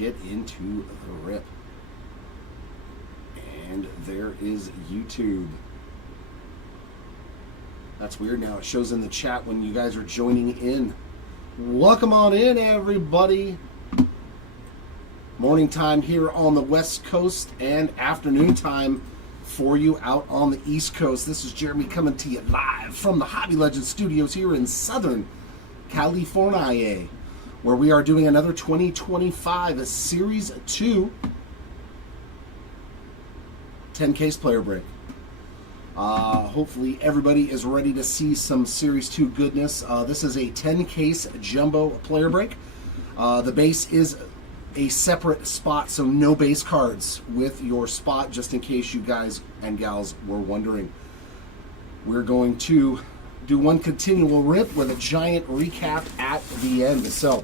get into the rip. And there is YouTube. That's weird now. It shows in the chat when you guys are joining in. Welcome on in, everybody. Morning time here on the West Coast and afternoon time for you out on the East Coast. This is Jeremy coming to you live from the Hobby Legends Studios here in Southern California, where we are doing another 2025 Series 2 10 case player break. Hopefully everybody is ready to see some Series 2 goodness. This is a 10 case jumbo player break. The base is a separate spot, so no base cards with your spot, just in case you guys and gals were wondering. We're going to do one continual rip with a giant recap at the end. So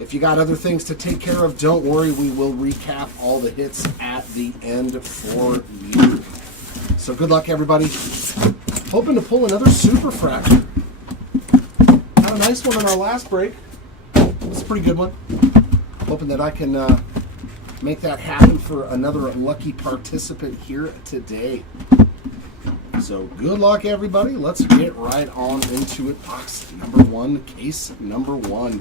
if you got other things to take care of, don't worry, we will recap all the hits at the end for you. So good luck, everybody. Hoping to pull another super fracture. Had a nice one in our last break. It's a pretty good one. Hoping that I can make that happen for another lucky participant here today. So good luck, everybody. Let's get right on into it. Box number 1, case number 1.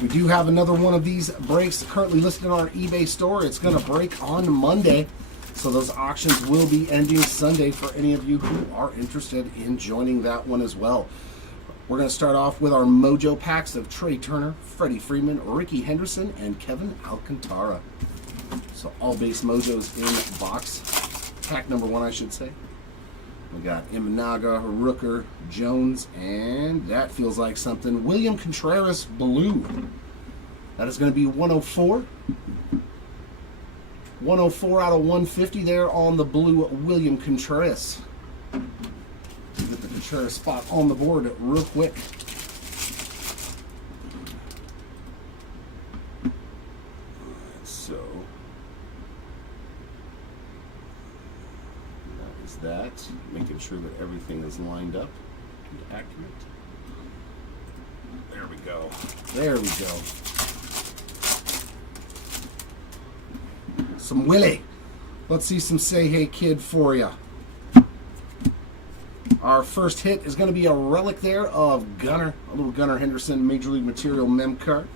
We do have another one of these breaks currently listed on our eBay store. It's going to break on Monday, so those auctions will be ending Sunday for any of you who are interested in joining that one as well. We're going to start off with our Mojo packs of Trey Turner, Freddie Freeman, Ricky Henderson, and Kevin Alcantara. So all base Mojos in box. Pack number 1, I should say. We got Imanaga, Rooker, Jones, and that feels like something. William Contreras Blue. That is going to be 104. 104 out of 150 there on the blue William Contreras. Get the Contreras spot on the board real quick. So that is that. Making sure that everything is lined up and accurate. There we go. There we go. Some Willie. Let's see some Say Hey Kid for you. Our first hit is going to be a relic there of Gunnar, a little Gunnar Henderson Major League Material mem card.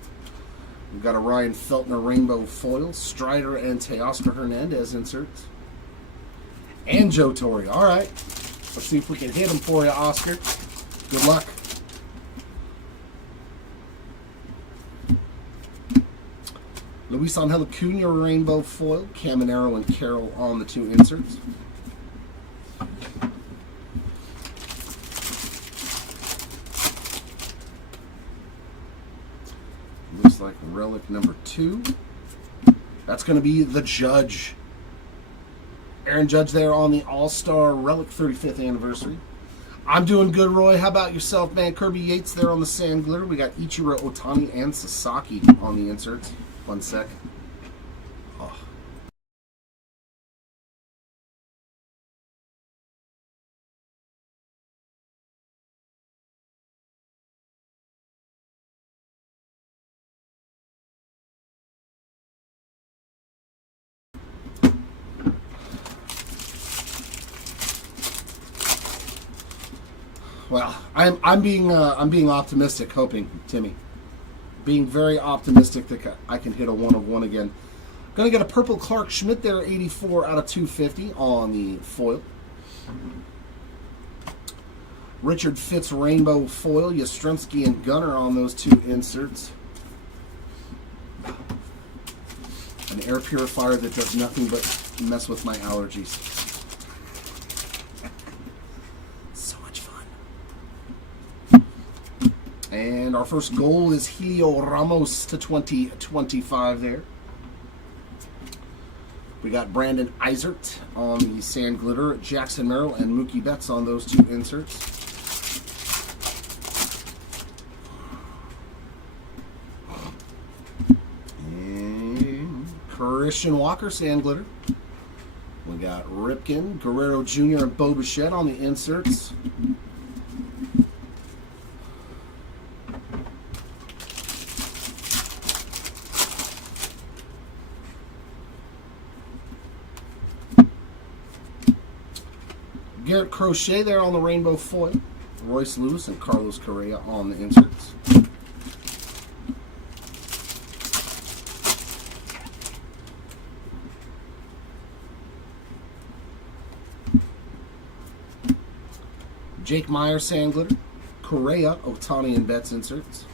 We've got a Ryan Feltner Rainbow Foil, Strider and Teoscar Hernandez inserts. And Joe Torre. All right. Let's see if we can hit him for you, Oscar. Good luck. Luis Angel Acuna Rainbow Foil, Caminero and Carroll on the 2 inserts. Looks like relic number 2. That's going to be the Judge. Aaron Judge there on the All-Star Relic 35th anniversary. I'm doing good, Roy. How about yourself, man? Kirby Yates there on the Sand Glitter. We got Ichiro Otani and Sasaki on the inserts. 1 sec. Oh. Well, I'm being optimistic, hoping, Timmy. Being very optimistic that I can hit a 1 of 1 again. Gonna get a purple Clark Schmidt there, 84 out of 250 on the foil. Richard Fitz Rainbow Foil, Yastrzemski and Gunnar on those 2 inserts. An air purifier that does nothing but mess with my allergies. And our first goal is Helio Ramos to 2025 there. We got Brandon Eisert on the Sand Glitter, Jackson Merrill and Mookie Betts on those 2 inserts. And Christian Walker, Sand Glitter. We got Ripken, Guerrero Jr. and Bo Bichette on the inserts. Garrett Crochet there on the rainbow foil. Royce Lewis and Carlos Correa on the inserts. Jake Meyer sand glitter. Correa, Ohtani, and Betts inserts.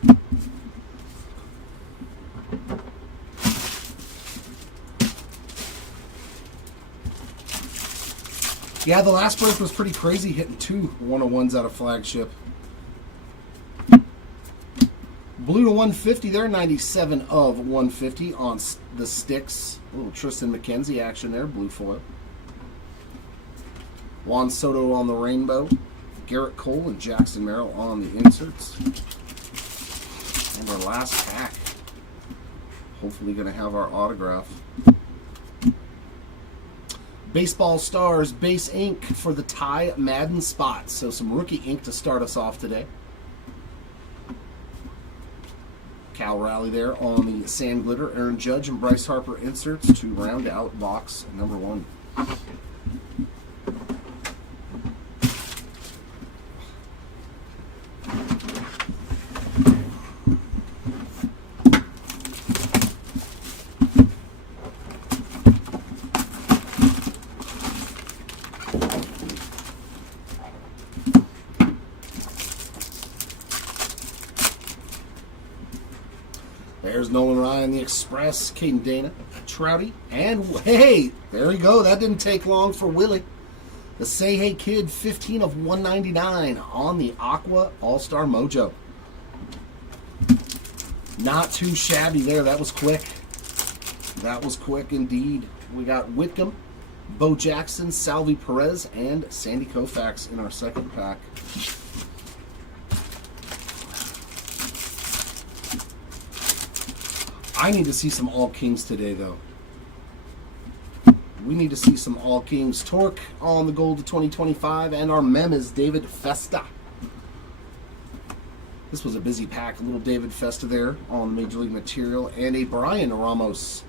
Yeah, the last break was pretty crazy, hitting 2 101s out of flagship. Blue to 150 there, 97 of 150 on the sticks. A little Tristan McKenzie action there, blue foil. Juan Soto on the rainbow. Garrett Cole and Jackson Merrill on the inserts. And our last pack. Hopefully going to have our autograph. Baseball Stars base ink for the Ty Madden spots. So some rookie ink to start us off today. Cal Raleigh there on the sand glitter. Aaron Judge and Bryce Harper inserts to round out box number 1. There's Nolan Ryan, the Express, Caden Dana, Trouty, and hey, there we go. That didn't take long for Willie. The Say Hey Kid, 15 of 199 on the Aqua All-Star Mojo. Not too shabby there. That was quick. That was quick indeed. We got Whitcomb, Bo Jackson, Salvi Perez, and Sandy Koufax in our second pack. I need to see some All Kings today, though. We need to see some All Kings. Torque on the gold to 2025, and our mem is David Festa. This was a busy pack. A little David Festa there on Major League material, and a Brian Ramos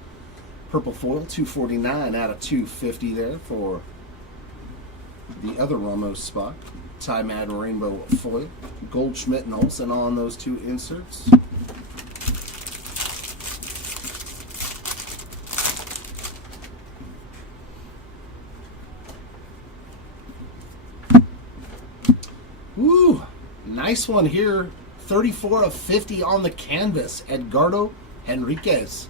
purple foil, 249 out of 250 there for the other Ramos spot. Ty Madden rainbow foil, Goldschmidt and Olsen on those 2 inserts. Woo! Nice one here. 34 of 50 on the canvas. Edgardo Henriquez.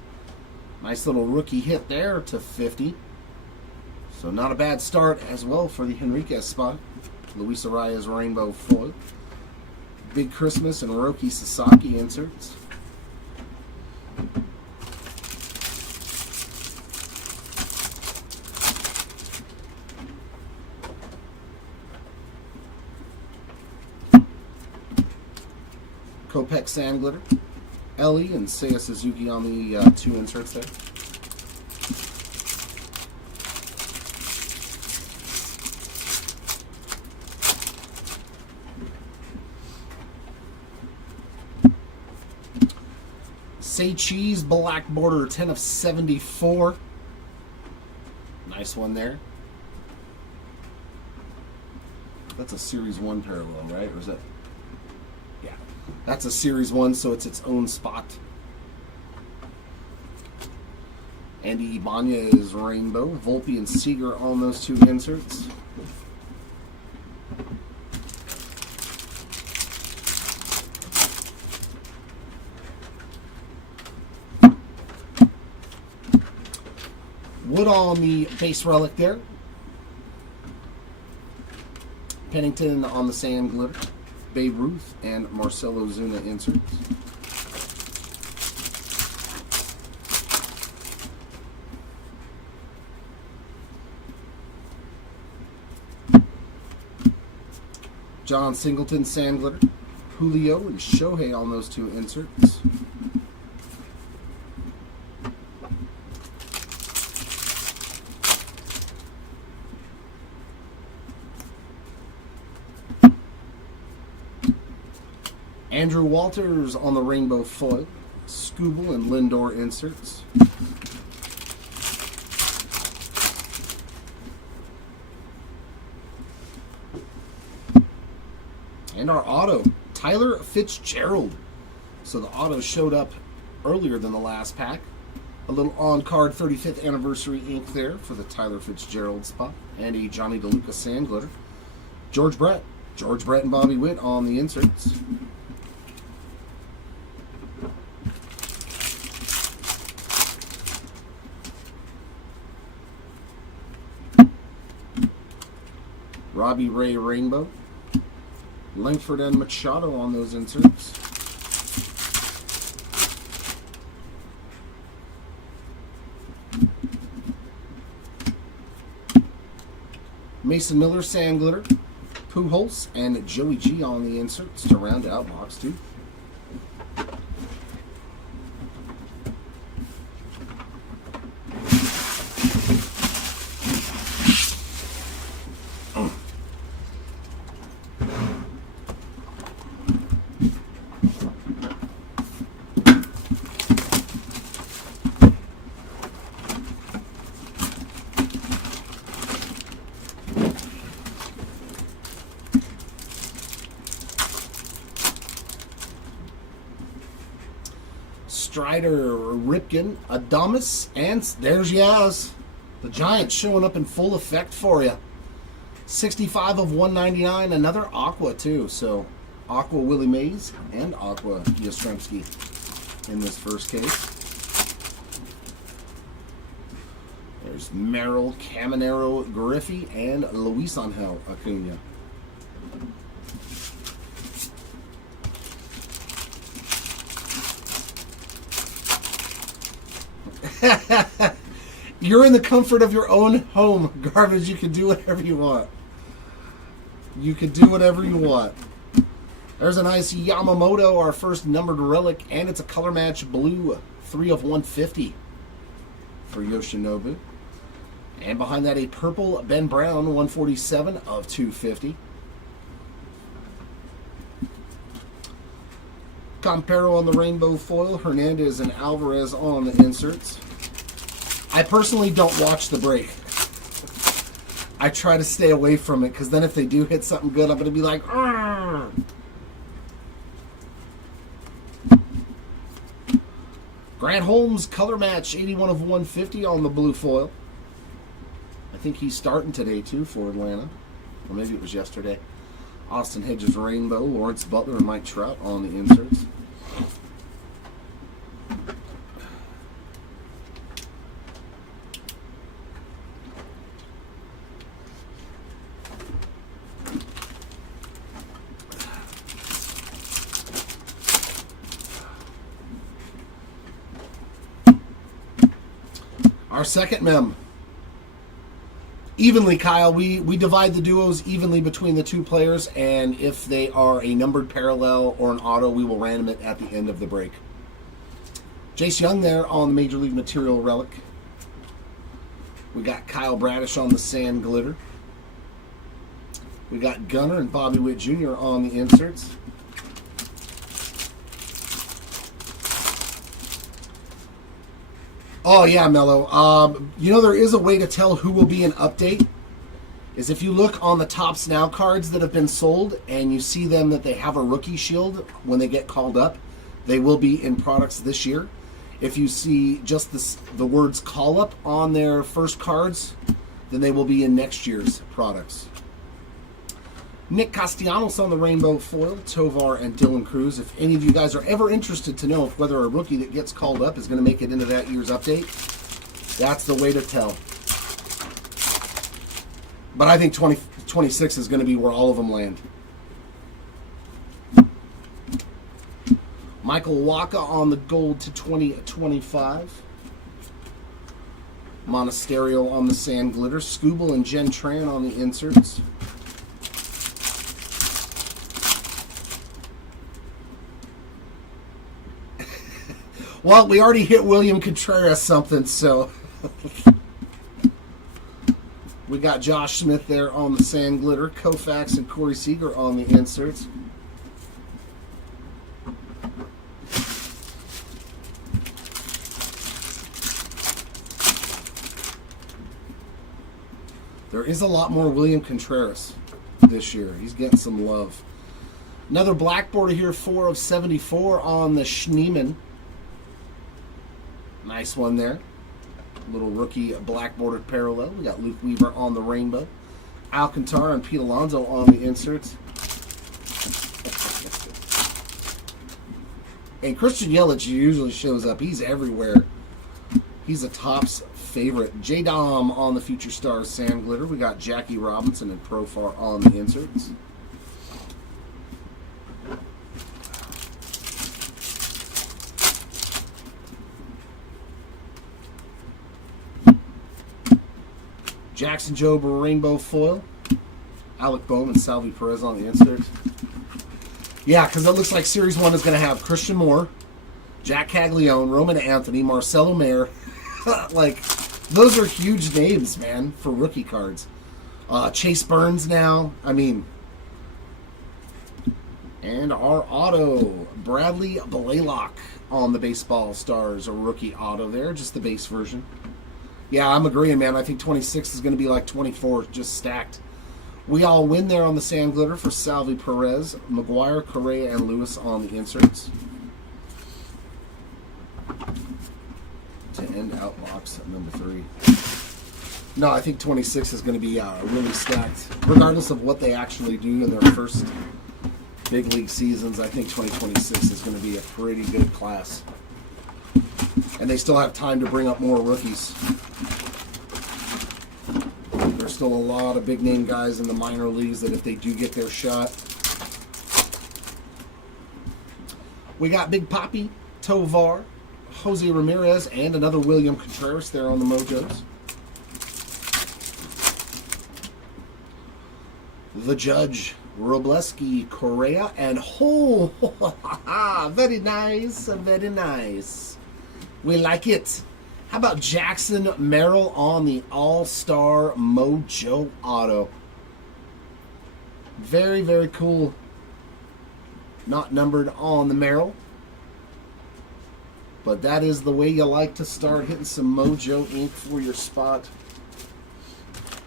Nice little rookie hit there to 50. So not a bad start as well for the Henriquez spot. Luis Arias rainbow foil. Big Christmas and Roki Sasaki inserts. Kopech sand glitter, Ellie and Seiya Suzuki on the 2 inserts there. Say Cheese black border, 10 of 74. Nice one there. That's a Series 1 parallel, right? Or is that? Yeah. That's a Series 1, so it's its own spot. Andy Ibanez rainbow. Volpe and Seager on those 2 inserts. Wood on the base relic there. Pennington on the sand glitter. Babe Ruth and Marcelo Zuna inserts. John Singleton sand glitter. Julio and Shohei on those 2 inserts. Andrew Walters on the rainbow foil. Scooble and Lindor inserts. And our auto, Tyler Fitzgerald. So the auto showed up earlier than the last pack. A little on-card 35th anniversary ink there for the Tyler Fitzgerald spot. And a Johnny DeLuca sand glitter. George Brett and Bobby Witt on the inserts. Robbie Ray Rainbow. Langford and Machado on those inserts. Mason Miller sand glitter. Pujols and Joey G on the inserts to round out box 2. Strider, Ripken, Adames, and there's Yaz. The Giants showing up in full effect for you. 65 of 199, another Aqua too. So Aqua Willie Mays and Aqua Yastrzemski in this first case. There's Merrill, Caminero, Griffey, and Luis Angel Acuna. You're in the comfort of your own home, Garbage. You can do whatever you want. You can do whatever you want. There's a nice Yamamoto, our first numbered relic, and it's a color match blue, 3 of 150 for Yoshinobu. And behind that, a purple Ben Brown, 147 of 250. Campero on the rainbow foil, Hernandez and Alvarez on the inserts. I personally don't watch the break. I try to stay away from it, because then if they do hit something good, I'm going to be like, argh. Grant Holmes, color match, 81 of 150 on the blue foil. I think he's starting today, too, for Atlanta. Or maybe it was yesterday. Austin Hedges rainbow, Lawrence Butler and Mike Trout on the inserts. Our second mem. Evenly, Kyle. We divide the duos evenly between the two players, and if they are a numbered parallel or an auto, we will random it at the end of the break. Jace Young there on the Major League Material relic. We got Kyle Bradish on the sand glitter. We got Gunnar and Bobby Witt Jr. on the inserts. Oh, yeah, Mello. You know, there is a way to tell who will be an update. Is if you look on the Topps Now cards that have been sold and you see them that they have a rookie shield when they get called up, they will be in products this year. If you see just the words call up on their first cards, then they will be in next year's products. Nick Castellanos on the rainbow foil, Tovar and Dylan Cruz. If any of you guys are ever interested to know whether a rookie that gets called up is going to make it into that year's update, that's the way to tell. But I think 2026 is going to be where all of them land. Michael Wacha on the gold to 2025. Monasterio on the sand glitter. Scooble and Jen Tran on the inserts. Well, we already hit William Contreras something, so we got Josh Smith there on the sand glitter, Koufax and Corey Seager on the inserts. There is a lot more William Contreras this year. He's getting some love. Another black border here, 4 of 74 on the Schneemann. Nice one there. Little rookie black bordered parallel. We got Luke Weaver on the rainbow. Alcantara and Pete Alonso on the inserts. And Christian Yelich usually shows up. He's everywhere. He's a Topps favorite. J-Dom on the Future Stars Sand Glitter. We got Jackie Robinson and Profar on the inserts. Jackson Jobe Rainbow Foil. Alec Bohm and Salvi Perez on the inserts. Yeah, because it looks like Series 1 is going to have Christian Moore, Jack Caglione, Roman Anthony, Marcelo Mayer. Like, those are huge names, man, for rookie cards. Chase Burns now. I mean, and our auto, Bradley Blaylock on the Baseball Stars, a rookie auto there, just the base version. Yeah, I'm agreeing, man. I think 26 is going to be like 24, just stacked. We all win there on the Sand Glitter for Salvi Perez, McGuire, Correa, and Lewis on the inserts. To end out box at number 3. No, I think 26 is going to be really stacked. Regardless of what they actually do in their first big league seasons, I think 2026 is going to be a pretty good class. And they still have time to bring up more rookies. There's still a lot of big name guys in the minor leagues that if they do get their shot. We got Big Papi, Tovar, Jose Ramirez, and another William Contreras there on the Mojos. The Judge, Robleski, Correa, and very nice, very nice. We like it. How about Jackson Merrill on the All-Star Mojo Auto? Very, very cool. Not numbered on the Merrill. But that is the way you like to start hitting some Mojo ink for your spot.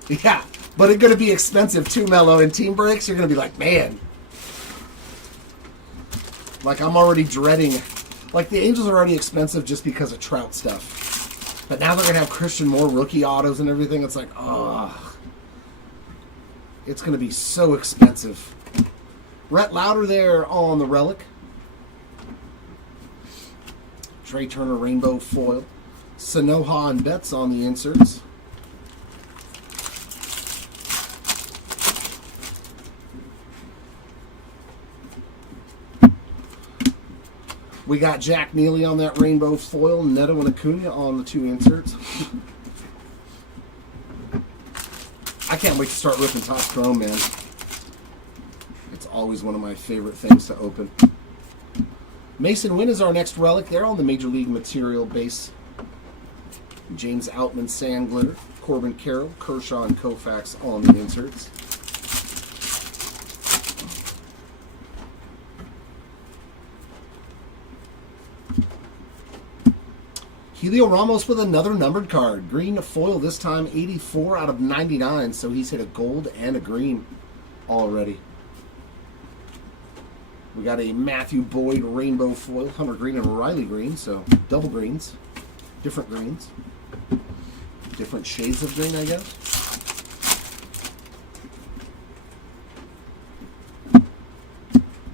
Yeah, but it's going to be expensive too, Mello. In team breaks, you're going to be like, man. Like, I'm already dreading. Like, the Angels are already expensive just because of Trout stuff. But now they're going to have Christian Moore rookie autos and everything. It's like, oh. It's going to be so expensive. Rhett Lauder there on the Relic. Trey Turner Rainbow Foil. Sanoha and Betts on the inserts. We got Jack Neely on that Rainbow Foil. Neto and Acuna on the 2 inserts. I can't wait to start ripping Topps Chrome, man. It's always one of my favorite things to open. Mason Wynn is our next relic there on the Major League Material base. James Outman Sand Glitter. Corbin Carroll, Kershaw, and Koufax on the inserts. Helio Ramos with another numbered card. Green foil this time, 84 out of 99. So he's hit a gold and a green already. We got a Matthew Boyd Rainbow Foil, Hunter Green and Riley Green. So double greens. Different greens. Different shades of green, I guess.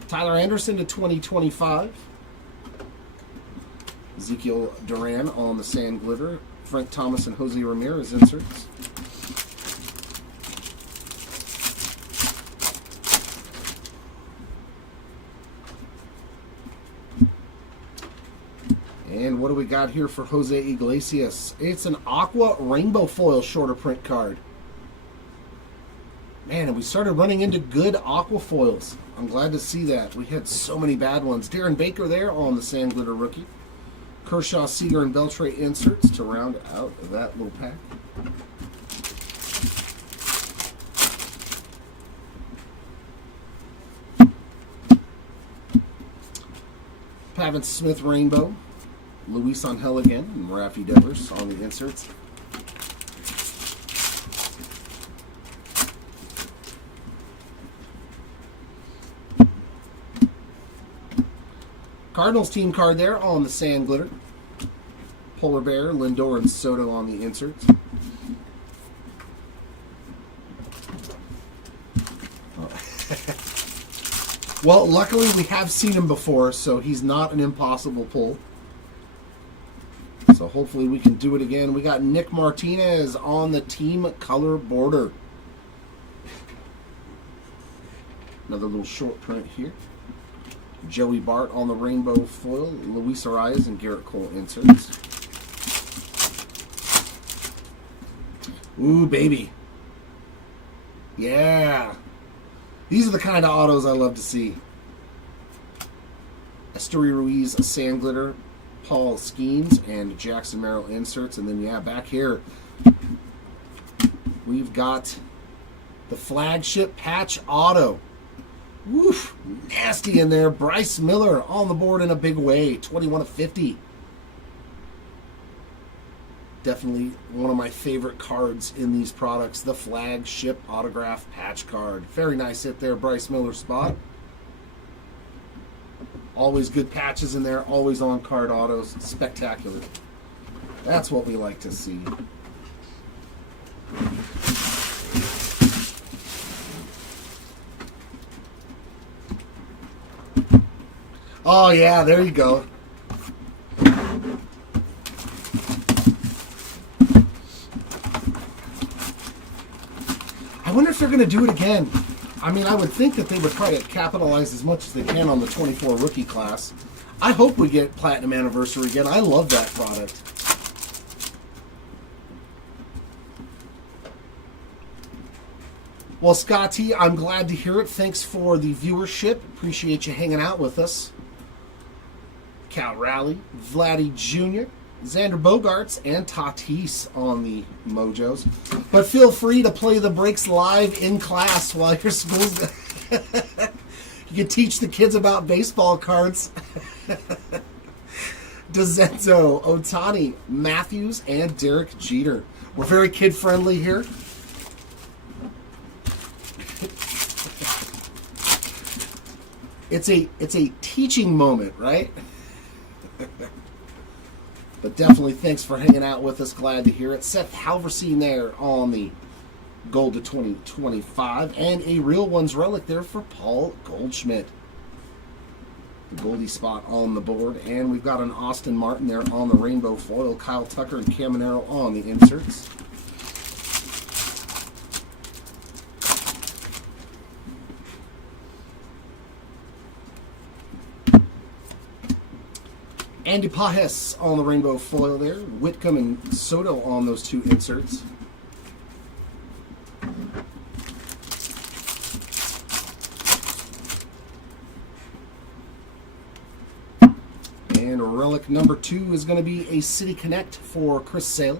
Tyler Anderson to 2025. Ezekiel Duran on the Sand Glitter. Frank Thomas and Jose Ramirez inserts. And what do we got here for Jose Iglesias? It's an Aqua Rainbow Foil shorter print card. Man, and we started running into good Aqua foils. I'm glad to see that. We had so many bad ones. Darren Baker there on the Sand Glitter rookie. Kershaw, Seager, and Beltre inserts to round out that little pack. Pavin Smith Rainbow. Luis Angel again, and Rafi Devers on the inserts. Cardinals team card there on the sand glitter. Polar Bear, Lindor, and Soto on the inserts. Well, luckily we have seen him before, so he's not an impossible pull. So hopefully we can do it again. We got Nick Martinez on the team color border. Another little short print here. Joey Bart on the rainbow foil. Luis Arias and Garrett Cole inserts. Ooh, baby. Yeah. These are the kind of autos I love to see. Esteury Ruiz, Sand Glitter, Paul Skeens, and Jackson Merrill inserts. And then, yeah, back here, we've got the flagship patch auto. Woof, nasty in there. Bryce Miller on the board in a big way. 21/50. Definitely one of my favorite cards in these products. The flagship autograph patch card. Very nice hit there, Bryce Miller spot. Always good patches in there. Always on card autos. Spectacular. That's what we like to see. Oh, yeah, there you go. I wonder if they're going to do it again. I mean, I would think that they would try to capitalize as much as they can on the 24 rookie class. I hope we get Platinum Anniversary again. I love that product. Well, Scotty, I'm glad to hear it. Thanks for the viewership. Appreciate you hanging out with us. Cal Raleigh, Vladdy Jr., Xander Bogaerts, and Tatis on the Mojos. But feel free to play the breaks live in class while your school's... You can teach the kids about baseball cards. DeZenzo, Otani, Matthews, and Derek Jeter. We're very kid-friendly here. It's a teaching moment, right? But definitely thanks for hanging out with us. Glad to hear it. Seth Halverson there on the Gold to 2025. And a Real Ones relic there for Paul Goldschmidt. The Goldie spot on the board. And we've got an Austin Martin there on the rainbow foil. Kyle Tucker and Caminero on the inserts. Andy Pajes on the rainbow foil there. Whitcomb and Soto on those two inserts. And relic number 2 is going to be a City Connect for Chris Sale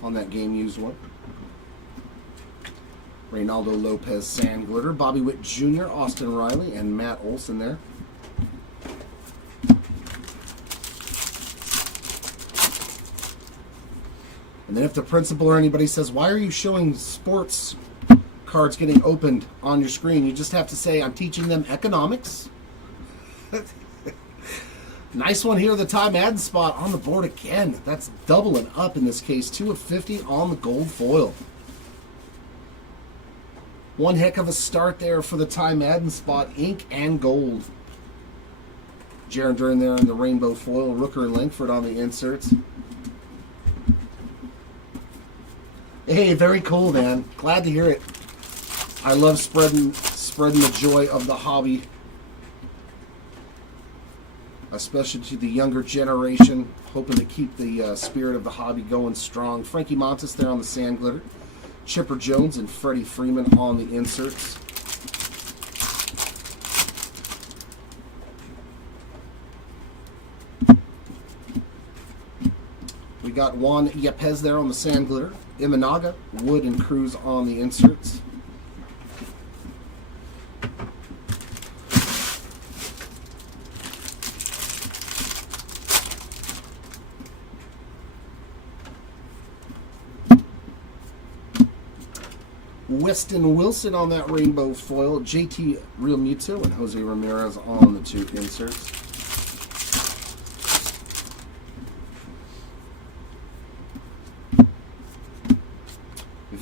on that game used one. Reynaldo Lopez Sand Glitter. Bobby Witt Jr., Austin Riley, and Matt Olson there. And then if the principal or anybody says, why are you showing sports cards getting opened on your screen? You just have to say, I'm teaching them economics. Nice one here, the Ty Madden spot on the board again. That's doubling up in this case. 2 of 50 on the gold foil. One heck of a start there for the Ty Madden spot. Ink and gold. Jaron Duran there in the rainbow foil. Rooker and Langford on the inserts. Hey, very cool, man. Glad to hear it. I love spreading the joy of the hobby, especially to the younger generation. Hoping to keep the spirit of the hobby going strong. Frankie Montas there on the sand glitter. Chipper Jones and Freddie Freeman on the inserts. We got Juan Yepez there on the sand glitter. Imanaga, Wood, and Cruz on the inserts. Weston Wilson on that rainbow foil. JT Realmuto and Jose Ramirez on the two inserts.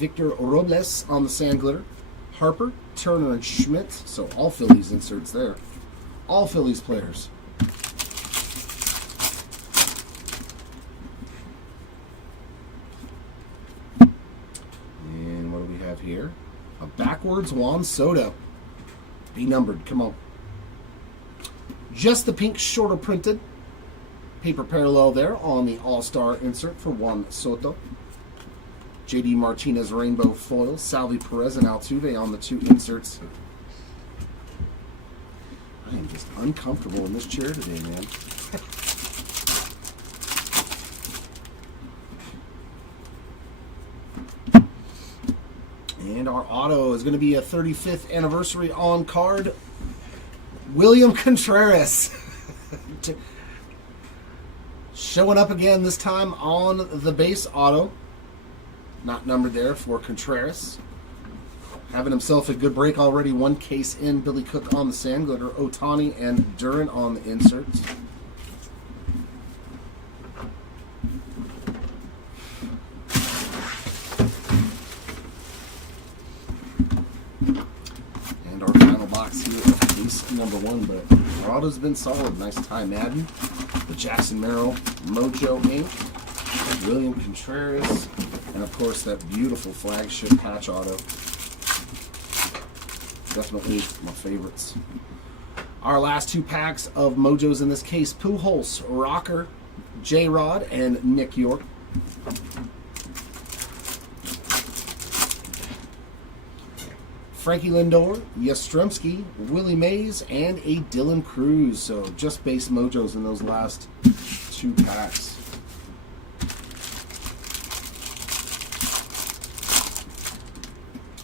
Victor Robles on the sand glitter. Harper, Turner, and Schmidt. So all Phillies inserts there. All Phillies players. And what do we have here? A backwards Juan Soto. Be numbered. Come on. Just the pink shorter printed. Paper parallel there on the All-Star insert for Juan Soto. JD Martinez rainbow foil. Salvi Perez and Altuve on the 2 inserts. I am just uncomfortable in this chair today, man. And our auto is going to be a 35th anniversary on card. William Contreras. Showing up again, this time on the base auto. Not numbered there for Contreras. Having himself a good break already. 1 case in. Billy Cook on the sand glitter. Ohtani and Duran on the inserts. And our final box here of case number 1. But our auto's been solid. Nice Ty Madden. The Jackson Merrill Mojo ink. William Contreras. And of course that beautiful flagship patch auto. Definitely my favorites. Our last 2 packs of Mojos in this case. Pujols, Rocker, J-Rod, and Nick York. Frankie Lindor, Yastrzemski, Willie Mays, and a Dylan Cruz. So just base Mojos in those last 2 packs.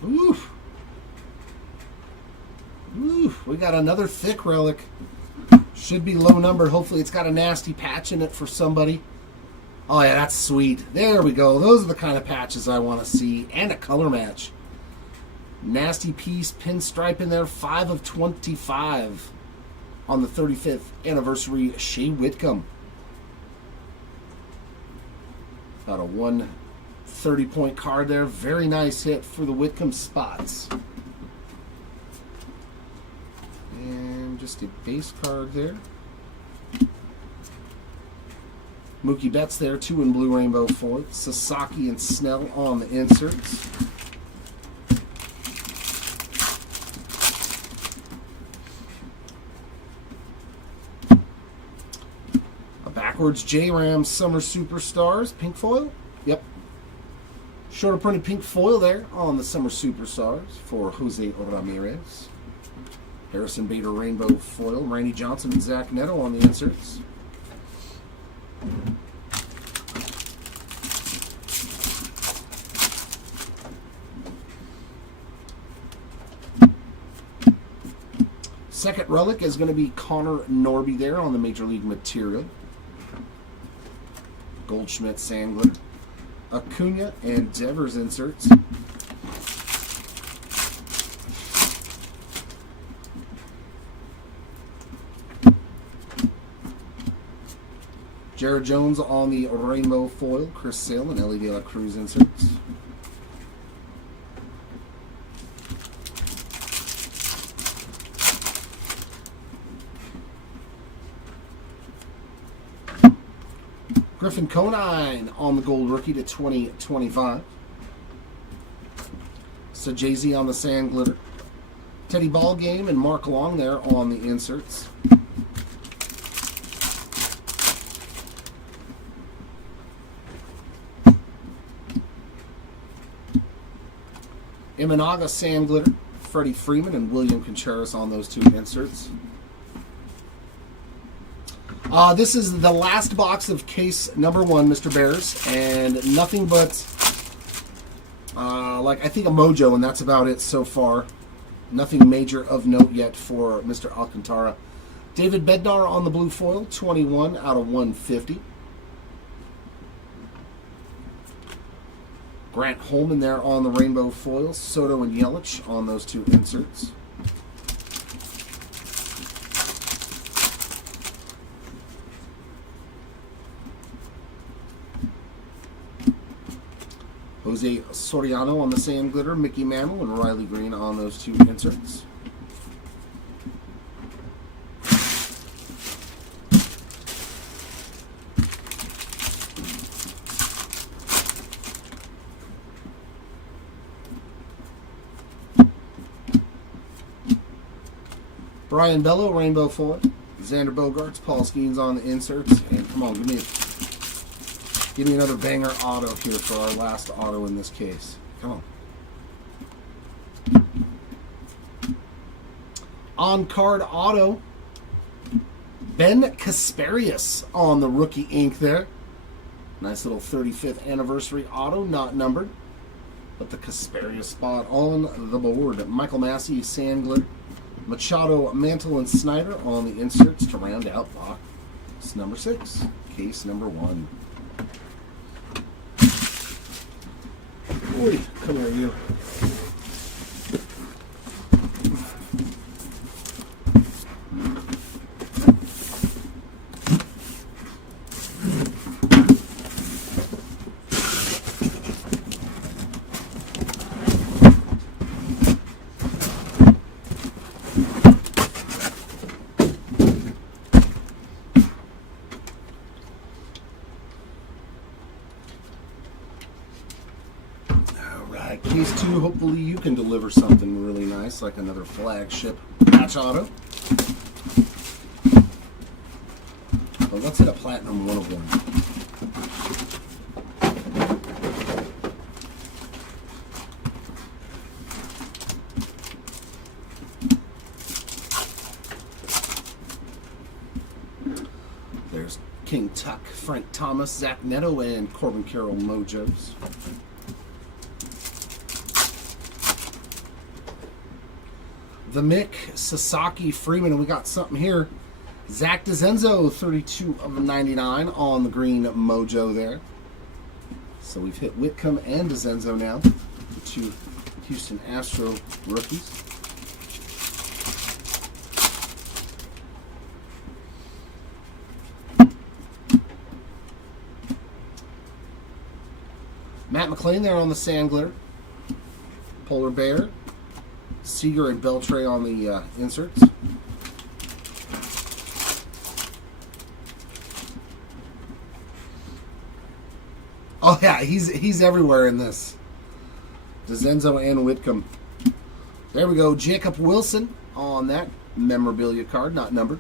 Oof. Oof. We got another thick relic. Should be low numbered. Hopefully it's got a nasty patch in it for somebody. Oh yeah, that's sweet. There we go. Those are the kind of patches I want to see. And a color match. Nasty piece, pinstripe in there. 5 of 25 on the 35th anniversary. Shea Whitcomb. Got a 130-point card there. Very nice hit for the Whitcomb spots. And just a base card there. Mookie Betts there, 2 in blue rainbow foil. Sasaki and Snell on the inserts. A backwards J-Ram Summer Superstars, pink foil. Yep. Shorter printed pink foil there on the Summer Superstars for Jose Ramirez. Harrison Bader rainbow foil. Randy Johnson and Zach Neto on the inserts. Second relic is going to be Connor Norby there on the Major League material. Goldschmidt sand glitter. Acuna and Devers inserts. Jared Jones on the rainbow foil. Chris Sale and Ellie De La Cruz inserts. Griffin Conine on the gold rookie to 2025. Sajazi on the sand glitter. Teddy Ballgame and Mark Long there on the inserts. Imanaga sand glitter. Freddie Freeman and William Contreras on those 2 inserts. This is the last box of case number 1, Mr. Bears, and nothing but, like, I think a Mojo, and that's about it so far. Nothing major of note yet for Mr. Alcantara. David Bednar on the blue foil, 21 out of 150. Grant Holman there on the rainbow foil. Soto and Yelich on those 2 inserts. Jose Soriano on the sand glitter, Mickey Mantle, and Riley Green on those two inserts. Brian Bello, rainbow foil. Xander Bogaerts, Paul Skeens on the inserts. And come on, give me another banger auto here for our last auto in this case. Come on. On card auto, Ben Kasparius on the rookie ink there. Nice little 35th anniversary auto, not numbered, but the Kasparius spot on the board. Michael Massey, sand glitter. Machado, Mantle, and Snyder on the inserts to round out box number 6, case number 1. Oi, come here, you. Case 2, hopefully you can deliver something really nice, like another flagship patch auto. Well, let's hit a platinum 1 of 1. There's King Tuck, Frank Thomas, Zach Neto, and Corbin Carroll Mojos. The Mick, Sasaki, Freeman, and we got something here. Zach DeZenzo, 32 of 99 on the green mojo there. So we've hit Whitcomb and DeZenzo now, the 2 Houston Astro rookies. Matt McLean there on the sand glitter. Polar Bear. Seager and Beltray on the inserts. Oh yeah, he's everywhere in this. DeZenzo and Whitcomb. There we go. Jacob Wilson on that memorabilia card, not numbered.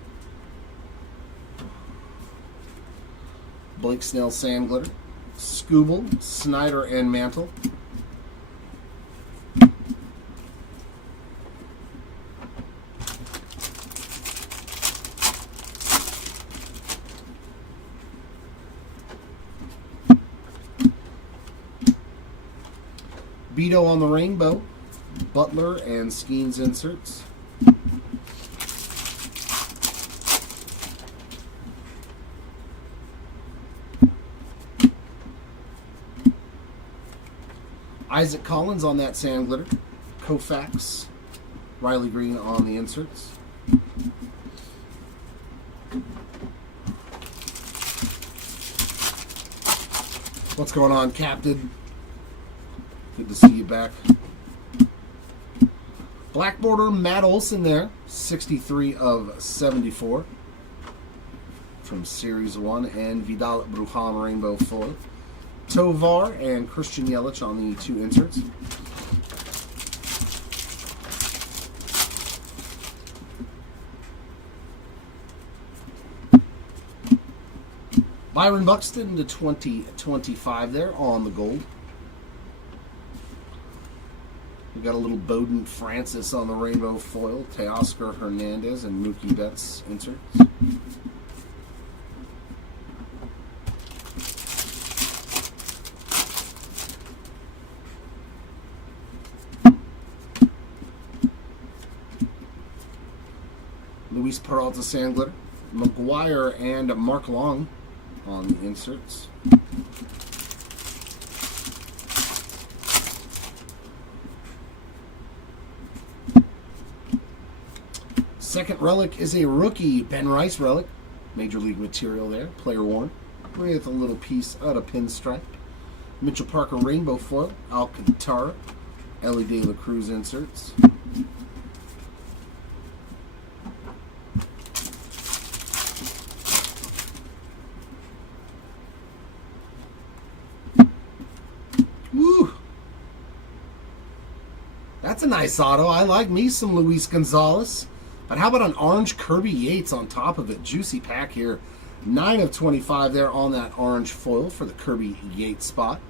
Blake Snell, sand glitter. Scooble, Snyder, and Mantle. Beto on the rainbow, Butler and Skeens inserts. Isaac Collins on that sand glitter, Koufax, Riley Green on the inserts. What's going on, Captain? Good to see you back. Black border, Matt Olson there, 63 of 74 from Series 1, and Vidal Brujan rainbow foil. Tovar and Christian Yelich on the 2 inserts. Byron Buxton to 2025 there on the gold. We got a little Bowden Francis on the rainbow foil, Teoscar Hernandez and Mookie Betts inserts. Luis Peralta sand glitter, McGuire and Mark Long on the inserts. Second relic is a rookie, Ben Rice relic. Major League material there, player worn, with a little piece out of pinstripe. Mitchell Parker Rainbow Foil, Alcantara, Ellie De La Cruz inserts. Woo! That's a nice auto. I like me some Luis Gonzalez. But how about an orange Kirby Yates on top of it? Juicy pack here. 9 of 25 there on that orange foil for the Kirby Yates spot.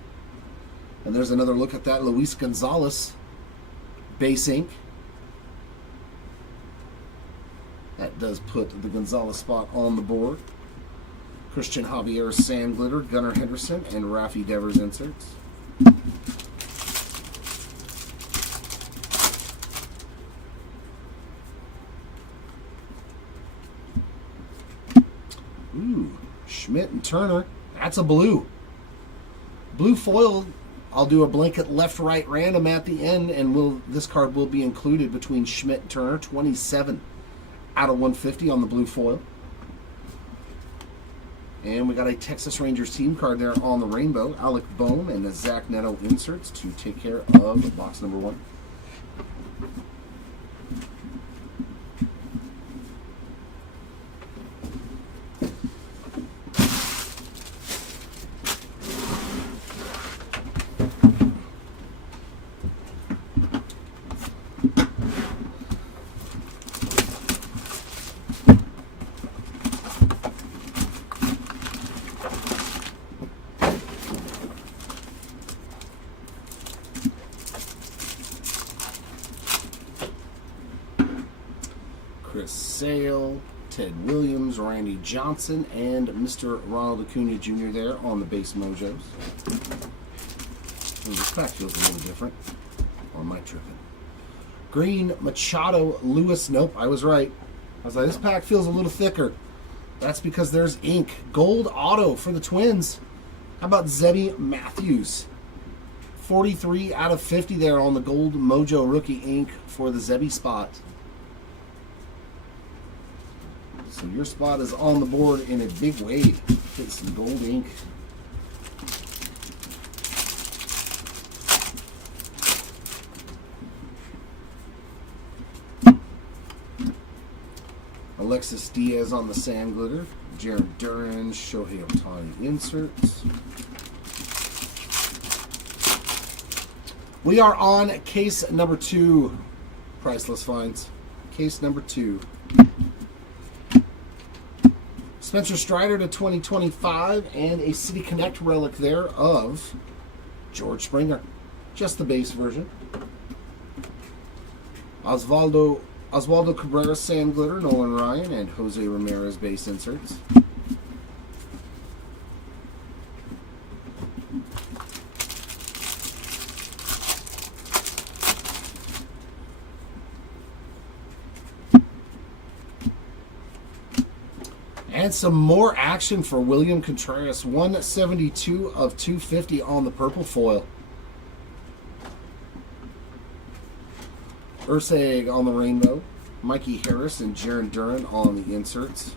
And there's another look at that Luis Gonzalez base ink. That does put the Gonzalez spot on the board. Christian Javier Sand Glitter, Gunnar Henderson, and Rafi Devers inserts. Ooh, Schmidt and Turner. That's a blue. Blue foil. I'll do a blanket left-right random at the end, and this card will be included between Schmidt and Turner. 27 out of 150 on the blue foil. And we got a Texas Rangers team card there on the rainbow. Alec Bohm and the Zach Neto inserts to take care of box number 1. Chris Sale, Ted Williams, Randy Johnson, and Mr. Ronald Acuna Jr. there on the base mojos. Ooh, this pack feels a little different. Or am I tripping? Green Machado Lewis. Nope, I was right. I was like, this pack feels a little thicker. That's because there's ink. Gold auto for the Twins. How about Zebby Matthews? 43 out of 50 there on the gold mojo rookie ink for the Zebby spot. So your spot is on the board in a big way. Get some gold ink. Alexis Diaz on the sand glitter. Jared Duran, Shohei Ohtani inserts. We are on case number 2. Priceless finds. Case number 2. Spencer Strider to 2025 and a City Connect relic there of George Springer. Just the base version. Osvaldo Cabrera Sand Glitter, Nolan Ryan, and Jose Ramirez base inserts. And some more action for William Contreras. 172 of 250 on the purple foil. Urseg on the rainbow. Mikey Harris and Jaron Duran on the inserts.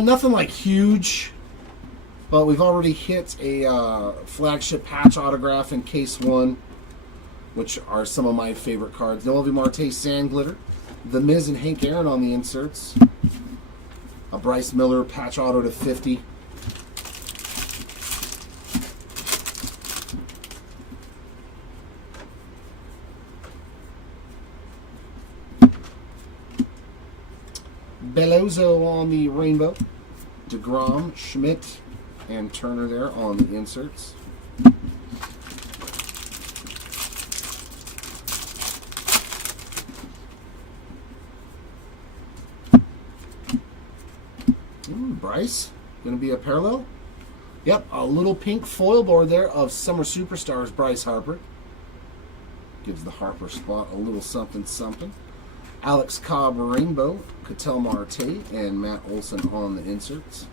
Nothing like huge, but we've already hit a flagship patch autograph in case 1, which are some of my favorite cards. Noelvi Marte Sand Glitter, The Miz and Hank Aaron on the inserts. A Bryce Miller patch auto to 50. Bellozo on the rainbow. DeGrom, Schmidt, and Turner there on the inserts. Bryce, going to be a parallel. Yep, a little pink foil board there of Summer Superstars Bryce Harper. Gives the Harper spot a little something something. Alex Cobb Rainbow, Ketel Marte, and Matt Olson on the inserts.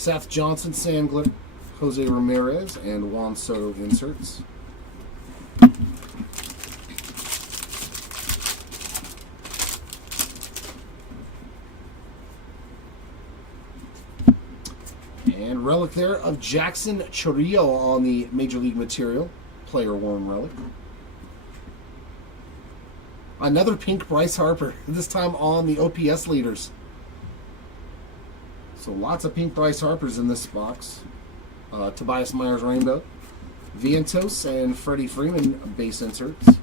Seth Johnson sand glitter, Jose Ramirez, and Juan Soto inserts. And relic there of Jackson Chourio on the Major League Material, player worn relic. Another pink Bryce Harper, this time on the OPS leaders. So lots of pink Bryce Harpers in this box. Tobias Myers Rainbow, Vientos, and Freddie Freeman base inserts.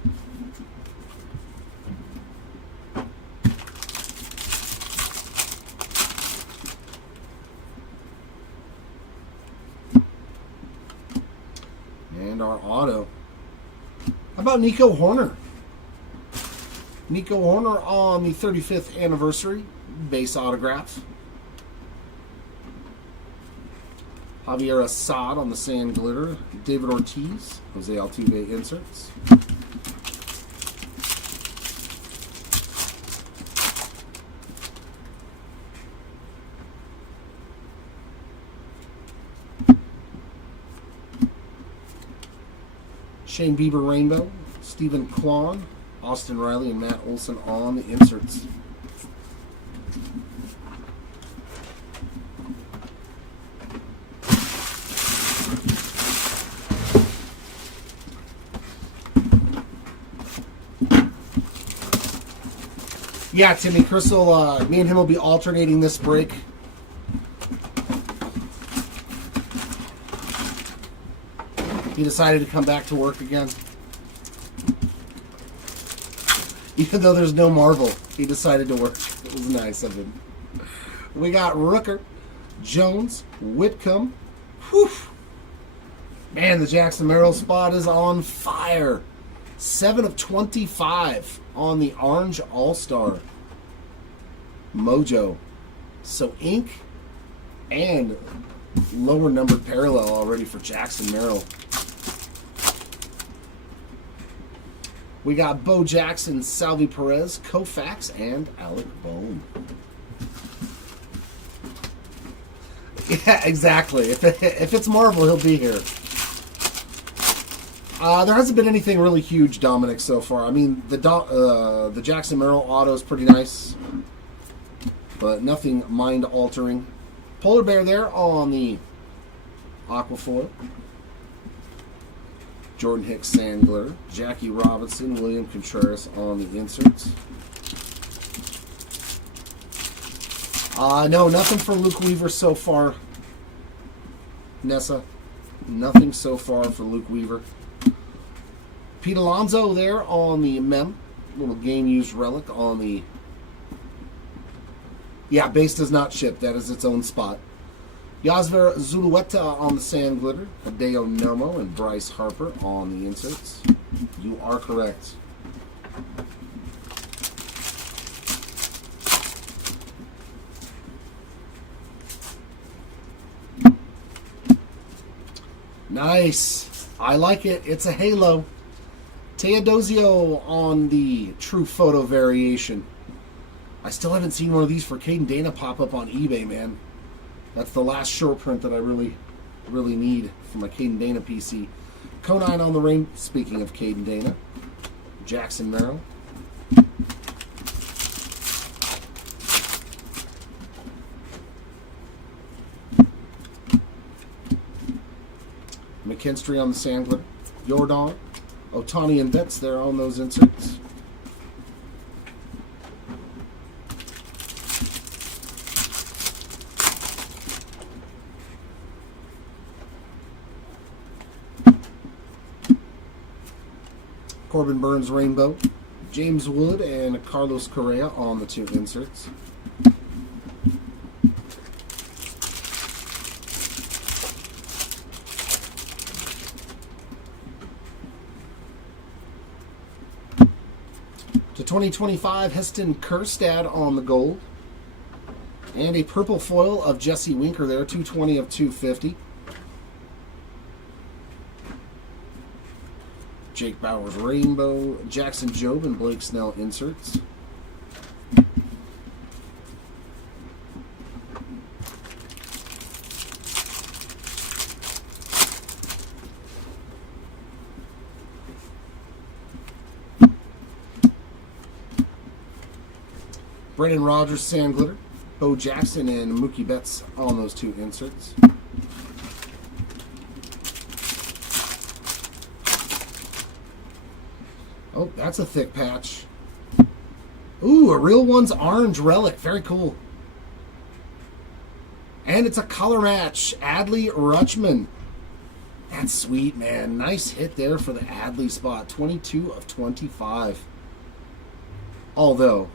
And our auto. How about Nico Horner? Nico Horner on the 35th anniversary base autograph. Javier Assad on the sand glitter. David Ortiz, Jose Altuve inserts. Shane Bieber Rainbow, Stephen Kwan, Austin Riley, and Matt Olson on the inserts. Yeah, Timmy Crystal, me and him will be alternating this break. He decided to come back to work again. Even though there's no Marvel, he decided to work. It was nice of him. We got Rooker, Jones, Whitcomb. Whew. Man, the Jackson Merrill spot is on fire. 7 of 25 on the Orange All-Star. Mojo. So ink and lower numbered parallel already for Jackson Merrill. We got Bo Jackson, Salvi Perez, Koufax, and Alec Bohm. Yeah, exactly. If it's Marvel, he'll be here. There hasn't been anything really huge, Dominic, so far. I mean, the Jackson Merrill auto is pretty nice, but nothing mind-altering. Polar Bear there on the Aquafoil. Jordan Hicks sand glitter. Jackie Robinson, William Contreras on the inserts. No, nothing for Luke Weaver so far. Nessa, nothing so far for Luke Weaver. Pete Alonso there on the Mem. Little game-used relic on the... Yeah, base does not ship. That is its own spot. Yasver Zulueta on the sand glitter. Hideo Nomo and Bryce Harper on the inserts. You are correct. Nice. I like it. It's a halo. Teodosio on the True Photo variation. I still haven't seen one of these for Caden Dana pop up on eBay, man. That's the last short print that I really need for my Caden Dana PC. Conine on the rain. Speaking of Caden Dana, Jackson Merrill. McKinstry on the Sandler. Jordan. Otani and Betts there on those inserts. Corbin Burns Rainbow, James Wood, and Carlos Correa on the 2 inserts. To 2025, Heston Kjerstad on the gold. And a purple foil of Jesse Winker there, 220 of 250. Jake Bauers Rainbow, Jackson Jobe, and Blake Snell inserts. Brendan Rodgers, Sand Glitter. Bo Jackson and Mookie Betts on those 2 inserts. Oh, that's a thick patch. Ooh, a Real One's orange relic. Very cool. And it's a color match. Adley Rutschman. That's sweet, man. Nice hit there for the Adley spot. 22 of 25. Although,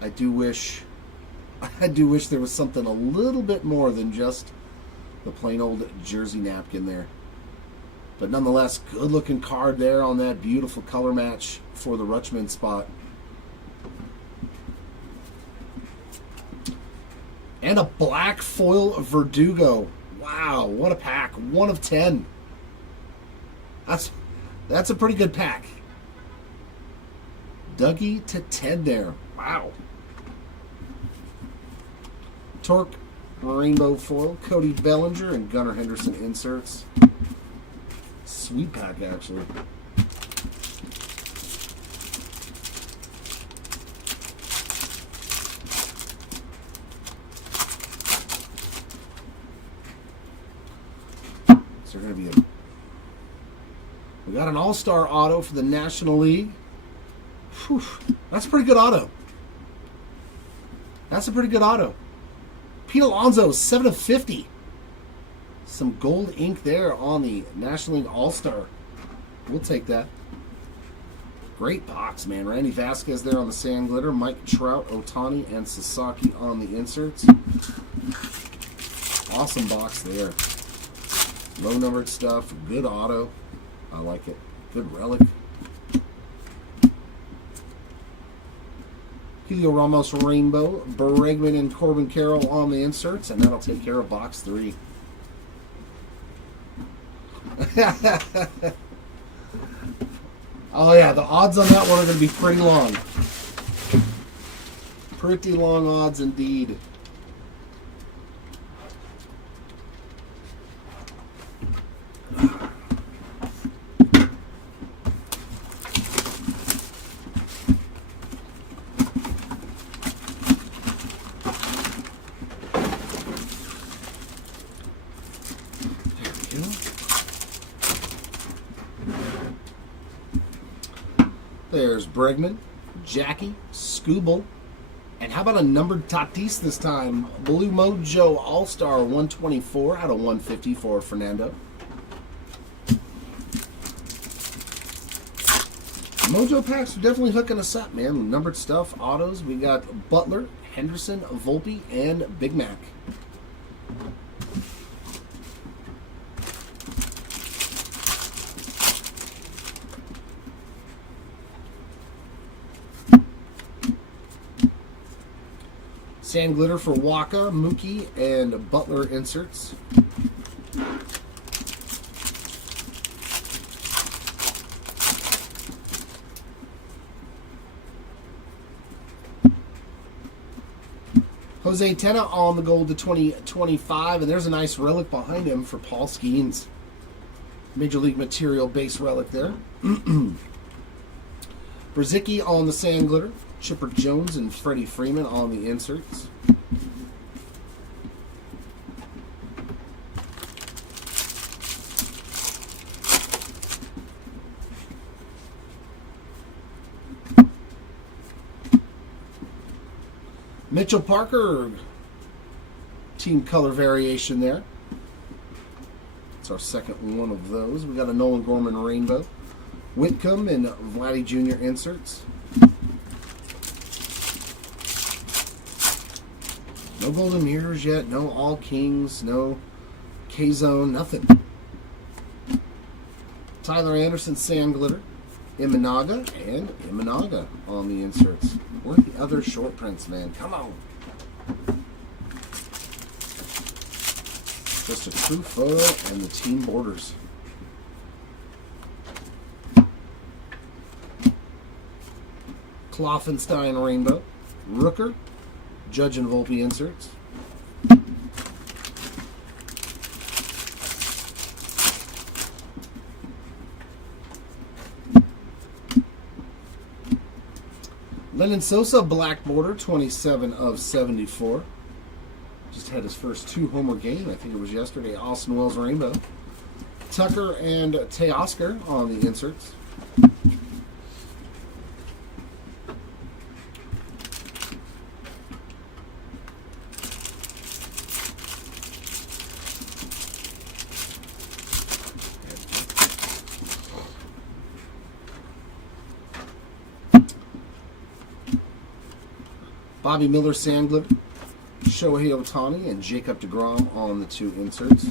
I do wish there was something a little bit more than just the plain old jersey napkin there. But nonetheless, good looking card there on that beautiful color match for the Rutschman spot. And a black foil Verdugo. Wow, what a pack. 1 of 10. That's a pretty good pack. Dougie to 10 there. Wow. Torque rainbow foil, Cody Bellinger and Gunnar Henderson inserts. Sweet pack, actually. Is there going to be a... We got an all-star auto for the National League. Whew, that's a pretty good auto. That's a pretty good auto. Pete Alonso, 7 of 50. Some gold ink there on the National League All-Star. We'll take that. Great box, man. Randy Vasquez there on the Sand Glitter. Mike Trout, Ohtani, and Sasaki on the inserts. Awesome box there. Low-numbered stuff. Good auto. I like it. Good relic. Julio Ramos Rainbow, Bregman and Corbin Carroll on the inserts, and that'll take care of box 3. Oh yeah, the odds on that one are going to be pretty long. Pretty long odds indeed. There's Bregman, Jackie, Skubal, and how about a numbered Tatis this time? Blue Mojo All-Star 124 out of 150 for Fernando. Mojo packs are definitely hooking us up, man. Numbered stuff, autos. We got Butler, Henderson, Volpe, and Big Mac. Sand Glitter for Waka, Mookie, and Butler inserts. Jose Tena on the gold to 2025, and there's a nice relic behind him for Paul Skeens. Major League Material base relic there. Brzezicki on the Sand Glitter. Chipper Jones and Freddie Freeman on the inserts. Mitchell Parker, team color variation there. It's our second one of those. We got a Nolan Gorman Rainbow. Whitcomb and Vladdy Jr. inserts. No Golden Mirrors yet, no All Kings, no K-Zone, nothing. Tyler Anderson, Sand Glitter, Imanaga, and Imanaga on the inserts. Where are the other short prints, man? Come on. Just a true photo and the team borders. Kloffenstein Rainbow, Rooker, Judge and Volpe inserts. Lennon Sosa, black border, 27 of 74. Just had his first 2-homer game. I think it was yesterday. Austin Wells Rainbow. Tucker and Teoscar on the inserts. Bobby Miller Sandler, Shohei Ohtani, and Jacob deGrom on the 2 inserts.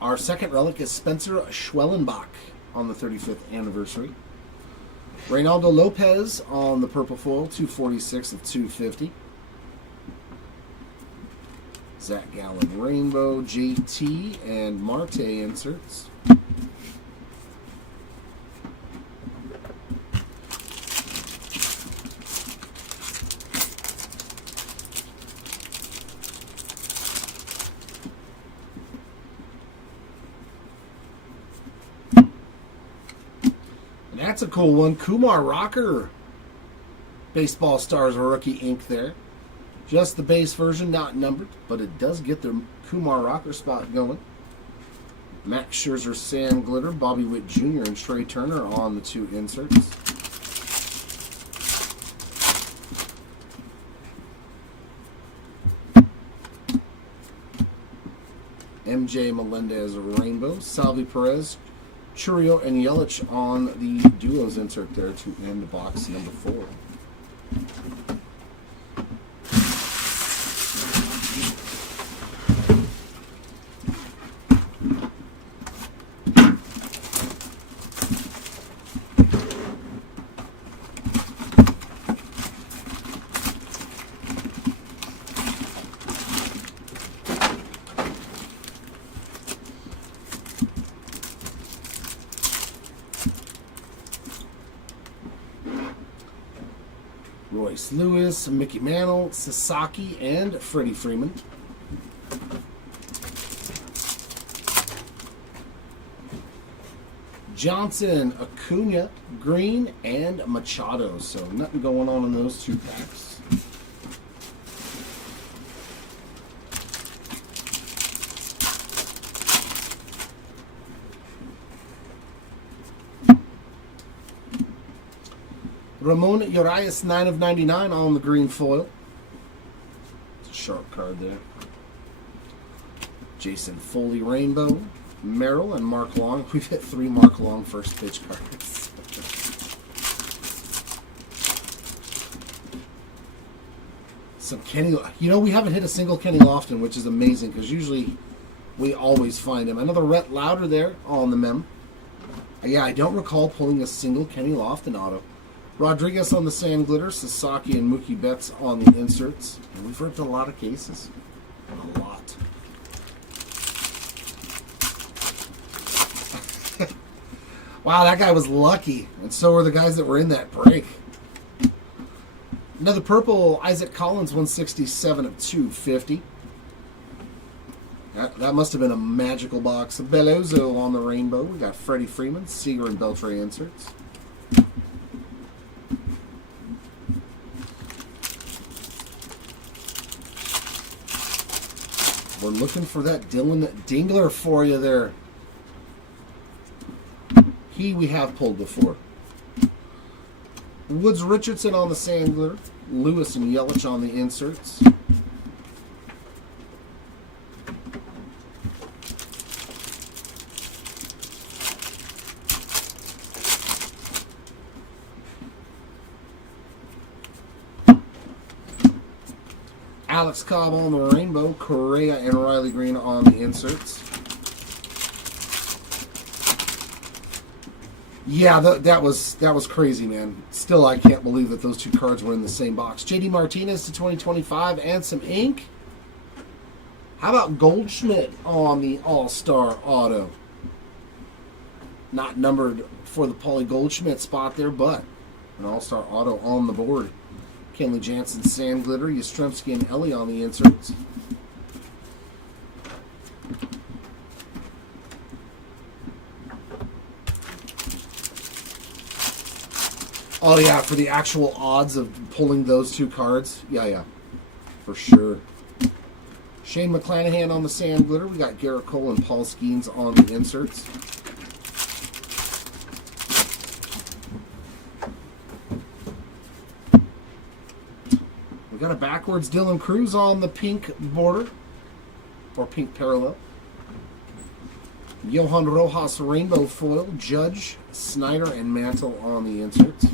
Our second relic is Spencer Schwellenbach on the 35th anniversary. Reynaldo Lopez on the purple foil, 246 of 250. Zach Gallen Rainbow, JT, and Marte inserts. And that's a cool one. Kumar Rocker. Baseball Stars rookie ink there. Just the base version, not numbered, but it does get the Kumar Rocker spot going. Max Scherzer, Sam Glitter, Bobby Witt Jr., and Trey Turner on the 2 inserts. MJ Melendez Rainbow, Salvi Perez, Churio, and Yelich on the duos insert there to end box number 4. Royce Lewis, Mickey Mantle, Sasaki, and Freddie Freeman. Johnson, Acuna, Green, and Machado. So nothing going on in those 2 packs. Ramon Urias, 9 of 99 on the green foil. It's a sharp card there. Jason Foley Rainbow, Merrill, and Mark Long. We've hit 3 Mark Long first pitch cards. Some Kenny, we haven't hit a single Kenny Lofton, which is amazing because usually we always find him. Another Rhett Lauder there on the mem. Yeah, I don't recall pulling a single Kenny Lofton auto. Rodriguez on the Sand Glitter, Sasaki and Mookie Betts on the inserts. And we've ripped a lot of cases. A lot. Wow, that guy was lucky. And so were the guys that were in that break. Another purple, Isaac Collins, 167 of 250. That must have been a magical box. Belozo on the rainbow. We got Freddie Freeman, Seager, and Beltray inserts. We're looking for that Dylan Dingler for you there. We have pulled before. Woods Richardson on the Sand Glitter. Lewis and Yelich on the inserts. Alex Cobb on the rainbow. Correa and Riley Green on the inserts. Yeah, that was crazy, man. Still, I can't believe that those 2 cards were in the same box. JD Martinez to 2025 and some ink. How about Goldschmidt on the All-Star Auto? Not numbered for the Paulie Goldschmidt spot there, but an All-Star Auto on the board. Kenley Jansen, Sand Glitter, Yastrzemski, and Ellie on the inserts. Oh, yeah, for the actual odds of pulling those two cards. Yeah, for sure. Shane McClanahan on the sand glitter. We got Garrett Cole and Paul Skeens on the inserts. We got a backwards Dylan Cruz on the pink border, or pink parallel. Johan Rojas rainbow foil, Judge, Snyder, and Mantle on the inserts.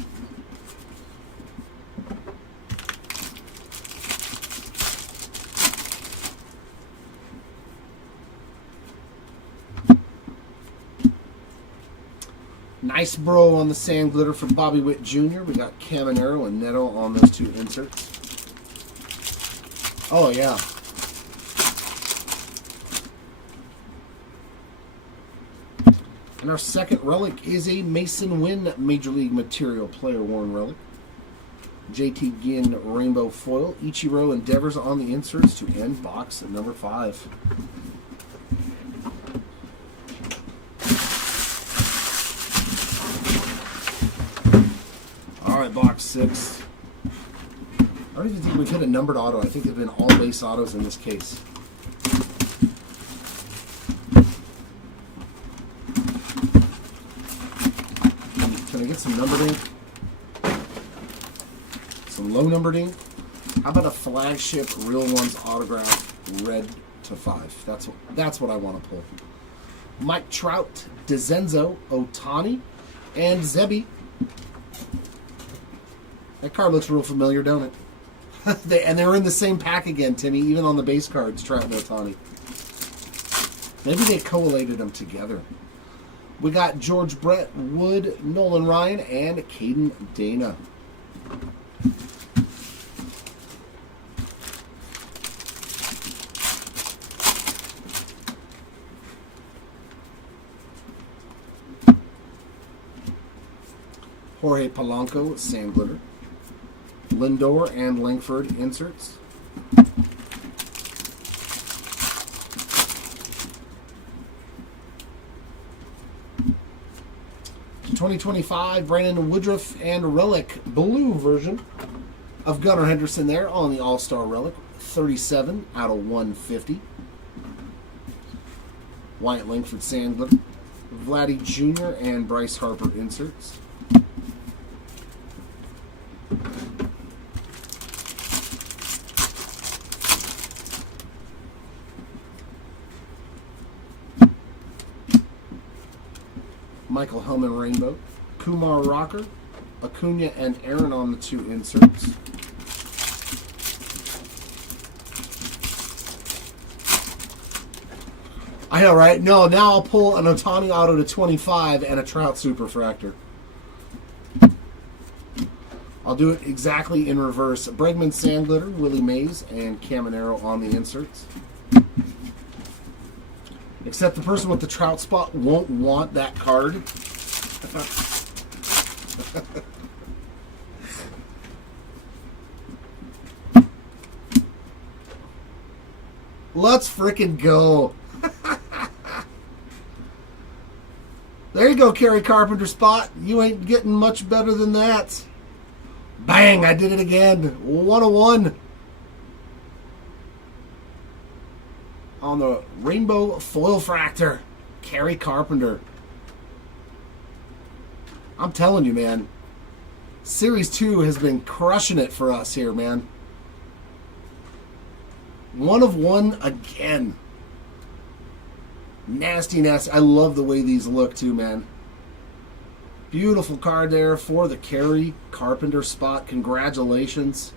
Nice bro on the sand glitter for Bobby Witt Jr. We got Caminero and Neto on those two inserts. Oh, yeah. And our second relic is a Mason Wynn Major League Material Player Worn relic. JT Ginn rainbow foil, Ichiro Endeavors on the inserts to end box at number 5. Alright, box 6. I don't even think we've hit a numbered auto. I think they've been all base autos in this case. Can I get some numbered ink? Some low numbered ink? How about a flagship Real Ones autograph red to 5? That's what I want to pull. Mike Trout, DeZenzo, Otani, and Zebi. That card looks real familiar, don't it? And they're in the same pack again, Timmy, even on the base cards, Trout and Otani. Maybe they collated them together. We got George Brett, Wood, Nolan Ryan, and Caden Dana. Jorge Polanco, sand glitter. Lindor and Langford inserts. '25 Brandon Woodruff and Relic blue version of Gunnar Henderson there on the All-Star Relic. 37 out of 150. Wyatt Langford sand glitter. Vladdy Jr. and Bryce Harper inserts. Michael Hellman rainbow, Kumar Rocker, Acuna and Aaron on the two inserts. I know, right? No, now I'll pull an Otani auto to 25 and a Trout Superfractor. I'll do it exactly in reverse. Bregman sand glitter, Willie Mays, and Caminero on the inserts. Except the person with the Trout spot won't want that card. Let's frickin' go. There you go, Kerry Carpenter spot. You ain't getting much better than that. Bang, I did it again. 101. On the Rainbow Foil Fractor, Kerry Carpenter. I'm telling you, man. Series 2 has been crushing it for us here, man. 1 of 1 again. Nasty, nasty. I love the way these look, too, man. Beautiful card there for the Kerry Carpenter spot. Congratulations.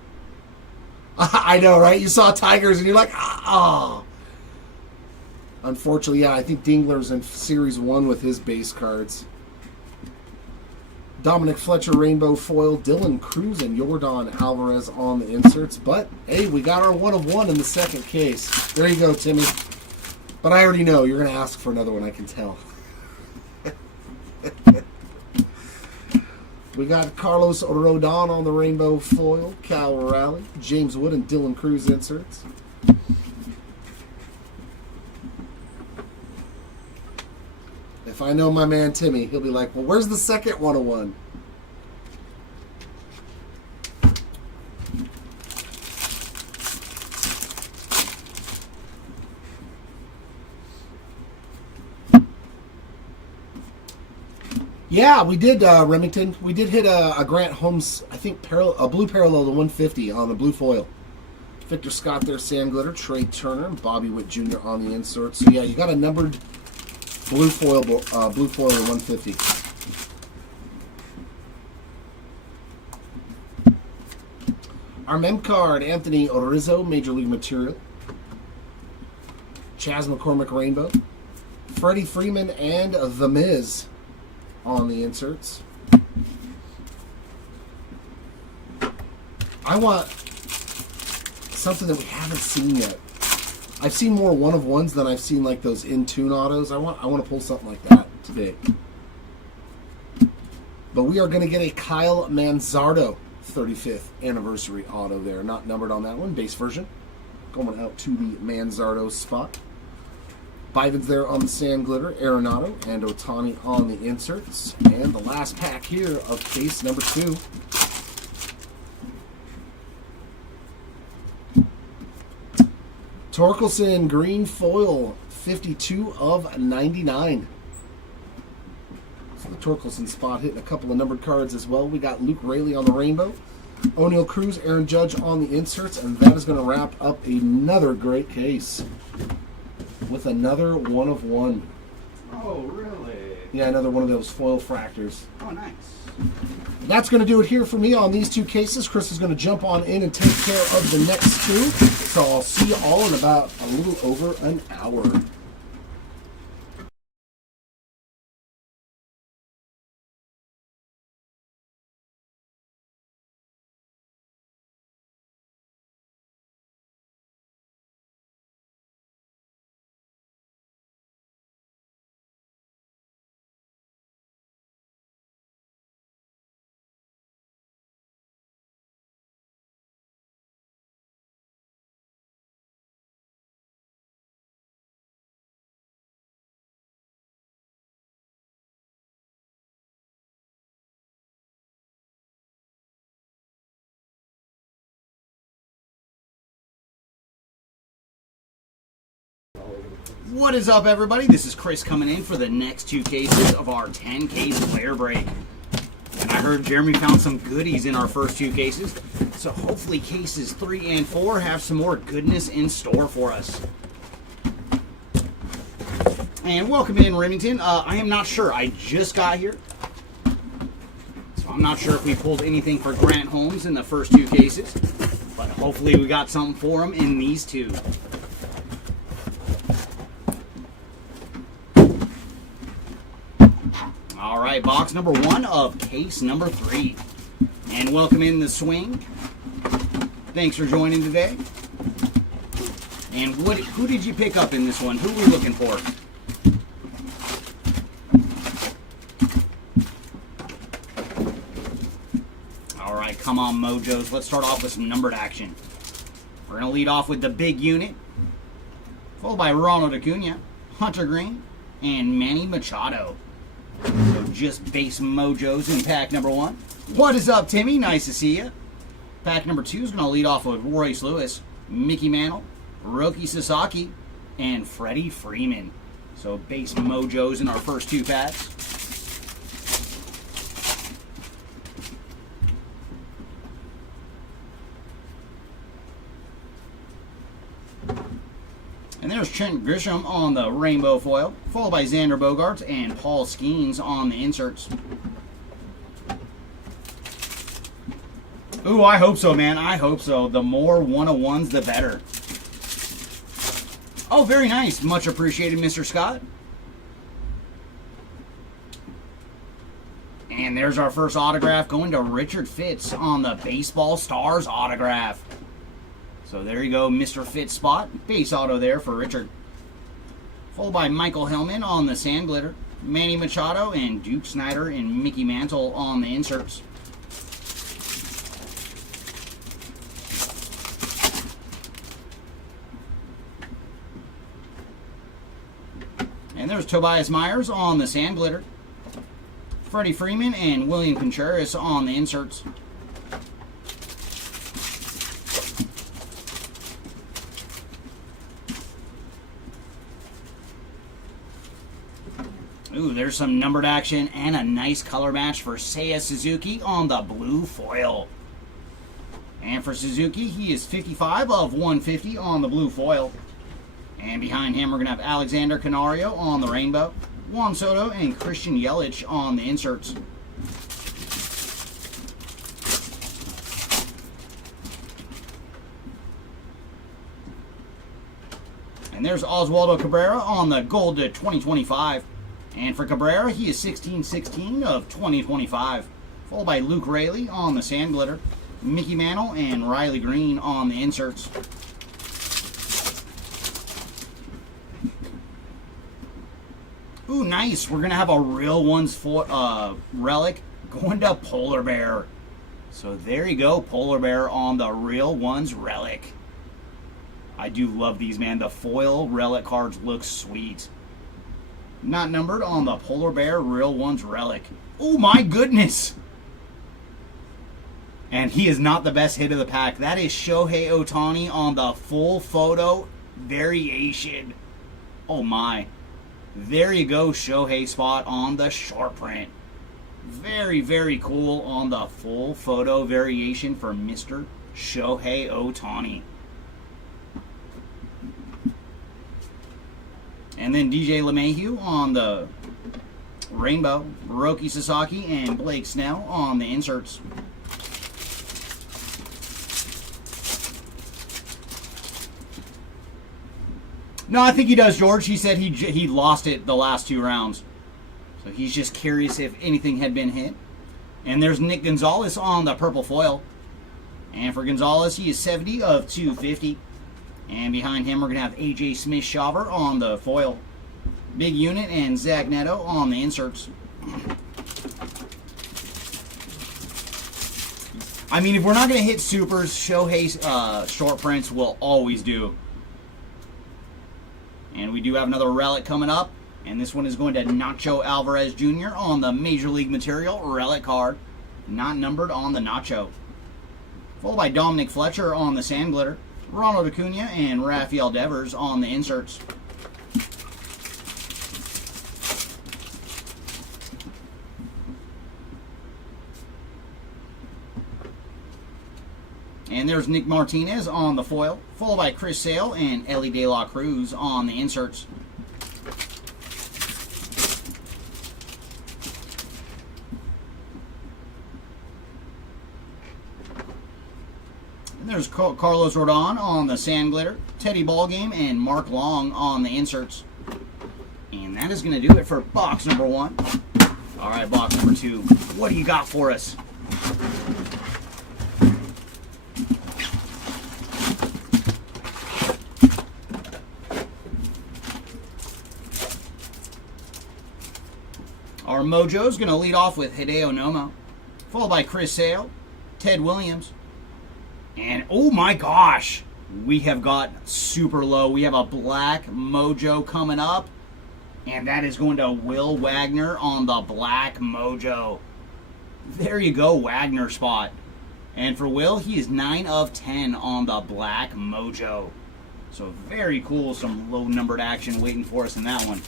I know, right? You saw Tigers and you're like, oh. Unfortunately, yeah, I think Dingler's in Series 1 with his base cards. Dominic Fletcher rainbow foil, Dylan Cruz and Yordan Alvarez on the inserts. But, hey, we got our 1 of 1 in the second case. There you go, Timmy. But I already know you're going to ask for another one, I can tell. We got Carlos Rodon on the rainbow foil, Cal Raleigh, James Wood and Dylan Cruz inserts. If I know my man Timmy, he'll be like, well, where's the second 101? Yeah, we did, Remington. We did hit a Grant Holmes, I think, a blue parallel to 150 on the blue foil. Victor Scott there, Sand Glitter, Trey Turner, and Bobby Witt Jr. on the insert. So yeah, you got a numbered blue foil to 150. Our mem card, Anthony Rizzo, Major League Material. Chas McCormick Rainbow. Freddie Freeman and The Miz on the inserts. I want something that we haven't seen yet. I've seen more one-of-ones than I've seen like those in-tune autos. I want to pull something like that today. But we are going to get a Kyle Manzardo 35th anniversary auto there. Not numbered on that one, base version. Going out to the Manzardo spot. Biden's there on the Sand Glitter, Arenado, and Otani on the inserts. And the last pack here of case number 2. Torkelson green foil, 52 of 99. So the Torkelson spot hitting a couple of numbered cards as well. We got Luke Raley on the rainbow, O'Neal Cruz, Aaron Judge on the inserts, and that is going to wrap up another great case with another one-of-one. Oh, really? Yeah, another one of those foil fractors. Oh, nice. That's going to do it here for me on these 2 cases. Chris is going to jump on in and take care of the next 2. So I'll see you all in about a little over an hour. What is up, everybody? This is Chris coming in for the next 2 cases of our 10-case player break. And I heard Jeremy found some goodies in our first 2 cases, so hopefully cases 3 and 4 have some more goodness in store for us. And welcome in, Remington. I am not sure. I just got here, so I'm not sure if we pulled anything for Grant Holmes in the first 2 cases, but hopefully we got something for him in these 2. All right, box number 1 of case number 3. And welcome in the swing. Thanks for joining today. And who did you pick up in this one? Who are we looking for? All right, come on, Mojos. Let's start off with some numbered action. We're going to lead off with the big unit, followed by Ronald Acuna, Hunter Green, and Manny Machado. So just base Mojos in pack number 1. What is up, Timmy? Nice to see you. Pack number 2 is going to lead off with Royce Lewis, Mickey Mantle, Roki Sasaki, and Freddie Freeman. So base Mojos in our first 2 packs. And there's Trent Grisham on the rainbow foil, followed by Xander Bogaerts and Paul Skeens on the inserts. Ooh, I hope so, man. I hope so. The more one-of-ones, the better. Oh, very nice. Much appreciated, Mr. Scott. And there's our first autograph going to Richard Fitz on the Baseball Stars autograph. So there you go, Mr. Fitz spot. Base auto there for Richard. Followed by Michael Hellman on the Sand Glitter, Manny Machado, and Duke Snider and Mickey Mantle on the inserts. And there's Tobias Myers on the Sand Glitter, Freddie Freeman and William Contreras on the inserts. Ooh, there's some numbered action and a nice color match for Seiya Suzuki on the blue foil. And for Suzuki, he is 55 of 150 on the blue foil. And behind him, we're going to have Alexander Canario on the rainbow, Juan Soto and Christian Yelich on the inserts. And there's Oswaldo Cabrera on the gold to 2025. And for Cabrera, he is 16/16 of 2025. Followed by Luke Raley on the sand glitter, Mickey Mantle and Riley Green on the inserts. Ooh, nice. We're going to have a real ones for relic going to Polar Bear. So there you go, Polar Bear on the real ones relic. I do love these, man. The foil relic cards look sweet. Not numbered on the Polar Bear real ones relic. Oh my goodness. And he is not the best hit of the pack. That is Shohei Ohtani on the full photo variation. Oh my. There you go, Shohei spot on the short print. Very, very cool on the full photo variation for Mr. Shohei Ohtani. And then DJ LeMahieu on the rainbow, Hiroki Sasaki and Blake Snell on the inserts. No, I think he does, George. He said he lost it the last 2 rounds. So he's just curious if anything had been hit. And there's Nick Gonzalez on the purple foil. And for Gonzalez, he is 70 of 250. And behind him, we're going to have AJ Smith-Shawver on the foil, Big Unit and Zach Neto on the inserts. I mean, if we're not going to hit supers, Shohei's short prints will always do. And we do have another relic coming up. And this one is going to Nacho Alvarez Jr. on the Major League Material relic card. Not numbered on the Nacho. Followed by Dominic Fletcher on the sand glitter, Ronald Acuna and Rafael Devers on the inserts. And there's Nick Martinez on the foil, followed by Chris Sale and Ellie De La Cruz on the inserts. And there's Carlos Rodon on the sand glitter, Teddy Ballgame and Mark Long on the inserts. And that is going to do it for box number 1. All right, box number 2. What do you got for us? Our Mojo's going to lead off with Hideo Nomo, followed by Chris Sale, Ted Williams, and oh my gosh, we have got super low. We have a black Mojo coming up, and that is going to Will Wagner on the black Mojo. There you go, Wagner spot. And for Will, he is 9 of 10 on the black Mojo. So very cool, some low numbered action waiting for us in that one.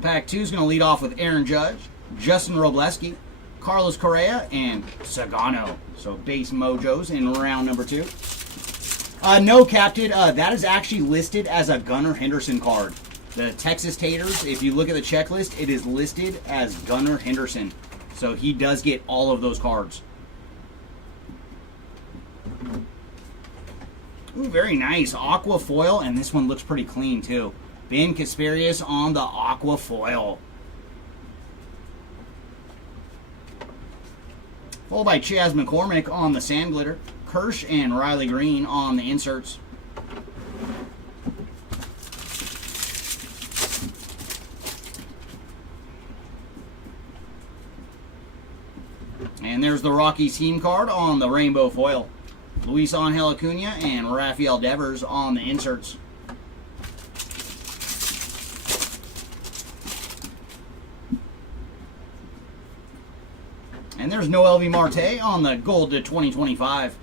Pack 2 is going to lead off with Aaron Judge, Justin Robleski, Carlos Correa, and Sagano. So base Mojos in round number 2. No, Captain, that is actually listed as a Gunnar Henderson card. The Texas Taters, if you look at the checklist, it is listed as Gunnar Henderson. So he does get all of those cards. Ooh, very nice. Aqua foil, and this one looks pretty clean too. Ben Kasperius on the aqua foil. Followed by Chaz McCormick on the sand glitter, Kirsch and Riley Green on the inserts. And there's the Rockies team card on the rainbow foil. Luis Angel Acuna and Rafael Devers on the inserts. And there's Noel V. Marte on the gold to 2025.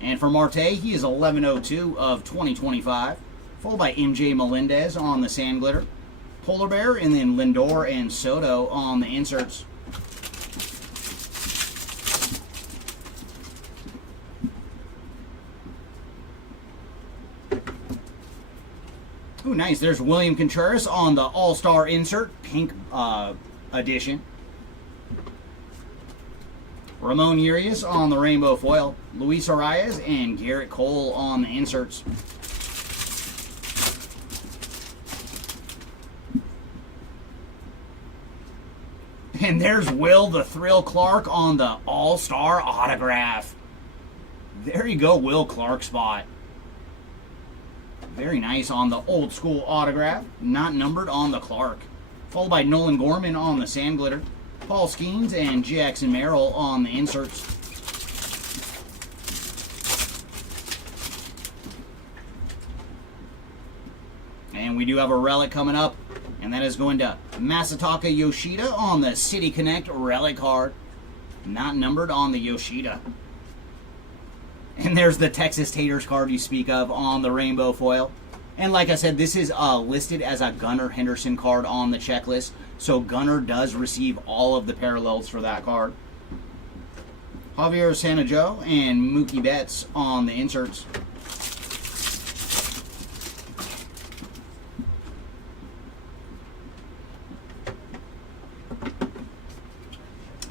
And for Marte, he is 1102 of 2025. Followed by MJ Melendez on the sand glitter, Polar Bear, and then Lindor and Soto on the inserts. Ooh, nice. There's William Contreras on the All-Star insert, pink edition. Ramon Urias on the rainbow foil. Luis Arias and Garrett Cole on the inserts. And there's Will the Thrill Clark on the All-Star autograph. There you go, Will Clark spot. Very nice on the old school autograph. Not numbered on the Clark. Followed by Nolan Gorman on the Sand Glitter. Paul Skeens and Jackson Merrill on the inserts. And we do have a relic coming up. And that is going to Masataka Yoshida on the City Connect relic card. Not numbered on the Yoshida. And there's the Texas Taters card you speak of on the rainbow foil. And like I said, this is listed as a Gunnar Henderson card on the checklist. So Gunnar does receive all of the parallels for that card. Javier Sanajo and Mookie Betts on the inserts.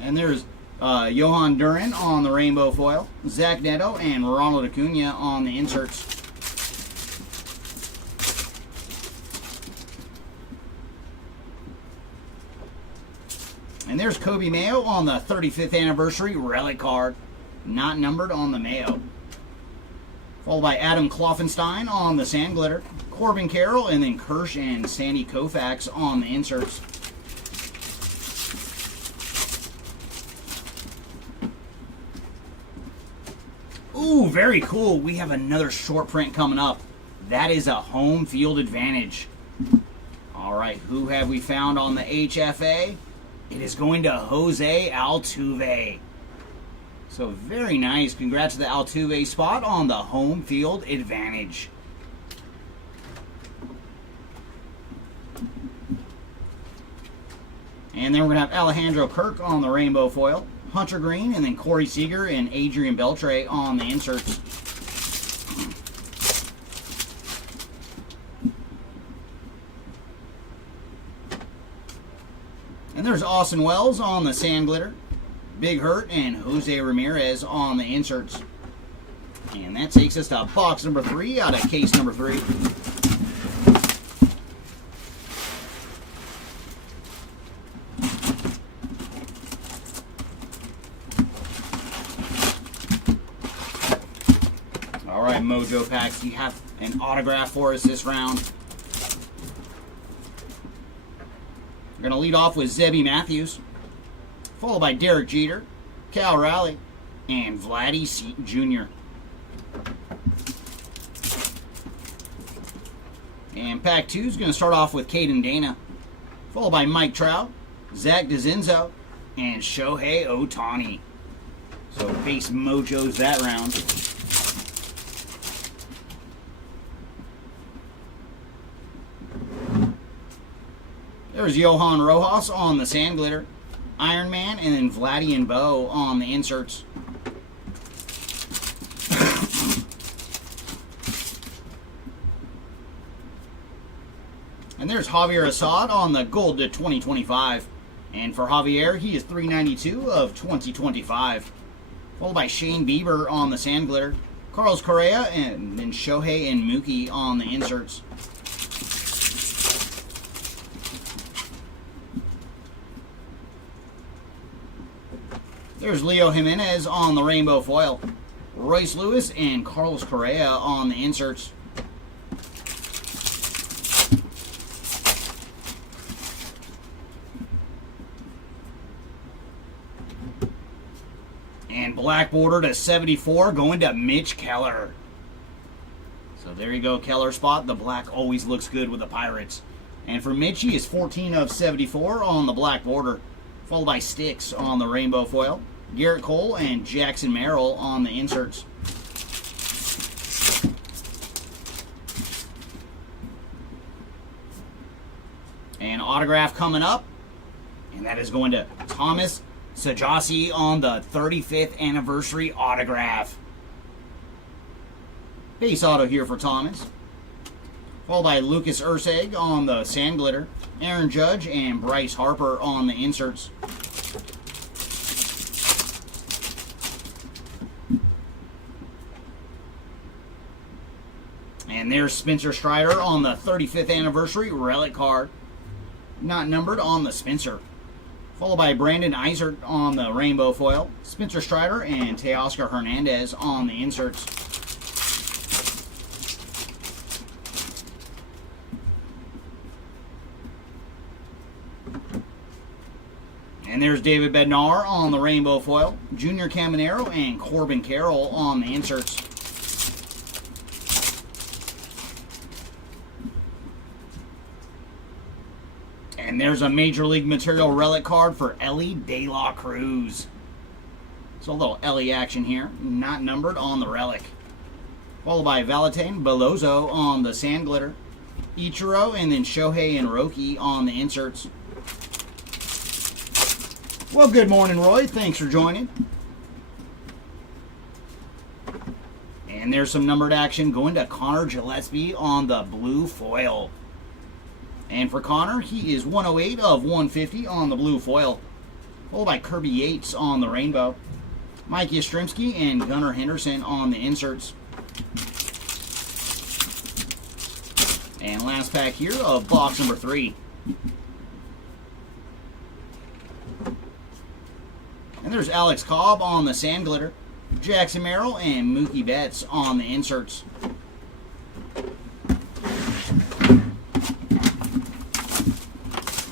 And there's Johan Duran on the rainbow foil. Zach Neto and Ronald Acuna on the inserts. And there's Kobe Mayo on the 35th anniversary relic card. Not numbered on the Mayo. Followed by Adam Kloffenstein on the Sand Glitter. Corbin Carroll and then Kirsch and Sandy Koufax on the inserts. Ooh, very cool. We have another short print coming up. That is a home field advantage. All right, who have we found on the HFA? It is going to Jose Altuve. So very nice. Congrats to the Altuve spot on the home field advantage. And then we're going to have Alejandro Kirk on the rainbow foil. Hunter Green, and then Corey Seager and Adrian Beltre on the inserts. And there's Austin Wells on the Sand Glitter, Big Hurt, and Jose Ramirez on the inserts. And that takes us to box number 3 out of case number 3. All right, Mojo Packs, you have an autograph for us this round. We're going to lead off with Zebby Matthews, followed by Derek Jeter, Cal Raleigh, and Vladdy Seaton Jr. And pack 2 is going to start off with Caden Dana, followed by Mike Trout, Zach DeZenzo, and Shohei Ohtani. So base Mojos that round. There's Johan Rojas on the Sand Glitter, Iron Man, and then Vladdy and Bo on the inserts. And there's Javier Assad on the Gold to 2025. And for Javier, he is 392 of 2025. Followed by Shane Bieber on the Sand Glitter, Carlos Correa, and then Shohei and Mookie on the inserts. There's Leo Jimenez on the rainbow foil, Royce Lewis and Carlos Correa on the inserts. And black border to 74 going to Mitch Keller. So there you go, Keller spot. The black always looks good with the Pirates. And for Mitch, he is 14 of 74 on the black border, followed by Sticks on the rainbow foil, Garrett Cole and Jackson Merrill on the inserts. autograph coming up, and that is going to Thomas Sajasi on the 35th anniversary autograph. Base auto here for Thomas. Followed by Lucas Urseg on the Sand Glitter, Aaron Judge and Bryce Harper on the inserts. And there's Spencer Strider on the 35th anniversary relic card. Not numbered on the Spencer. Followed by Brandon Eisert on the rainbow foil, Spencer Strider and Teoscar Hernandez on the inserts. And there's David Bednar on the rainbow foil, Junior Caminero and Corbin Carroll on the inserts. And there's a Major League Material relic card for Ellie De La Cruz. So a little Ellie action here, not numbered on the relic. Followed by Valentine Belozo on the Sand Glitter, Ichiro and then Shohei and Roki on the inserts. Well, good morning, Roy. Thanks for joining. And there's some numbered action going to Connor Gillespie on the blue foil. And for Connor, he is 108 of 150 on the blue foil. Followed by Kirby Yates on the rainbow. Mike Yastrzemski and Gunnar Henderson on the inserts. And last pack here of box number 3. And there's Alex Cobb on the Sand Glitter, Jackson Merrill and Mookie Betts on the inserts.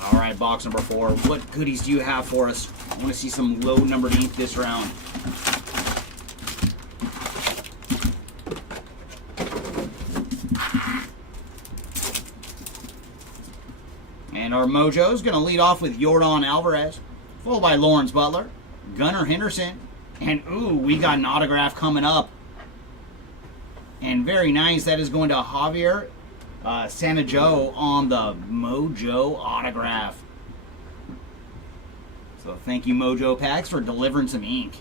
All right, box number 4. What goodies do you have for us? I want to see some low numbered ink this round. And our mojo's going to lead off with Yordan Alvarez, followed by Lawrence Butler, Gunnar Henderson, and ooh, we got an autograph coming up. And very nice, that is going to Javier Sanajo on the Mojo autograph. So thank you, Mojo Packs, for delivering some ink.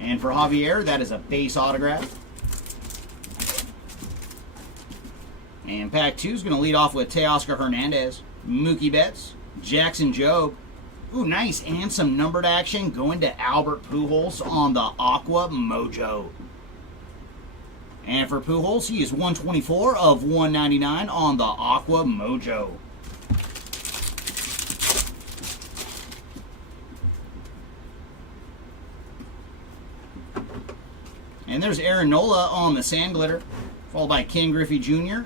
And for Javier, that is a base autograph. And pack 2 is going to lead off with Teoscar Hernandez, Mookie Betts, Jackson Jobe. Ooh, nice, and some numbered action going to Albert Pujols on the Aqua Mojo. And for Pujols, he is 124 of 199 on the Aqua Mojo. And there's Aaron Nola on the Sand Glitter, followed by Ken Griffey Jr.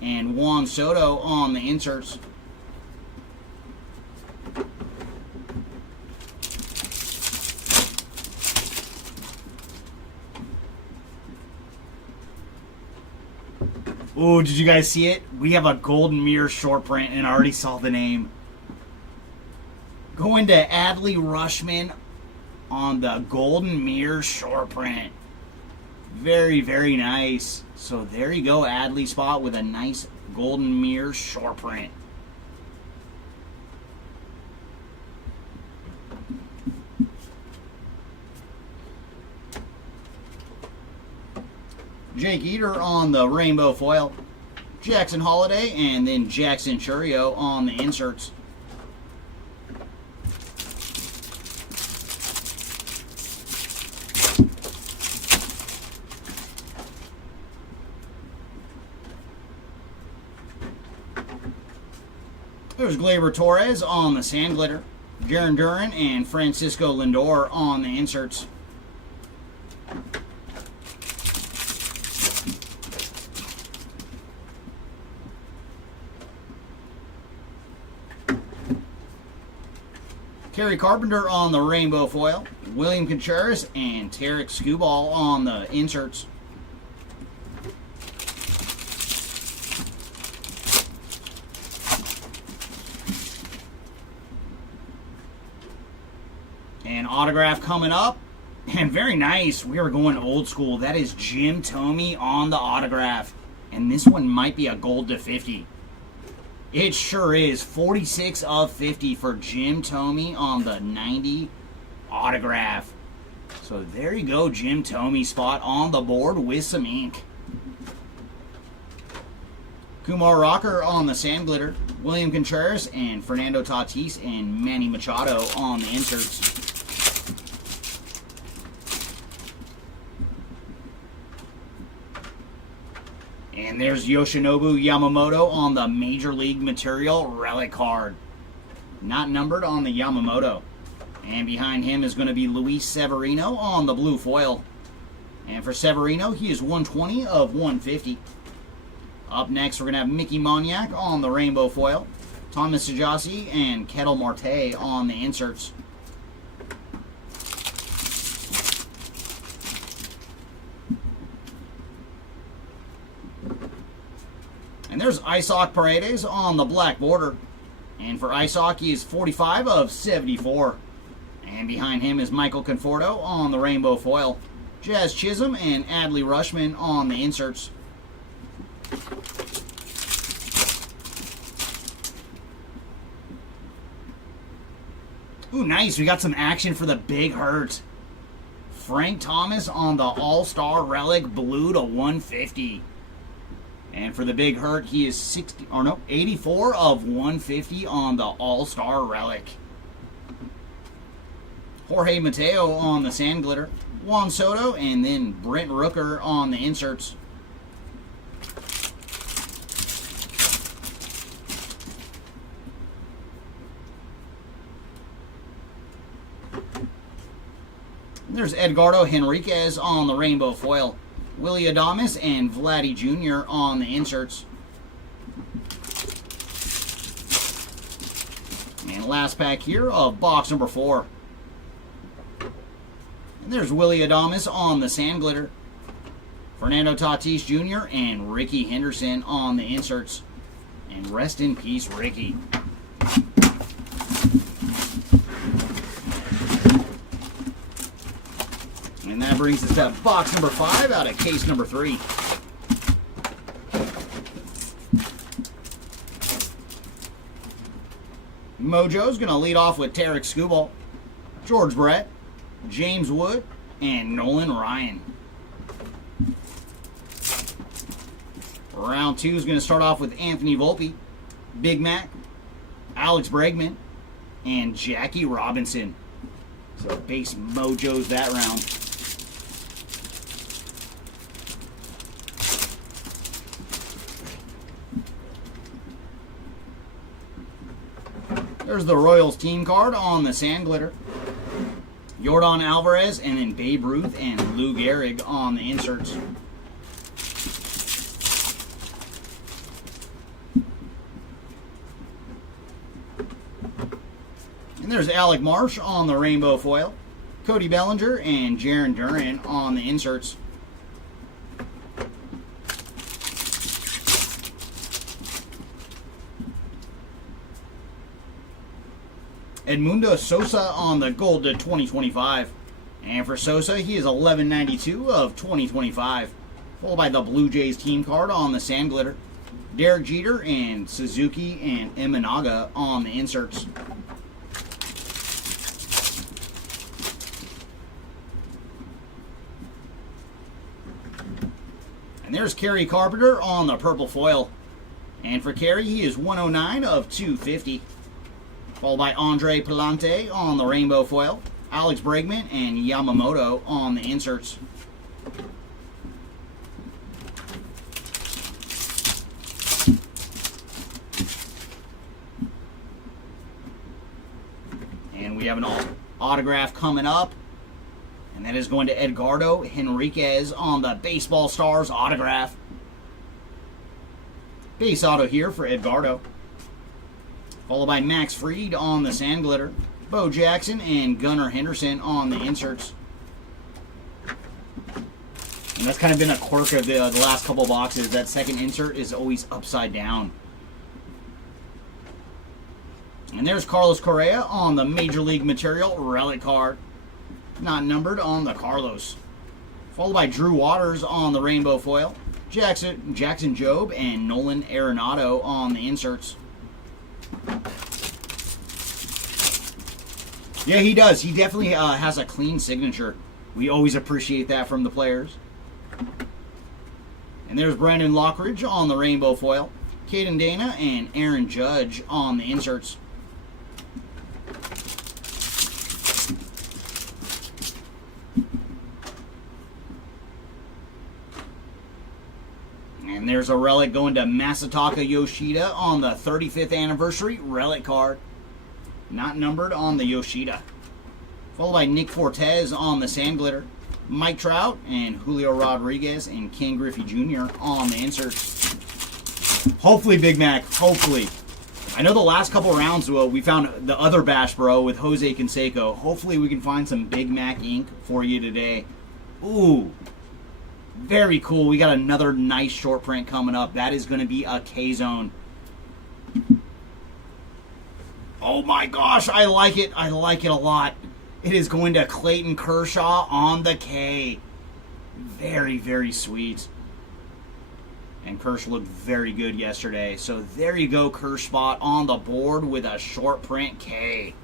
and Juan Soto on the inserts. Oh, did you guys see it? We have a Golden Mirror short print, and I already saw the name. Going to Adley Rushman on the Golden Mirror short print. Very, very nice. So there you go, Adley spot with a nice Golden Mirror short print. Jake Eater on the rainbow foil, Jackson Holiday, and then Jackson Churio on the inserts. There's Gleyber Torres on the Sand Glitter, Jaron Duran and Francisco Lindor on the inserts. Kerry Carpenter on the rainbow foil, William Contreras and Tarek Skubal on the inserts. And autograph coming up, and very nice. We are going old school. That is Jim Thome on the autograph, and this one might be a gold to 50. It sure is. 46 of 50 for Jim Thome on the 90 autograph. So there you go, Jim Thome spot on the board with some ink. Kumar Rocker on the sand glitter. William Contreras and Fernando Tatis and Manny Machado on the inserts. And there's Yoshinobu Yamamoto on the Major League Material relic card. Not numbered on the Yamamoto. And behind him is going to be Luis Severino on the blue foil. And for Severino, he is 120 of 150. Up next, we're going to have Mickey Moniak on the rainbow foil. Thomas Sajasi and Ketel Marte on the inserts. And there's Isaac Paredes on the black border. And for Isaac, he is 45 of 74. And behind him is Michael Conforto on the rainbow foil. Jazz Chisholm and Adley Rushman on the inserts. Ooh, nice. We got some action for the Big Hurt. Frank Thomas on the All-Star Relic blue to 150. And for the Big Hurt, he is 84 of 150 on the All-Star Relic. Jorge Mateo on the sand glitter. Juan Soto and then Brent Rooker on the inserts. There's Edgardo Henriquez on the rainbow foil. Willie Adames and Vladdy Jr. on the inserts. And last pack here of box number 4. And there's Willie Adames on the sand glitter. Fernando Tatis Jr. and Ricky Henderson on the inserts. And rest in peace, Ricky. And that brings us to box number 5 out of case number 3. Mojo's going to lead off with Tarek Skubal, George Brett, James Wood, and Nolan Ryan. Round 2 is going to start off with Anthony Volpe, Big Mac, Alex Bregman, and Jackie Robinson. So base Mojo's that round. There's the Royals team card on the sand glitter. Yordan Alvarez and then Babe Ruth and Lou Gehrig on the inserts. And there's Alec Marsh on the rainbow foil. Cody Bellinger and Jarren Duran on the inserts. Edmundo Sosa on the gold to 2025. And for Sosa, he is 1192 of 2025. Followed by the Blue Jays team card on the sand glitter. Derek Jeter and Suzuki and Imanaga on the inserts. And there's Kerry Carpenter on the purple foil. And for Kerry, he is 109 of 250. Followed by Andre Palante on the rainbow foil. Alex Bregman and Yamamoto on the inserts. And we have an autograph coming up. And that is going to Edgardo Henriquez on the Baseball Stars autograph. Base auto here for Edgardo. Followed by Max Fried on the sand glitter. Bo Jackson and Gunnar Henderson on the inserts. And that's kind of been a quirk of the last couple boxes. That second insert is always upside down. And there's Carlos Correa on the Major League Material relic card. Not numbered on the Carlos. Followed by Drew Waters on the rainbow foil. Jackson Jobe and Nolan Arenado on the inserts. Yeah, he does. He definitely has a clean signature. We always appreciate that from the players. And there's Brandon Lockridge on the rainbow foil. Caden Dana and Aaron Judge on the inserts. And there's a relic going to Masataka Yoshida on the 35th anniversary relic card. Not numbered on the Yoshida. Followed by Nick Fortes on the Sand Glitter. Mike Trout and Julio Rodriguez and Ken Griffey Jr. on the inserts. Hopefully, Big Mac. Hopefully. I know the last couple rounds we found the other Bash Bro with Jose Canseco. Hopefully we can find some Big Mac ink for you today. Ooh. Very cool. We got another nice short print coming up. That is going to be a K-Zone. Oh my gosh, I like it. I like it a lot. It is going to Clayton Kershaw on the K. Very, very sweet. And Kersh looked very good yesterday. So there you go, Kersh spot on the board with a short print K.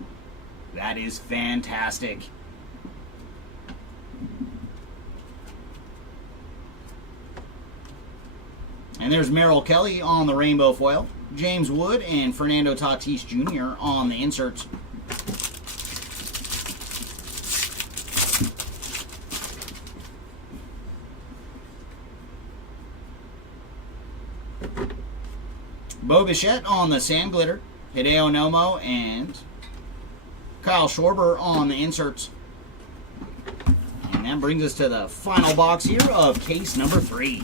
That is fantastic. And there's Merrill Kelly on the rainbow foil. James Wood and Fernando Tatis Jr. on the inserts. Bo Bichette on the Sand Glitter. Hideo Nomo and Kyle Schwarber on the inserts. And that brings us to the final box here of case number 3.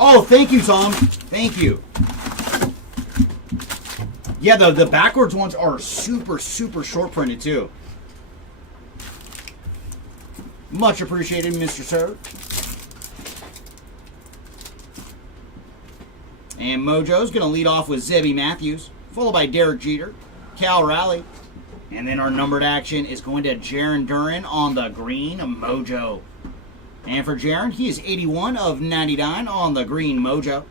Oh, thank you, Tom. Thank you. Yeah, the backwards ones are super, super short printed, too. Much appreciated, Mr. Sir. And Mojo's going to lead off with Zebby Matthews, followed by Derek Jeter, Cal Raleigh. And then our numbered action is going to Jaron Duran on the green Mojo. And for Jaron, he is 81 of 99 on the green Mojo.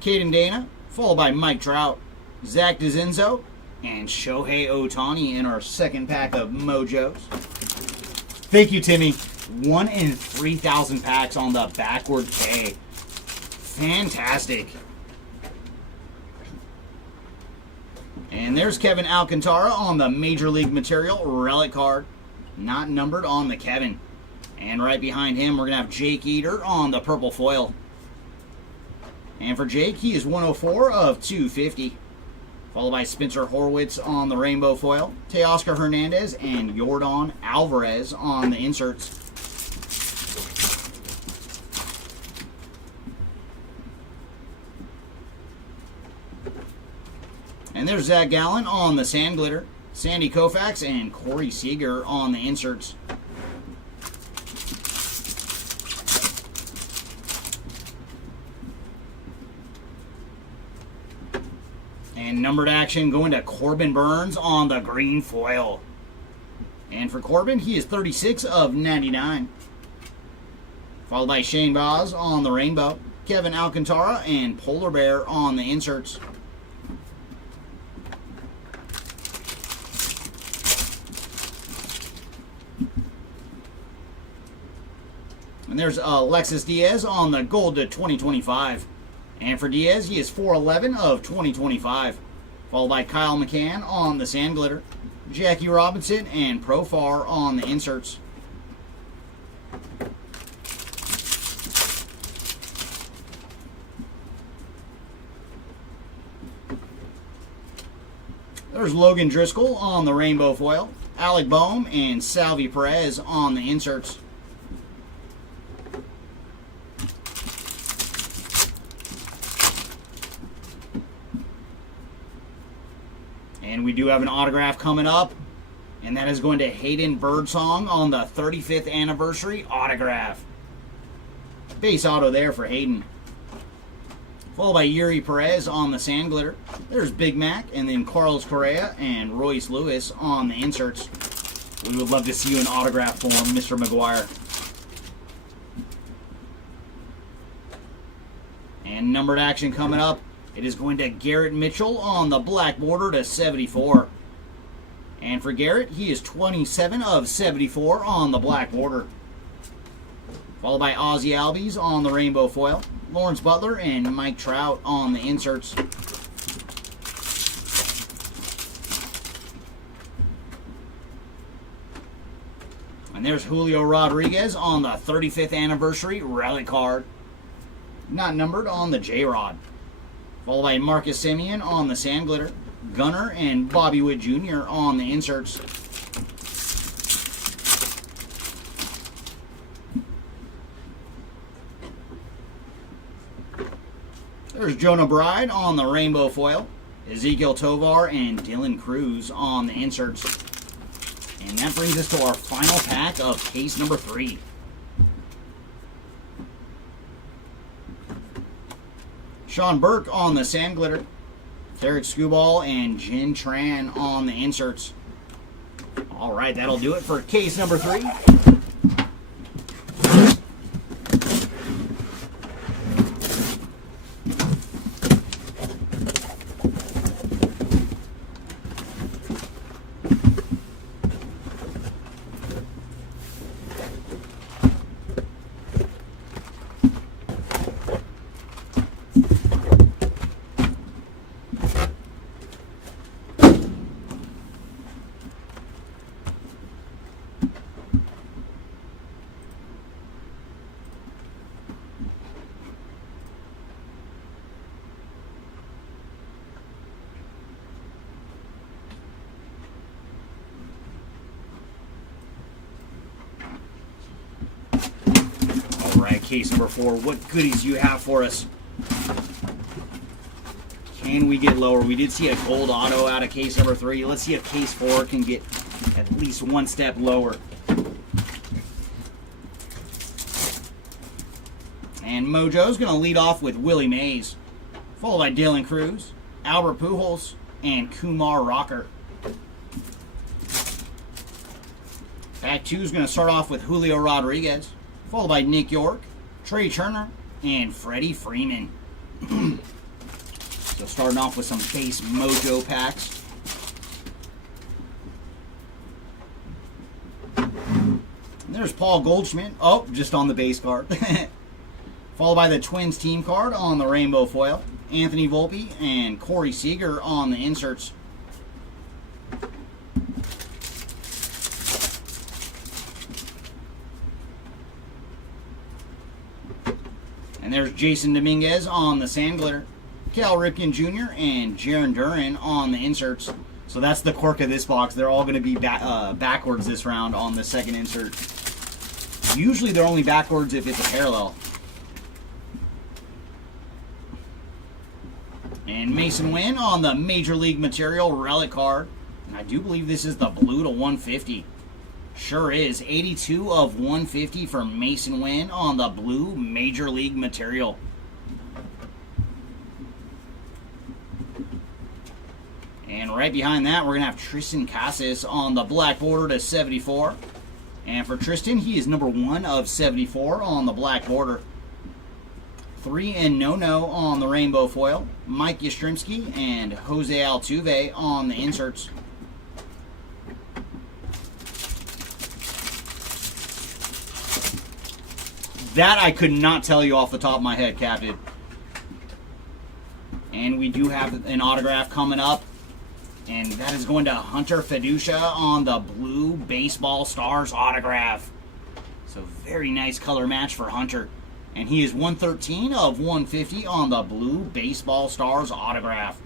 Caden Dana, followed by Mike Trout, Zach DeZenzo, and Shohei Ohtani in our second pack of Mojos. Thank you, Timmy. 1 in 3,000 packs on the backward K. Fantastic. And there's Kevin Alcantara on the Major League Material relic card. Not numbered on the Kevin. And right behind him, we're going to have Jake Eater on the purple foil. And for Jake, he is 104 of 250. Followed by Spencer Horwitz on the rainbow foil. Teoscar Hernandez and Yordan Alvarez on the inserts. And there's Zach Gallen on the Sand Glitter, Sandy Koufax, and Corey Seager on the inserts. And numbered action going to Corbin Burns on the green foil. And for Corbin, he is 36 of 99. Followed by Shane Baz on the rainbow, Kevin Alcantara, and Polar Bear on the inserts. And there's Alexis Diaz on the gold to 2025. And for Diaz, he is 411 of 2025. Followed by Kyle McCann on the Sand Glitter, Jackie Robinson, and Profar on the inserts. There's Logan Driscoll on the rainbow foil, Alec Boehm, and Salvi Perez on the inserts. And we do have an autograph coming up, and that is going to Hayden Birdsong on the 35th anniversary autograph. Base auto there for Hayden. followed by Yuri Perez on the sand glitter. There's Big Mac, and then Carlos Correa and Royce Lewis on the inserts. We would love to see you in autograph form, Mr. McGuire. And numbered action coming up. It is going to Garrett Mitchell on the black border to 74. And for Garrett, he is 27 of 74 on the black border. Followed by Ozzie Albies on the rainbow foil. Lawrence Butler and Mike Trout on the inserts. And there's Julio Rodriguez on the 35th anniversary relic card. Not numbered on the J-Rod. Followed by Marcus Semien on the sand glitter. Gunner and Bobby Witt Jr. on the inserts. There's Jonah Bride on the rainbow foil. Ezekiel Tovar and Dylan Cruz on the inserts. And that brings us to our final pack of case number 3. Sean Burke on the sand glitter. Tarek Skubal and Jin Tran on the inserts. All right, that'll do it for case number 3. Case number 4. What goodies do you have for us? Can we get lower? We did see a gold auto out of case number 3. Let's see if case 4 can get at least one step lower. And Mojo's going to lead off with Willie Mays, followed by Dylan Cruz, Albert Pujols, and Kumar Rocker. Pack 2 is going to start off with Julio Rodriguez, followed by Nick York, Trey Turner, and Freddie Freeman. So starting off with some base Mojo packs. And there's Paul Goldschmidt. Oh, just on the base card. Followed by the Twins team card on the rainbow foil. Anthony Volpe and Corey Seager on the inserts. And there's Jason Dominguez on the sand glitter, Cal Ripken Jr. and Jarren Duran on the inserts. So that's the quirk of this box. They're all going to be backwards this round on the second insert. Usually they're only backwards if it's a parallel. And Mason Wynn on the Major League Material relic card. And I do believe this is the blue to 150. Sure is. 82 of 150 for Mason Wynn on the blue Major League Material. And right behind that, we're going to have Tristan Casas on the black border to 74. And for Tristan, he is number 1 of 74 on the black border. 3 and No on the rainbow foil. Mike Yastrzemski and Jose Altuve on the inserts. That I could not tell you off the top of my head, Captain. And we do have an autograph coming up. And that is going to Hunter Fiducia on the blue Baseball Stars autograph. So very nice color match for Hunter. And he is 113 of 150 on the blue Baseball Stars autograph.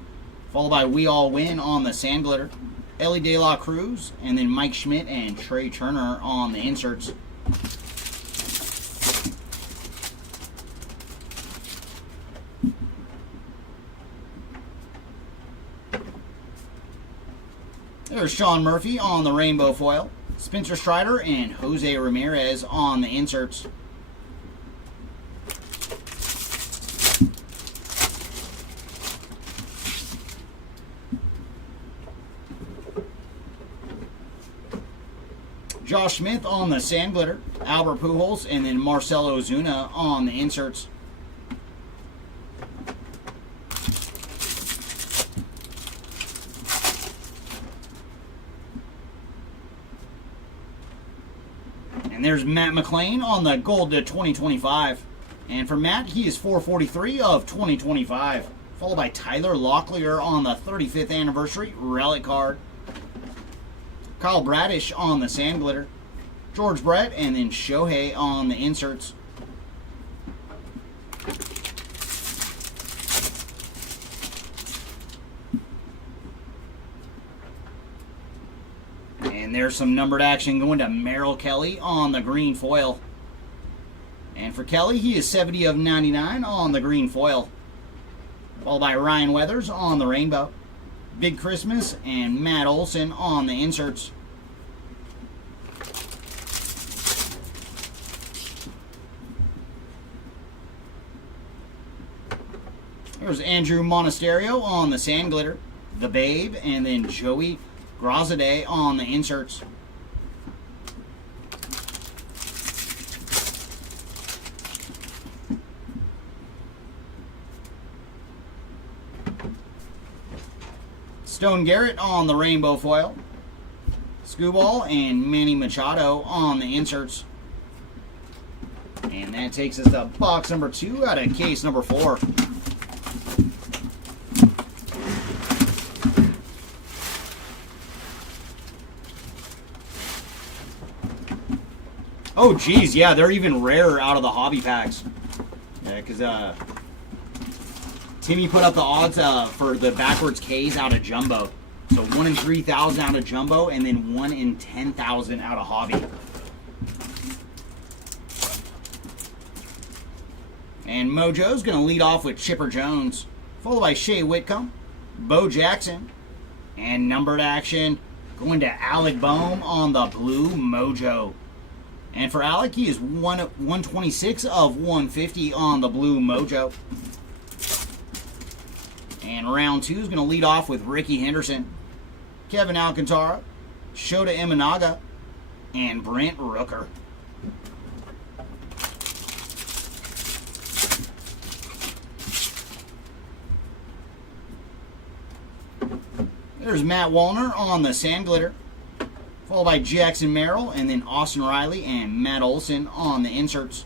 Followed by We All Win on the sand glitter. Ellie De La Cruz. And then Mike Schmidt and Trey Turner on the inserts. There's Sean Murphy on the rainbow foil. Spencer Strider and Jose Ramirez on the inserts. Josh Smith on the sand glitter, Albert Pujols, and then Marcelo Ozuna on the inserts. And there's Matt McClain on the gold to 2025. And for Matt, he is 443 of 2025. Followed by Tyler Locklear on the 35th anniversary relic card. Kyle Bradish on the sand glitter. George Brett, and then Shohei on the inserts. And there's some numbered action going to Merrill Kelly on the green foil. And for Kelly, he is 70 of 99 on the green foil. Followed by Ryan Weathers on the rainbow. Big Christmas and Matt Olson on the inserts. There's Andrew Monasterio on the sand glitter, the Babe, and then Joey Grozade on the inserts. Stone Garrett on the rainbow foil. Scooball and Manny Machado on the inserts. And that takes us to box number 2 out of case number 4. Oh, geez, yeah, they're even rarer out of the hobby packs. Yeah, because Timmy put up the odds for the backwards K's out of Jumbo. So 1 in 3,000 out of Jumbo, and then 1 in 10,000 out of hobby. And Mojo's going to lead off with Chipper Jones, followed by Shea Whitcomb, Bo Jackson, and numbered action going to Alec Boehm on the blue Mojo. And for Alec, he is 126 of 150 on the blue Mojo. And round 2 is going to lead off with Ricky Henderson, Kevin Alcantara, Shota Imanaga, and Brent Rooker. There's Matt Wallner on the sand glitter, followed by Jackson Merrill, and then Austin Riley and Matt Olson on the inserts.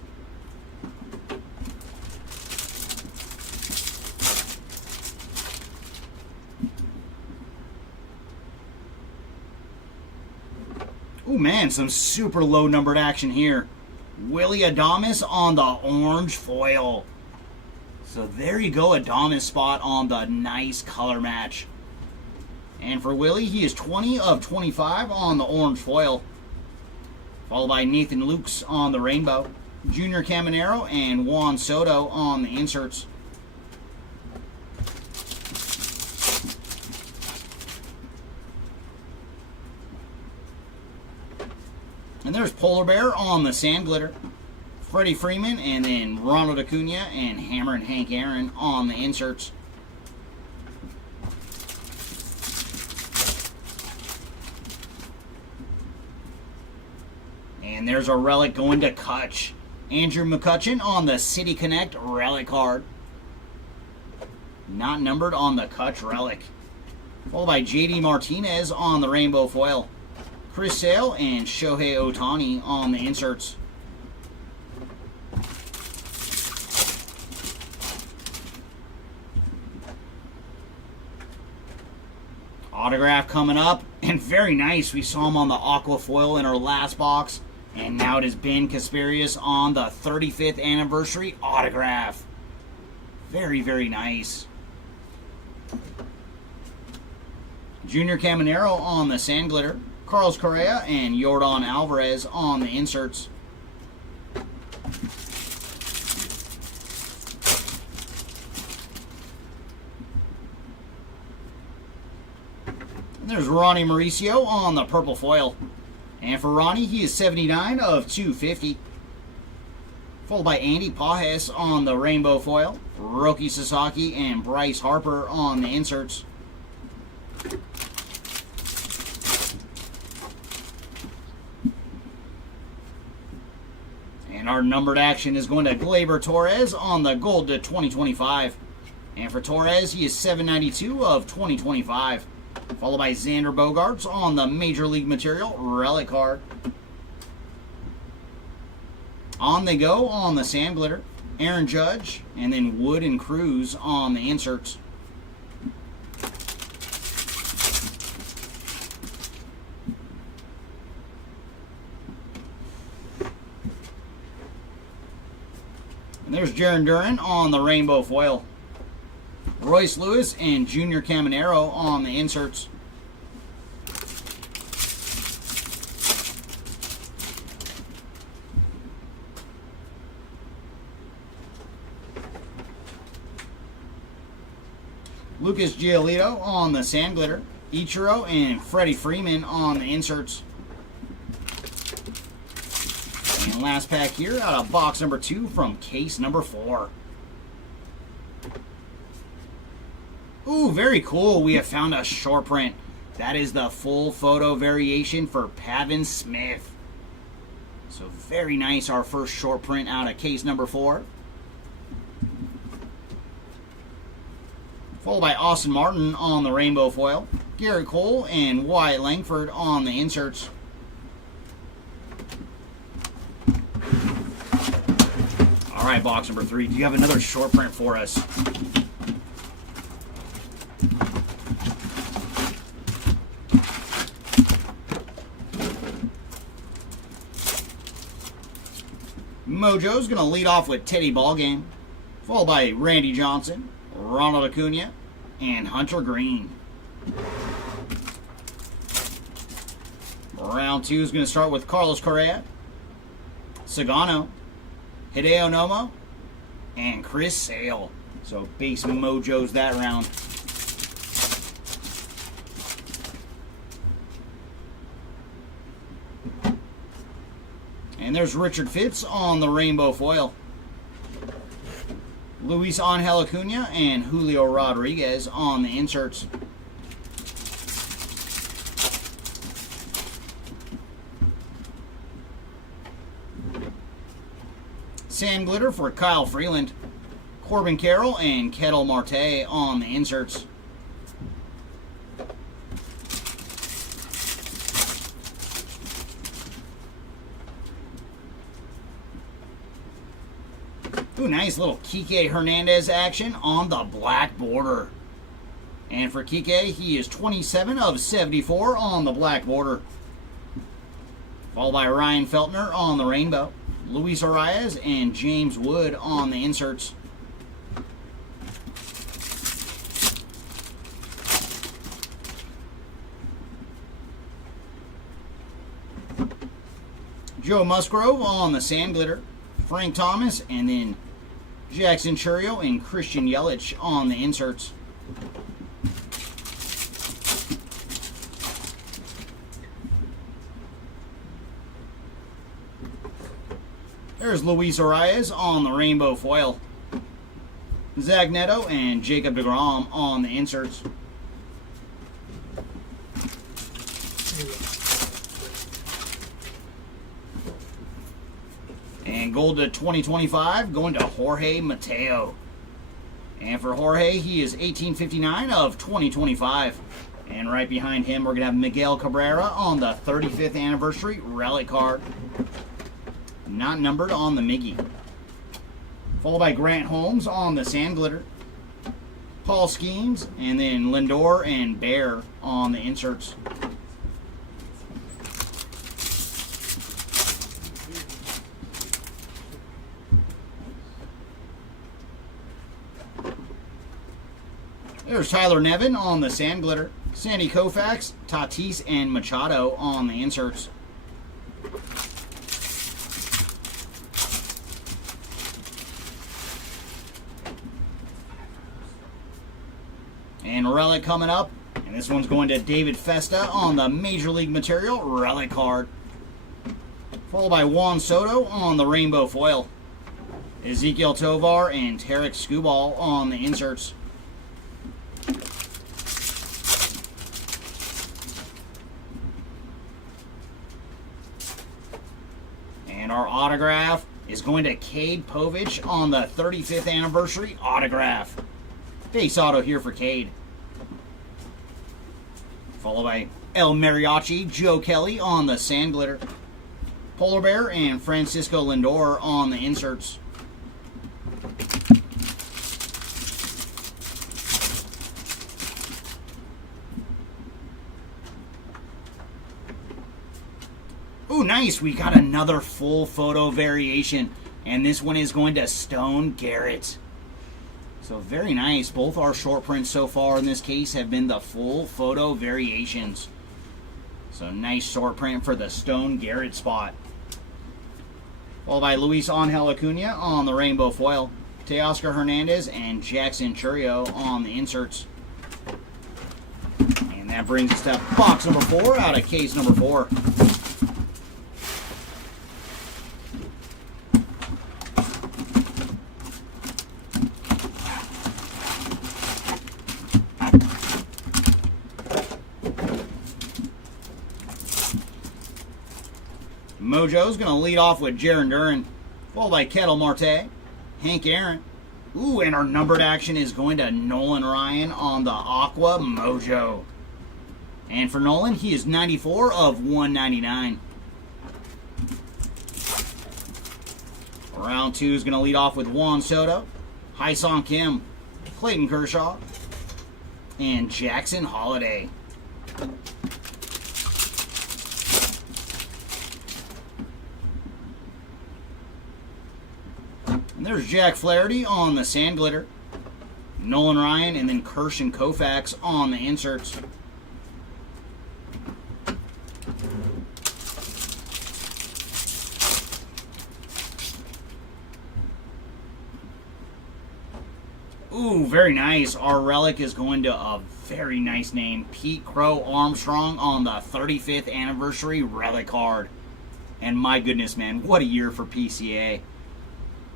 Oh man, some super low numbered action here. Willie Adames on the orange foil. So there you go, Adames spot on the nice color match. And for Willie, he is 20 of 25 on the orange foil. Followed by Nathan Lukes on the rainbow. Junior Caminero and Juan Soto on the inserts. And there's Polar Bear on the sand glitter. Freddie Freeman, and then Ronald Acuna and Hammer and Hank Aaron on the inserts. And there's a relic going to Kutch. Andrew McCutchen on the City Connect relic card. Not numbered on the Kutch relic. Followed by JD Martinez on the rainbow foil. Chris Sale and Shohei Ohtani on the inserts. Autograph coming up, and very nice. We saw him on the aqua foil in our last box. And now it is Ben Kasperius on the 35th anniversary autograph. Very, very nice. Junior Caminero on the sand glitter. Carlos Correa and Yordan Alvarez on the inserts. And there's Ronnie Mauricio on the purple foil. And for Ronnie, he is 79 of 250. Followed by Andy Pajes on the rainbow foil. Roki Sasaki and Bryce Harper on the inserts. And our numbered action is going to Gleyber Torres on the gold to 2025. And for Torres, he is 792 of 2025. Followed by Xander Bogaerts on the Major League Material relic card. On they go on the Sand Glitter. Aaron Judge, and then Wood and Cruz on the inserts. And there's Jarren Duran on the rainbow foil. Royce Lewis and Junior Caminero on the inserts. Lucas Giolito on the Sand Glitter. Ichiro and Freddie Freeman on the inserts. And last pack here out of box number 2 from case number 4. Ooh, very cool. We have found a short print. That is the full photo variation for Pavin Smith. So very nice. Our first short print out of case number 4. Followed by Austin Martin on the rainbow foil. Garrett Cole and Wyatt Langford on the inserts. All right, box number 3. Do you have another short print for us? Mojo's going to lead off with Teddy Ballgame, followed by Randy Johnson, Ronald Acuna, and Hunter Green. Round 2 is going to start with Carlos Correa, Sagano, Hideo Nomo, and Chris Sale. So base Mojo's that round. And there's Richard Fitz on the rainbow foil. Luis Angel Acuna and Julio Rodriguez on the inserts. Sand Glitter for Kyle Freeland. Corbin Carroll and Ketel Marte on the inserts. Ooh, nice little Kike Hernandez action on the black border. And for Kike, he is 27 of 74 on the black border. Followed by Ryan Feltner on the rainbow. Luis Arias and James Wood on the inserts. Joe Musgrove on the Sand Glitter. Frank Thomas, and then Jackson Chourio and Christian Yelich on the inserts. There's Luis Arias on the rainbow foil. Zach Neto and Jacob deGrom on the inserts. And gold to 2025 going to Jorge Mateo. And for Jorge, he is 1859 of 2025. And right behind him, we're going to have Miguel Cabrera on the 35th anniversary relic card. Not numbered on the Miggy. Followed by Grant Holmes on the Sand Glitter. Paul Skeens, and then Lindor and Bear on the inserts. There's Tyler Nevin on the Sand Glitter. Sandy Koufax, Tatis, and Machado on the inserts. And relic coming up. And this one's going to David Festa on the Major League Material relic card. Followed by Juan Soto on the rainbow foil. Ezekiel Tovar and Tarek Skubal on the inserts. And our autograph is is going to Cade Povich on the 35th anniversary autograph. Base auto here for Cade. Followed by El Mariachi, Joe Kelly on the Sand Glitter. Polar Bear and Francisco Lindor on the inserts. Ooh, nice. We got another full photo variation. And this one is going to Stone Garrett. So very nice. Both our short prints so far in this case have been the full photo variations. So nice short print for the Stone Garrett spot. Followed by Luis Angel Acuna on the rainbow foil. Teoscar Hernandez and Jackson Chourio on the inserts. And that brings us to box number 4 out of case number 4. Mojo's going to lead off with Jarren Duran, followed by Kettle Marte, Hank Aaron. Ooh, and our numbered action is going to Nolan Ryan on the Aqua Mojo. And for Nolan, he is 94 of 199. Round 2 is going to lead off with Juan Soto, Hyun-Sung Kim, Clayton Kershaw, and Jackson Holiday. And there's Jack Flaherty on the Sand Glitter, Nolan Ryan, and then Kirsch and Koufax on the inserts. Ooh, very nice. Our relic is going to a very nice name, Pete Crow Armstrong on the 35th anniversary relic card. And my goodness, man, what a year for PCA.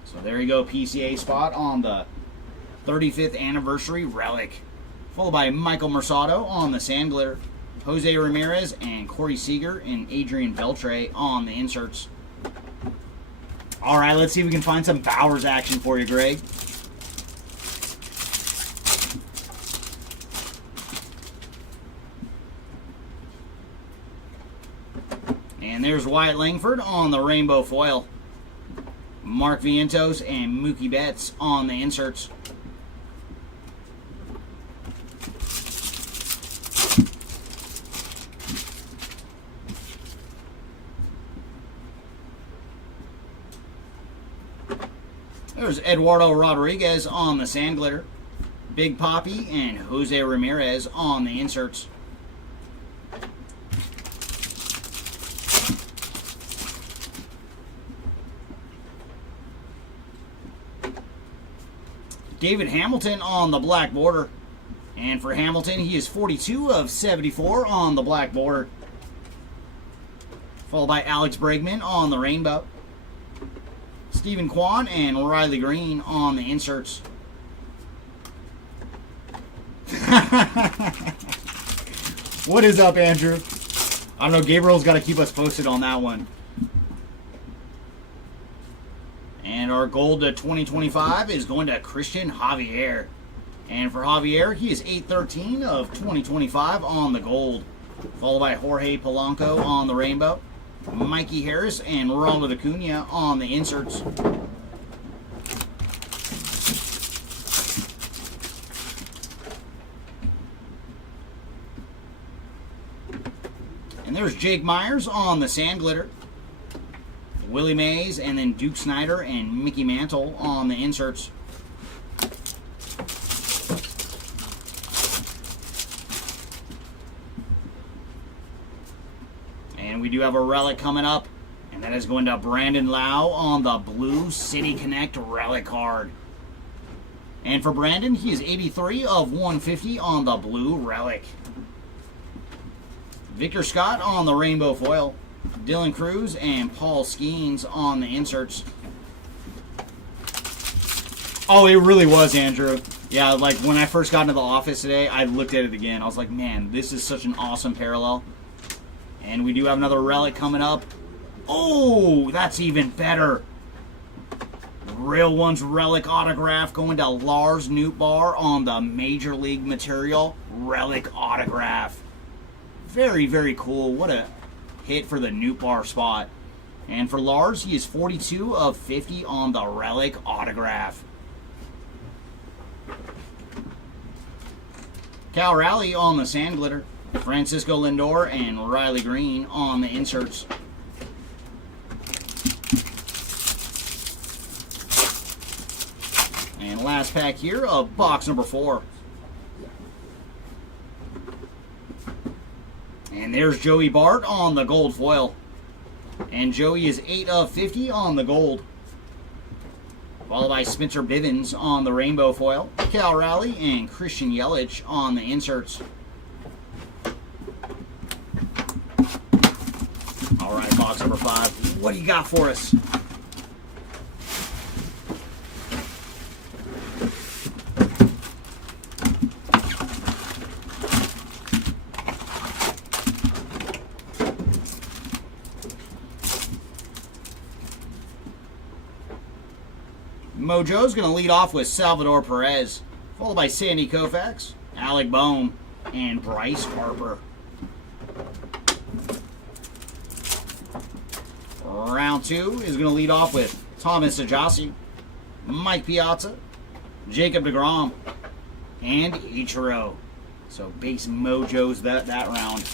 So there you go, PCA spot on the 35th anniversary relic. Followed by Michael Mercado on the Sand Glitter, Jose Ramirez and Corey Seager and Adrian Beltre on the inserts. All right, let's see if we can find some Bowers action for you, Greg. And there's Wyatt Langford on the rainbow foil. Mark Vientos and Mookie Betts on the inserts. There's Eduardo Rodriguez on the Sand Glitter. Big Papi and Jose Ramirez on the inserts. David Hamilton on the black border. And for Hamilton, he is 42 of 74 on the black border. Followed by Alex Bregman on the rainbow. Stephen Kwan and Riley Green on the inserts. What is up, Andrew? I don't know, Gabriel's got to keep us posted on that one. And our gold to 2025 is going to Christian Javier. And for Javier, he is 813 of 2025 on the gold. Followed by Jorge Polanco on the rainbow. Mikey Harris and Ronald Acuna on the inserts. And there's Jake Myers on the Sand Glitter. Willie Mays, and then Duke Snyder and Mickey Mantle on the inserts. And we do have a relic coming up, and that is going to Brandon Lau on the Blue City Connect relic card. And for Brandon, he is 83 of 150 on the blue relic. Victor Scott on the rainbow foil. Dylan Cruz and Paul Skeens on the inserts. Oh, it really was, Andrew. Yeah, like when I first got into the office today, I looked at it again. I was like, man, this is such an awesome parallel. And we do have another relic coming up. Oh, that's even better. Real Ones relic autograph going to Lars Nootbaar on the Major League Material relic autograph. Very, very cool. What a hit for the Nootbaar spot. And for Lars, he is 42 of 50 on the relic autograph. Cal Raleigh on the Sand Glitter. Francisco Lindor and Riley Green on the inserts. And last pack here of box number 4. And there's Joey Bart on the gold foil. And Joey is 8 of 50 on the gold. Followed by Spencer Bivens on the rainbow foil. Cal Raleigh and Christian Yelich on the inserts. All right, box number 5. What do you got for us? Mojo's going to lead off with Salvador Perez, followed by Sandy Koufax, Alec Bohm, and Bryce Harper. Round 2 is going to lead off with Thomas Ajasi, Mike Piazza, Jacob deGrom, and Ichiro. So base Mojo's that round.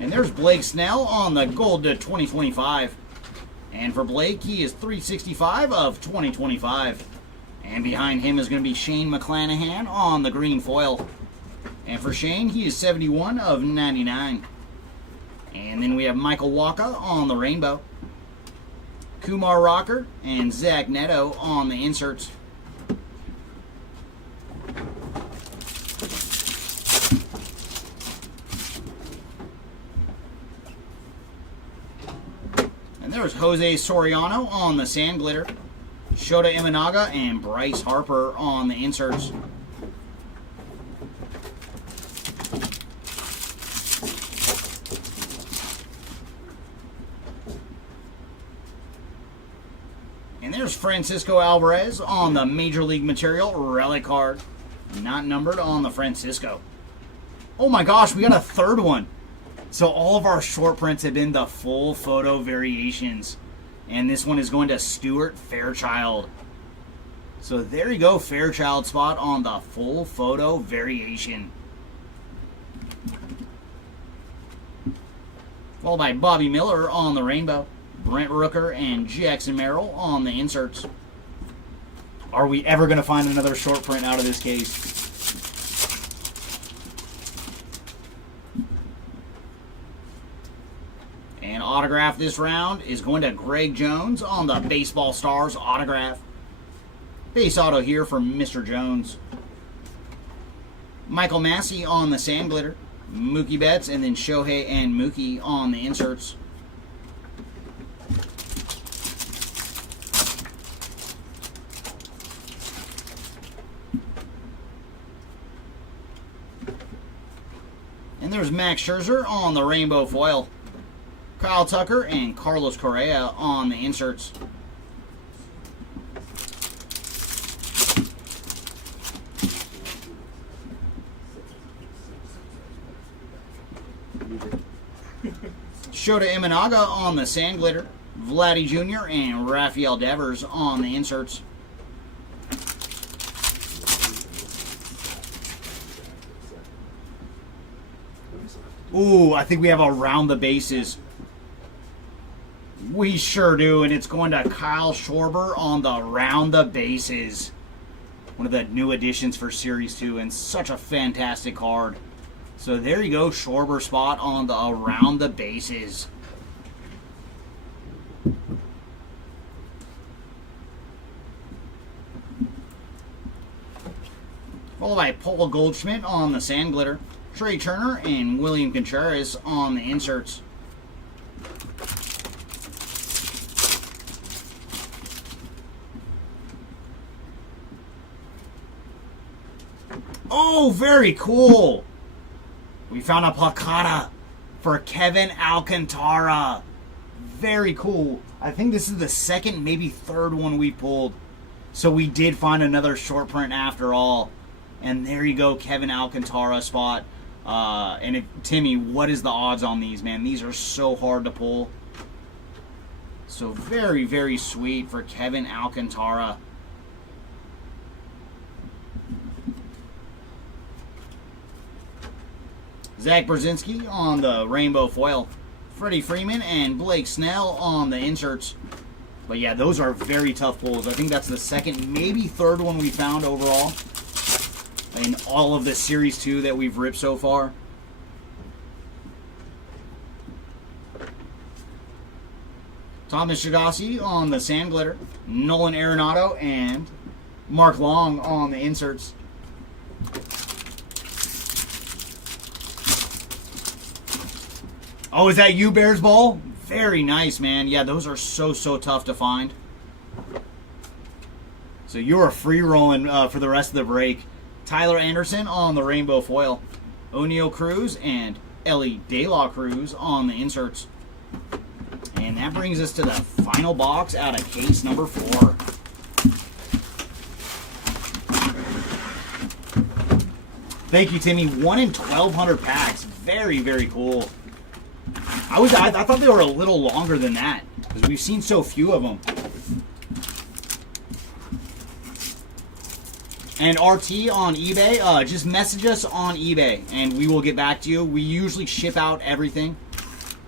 And there's Blake Snell on the gold to 2025. And for Blake, he is 365 of 2025. And behind him is going to be Shane McClanahan on the green foil. And for Shane, he is 71 of 99. And then we have Michael Wacha on the rainbow. Kumar Rocker and Zach Neto on the inserts. And there's Jose Soriano on the Sand Glitter. Shota Imanaga and Bryce Harper on the inserts. And there's Francisco Alvarez on the Major League Material relic card. Not numbered on the Francisco. Oh my gosh, we got a third one. So all of our short prints have been the full photo variations. And this one is going to Stuart Fairchild. So there you go, Fairchild spot on the full photo variation. Followed by Bobby Miller on the rainbow. Brent Rooker and Jackson Merrill on the inserts. Are we ever going to find another short print out of this case? And autograph this round is going to Greg Jones on the Baseball Stars autograph. Base auto here from Mr. Jones. Michael Massey on the Sand Glitter. Mookie Betts and then Shohei and Mookie on the inserts. And there's Max Scherzer on the rainbow foil. Kyle Tucker and Carlos Correa on the inserts. Shota Imanaga on the Sand Glitter. Vladdy Jr. and Rafael Devers on the inserts. Ooh, I think we have around the bases. We sure do, and it's going to Kyle Schwarber on the round the bases. One of the new additions for Series 2, and such a fantastic card. So there you go, Schwarber spot on the around the bases. Followed by Paul Goldschmidt on the Sand Glitter. Trey Turner and William Contreras on the inserts. Oh, very cool. We found a placata for Kevin Alcantara. Very cool. I think this is the second, maybe third one we pulled. So we did find another short print after all. And there you go, Kevin Alcantara spot. Timmy, what is the odds on these, man? These are so hard to pull. So very, very sweet for Kevin Alcantara. Zach Brzezinski on the rainbow foil. Freddie Freeman and Blake Snell on the inserts. But yeah, those are very tough pulls. I think that's the second, maybe third one we found overall in all of the Series 2 that we've ripped so far. Thomas Shadasi on the sand glitter. Nolan Arenado and Mark Long on the inserts. Oh, is that you, Bears Ball? Very nice, man. Yeah, those are so tough to find. So you are free rolling for the rest of the break. Tyler Anderson on the rainbow foil. O'Neal Cruz and Ellie De La Cruz on the inserts. And that brings us to the final box out of case number 4. Thank you, Timmy. 1 in 1,200 packs. Very, very cool. I thought they were a little longer than that because we've seen so few of them. And RT on eBay, just message us on eBay and we will get back to you. We usually ship out everything.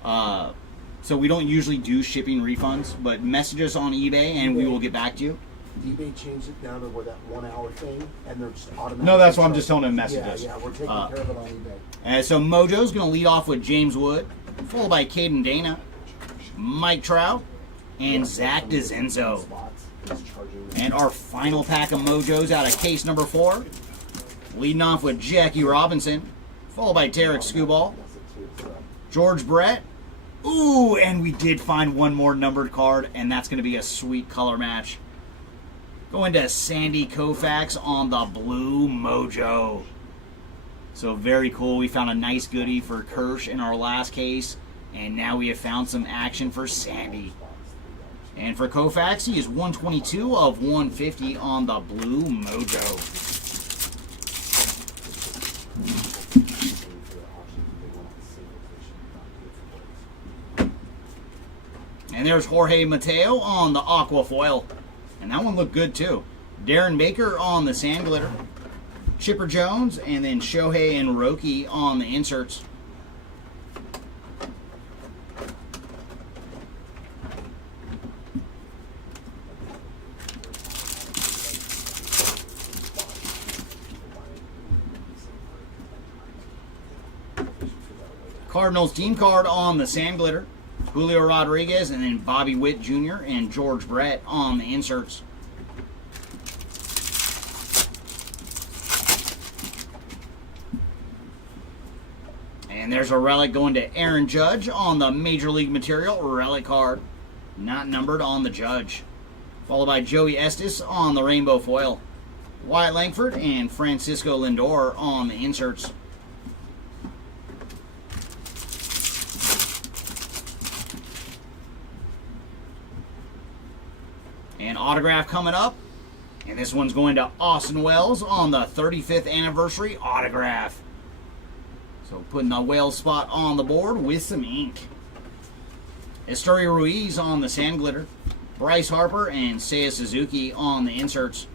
So we don't usually do shipping refunds, but message us on eBay and we will get back to you. eBay changed it down to where that 1 hour thing, and they're just automatic. No, that's why I'm just telling them message us. Yeah, we're taking care of it on eBay. And so Mojo's going to lead off with James Wood, followed by Caden Dana, Mike Trout, and Zach DeZenzo. And our final pack of Mojos out of case number 4, leading off with Jackie Robinson, followed by Tarek Skubal, George Brett. Ooh, and we did find one more numbered card, and that's going to be a sweet color match. Going to Sandy Koufax on the blue Mojo. So very cool. We found a nice goodie for Kirsch in our last case, and now we have found some action for Sandy. And for Koufax, he is 122 of 150 on the blue Mojo. And there's Jorge Mateo on the aqua foil. And that one looked good too. Darren Baker on the sand glitter. Chipper Jones, and then Shohei and Roki on the inserts. Cardinals team card on the sand glitter. Julio Rodriguez, and then Bobby Witt Jr. and George Brett on the inserts. And there's a relic going to Aaron Judge on the Major League Material relic card. Not numbered on the Judge. Followed by Joey Estes on the rainbow foil. Wyatt Langford and Francisco Lindor on the inserts. And autograph coming up. And this one's going to Austin Wells on the 35th anniversary autograph. So putting the Wells spot on the board with some ink. Estuary Ruiz on the sand glitter. Bryce Harper and Seiya Suzuki on the inserts.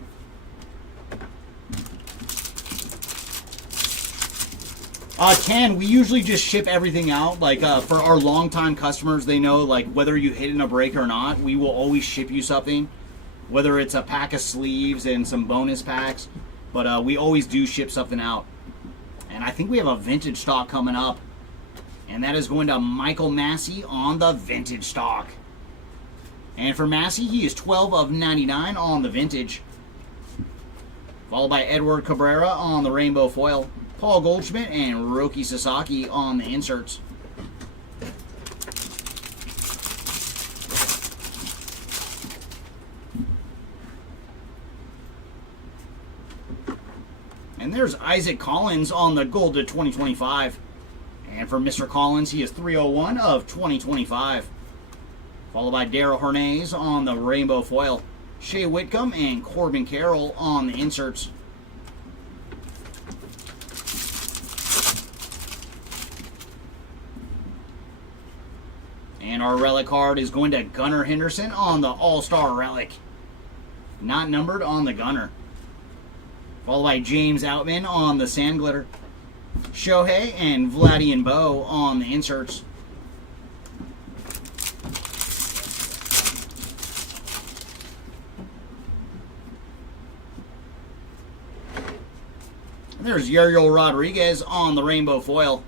Ken, we usually just ship everything out. Like for our longtime customers, they know like whether you hit in a break or not, we will always ship you something. Whether it's a pack of sleeves and some bonus packs, but we always do ship something out. And I think we have a vintage stock coming up, and that is going to Michael Massey on the vintage stock. And for Massey, he is 12 of 99 on the vintage. Followed by Edward Cabrera on the rainbow foil. Paul Goldschmidt and Roki Sasaki on the inserts. And there's Isaac Collins on the gold to 2025. And for Mr. Collins, he is 301 of 2025. Followed by Darryl Hernandez on the rainbow foil. Shea Whitcomb and Corbin Carroll on the inserts. And our relic card is going to Gunnar Henderson on the All-Star relic. Not numbered on the Gunnar. Followed by James Outman on the Sand Glitter. Shohei and Vladdy and Bo on the inserts. There's Yariel Rodriguez on the rainbow foil.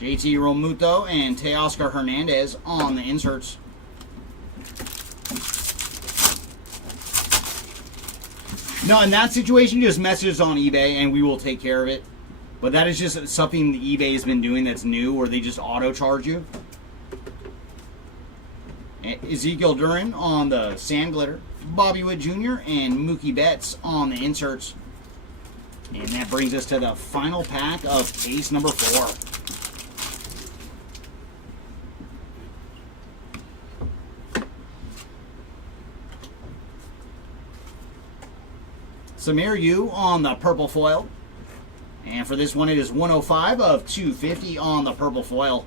JT Romuto and Teoscar Hernandez on the inserts. No, in that situation, just message us on eBay and we will take care of it. But that is just something the eBay has been doing that's new, where they just auto charge you. Ezekiel Duran on the Sand Glitter. Bobby Witt Jr. and Mookie Betts on the inserts. And that brings us to the final pack of case number 4. Samir Yu on the purple foil. And for this one, it is 105 of 250 on the purple foil.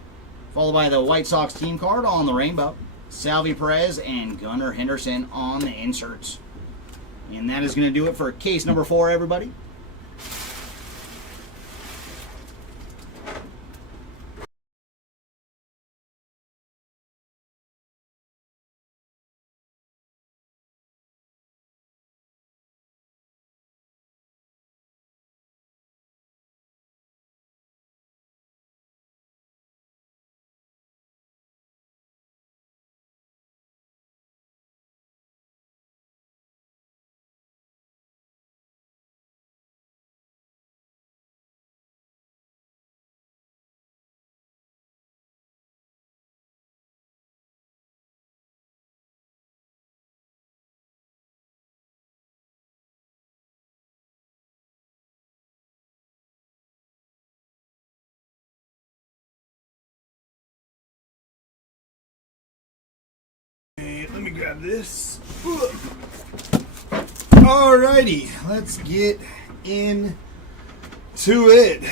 Followed by the White Sox team card on the rainbow. Salvi Perez and Gunnar Henderson on the inserts. And that is going to do it for case number 4, everybody. Let me grab this. Alrighty, let's get into it.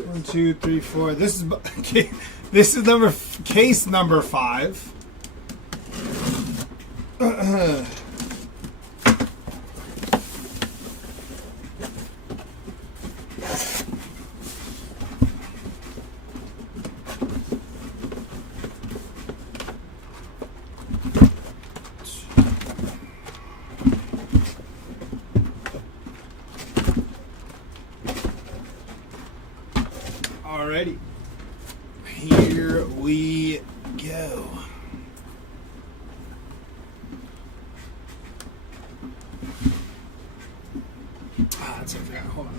1, 2, 3, 4. This is case number 5. Alrighty, here we go. That's okay. Hold on.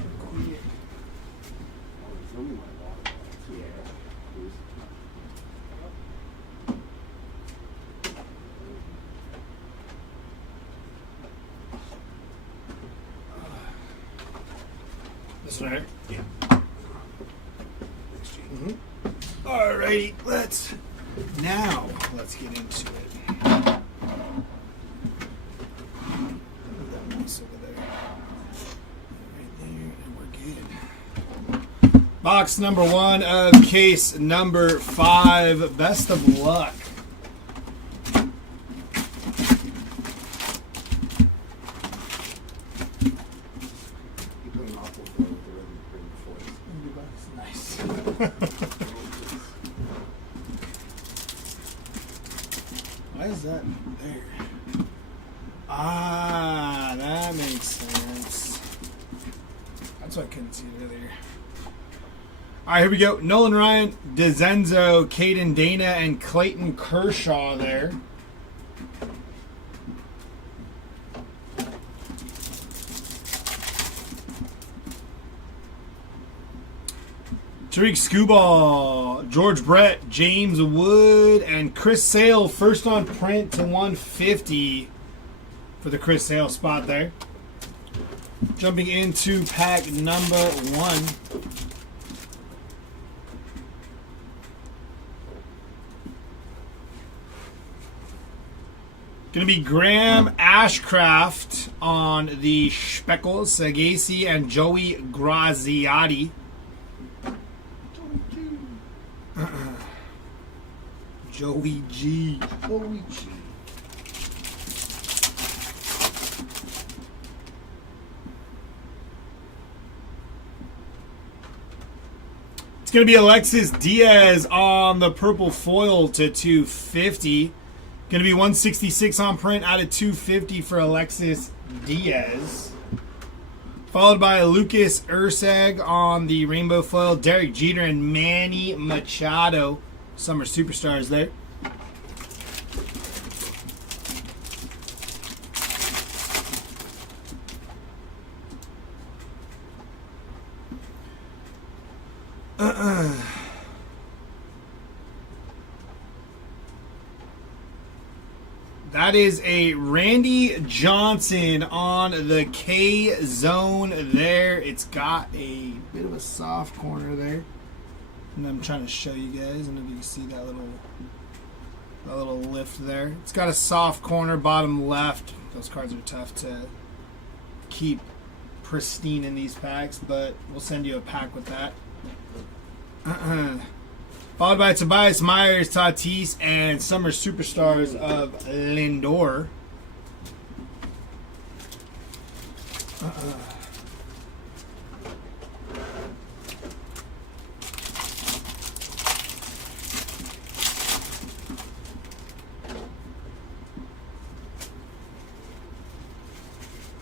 This one right? Yeah. Alrighty, let's get into it. That mouse over there. Right there, and we're good. Box number 1 of case number 5. Best of luck. Nice. Why is that there? Ah, that makes sense. That's why I couldn't see it earlier. All right, here we go. Nolan Ryan, DeZenzo, Caden Dana, and Clayton Kershaw there. Tariq Skubal, George Brett, James Wood, and Chris Sale, first on print to 150 for the Chris Sale spot there. Jumping into pack number 1. Going to be Graham Ashcraft on the Speckle, Sagasi, and Joey Graziotti. Joey G. Joey G. It's going to be Alexis Diaz on the purple foil to 250. Going to be 166 on print out of 250 for Alexis Diaz. Followed by Lucas Ursag on the rainbow foil. Derek Jeter and Manny Machado. Summer superstars there. That is a Randy Johnson on the K zone there. It's got a bit of a soft corner there. And I'm trying to show you guys. I don't know if you can see that little lift there. It's got a soft corner, bottom left. Those cards are tough to keep pristine in these packs, but we'll send you a pack with that. Followed by Tobias Myers, Tatis, and Summer Superstars of Lindor.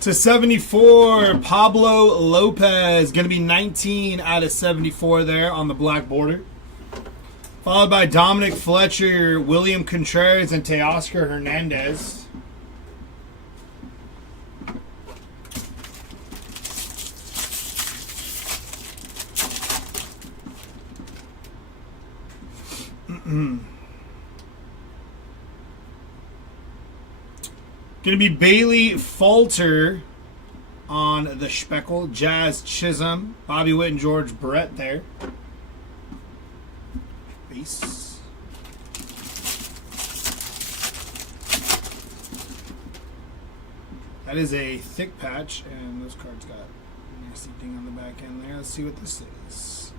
To 74, Pablo Lopez. Going to be 19 out of 74 there on the black border. Followed by Dominic Fletcher, William Contreras, and Teoscar Hernandez. Going to be Bailey Falter on the Speckle, Jazz Chisholm, Bobby Witt, and George Brett there. Base. That is a thick patch, and those cards got a nasty thing on the back end there. Let's see what this is.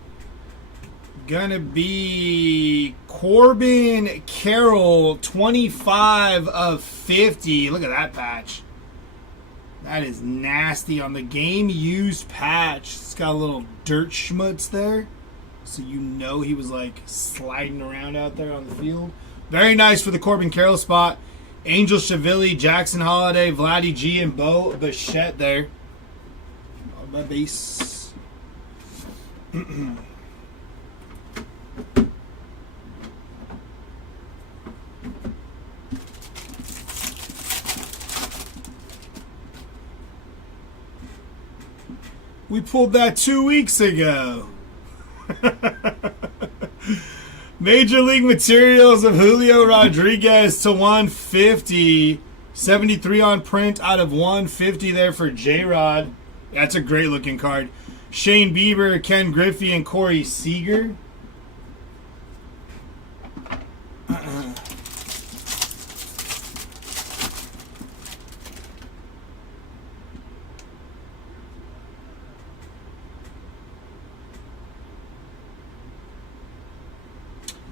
Gonna be Corbin Carroll, 25 of 50. Look at that patch. That is nasty on the game used patch. It's got a little dirt schmutz there. So you know he was like sliding around out there on the field. Very nice for the Corbin Carroll spot. Angel Shavilli, Jackson Holiday, Vladdy G, and Bo Bichette there. On my base. We pulled that 2 weeks ago. Major League Materials of Julio Rodriguez to 150. 73 on print out of 150 there for J-Rod. That's a great looking card. Shane Bieber, Ken Griffey, and Corey Seager.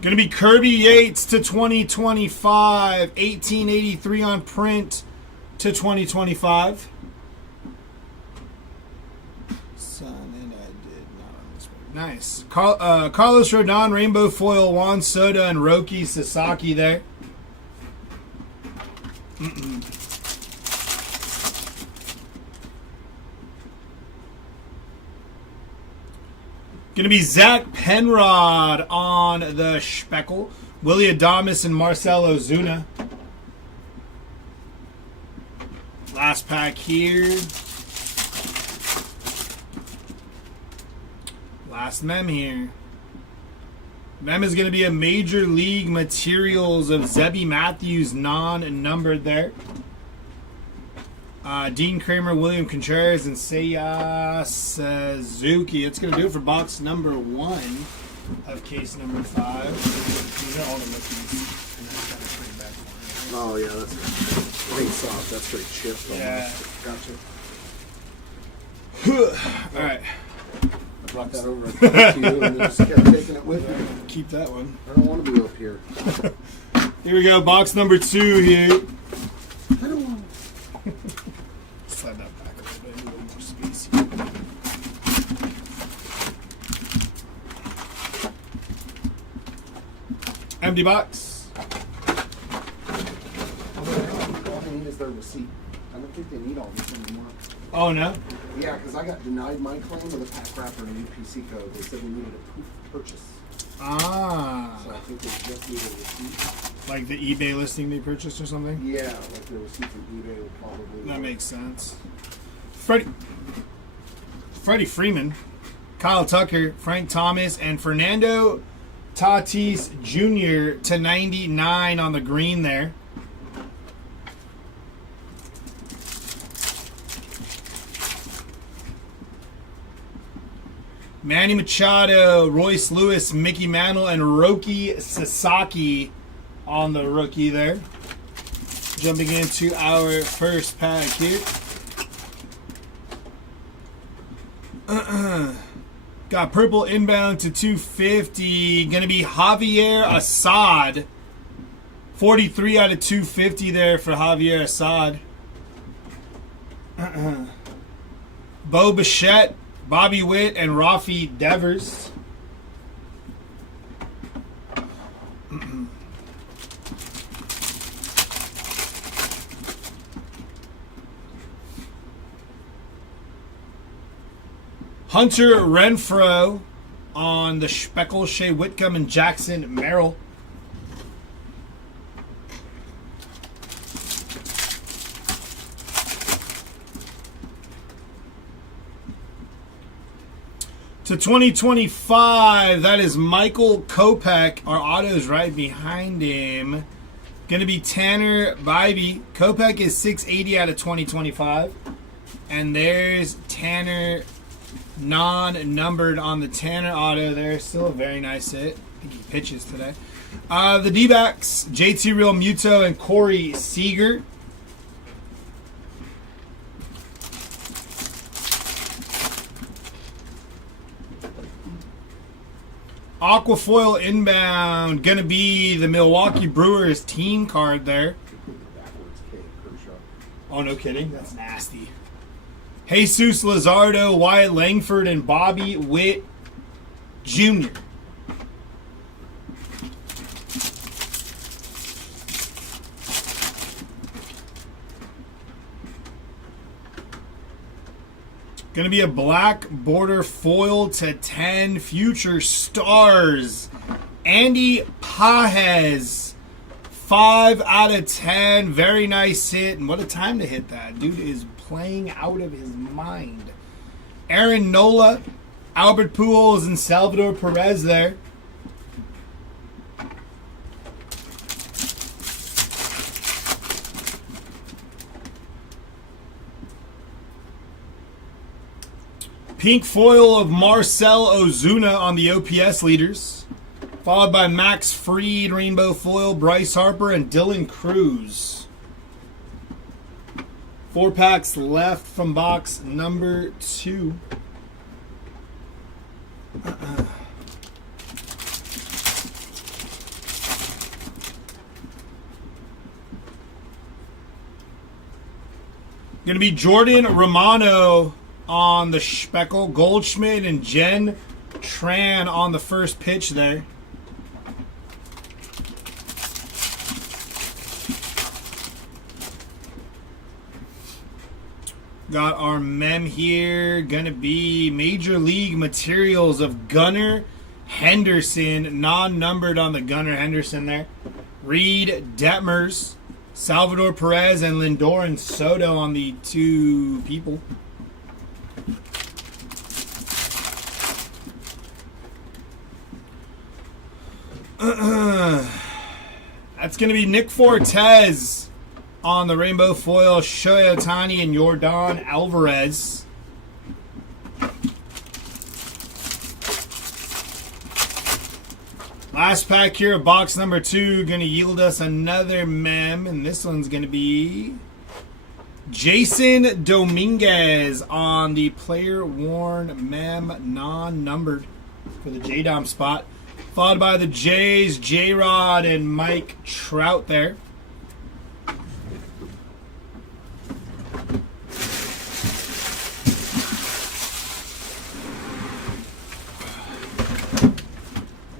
Going to be Kirby Yates to 2025. 1883 on print to 2025. Nice. Carlos Rodon, Rainbow Foil, Juan Soto, and Roki Sasaki there. Going to be Zach Penrod on the Speckle. Willie Adames and Marcell Ozuna. Last pack here. Last mem here. Mem is going to be a Major League Materials of Zebby Matthews, non-numbered there. Dean Kramer, William Contreras, and Seiya Suzuki. It's going to do it for box number 1 of case number 5. These are all the rookies. And that's got a pretty bad one. Oh yeah, that's it ain't soft. That's straight chipped. Yeah. Gotcha. All right. I brought that over to you and then just kept taking it with me. Keep that one. I don't want to be up here. Here we go. Box number 2 here. I don't want. Slide that back a little bit. A little more space. Empty box. All they need is their receipt. I don't think they need all this anymore. Oh, no? Yeah, because I got denied my claim with a pack wrapper and a UPC code. They said we needed a proof of purchase. Ah. So I think they just need a receipt. Like the eBay listing they purchased or something? Yeah, like the receipt from eBay would probably. That makes sense. Freddie Freeman, Kyle Tucker, Frank Thomas, and Fernando Tatis Jr. to 99 on the green there. Manny Machado, Royce Lewis, Mickey Mantle, and Roki Sasaki on the rookie there. Jumping into our first pack here. Got purple inbound to 250. Going to be Javier Assad. 43 out of 250 there for Javier Assad. Bo Bichette, Bobby Witt, and Rafi Devers. Hunter Renfroe on the Speckle, Shea Whitcomb, and Jackson Merrill. To 2025, that is Michael Kopech. Our auto's right behind him. Going to be Tanner Bybee. Kopech is 680 out of 2025. And there's Tanner, non-numbered on the Tanner auto there. Still a very nice hit. I think he pitches today. The D-backs, JT Real Muto and Corey Seager. Aquafoil inbound, gonna be the Milwaukee Brewers team card there. Oh, no kidding? That's nasty. Jesus Luzardo, Wyatt Langford, and Bobby Witt Jr. Going to be a black border foil to 10 future stars. Andy Pajes, 5 out of 10. Very nice hit. And what a time to hit that. Dude is playing out of his mind. Aaron Nola, Albert Pujols, and Salvador Perez there. Pink foil of Marcell Ozuna on the OPS leaders. Followed by Max Fried, rainbow foil, Bryce Harper, and Dylan Cruz. 4 packs left from box number 2. Going to be Jordan Romano on the Speckle, Goldschmidt, and Jen Tran on the first pitch there. Got our mem here. Gonna be Major League Materials of Gunnar Henderson. Non-numbered on the Gunnar Henderson there. Reed Detmers, Salvador Perez, and Lindor and Soto on the 2 people. That's going to be Nick Fortes on the rainbow foil, Shohei Ohtani, and Yordan Alvarez. Last pack here of box number 2. Going to yield us another mem. And this one's going to be Jason Dominguez on the player worn mem non-numbered for the J-Dom spot. Followed by the Jays, J-Rod, and Mike Trout there.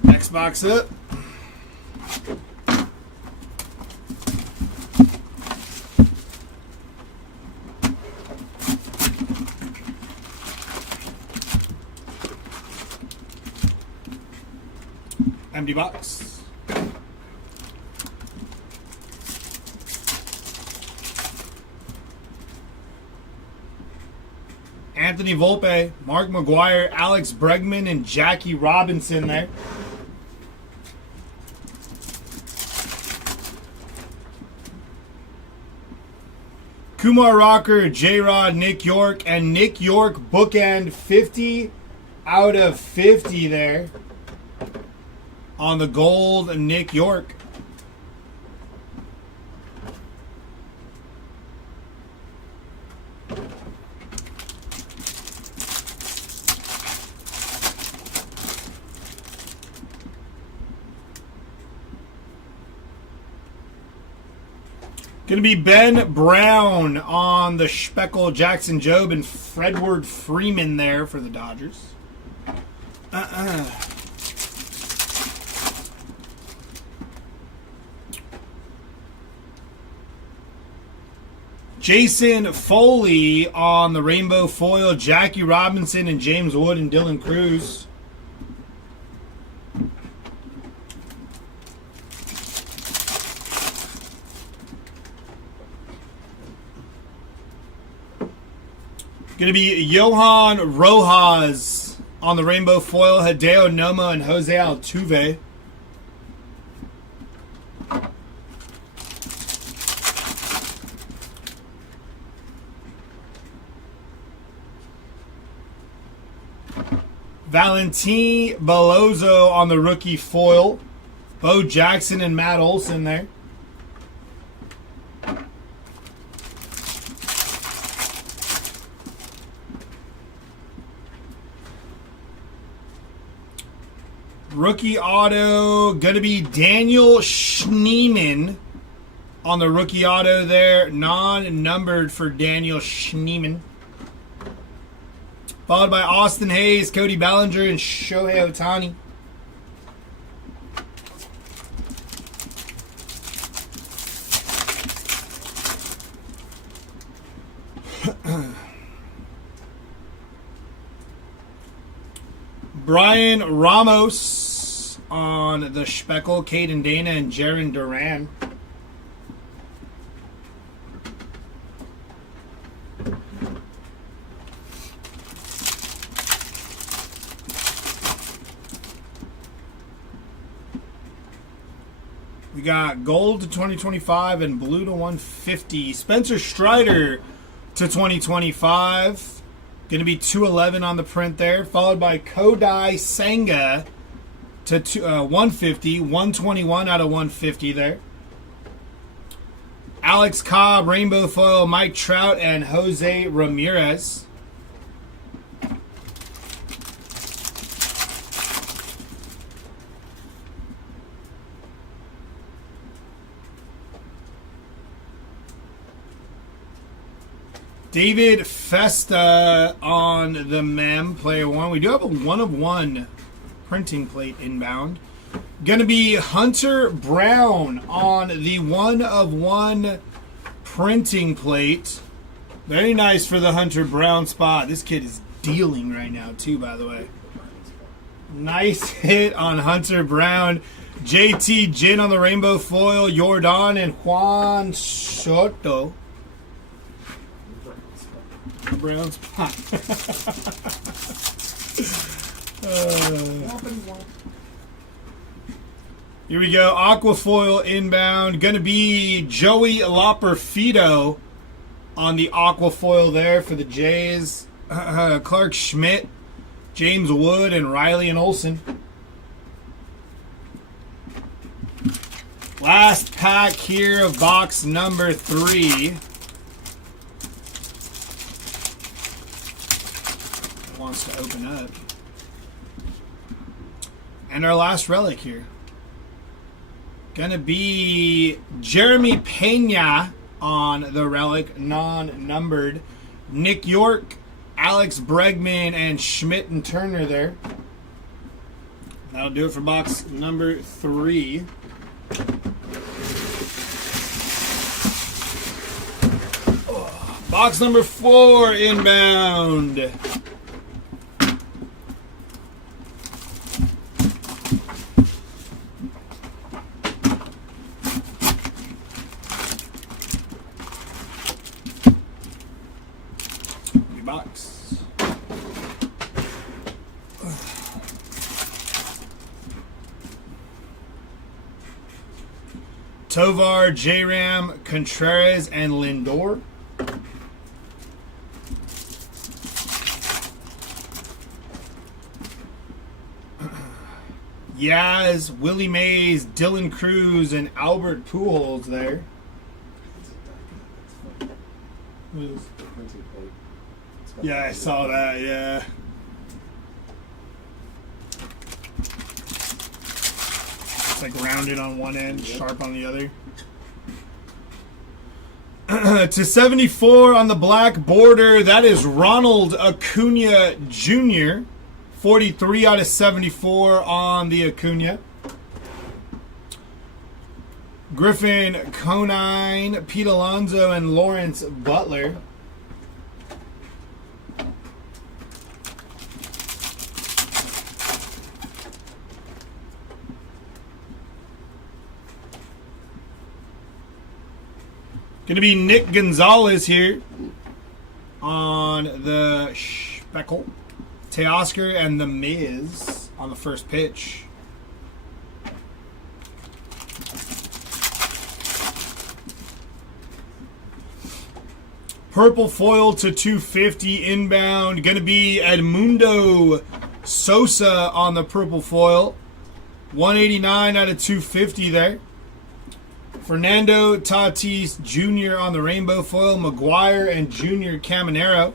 Next box up. Empty box. Anthony Volpe, Mark McGuire, Alex Bregman, and Jackie Robinson there. Kumar Rocker, J-Rod, Nick York, and Nick York bookend 50 out of 50 there. On the gold, Nick York. Going to be Ben Brown on the Speckle, Jackson Jobe, and Fredward Freeman there for the Dodgers. Jason Foley on the rainbow foil, Jackie Robinson and James Wood and Dylan Cruz. Going to be Johan Rojas on the rainbow foil, Hideo Nomo and Jose Altuve. Valentin Belozo on the rookie foil. Bo Jackson and Matt Olson there. Rookie auto, going to be Daniel Schneemann on the rookie auto there. Non-numbered for Daniel Schneemann. Followed by Austin Hayes, Cody Bellinger, and Shohei Ohtani. Brian Ramos on the Speckle, Caden Dana, and Jaron Duran. We got gold to 2025 and blue to 150. Spencer Strider to 2025. Going to be 211 on the print there. Followed by Kodai Senga to 150. 121 out of 150 there. Alex Cobb, rainbow foil, Mike Trout, and Jose Ramirez. David Festa on the mem, player one. We do have a 1/1 printing plate inbound. Going to be Hunter Brown on the 1/1 printing plate. Very nice for the Hunter Brown spot. This kid is dealing right now too, by the way. Nice hit on Hunter Brown. JT Jin on the rainbow foil, Jordan and Juan Soto. Brown spot. Here we go. Aquafoil inbound. Going to be Joey Loperfido on the aquafoil there for the Jays. Clark Schmidt, James Wood, and Riley and Olsen. Last pack here of box number 3. Wants to open up. And our last relic here. Gonna be Jeremy Pena on the relic, non-numbered. Nick York, Alex Bregman, and Schmidt and Turner there. That'll do it for box number 3. Box number 4 inbound. Box. Tovar, J-Ram, Contreras, and Lindor. Yaz, Willie Mays, Dylan Cruz, and Albert Pujols there. Yeah, I saw that, yeah. It's like rounded on one end, sharp on the other. To 74 on the black border, that is Ronald Acuna Jr. 43 out of 74 on the Acuna. Griffin Conine, Pete Alonso, and Lawrence Butler. Going to be Nick Gonzalez here on the Speckle. Teoscar and the Miz on the first pitch. Purple foil to 250 inbound. Going to be Edmundo Sosa on the purple foil. 189 out of 250 there. Fernando Tatis Jr. on the rainbow foil. McGuire and Junior Caminero.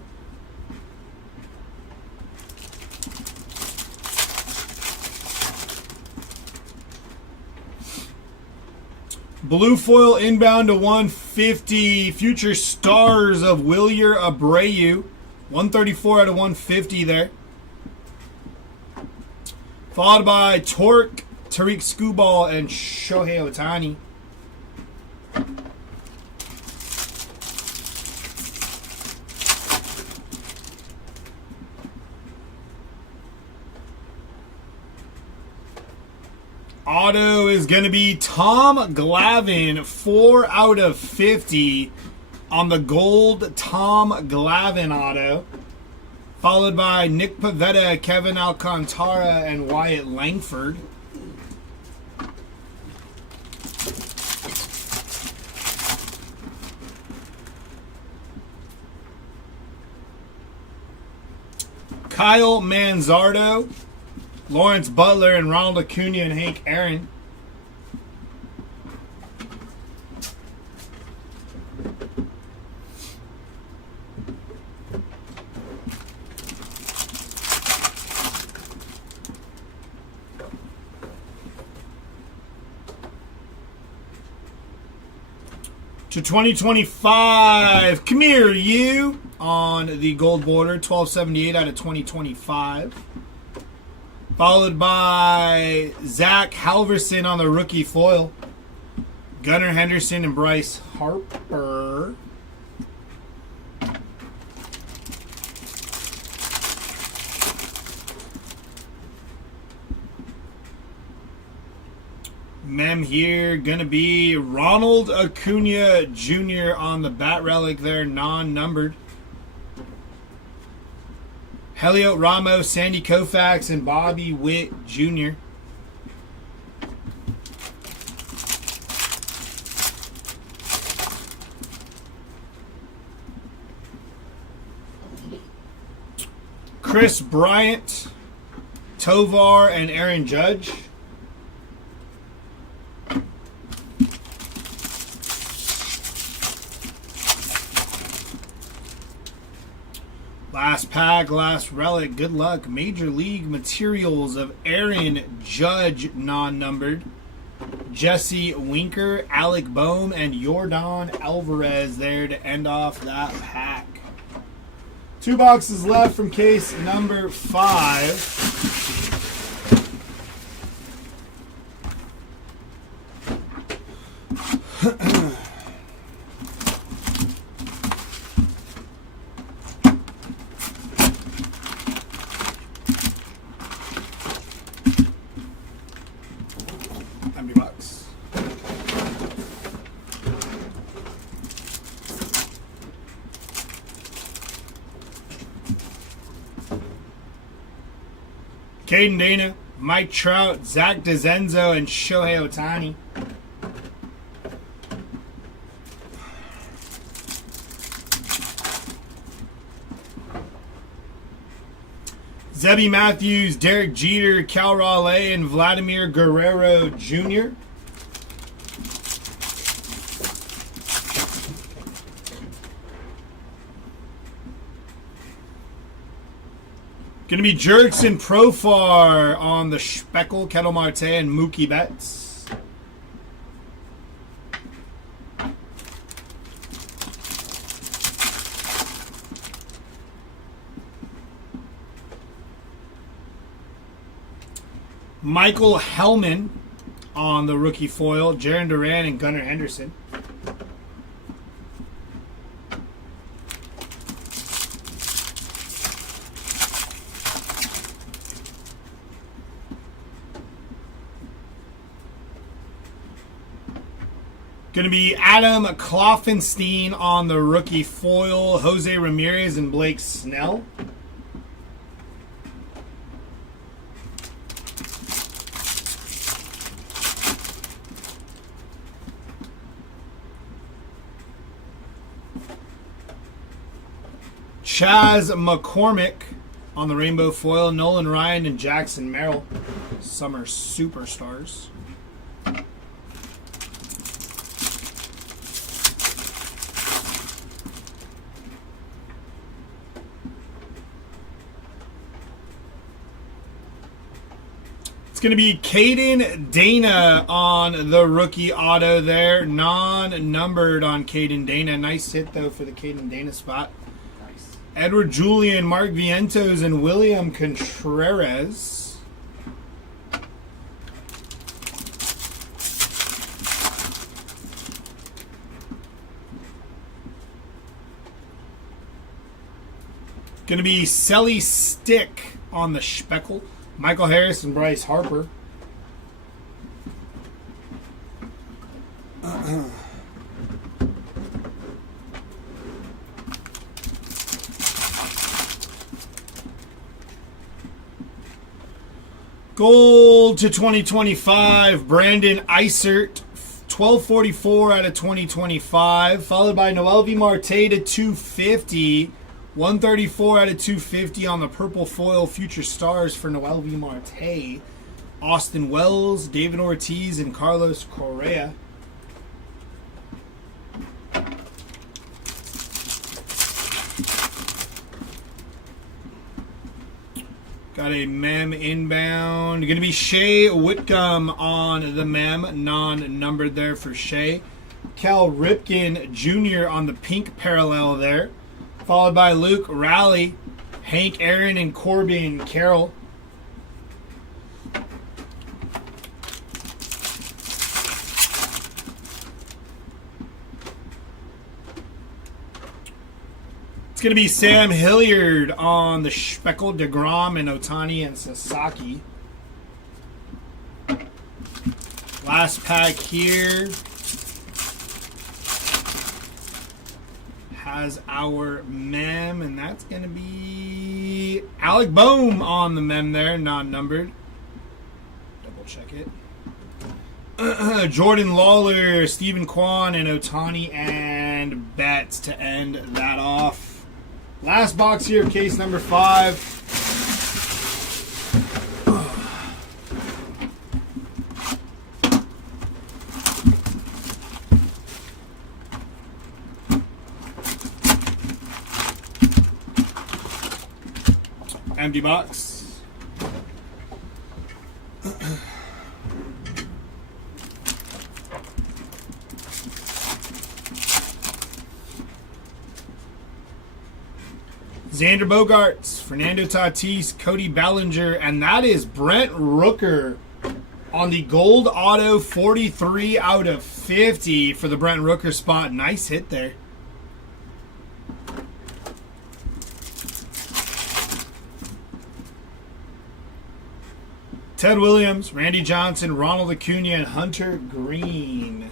Blue foil inbound to 150. Future stars of Wilyer Abreu. 134 out of 150 there. Followed by Torque, Tariq Skubal, and Shohei Ohtani. Auto is going to be Tom Glavine, 4 out of 50 on the gold Tom Glavine auto. Followed by Nick Pivetta, Kevin Alcantara, and Wyatt Langford. Kyle Manzardo, Lawrence Butler, and Ronald Acuna and Hank Aaron. To 2025, come here, you, on the gold border, 1278 out of 2025. Followed by Zach Halverson on the rookie foil. Gunnar Henderson and Bryce Harper. Mem here, gonna be Ronald Acuna Jr. on the bat relic there, non-numbered. Heliot Ramos, Sandy Koufax, and Bobby Witt Jr. Chris Bryant, Tovar, and Aaron Judge. Last pack, last relic. Good luck. Major League Materials of Aaron Judge, non-numbered. Jesse Winker, Alec Boehm, and Yordan Alvarez there to end off that pack. 2 boxes left from case number 5. Empty box. Caden Dana, Mike Trout, Zach DeZenzo, and Shohei Ohtani. Zebby Matthews, Derek Jeter, Cal Raleigh, and Vladimir Guerrero Jr. Going to be Jerkson Profar on the Speckle, Kettle Marte, and Mookie Betts. Michael Hellman on the rookie foil, Jarren Duran and Gunnar Henderson. Going to be Adam Kloffenstein on the rookie foil, Jose Ramirez and Blake Snell. Chaz McCormick on the rainbow foil, Nolan Ryan and Jackson Merrill, summer superstars. It's going to be Caden Dana on the rookie auto there, non-numbered on Caden Dana. Nice hit though for the Caden Dana spot. Edward Julian, Mark Vientos, and William Contreras. Going to be Selly Stick on the Speckle. Michael Harris and Bryce Harper. Gold to 2025, Brandon Eisert, 1244 out of 2025, followed by Noel V. Marte to 250, 134 out of 250 on the purple foil Future Stars for Noel V. Marte, Austin Wells, David Ortiz, and Carlos Correa. Got a mem inbound. Going to be Shea Whitcomb on the mem, non-numbered there for Shea. Cal Ripken Jr. on the pink parallel there. Followed by Luke Raleigh, Hank Aaron, and Corbin Carroll. It's going to be Sam Hilliard on the Speckle, DeGrom, and Ohtani and Sasaki. Last pack here has our mem, and that's going to be Alec Boehm on the mem there, non-numbered. Double check it. Jordan Lawler, Stephen Kwan, and Ohtani and Betts to end that off. Last box here of case number 5. Empty box. Xander Bogaerts, Fernando Tatis, Cody Bellinger, and that is Brent Rooker on the gold auto 43 out of 50 for the Brent Rooker spot. Nice hit there. Ted Williams, Randy Johnson, Ronald Acuna, and Hunter Green.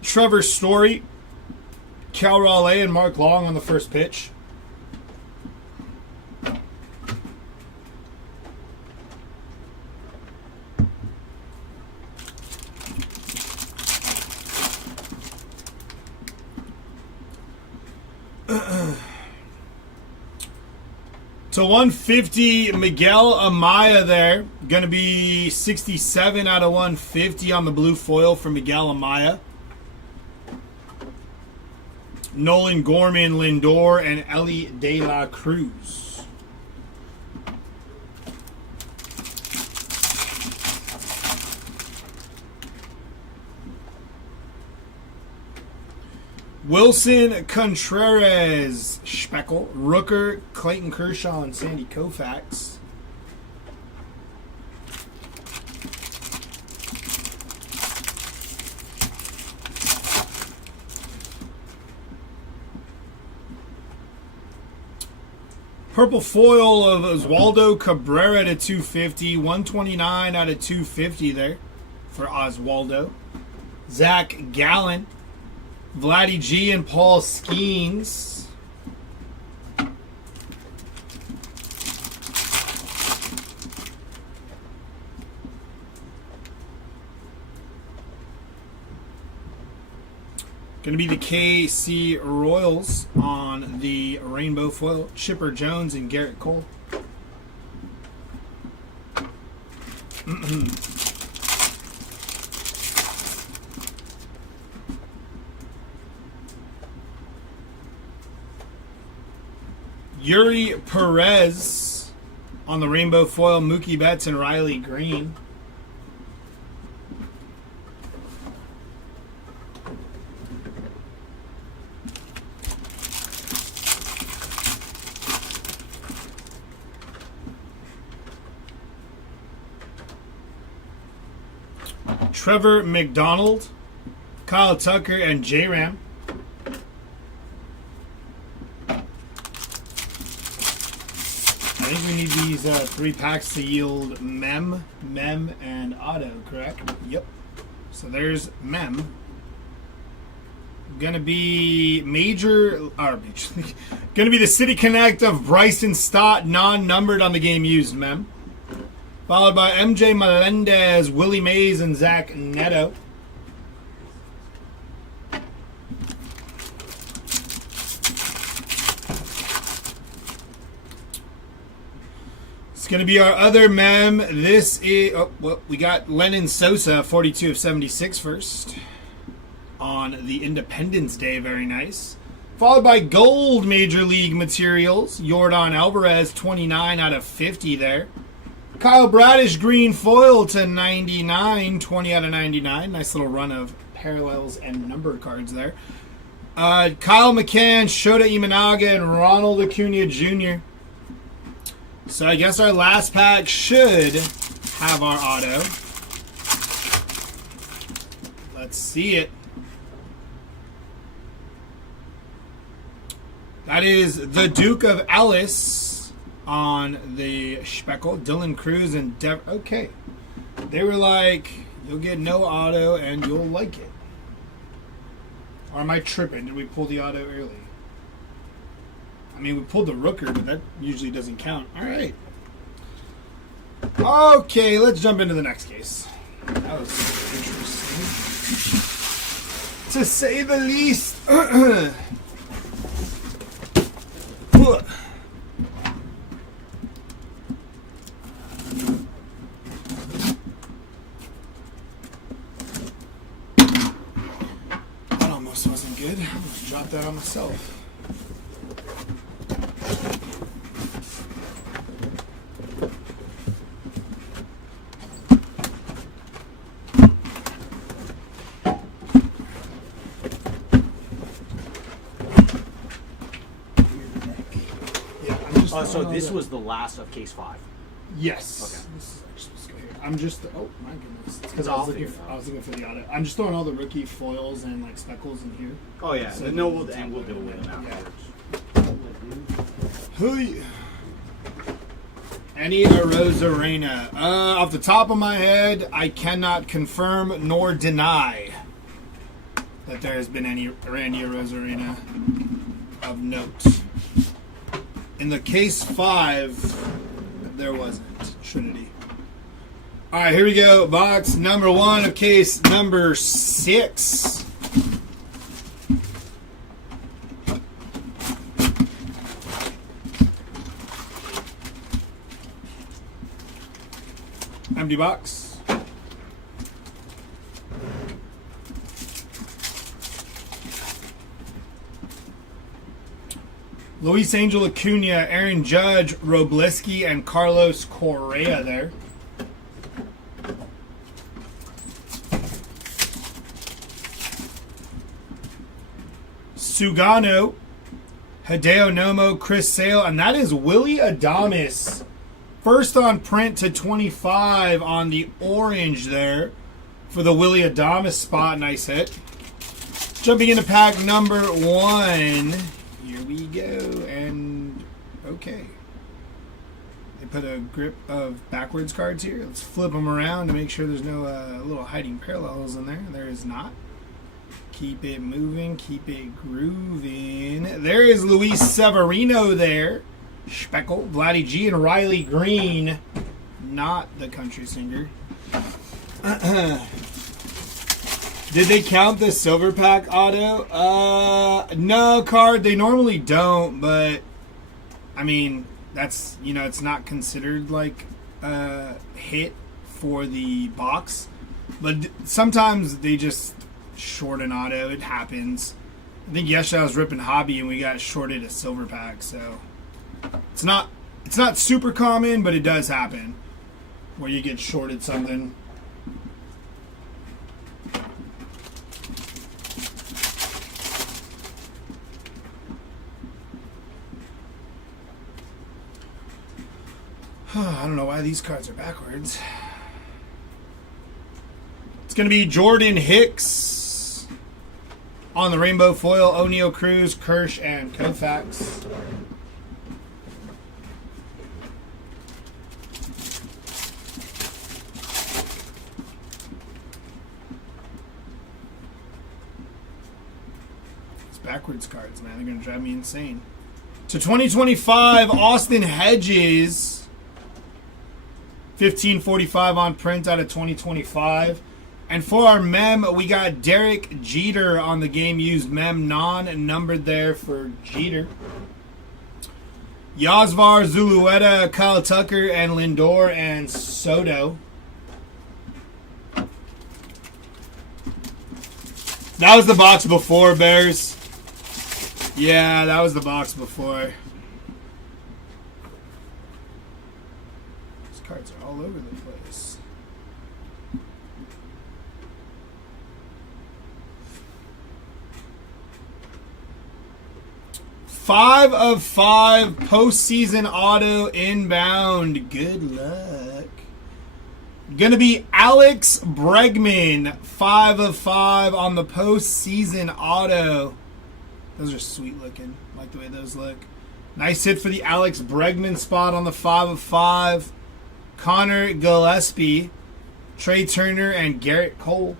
Trevor Story, Cal Raleigh, and Mark Long on the first pitch. To 150, Miguel Amaya there. Going to be 67 out of 150 on the blue foil for Miguel Amaya. Nolan Gorman, Lindor, and Ellie De La Cruz. Wilson Contreras, Speckle, Rooker, Clayton Kershaw, and Sandy Koufax. Purple foil of Oswaldo Cabrera to 250, 129 out of 250 there for Oswaldo. Zach Gallen, Vladdy G, and Paul Skeens. Going to be the KC Royals on the rainbow foil. Chipper Jones and Garrett Cole. Yuri Perez on the rainbow foil. Mookie Betts and Riley Green. Trevor McDonald, Kyle Tucker, and J-Ram. I think we need these 3 packs to yield Mem, and Auto, correct? Yep. So there's Mem. Gonna be gonna be the City Connect of Bryson Stott, non-numbered on the game used Mem. Followed by MJ Melendez, Willie Mays, and Zach Neto. It's going to be our other mem. This is, we got Lennon Sosa, 42 of 76 first. On the Independence Day, very nice. Followed by gold Major League materials. Yordan Alvarez, 29 out of 50 there. Kyle Bradish, green foil to 99, 20 out of 99. Nice little run of parallels and number cards there. Kyle McCann, Shota Imanaga, and Ronald Acuna Jr. So I guess our last pack should have our auto. Let's see it. That is the Duke of Ellis on the Speckle, Dylan Cruz, and okay. They were like, you'll get no auto and you'll like it. Or am I tripping? Did we pull the auto early? I mean, we pulled the Rooker, but that usually doesn't count. All right. Okay, let's jump into the next case. That was interesting, to say the least. put that on myself. Yeah, I'm just So this was the last of case 5. Yes. Okay. This is actually supposed to go here. I'm just. Oh my goodness. Because I'll I figure it out. was looking for the auto. I'm just throwing all the rookie foils and like speckles in here. Oh yeah. So No, we'll deal with them afterwards. Hey. Any Arozarena? Off the top of my head, I cannot confirm nor deny that there has been any Randy Arozarena of note. In the case 5, there wasn't. Trinity. All right, here we go. Box number 1 of case number 6. Empty box. Luis Angel Acuna, Aaron Judge, Robleski, and Carlos Correa there. Sugano, Hideo Nomo, Chris Sale, and that is Willie Adames. First on print to 25 on the orange there for the Willie Adames spot. Nice hit. Jumping into pack number 1. Here we go. And okay. They put a grip of backwards cards here. Let's flip them around to make sure there's no little hiding parallels in there. There is not. Keep it moving. Keep it grooving. There is Luis Severino there. Speckle, Vladdy G, and Riley Green. Not the country singer. Did they count the silver pack auto? No, card. They normally don't, but I mean, that's, it's not considered like a hit for the box. But sometimes they just short an auto. It happens. I think yesterday I was ripping hobby and we got shorted a silver pack, so it's not super common, but it does happen where you get shorted something. I don't know why these cards are backwards. It's going to be Jordan Hicks on the rainbow foil, O'Neal Cruz, Kirsch, and Koufax. These backwards cards, man, they're going to drive me insane. To 2025, Austin Hedges. 1545 on print out of 2025. And for our mem, we got Derek Jeter on the game used mem, non-numbered there for Jeter. Yasvar, Zulueta, Kyle Tucker, and Lindor, and Soto. That was the box before, Bears. Yeah, that was the box before. These cards are all over the place. Five of 5 postseason auto inbound. Good luck. Gonna be Alex Bregman. 5 of 5 on the postseason auto. Those are sweet looking. I like the way those look. Nice hit for the Alex Bregman spot on the 5 of 5. Connor Gillespie, Trey Turner, and Garrett Cole.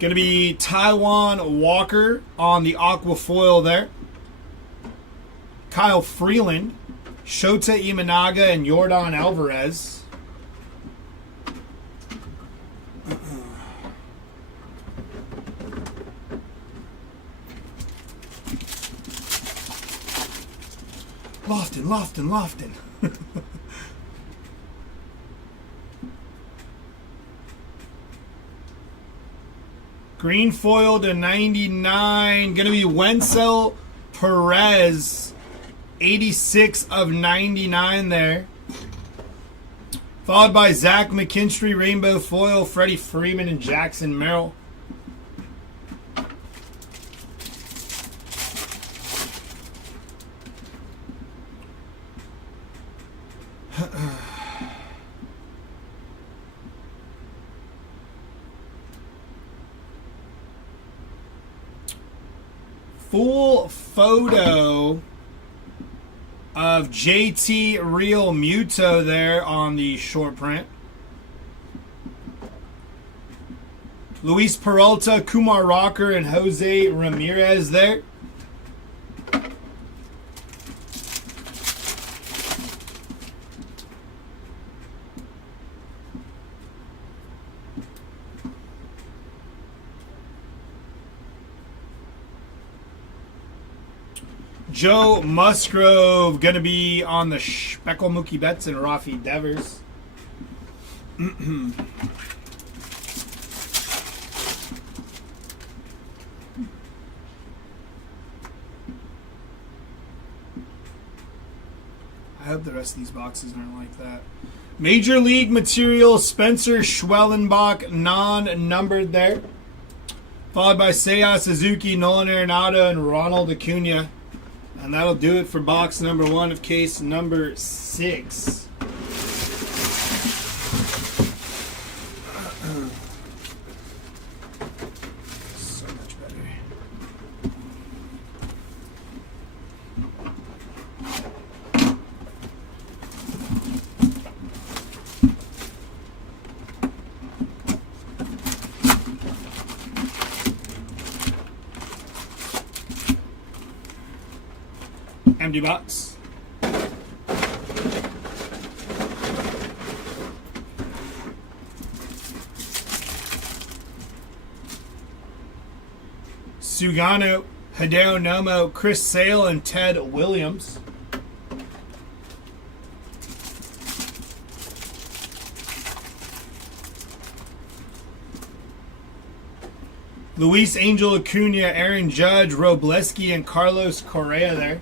Going to be Taiwan Walker on the aqua foil there. Kyle Freeland, Shota Imanaga, and Yordan Alvarez. Lofton. Green foil to 99. Going to be Wenzel Perez. 86 of 99 there. Followed by Zach McKinstry, rainbow foil, Freddie Freeman, and Jackson Merrill. Full photo of JT Real Muto there on the short print. Luis Peralta, Kumar Rocker, and Jose Ramirez there. Joe Musgrove going to be on the Speckle Mookie Betts and Rafi Devers. I hope the rest of these boxes aren't like that. Major League Material, Spencer Schwellenbach, non-numbered there. Followed by Seiya Suzuki, Nolan Arenado, and Ronald Acuna. And that'll do it for box number 1 of case number 6. So much better. Empty box. Sugano, Hideo Nomo, Chris Sale, and Ted Williams. Luis Angel Acuna, Aaron Judge, Robleski, and Carlos Correa there.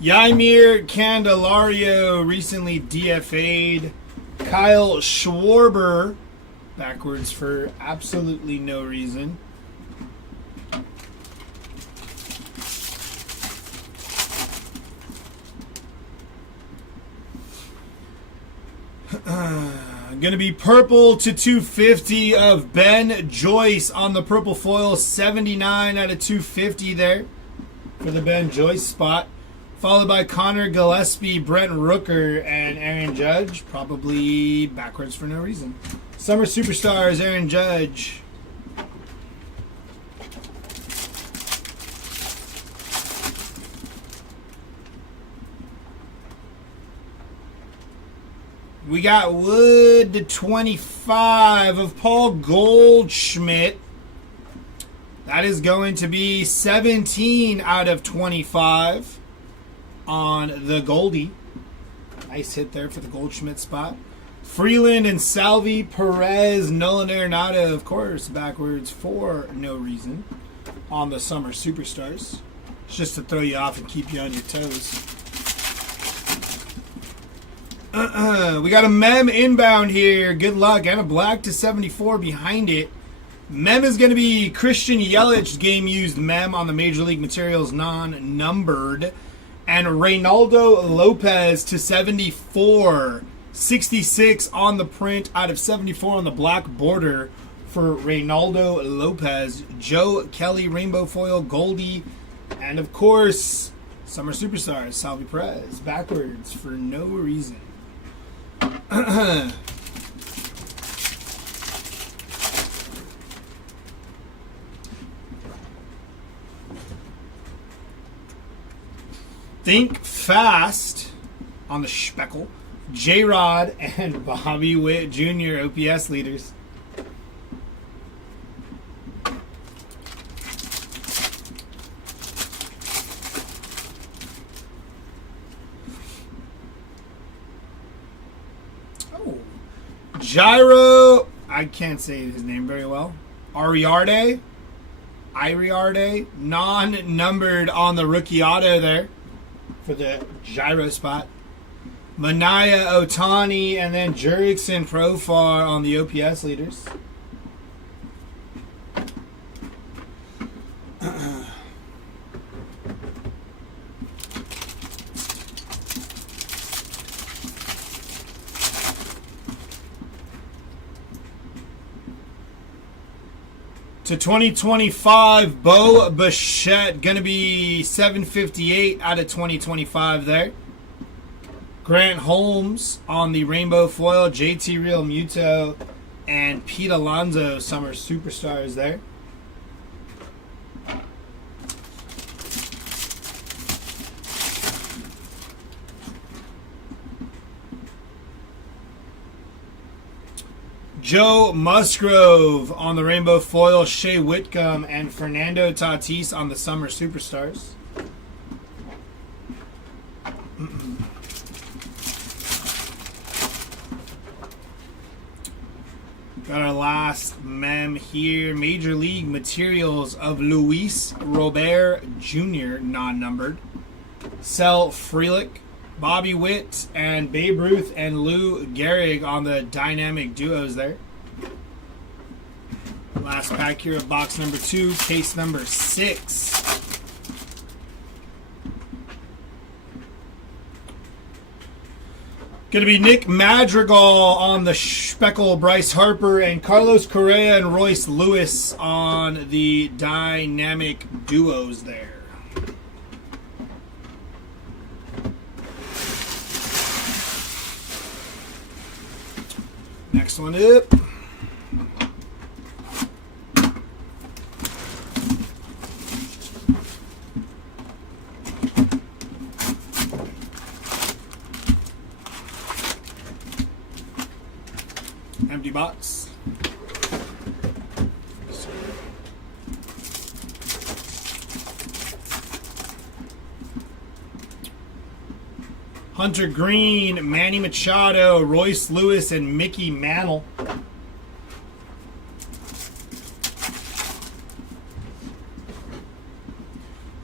Yaimir Candelario recently DFA'd. Kyle Schwarber backwards for absolutely no reason. Going to be purple to 250 of Ben Joyce on the purple foil. 79 out of 250 there for the Ben Joyce spot. Followed by Connor Gillespie, Brent Rooker, and Aaron Judge. Probably backwards for no reason. Summer Superstars, Aaron Judge. We got Wood to 25 of Paul Goldschmidt. That is going to be 17 out of 25 on the Goldie. Nice hit there for the Goldschmidt spot. Freeland and Salvi, Perez, Nolan Arenado, of course, backwards for no reason on the Summer Superstars. It's just to throw you off and keep you on your toes. We got a Mem inbound here. Good luck. And a black to 74 behind it. Mem is going to be Christian Yelich, game-used Mem on the Major League Materials, non-numbered. And Reynaldo Lopez to 74. 66 on the print out of 74 on the black border for Reynaldo Lopez. Joe Kelly, Rainbow Foil, Goldie. And, of course, Summer Superstars, Salvi Perez. Backwards for no reason. Think Fast on the Speckle. J-Rod and Bobby Witt Jr. OPS leaders. Oh, Gyro. I can't say his name very well. Iriarte, non-numbered on the rookie auto there for the Gyro spot. Manaya Otani and then Jurickson Profar on the OPS leaders. To 2025, Bo Bichette, going to be 758 out of 2025 there. Grant Holmes on the Rainbow Foil, JT Real Muto, and Pete Alonso, Summer Superstars there. Joe Musgrove on the Rainbow Foil, Shea Whitcomb, and Fernando Tatis on the Summer Superstars. Got our last mem here. Major League Materials of Luis Robert Jr., non-numbered. Sel Frelick, Bobby Witt, and Babe Ruth and Lou Gehrig on the dynamic duos there. Last pack here of box number 2, case number 6. Going to be Nick Madrigal on the Speckle, Bryce Harper, and Carlos Correa and Royce Lewis on the dynamic duos there. Next one up. Empty box. Hunter Green, Manny Machado, Royce Lewis, and Mickey Mantle.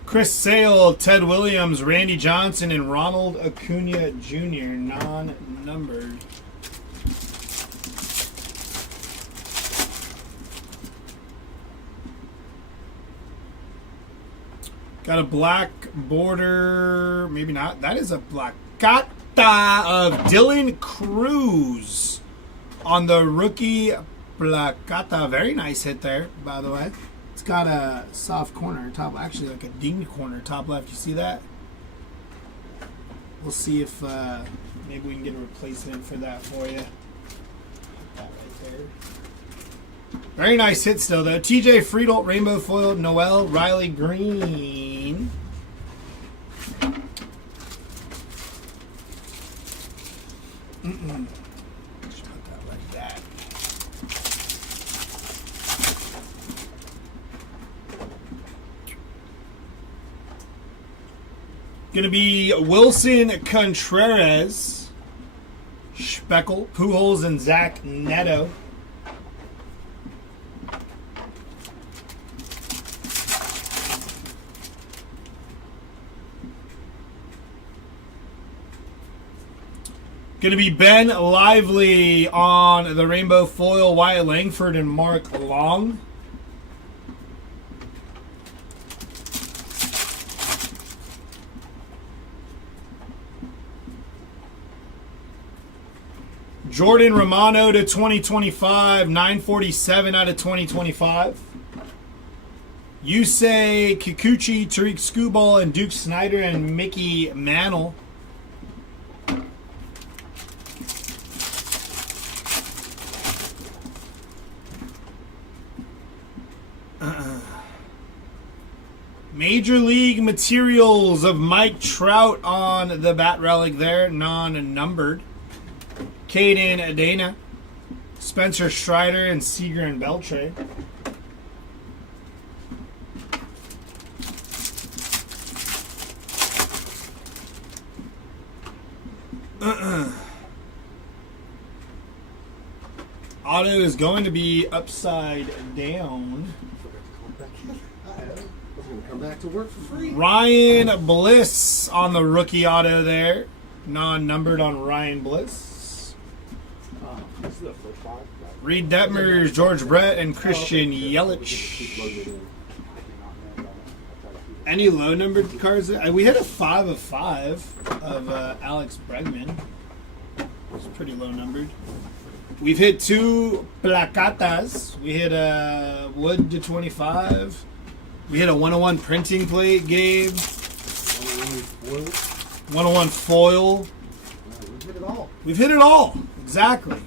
Chris Sale, Ted Williams, Randy Johnson, and Ronald Acuna Jr., non-numbered. Got a black border, maybe not. That is a black Gata of Dylan Cruz on the rookie Placata. Very nice hit there, by the way. It's got a soft corner top, actually like a dinged corner top left. You see that? We'll see if maybe we can get a replacement for that for you. That right there. Very nice hit still, though. TJ Friedel, Rainbow Foil, Noel, Riley Green. Just put that like that. Gonna be Wilson Contreras, Speckle, Pujols, and Zach Neto. Going to be Ben Lively on the Rainbow Foil, Wyatt Langford and Mark Long. Jordan Romano to 2025, 947 out of 2025. Yusei Kikuchi, Tariq Skubal, and Duke Snyder and Mickey Mantle. Major League Materials of Mike Trout on the bat relic there, non-numbered. Caden Dana, Spencer Strider, and Seager and Beltray. Auto is going to be upside down. I was going to come back to work for free. Ryan Bliss on the rookie auto there. Non-numbered on Ryan Bliss. This is the first five. Reed Detmers, George Brett, and Christian Yelich. Any low-numbered cards? We hit a 5 of 5 of Alex Bregman. It's pretty low-numbered. We've hit 2 placatas. We hit a Wood to 25. We hit a 101 printing plate, Gabe. 101 foil. We've hit it all. We've hit it all. Exactly.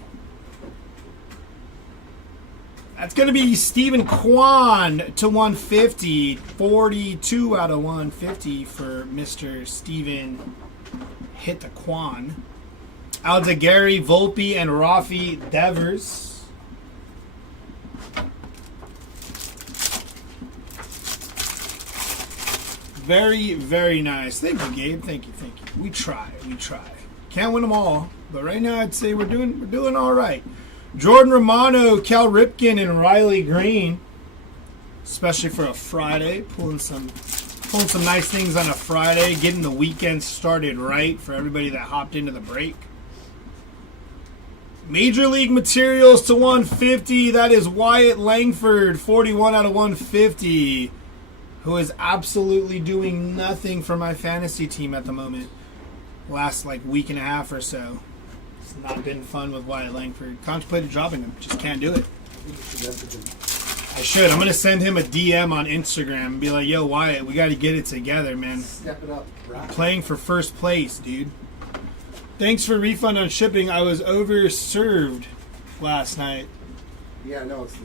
That's going to be Stephen Kwan to 150. 42 out of 150 for Mr. Stephen Hit the Kwan. Aldegheri, Volpe, and Rafi Devers. Very, very nice. Thank you, Gabe. Thank you. We try. Can't win them all, but right now I'd say we're doing all right. Jordan Romano, Cal Ripken, and Riley Green, especially for a Friday, pulling some nice things on a Friday, getting the weekend started right for everybody that hopped into the break. Major League Materials to 150. That is Wyatt Langford, 41 out of 150, who is absolutely doing nothing for my fantasy team at the moment. Last week and a half or so. It's not been fun with Wyatt Langford. Contemplated dropping him. Just can't do it. I should. I'm going to send him a DM on Instagram and be like, yo, Wyatt, we got to get it together, man. Step it up. Right. Playing for first place, dude. Thanks for refund on shipping. I was overserved last night. Yeah, no, it's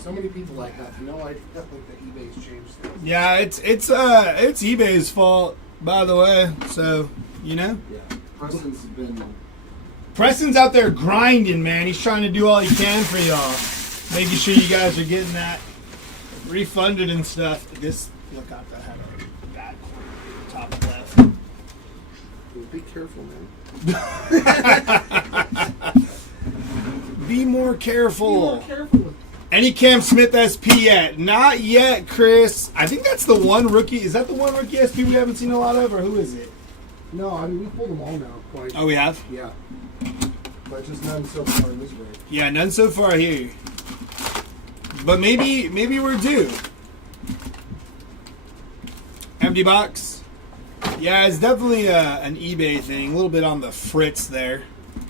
so many people like that. No idea that eBay's changed things. Yeah, it's eBay's fault, by the way. So, you know. Yeah, Preston's out there grinding, man. He's trying to do all he can for y'all, making sure you guys are getting that refunded and stuff. This look out that had a bad corner, top left. Well, be careful, man. Be more careful. Be more careful. Any Cam Smith SP yet? Not yet, Chris. I think that's the one rookie. Is that the one rookie SP we haven't seen a lot of, or who is it? No, I mean, we pulled them all now. Quite. Oh, we have? Yeah. But just none so far in this break. Yeah, none so far here. But maybe we're due. Empty box. Yeah, it's definitely an eBay thing. A little bit on the fritz there.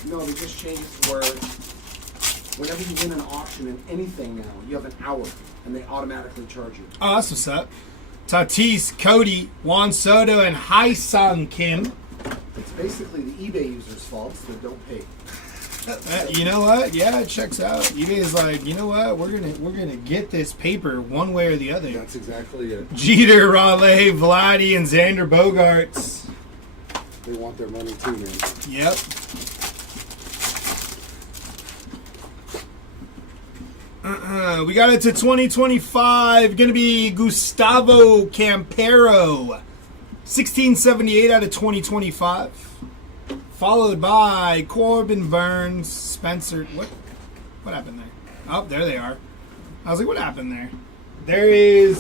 No, they just changed it to where whenever you win an auction in anything now, you have an hour, and they automatically charge you. Oh, that's what's up. Tatis, Cody, Juan Soto, and Hai-Sung Kim. It's basically the eBay users' fault that don't pay. You know what? Yeah, it checks out. eBay is like, you know what? We're gonna get this paper one way or the other. That's exactly it. Jeter, Raleigh, Vladdy, and Xander Bogaerts. They want their money too, man. Yep. We got it to 2025. Going to be Gustavo Campero. 1678 out of 2025. Followed by Corbin Burns, Spencer. What happened there? Oh, there they are. I was like, what happened there? There is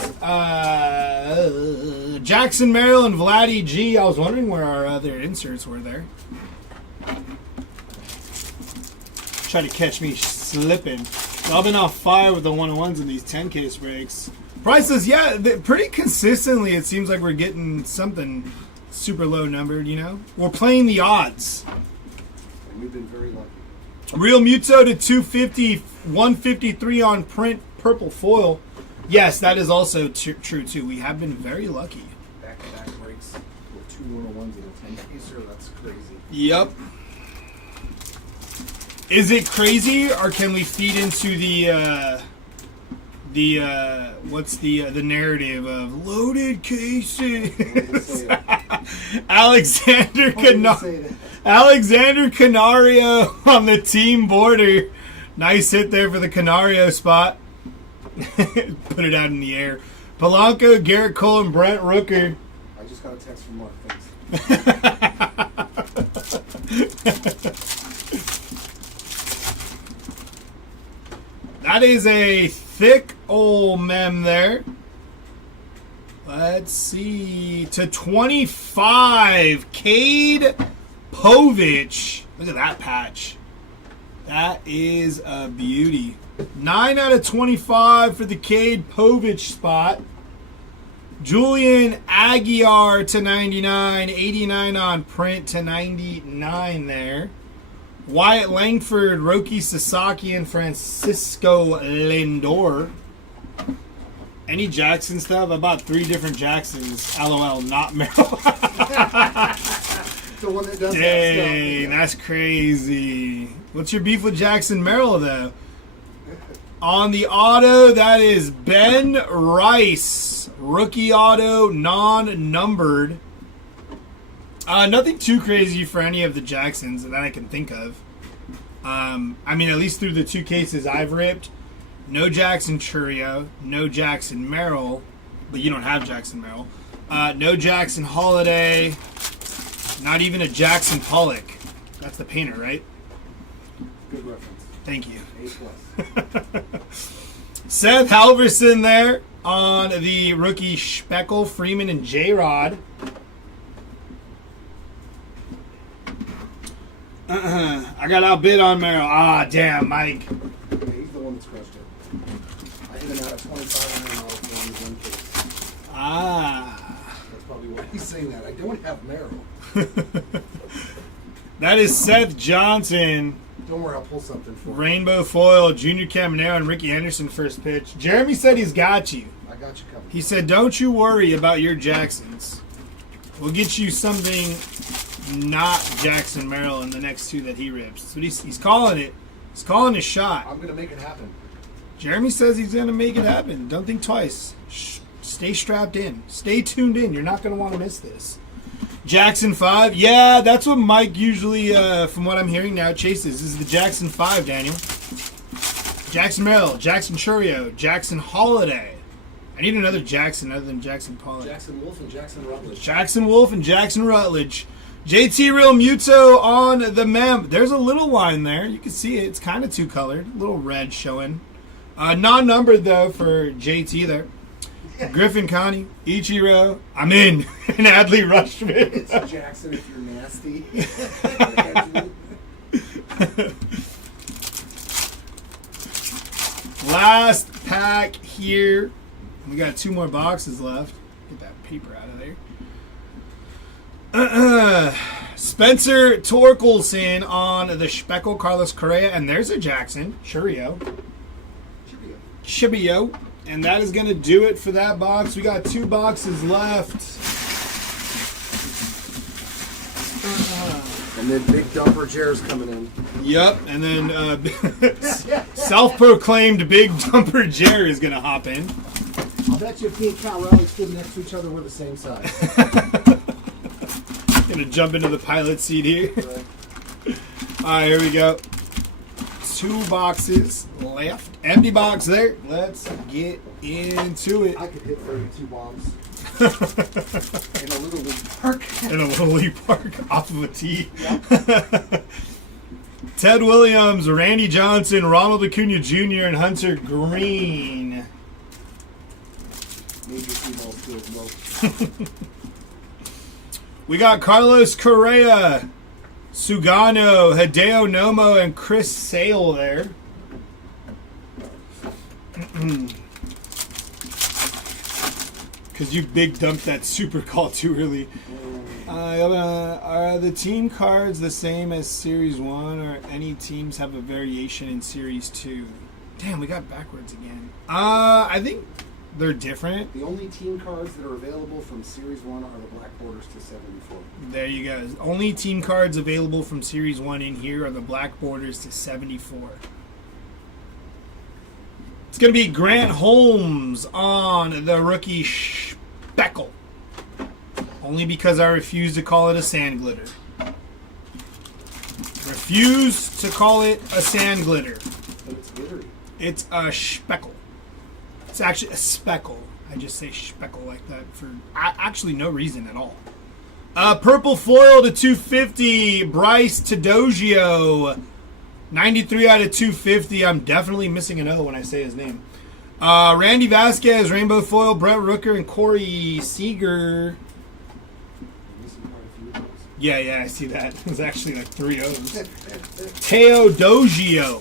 Jackson Merrill and Vladdy G. I was wondering where our other inserts were there. Try to catch me slipping. I've been on fire with the 101s in these 10 case breaks. Prices, yeah, pretty consistently it seems like we're getting something super low numbered, you know? We're playing the odds. And we've been very lucky. Real Muto to 250, 153 on print, purple foil. Yes, that is also true too. We have been very lucky. Back-to-back breaks with 2 101s in a 10 caser. That's crazy. Yep. Is it crazy, or can we feed into the what's the narrative of loaded cases? Alexander Canard. Alexander Canario on the team border. Nice hit there for the Canario spot. Put it out in the air. Polanco, Garrett Cole, and Brent Rooker. I just got a text from Mark. Thanks. That is a thick old mem there. Let's see. To 25, Cade Povich. Look at that patch. That is a beauty. 9 out of 25 for the Cade Povich spot. Julian Aguiar to 99. 89 on print to 99 there. Wyatt Langford, Roki Sasaki, and Francisco Lindor. Any Jackson stuff? I bought 3 different Jacksons. LOL, not Merrill. The one that does Dang, that stuff. that's crazy. What's your beef with Jackson Merrill, though? On the auto, that is Ben Rice. Rookie auto, non-numbered. Nothing too crazy for any of the Jacksons that I can think of. I mean, at least through the 2 cases I've ripped. No Jackson Churio, no Jackson Merrill, but you don't have Jackson Merrill. No Jackson Holiday, not even a Jackson Pollock. That's the painter, right? Good reference. Thank you. A+. Seth Halverson there on the rookie Speckle, Freeman, and J-Rod. I got outbid on Merrill. Ah, damn, Mike. Yeah, he's the one that's crushed it. I hit him out at $2,500 for one case. Ah. That's probably why he's saying that. I don't have Merrill. That is Seth Johnson. Don't worry, I'll pull something for you. Rainbow Foil, Junior Caminero, and Ricky Henderson first pitch. Jeremy said he's got you. I got you covered. He said, don't you worry about your Jacksons. We'll get you something not Jackson Merrill in the next 2 that he rips. That's what he's calling it. He's calling his shot. I'm going to make it happen. Jeremy says he's going to make it happen. Don't think twice. Stay strapped in. Stay tuned in. You're not going to want to miss this. Jackson 5. Yeah, that's what Mike usually, from what I'm hearing now, chases. This is the Jackson 5, Daniel. Jackson Merrill, Jackson Churio, Jackson Holiday. I need another Jackson other than Jackson Pollock. Jackson Wolf and Jackson Rutledge. Jackson Wolf and Jackson Rutledge. JT Real Muto on the mem. There's a little line there. You can see it. It's kind of 2-colored. A little red showing. Non-numbered, though, for JT there. Griffin Connie, Ichiro, I'm in, and Adley Rushman. It's Jackson if you're nasty. Last pack here. We got 2 more boxes left. Get that paper out of there. Spencer Torkelson on the Speckle, Carlos Correa, and there's a Jackson, Churio. Chibio. And that is going to do it for that box. We got 2 boxes left. And then Big Dumper Chair's coming in. Yep. And then self-proclaimed Big Dumper Jerry is going to hop in. I'll bet you if me and Cal Raleigh stood next to each other, we're the same size. Going to jump into the pilot seat here. Right. All right, here we go. 2 boxes left. Empty box there. Let's get into it. I could hit 32 bombs. In a little league park. In a little league park off of a tee. Yep. Ted Williams, Randy Johnson, Ronald Acuna Jr., and Hunter Green. Major C-balls too as well. We got Carlos Correa, Sugano, Hideo Nomo, and Chris Sale there. Because you big dumped that super call too early. Are the team cards the same as Series 1, or any teams have a variation in Series 2? Damn, we got backwards again. I think they're different. The only team cards that are available from Series 1 are the Black Borders to 74. There you go. Only team cards available from Series 1 in here are the Black Borders to 74. It's going to be Grant Holmes on the rookie Speckle. Only because I refuse to call it a sand glitter. refuse to call it a sand glitter. But it's glittery. It's a speckle. It's actually a speckle. I just say speckle like that for actually no reason at all. Purple foil to 250. Bryce Tadogio. 93 out of 250. I'm definitely missing an O when I say his name. Randy Vasquez, rainbow foil. Brett Rooker and Corey Seager. Yeah, I see that. It was actually like 3 O's. Teodogio.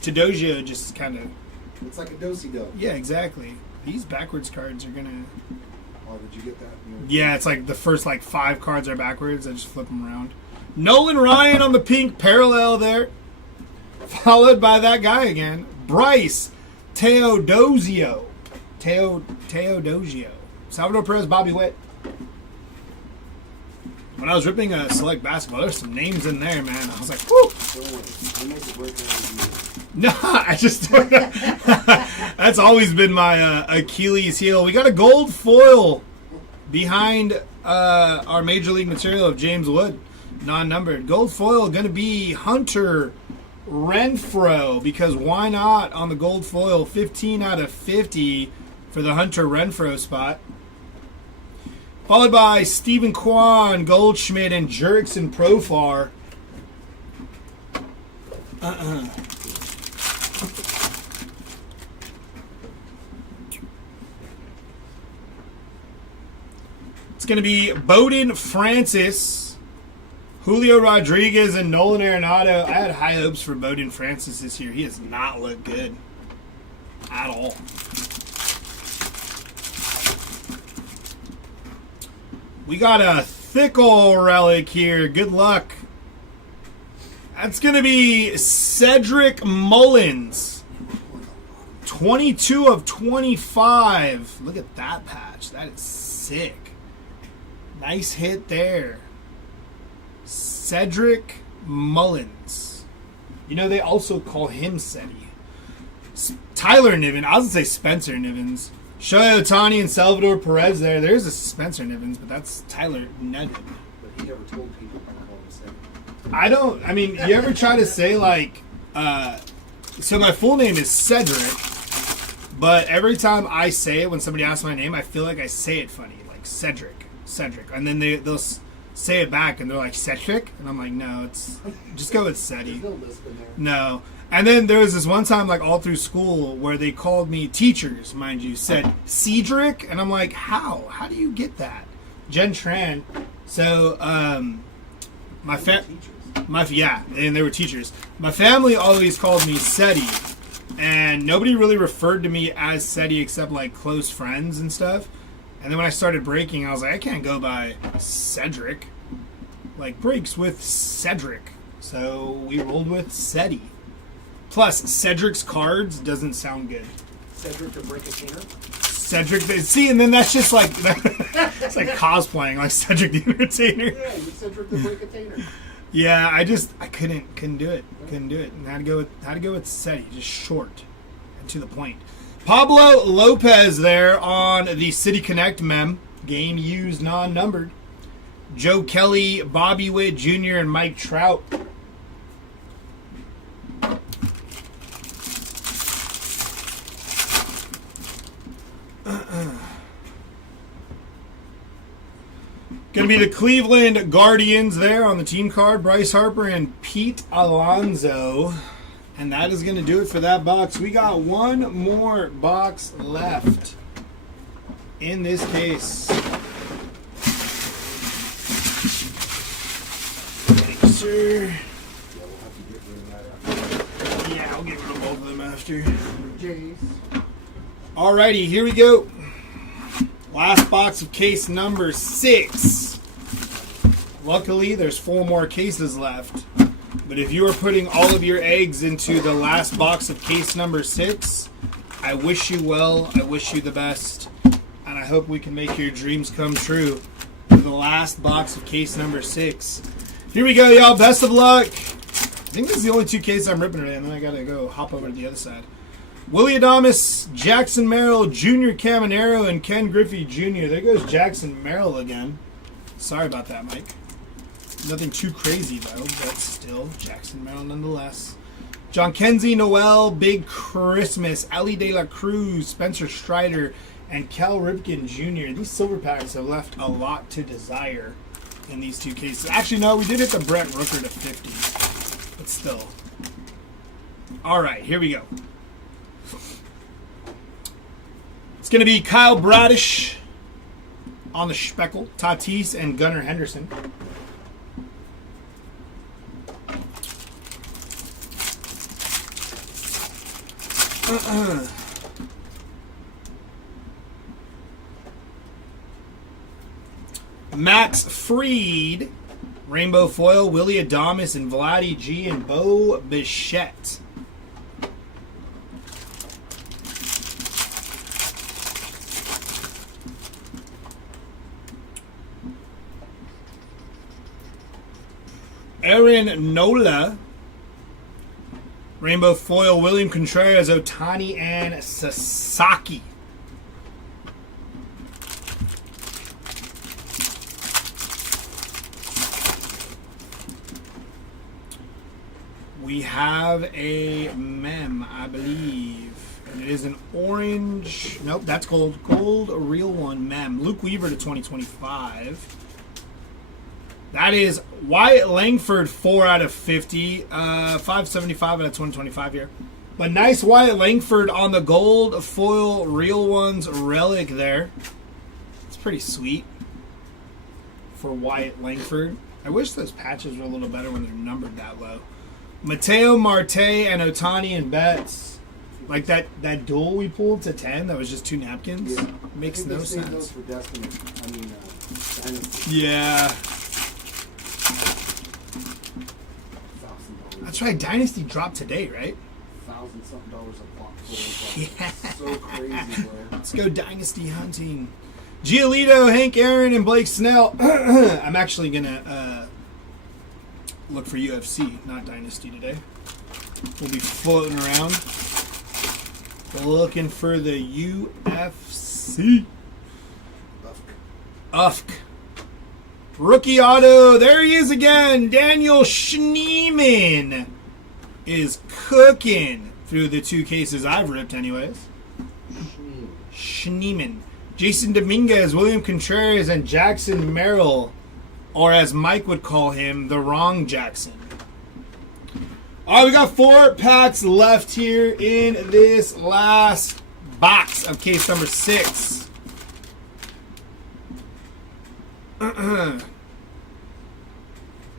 Tadogio just kind of... It's like a do-si-do. Yeah, exactly. These backwards cards are going to... Oh, did you get that? Yeah, it's like the first 5 cards are backwards. I just flip them around. Nolan Ryan on the pink parallel there. Followed by that guy again. Bryce Teodosio. Teodosio. Salvador Perez, Bobby Witt. When I was ripping a select basketball, there's some names in there, man. I was like, whoo! No, I just don't know. That's always been my Achilles heel. We got a gold foil behind our Major League material of James Wood, non-numbered. Gold foil going to be Hunter Renfroe, because why not on the gold foil? 15 out of 50 for the Hunter Renfroe spot. Followed by Stephen Kwan, Goldschmidt, and Jerickson Profar. It's going to be Bowden Francis, Julio Rodriguez, and Nolan Arenado. I had high hopes for Bowden Francis this year. He has not looked good at all. We got a Thickle relic here. Good luck. That's going to be Cedric Mullins. 22 of 25. Look at that patch. That is sick. Nice hit there. Cedric Mullins. You know, they also call him Seti. Tyler Niven. I was going to say Spencer Nivens. Shohei Ohtani and Salvador Perez there. There's a Spencer Nivens, but that's Tyler Niven. But he never told people to call him Seti. I don't, I mean, you ever try to say so my full name is Cedric, but every time I say it, when somebody asks my name, I feel like I say it funny, like Cedric. And then they'll say it back and they're like, Cedric? And I'm like, no, it's, just go with Seti. There's no lisp in there. No. And then there was this one time, all through school, where they called me teachers, mind you, said Cedric, and I'm like, how? How do you get that? Jen Tran. So, and they were teachers. My family always called me Seti, and nobody really referred to me as Seti except close friends and stuff. And then when I started breaking, I was like, I can't go by Cedric. Breaks with Cedric. So we rolled with Seti. Plus, Cedric's cards doesn't sound good. Cedric the Break-A-Tainer? Cedric, see, and then that's just it's like cosplaying, like Cedric the Entertainer. Yeah, you're Cedric the Break-A-Tainer. Yeah, I couldn't do it. Couldn't do it. And had to go with Seti, just short and to the point. Pablo Lopez there on the City Connect mem. Game used, non-numbered. Joe Kelly, Bobby Witt Jr., and Mike Trout. Going to be the Cleveland Guardians there on the team card. Bryce Harper and Pete Alonso. And that is going to do it for that box. We got one more box left in this case. Thank you, sir. Yeah, I'll get rid of both of them after. Jays. Alrighty, here we go. Last box of case number 6. Luckily, there's 4 more cases left. But if you are putting all of your eggs into the last box of case number 6, I wish you well. I wish you the best. And I hope we can make your dreams come true for the last box of case number 6. Here we go, y'all. Best of luck. I think this is the only 2 cases I'm ripping today, and then I got to go hop over to the other side. Willie Adames, Jackson Merrill, Junior Caminero, and Ken Griffey Jr. There goes Jackson Merrill again. Sorry about that, Mike. Nothing too crazy, though, but still Jackson Merrill nonetheless. John Kenzie, Noel, Big Christmas, Ellie De La Cruz, Spencer Strider, and Cal Ripken Jr. These silver packs have left a lot to desire in these two cases. Actually, no, we did hit the Brent Rooker to 50, but still. All right, here we go. It's going to be Kyle Bradish on the Speckle, Tatis, and Gunnar Henderson. Max Fried, Rainbow Foil, Willie Adames, and Vladdy G, and Bo Bichette. Aaron Nola, Rainbow Foil, William Contreras, Ohtani, and Sasaki. We have a mem, I believe. And it is an orange. Nope, that's gold. Gold, a real one, mem. Luke Weaver to 2025. That is Wyatt Langford, 4 out of 50. 575 out of 2025 here. But nice Wyatt Langford on the gold foil real ones relic there. It's pretty sweet for Wyatt Langford. I wish those patches were a little better when they're numbered that low. Mateo Marte and Ohtani and Betts. Like that duel we pulled to 10 that was just 2 napkins. Yeah. Makes no sense. Those for Destiny. Dynasty. Yeah. $1,000. That's right. Dynasty dropped today, right? $1,000-something a pop. Yeah. So crazy, bro. Let's go Dynasty hunting. Giolito, Hank Aaron, and Blake Snell. I'm actually going to look for UFC, not Dynasty today. We'll be floating around looking for the UFC. Ufk. Rookie auto. There he is again. Daniel Schneemann is cooking through the 2 cases I've ripped anyways. Schneemann. Jason Dominguez, William Contreras, and Jackson Merrill, or as Mike would call him, the wrong Jackson. All right, we got 4 packs left here in this last box of case number 6.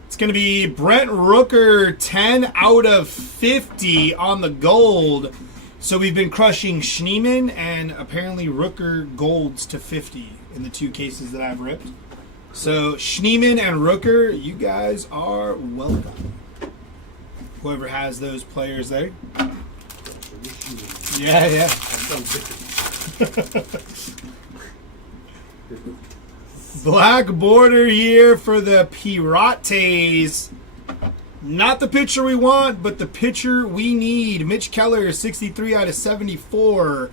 It's going to be Brent Rooker, 10 out of 50 on the gold. So we've been crushing Schneemann and apparently Rooker golds to 50 in the 2 cases that I've ripped. So Schneemann and Rooker, you guys are welcome. Whoever has those players there. Yeah. Black border here for the Pirates. Not the pitcher we want, but the pitcher we need. Mitch Keller, 63 out of 74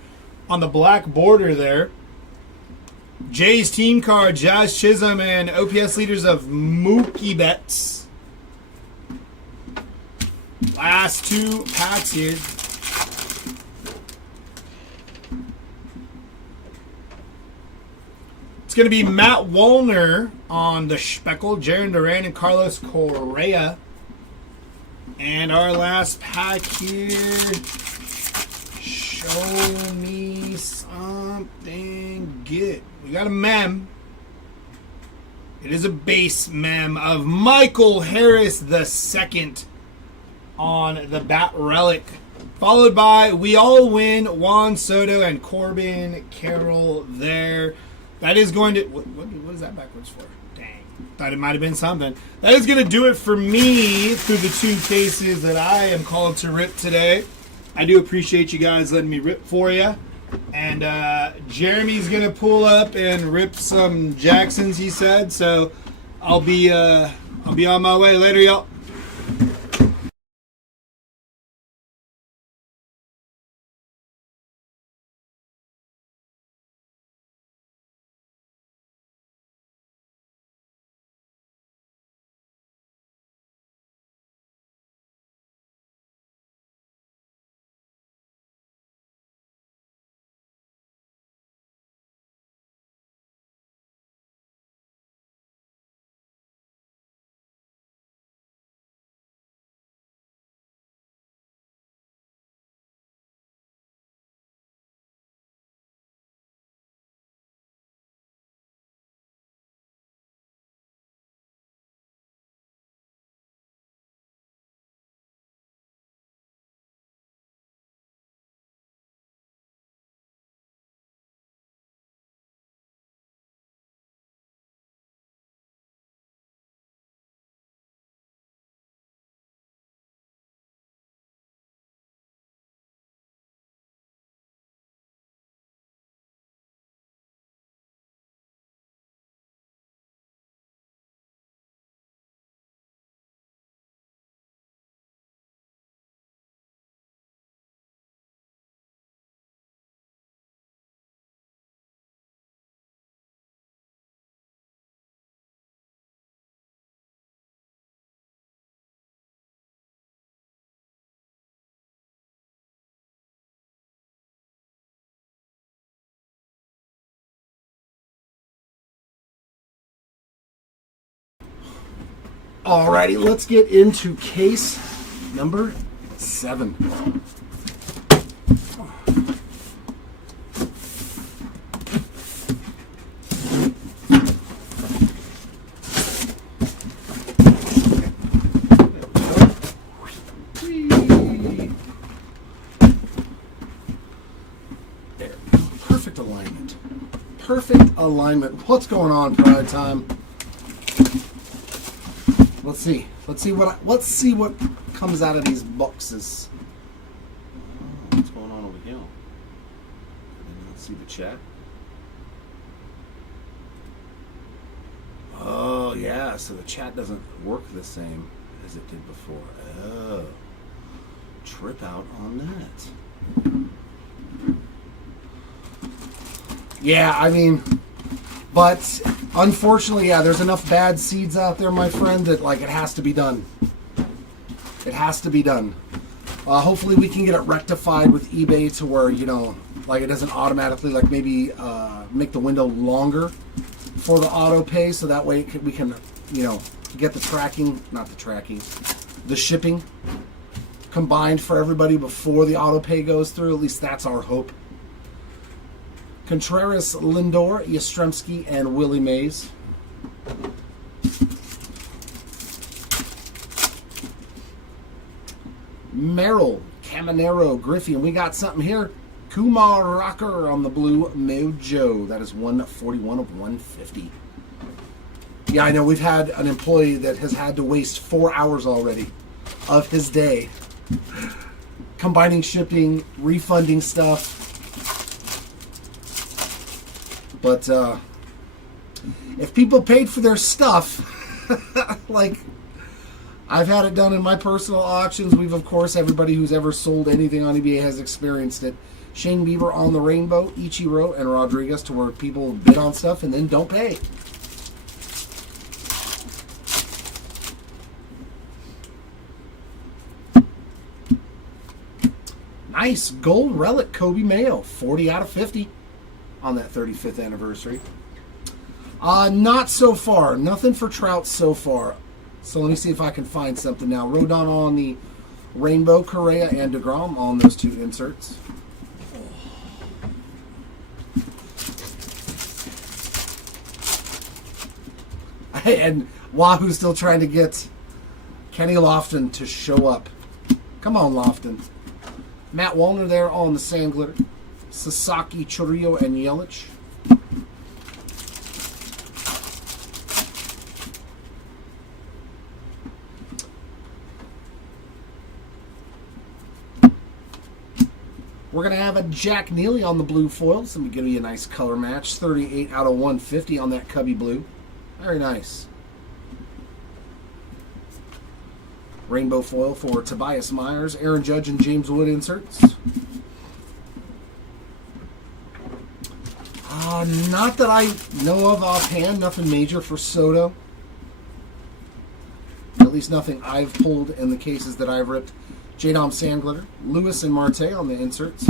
on the black border there. Jay's team card, Jazz Chisholm, and OPS leaders of Mookie Betts. Last 2 packs here. It's going to be Matt Wallner on the Speckle, Jaron Duran, and Carlos Correa. And our last pack here. Show me something good. We got a mem. It is a base mem of Michael Harris II on the Bat Relic. Followed by We All Win, Juan Soto, and Corbin Carroll there. That is going to... What is that backwards for? Dang. Thought it might have been something. That is going to do it for me through the 2 cases that I am called to rip today. I do appreciate you guys letting me rip for you. And Jeremy's going to pull up and rip some Jacksons, he said. So I'll be on my way. Later, y'all. Alrighty, let's get into case number 7. There. Perfect alignment. Perfect alignment. What's going on, Pride Time? Let's see. Let's see what comes out of these boxes. Oh, what's going on over here? Let's see the chat. Oh yeah, so the chat doesn't work the same as it did before. Oh, trip out on that. Yeah, I mean, but unfortunately, yeah, there's enough bad seeds out there, my friend, that like it has to be done. It has to be done. Hopefully, we can get it rectified with eBay to where, you know, like it doesn't automatically like maybe make the window longer for the auto pay, so that way we can, you know, get the shipping combined for everybody before the auto pay goes through. At least that's our hope. Contreras, Lindor, Yastrzemski, and Willie Mays. Merrill, Caminero, Griffey, and we got something here. Kumar Rocker on the blue Mojo. That is 141 of 150. Yeah, I know we've had an employee that has had to waste 4 hours already of his day combining shipping, refunding stuff. But if people paid for their stuff, like I've had it done in my personal auctions. We've, of course, everybody who's ever sold anything on eBay has experienced it. Shane Bieber on the Rainbow, Ichiro, and Rodriguez, to where people bid on stuff and then don't pay. Nice gold relic Kobe Mayo, 40 out of 50 on that 35th anniversary. Not so far. Nothing for Trout so far. So let me see if I can find something now. Rodon on the Rainbow, Correa, and DeGrom on those two inserts. And Wahoo's still trying to get Kenny Lofton to show up. Come on, Lofton. Matt Wallner there on the Sand Glitter. Sasaki, Chorio, and Yelich. We're going to have a Jack Neely on the blue foil. So let me give you a nice color match. 38 out of 150 on that Cubby blue. Very nice. Rainbow foil for Tobias Myers, Aaron Judge, and James Wood inserts. Not that I know of offhand. Nothing major for Soto. At least nothing I've pulled in the cases that I've ripped. J-Dom Sandglitter, Lewis and Marte on the inserts.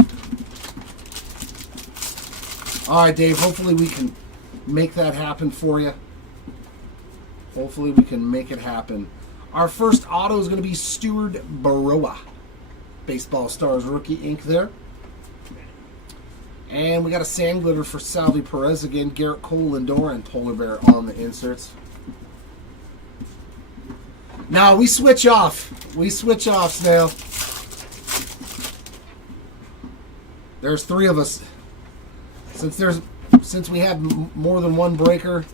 All right, Dave. Hopefully we can make that happen for you. Hopefully we can make it happen. Our first auto is going to be Stuart Baroa. Baseball Stars rookie ink there. And we got a Sand Glitter for Salvi Perez again. Garrett Cole, Lindor, and Polar Bear on the inserts. Now we switch off. We switch off, Snail. There's 3 of us. Since we have more than one breaker,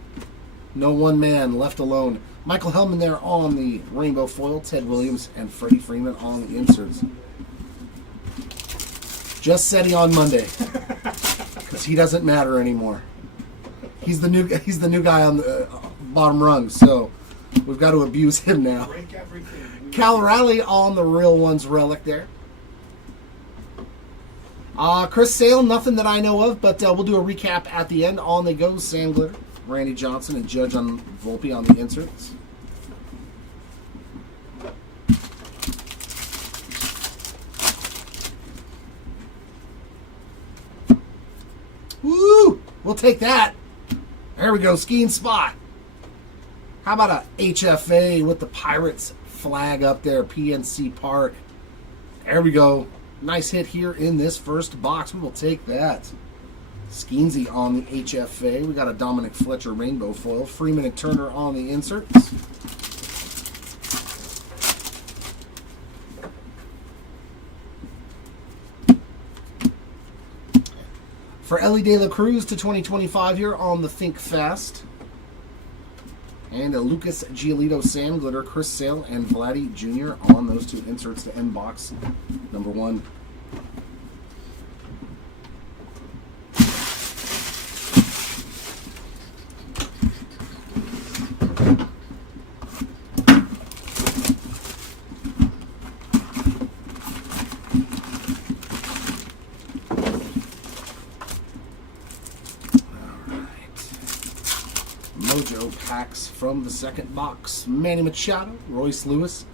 no one man left alone. Michael Hellman there on the Rainbow foil. Ted Williams and Freddie Freeman on the inserts. Just said he on Monday, because he doesn't matter anymore. He's the new guy on the bottom rung, so we've got to abuse him now. Break everything. Cal Raleigh on the Real Ones relic there. Chris Sale, nothing that I know of, but we'll do a recap at the end. On they go, Sand Glitter, Randy Johnson, and Judge on Volpe on the inserts. Woo! We'll take that. There we go, skiing spot. How about a HFA with the Pirates flag up there, PNC Park? There we go. Nice hit here in this first box. We will take that. Skeensy on the HFA. We got a Dominic Fletcher rainbow foil. Freeman and Turner on the inserts. For Ellie De La Cruz to 2025 here on the Think Fast. And a Lucas Giolito Sam Glitter, Chris Sale, and Vladdy Jr. on those two inserts to end box number 1. Mojo packs from the second box. Manny Machado, Royce Lewis,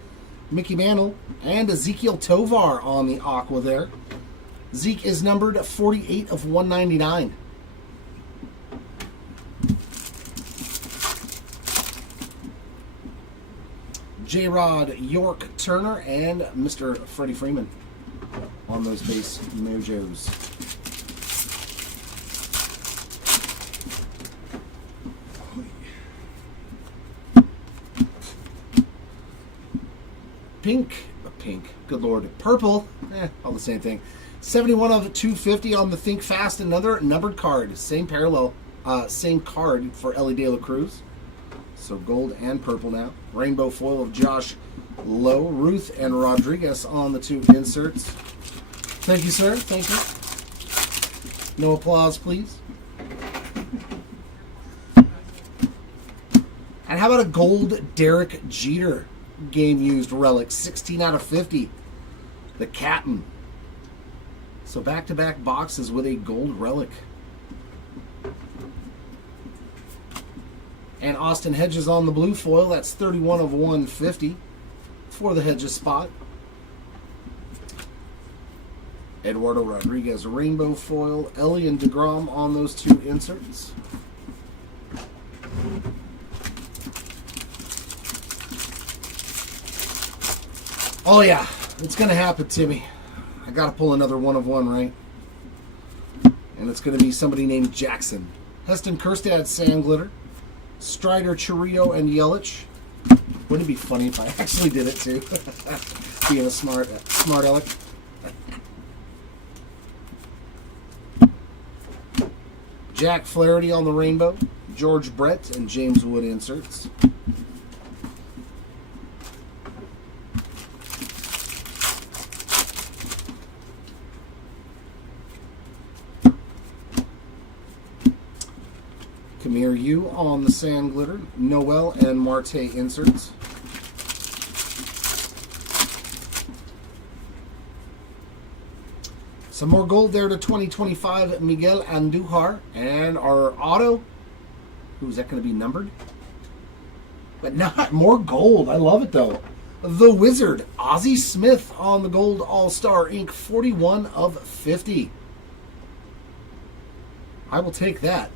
Mickey Mantle, and Ezekiel Tovar on the Aqua there. Zeke is numbered 48 of 199. J-Rod, York, Turner, and Mr. Freddie Freeman on those base Mojos. Pink, good lord. Purple, all the same thing. 71 of 250 on the Think Fast, another numbered card. Same parallel, same card for Ellie De La Cruz. So gold and purple now. Rainbow foil of Josh Lowe, Ruth, and Rodriguez on the two inserts. Thank you, sir. Thank you. No applause, please. And how about a gold Derek Jeter game used relic, 16 out of 50. The Captain. So back-to-back boxes with a gold relic. And Austin Hedges on the blue foil. That's 31 of 150 for the Hedges spot. Eduardo Rodriguez rainbow foil. Ellie and DeGrom on those two inserts. Oh yeah, it's going to happen, Timmy. I got to pull another 1 of 1, right? And it's going to be somebody named Jackson. Heston Kjerstad, Sand Glitter. Strider, Chiriot, and Yelich. Wouldn't it be funny if I actually did it too? Being a smart aleck. Jack Flaherty on the rainbow. George Brett and James Wood inserts. Kamir Yu on the Sand Glitter, Noel and Marte inserts. Some more gold there to 2025, Miguel Andujar. And our auto, who's that going to be numbered? But not more gold. I love it though. The Wizard, Ozzie Smith on the Gold All-Star Ink, 41 of 50. I will take that.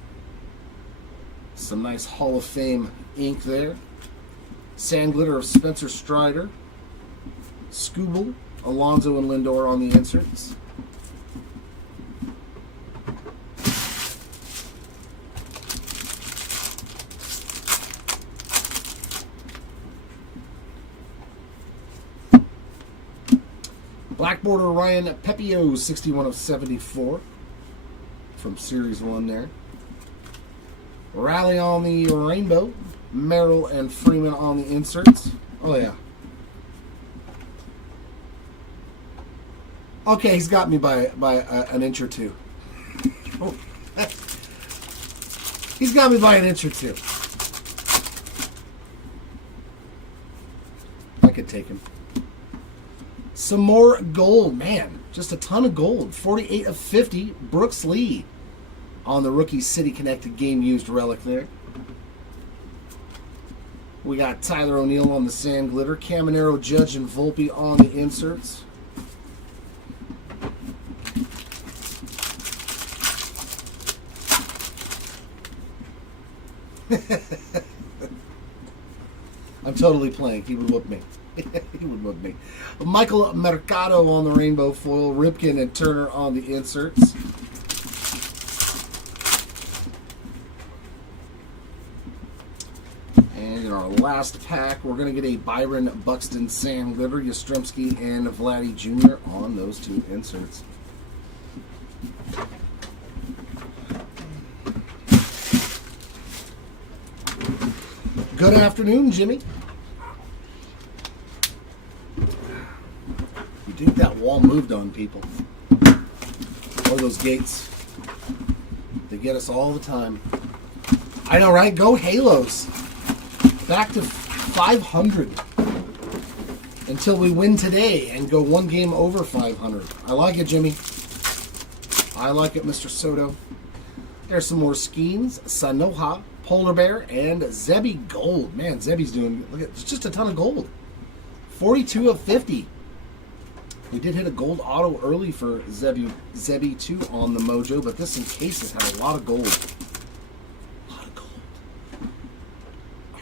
Some nice Hall of Fame ink there. Sand Glitter of Spencer Strider. Scooble, Alonso, and Lindor on the inserts. Black border Ryan Pepio, 61 of 74 from Series 1 there. Rally on the rainbow. Merrill and Freeman on the inserts. Oh, yeah. Okay, he's got me by an inch or two. Oh. He's got me by an inch or two. I could take him. Some more gold. Man, just a ton of gold. 48 of 50. Brooks Lee on the rookie City Connected game used relic there. We got Tyler O'Neill on the Sand Glitter. Caminero, Judge, and Volpe on the inserts. I'm totally playing. He would whoop me. He would whoop me. Michael Mercado on the rainbow foil. Ripken and Turner on the inserts. And in our last pack, we're going to get a Byron, Buxton, Sam Glitter, Yastrzemski, and Vladdy Jr. on those 2 inserts. Good afternoon, Jimmy. You think that wall moved on people? Or those gates? They get us all the time. I know, right? Go Halos. Back to 500 until we win today and go 1 game over 500. I like it, Jimmy. I like it, Mr. Soto. There's some more Skeens, Sanoha, Polar Bear, and Zebby Gold. Man, Zebby's doing, look at, it's just a ton of gold. 42 of 50. We did hit a gold auto early for Zebby 2 on the Mojo, but this in cases had a lot of gold.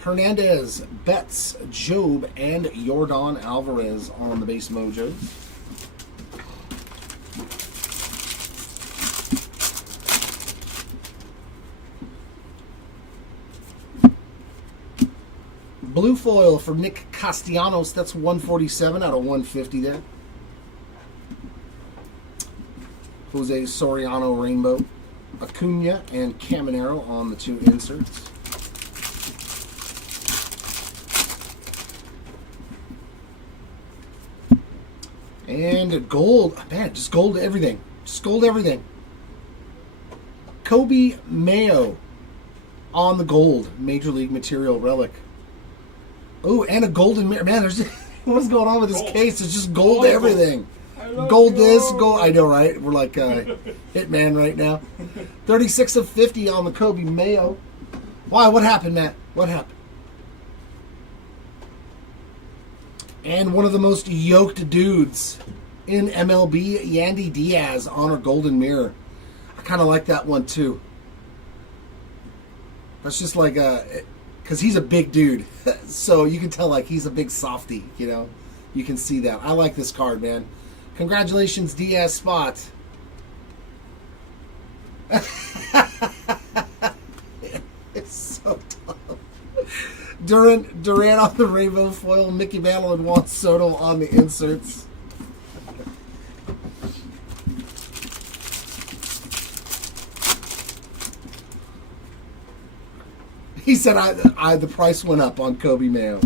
Hernandez, Betts, Job, and Jordan Alvarez on the base Mojo. Blue foil for Nick Castellanos. That's 147 out of 150 there. Jose Soriano Rainbow. Acuna and Caminero on the 2 inserts. And gold. Man, just gold to everything. Just gold to everything. Kobe Mayo on the gold. Major League Material Relic. Oh, and a golden mirror. Man, there's what's going on with this case? It's just gold to everything. Gold this, gold. I know, right? We're like Hitman right now. 36 of 50 on the Kobe Mayo. Why? What happened, Matt? What happened? And one of the most yoked dudes in MLB, Yandy Diaz on a golden mirror. I kind of like that one too. That's just like because he's a big dude, so you can tell like he's a big softy. You know, you can see that. I like this card, man. Congratulations, Diaz Spot. It's so tough. Durant on the rainbow foil, Mickey Mantle and Juan Soto on the inserts. He said the price went up on Kobe Mayo.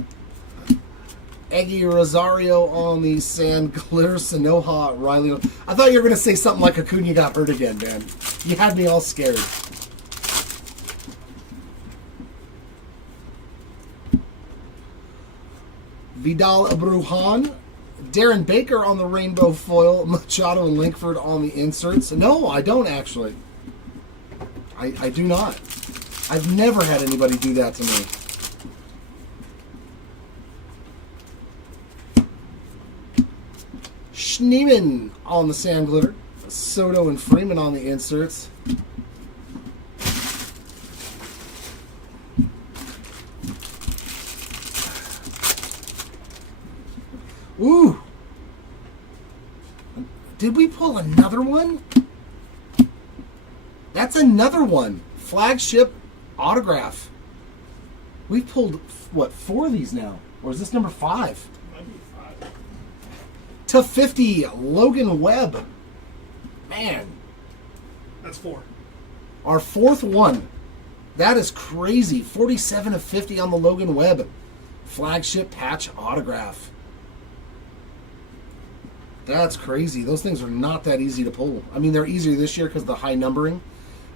Eggy Rosario on the Sand Glitter, Sanoha, Riley. I thought you were going to say something like Acuna got hurt again, man. You had me all scared. Vidal Brujan, Darren Baker on the rainbow foil, Machado and Linkford on the inserts. No, I don't actually. I do not. I've never had anybody do that to me. Schneeman on the Sand Glitter, Soto and Freeman on the inserts. Ooh! Did we pull another one? That's another one. Flagship autograph. We've pulled, what, 4 of these now? Or is this number 5? Might be 5. To 50, Logan Webb. Man. That's 4. Our 4th one. That is crazy. 47 of 50 on the Logan Webb. Flagship patch autograph. That's crazy. Those things are not that easy to pull. I mean, they're easier this year because of the high numbering.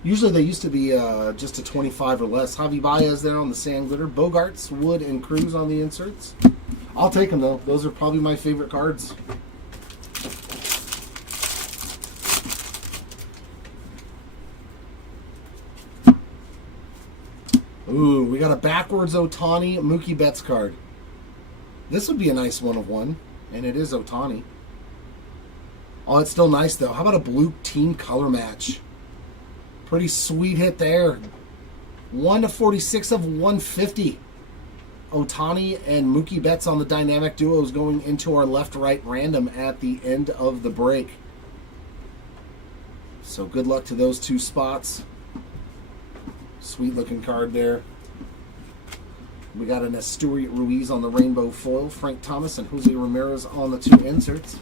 Usually they used to be just a 25 or less. Javi Baez there on the Sand Glitter. Bogarts, Wood, and Cruz on the inserts. I'll take them, though. Those are probably my favorite cards. Ooh, we got a backwards Ohtani Mookie Betts card. This would be a nice 1/1, and it is Ohtani. Oh, it's still nice, though. How about a blue team color match? Pretty sweet hit there. 1/46 of 150. Otani and Mookie Betts on the dynamic duos going into our left-right random at the end of the break. So good luck to those two spots. Sweet looking card there. We got an Asturi Ruiz on the rainbow foil, Frank Thomas and Jose Ramirez on the two inserts.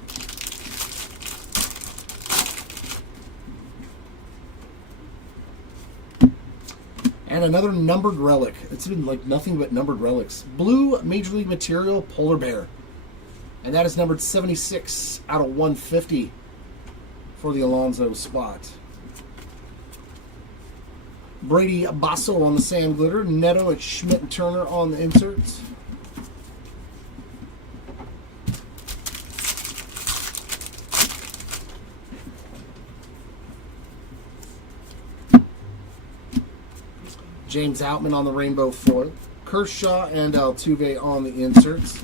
And another numbered relic. It's been like nothing but numbered relics. Blue Major League Material Polar Bear. And that is numbered 76 out of 150 for the Alonso spot. Brady Basso on the sand glitter. Neto at Schmidt and Turner on the inserts. James Outman on the rainbow foil. Kershaw and Altuve on the inserts.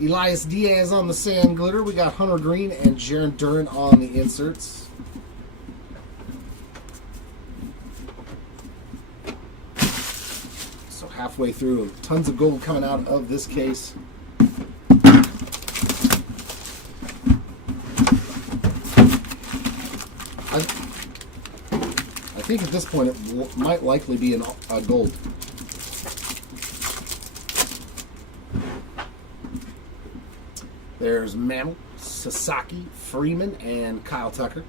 Elias Diaz on the sand glitter. We got Hunter Green and Jaron Duran on the inserts. So halfway through, tons of gold coming out of this case. I think at this point it might likely be a gold. There's Mammal, Sasaki, Freeman, and Kyle Tucker.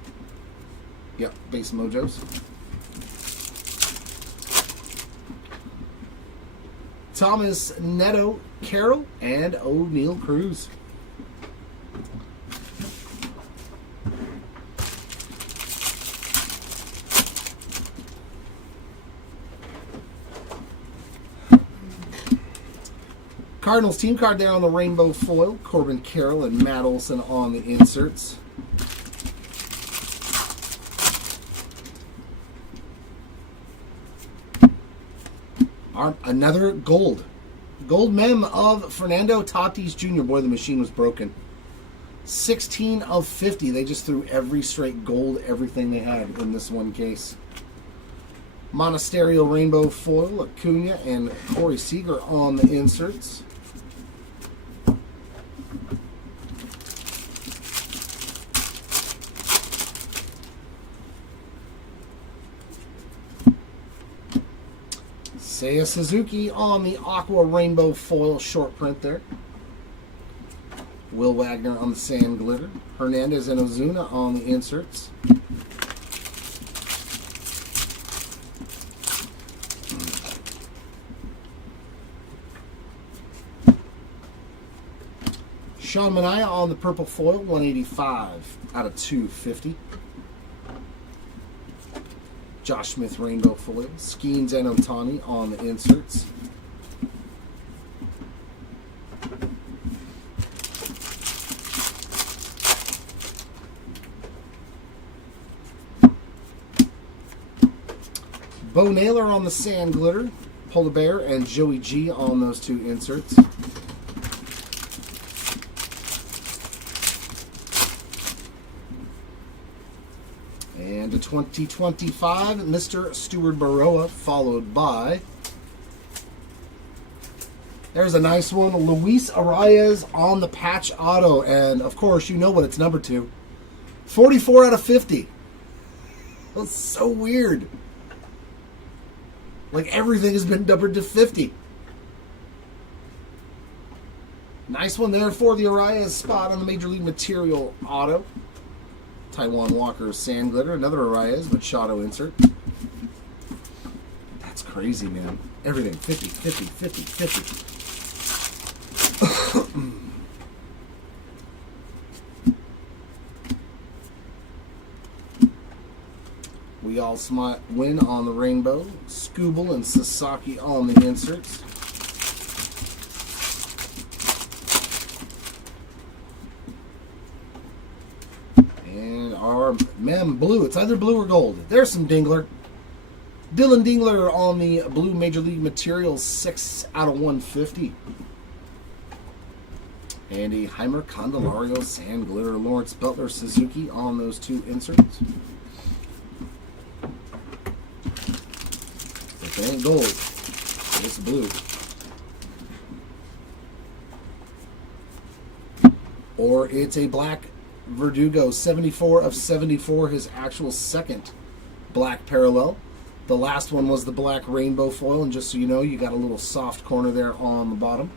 Yep, base mojos. Thomas, Neto, Carroll, and O'Neal Cruz. Cardinals team card there on the rainbow foil. Corbin Carroll and Matt Olson on the inserts. Another gold. Gold mem of Fernando Tatis Jr. Boy, the machine was broken. 16 of 50. They just threw every straight gold, everything they had in this one case. Monasterio rainbow foil. Acuna and Corey Seager on the inserts. Seiya Suzuki on the aqua rainbow foil short print there. Will Wagner on the sand glitter. Hernandez and Ozuna on the inserts. Sean Manaea on the purple foil, 185 out of 250. Josh Smith rainbow foil. Skeens and Otani on the inserts. Bo Naylor on the sand glitter. Polar Bear and Joey G on those two inserts. And a 2025, Mr. Stuart Baroa, followed by... There's a nice one, Luis Arias on the patch auto. And, of course, you know what it's numbered to. 44 out of 50. That's so weird. Like, everything has been numbered to 50. Nice one there for the Arias spot on the Major League Material auto. Taiwan Walker sand glitter, another Arias Machado insert. That's crazy, man. Everything 50, 50, 50, 50. We all win on the rainbow. Scooble and Sasaki on the inserts. And our mem blue. It's either blue or gold. There's some Dingler. Dylan Dingler on the blue Major League Materials, 6 out of 150. And a Heimer Candelario Sand Glitter Lawrence Butler Suzuki on those 2 inserts. If it ain't gold, it's blue. Or it's a black Verdugo, 74 of 74, his actual second black parallel. The last one was the black rainbow foil, and just so you know, you got a little soft corner there on the bottom.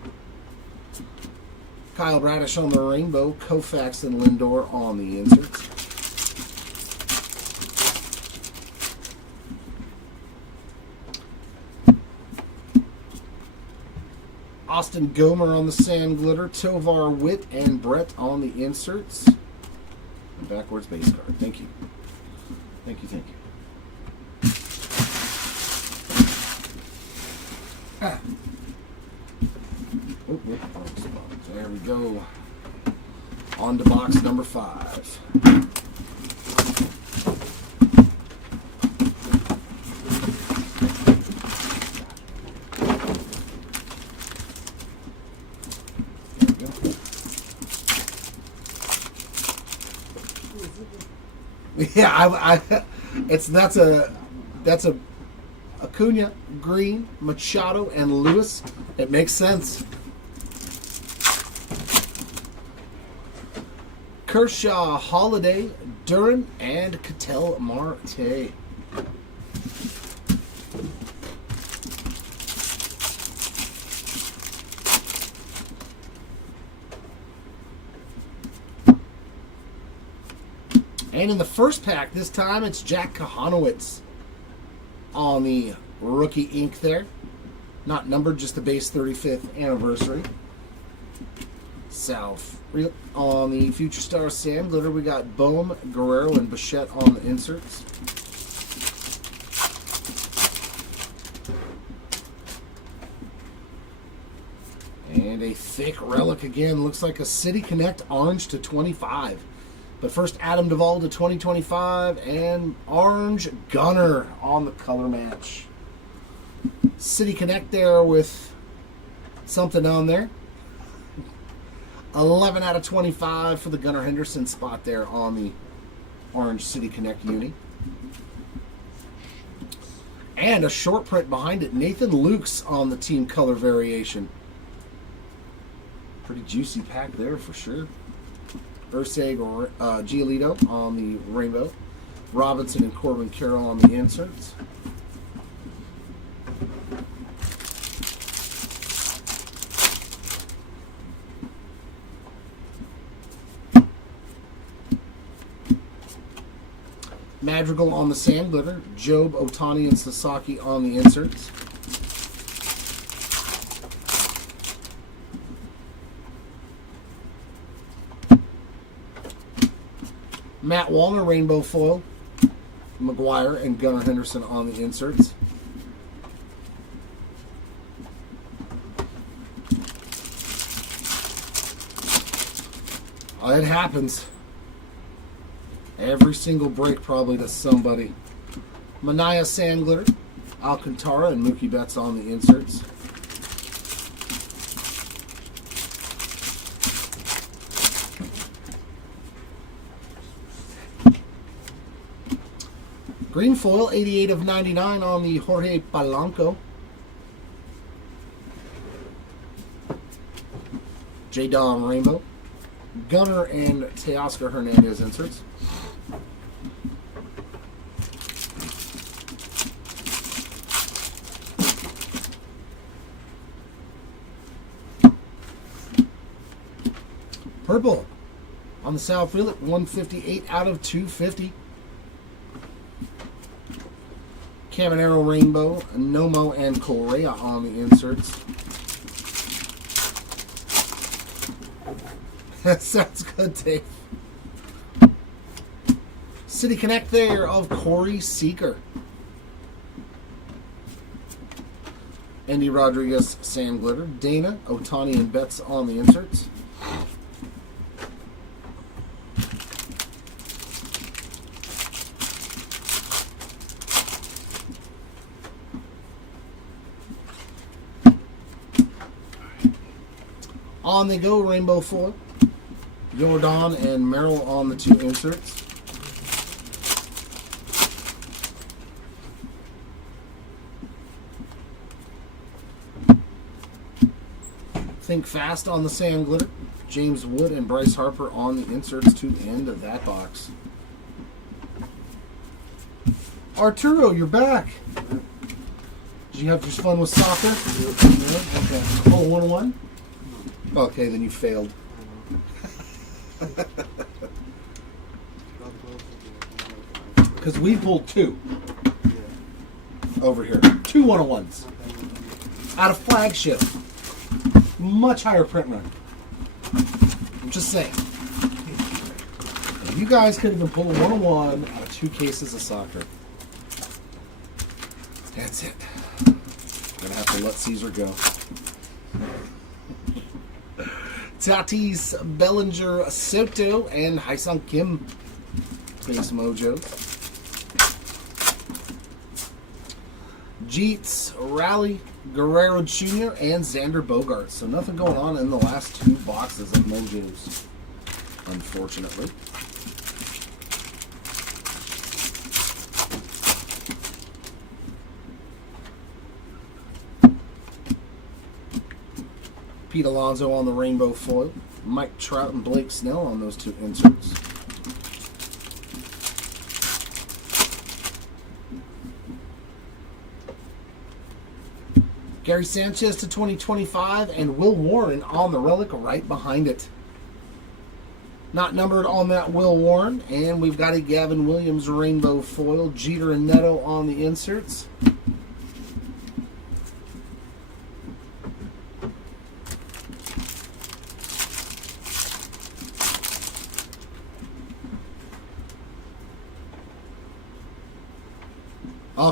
Kyle Bradish on the rainbow, Koufax and Lindor on the inserts. Austin Gomer on the sand glitter, Tovar Witt and Brett on the inserts. And backwards base card. Thank you. Thank you, thank you. Ah. Oh, there we go. On to box number 5. Yeah, that's a Acuna, Green, Machado, and Lewis. It makes sense. Kershaw, Holiday, Duran, and Ketel Marte. And in the first pack this time, it's Jack Kahanowitz on the rookie ink there. Not numbered, just the base 35th anniversary. South. On the Future Star Sand Glitter, we got Bohm, Guerrero, and Bichette on the inserts. And a thick relic again. Looks like a City Connect orange to 25. But first, Adam Duvall to 2025, and Orange Gunner on the color match. City Connect there with something on there. 11 out of 25 for the Gunnar Henderson spot there on the Orange City Connect uni. And a short print behind it. Nathan Lukes on the team color variation. Pretty juicy pack there for sure. Urseg or Giolito on the rainbow. Robinson and Corbin Carroll on the inserts. Madrigal on the sand glitter. Job, Otani, and Sasaki on the inserts. Matt Wallner, rainbow foil. McGuire and Gunnar Henderson on the inserts. It happens. Every single break probably to somebody. Mania Sand Glitter, Alcantara, and Mookie Betts on the inserts. Green foil, 88 of 99 on the Jorge Polanco. J. Dom Rainbow. Gunner and Teoscar Hernandez inserts. Purple on the South Wheel at 158 out of 250. Caminero Rainbow, Nomo, and Correa on the inserts. That sounds good, Dave. City Connect there of Corey Seager. Andy Rodriguez, Sand Glitter. Dana, Otani, and Betts on the inserts. On they go, rainbow foil. Jordan and Merrill on the 2 inserts. Think Fast on the sand glitter. James Wood and Bryce Harper on the inserts to end of that box. Arturo, you're back. Did you have just fun with soccer? Okay. Oh, 1-1? Okay, then you failed. Because we pulled 2 over here. 2 101s. Out of flagship. Much higher print run. I'm just saying. You guys could have been pulling 101 out of 2 cases of soccer. That's it. Gonna have to let Caesar go. Tatis, Bellinger, Soto, and Haesung Kim. Base Mojo. Jeets, Raleigh, Guerrero Jr., and Xander Bogaerts. So nothing going on in the last 2 boxes of Mojos, unfortunately. Pete Alonso on the rainbow foil. Mike Trout and Blake Snell on those 2 inserts. Gary Sanchez to 2025 and Will Warren on the relic right behind it. Not numbered on that Will Warren. And we've got a Gavin Williams rainbow foil. Jeter and Neto on the inserts.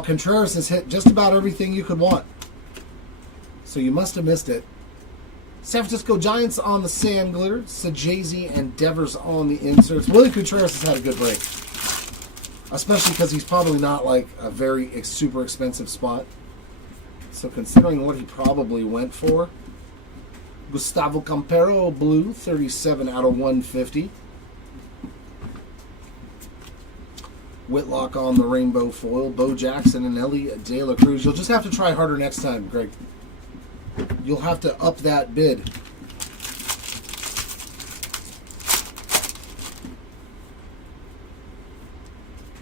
Contreras has hit just about everything you could want. So you must have missed it. San Francisco Giants on the sand glitter. Sajazi and Devers on the inserts. Willie Contreras has had a good break. Especially because he's probably not like a very super expensive spot. So considering what he probably went for. Gustavo Campero, blue, 37 out of 150. Whitlock on the rainbow foil. Bo Jackson and Ellie De La Cruz. You'll just have to try harder next time, Greg. You'll have to up that bid.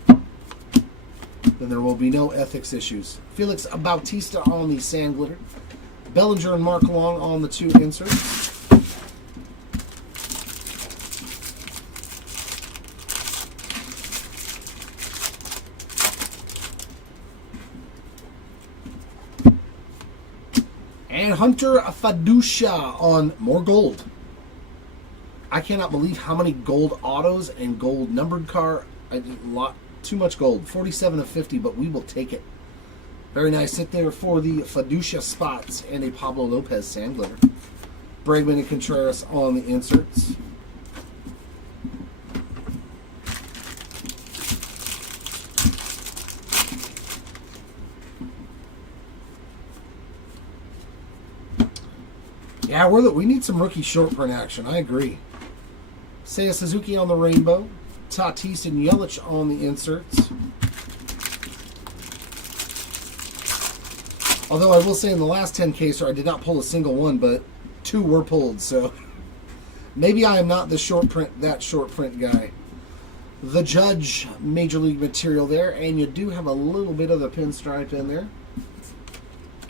Then there will be no ethics issues. Felix Bautista on the sand glitter. Bellinger and Mark Long on the 2 inserts. And Hunter Faducia on more gold. I cannot believe how many gold autos and gold numbered car. Too much gold. 47 of 50, but we will take it. Very nice sit there for the Faducia spots and a Pablo Lopez sand glitter. Bregman and Contreras on the inserts. Yeah, we need some rookie short print action. I agree. Seiya Suzuki on the rainbow. Tatis and Yelich on the inserts. Although I will say in the last 10 caser, I did not pull a single one, but 2 were pulled. So maybe I am not the short print guy. The Judge Major League material there, and you do have a little bit of the pinstripe in there.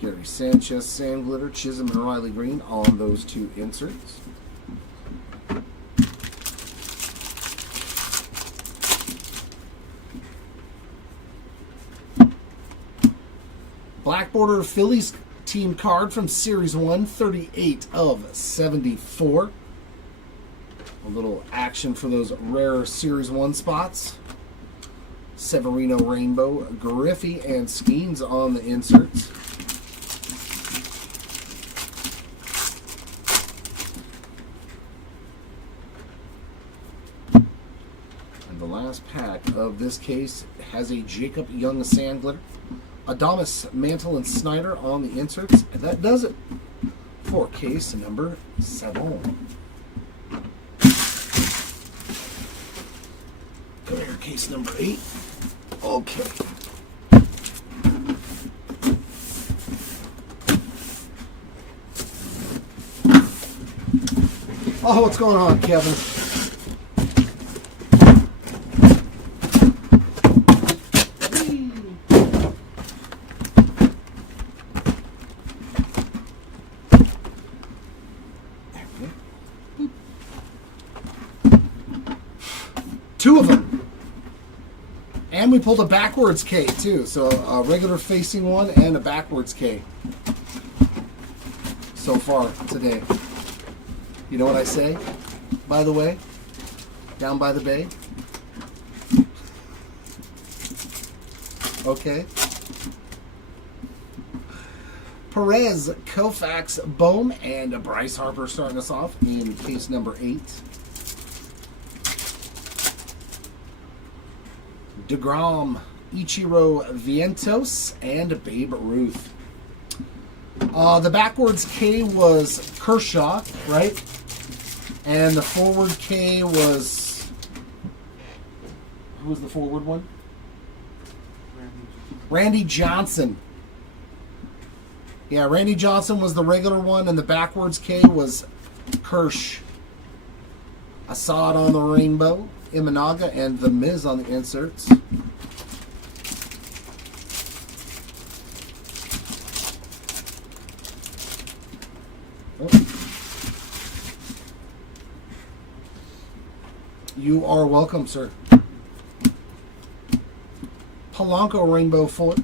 Gary Sanchez, sand glitter, Chisholm and Riley Green on those 2 inserts. Black border Phillies team card from Series 1, 38 of 74. A little action for those rare Series 1 spots. Severino Rainbow, Griffey and Skeens on the inserts. And the last pack of this case has a Jacob Young sand glitter. Adames, Mantle, and Snyder on the inserts. And that does it for case number 7. Come here, case number 8. Okay. Oh, what's going on, Kevin? Two of them. And we pulled a backwards K too. So a regular facing one and a backwards K. So far today. You know what I say, by the way? Down by the bay. Okay. Perez, Koufax, Bohm, and Bryce Harper starting us off in case number 8. DeGrom, Ichiro Vientos, and Babe Ruth. The backwards K was Kershaw, right? And the forward K was... Who was the forward one? Randy Johnson. Yeah, Randy Johnson was the regular one, and the backwards K was Kirsch. I saw it on the rainbow. Imanaga and The Miz on the inserts. Oh. You are welcome, sir. Polanco Rainbow Foil.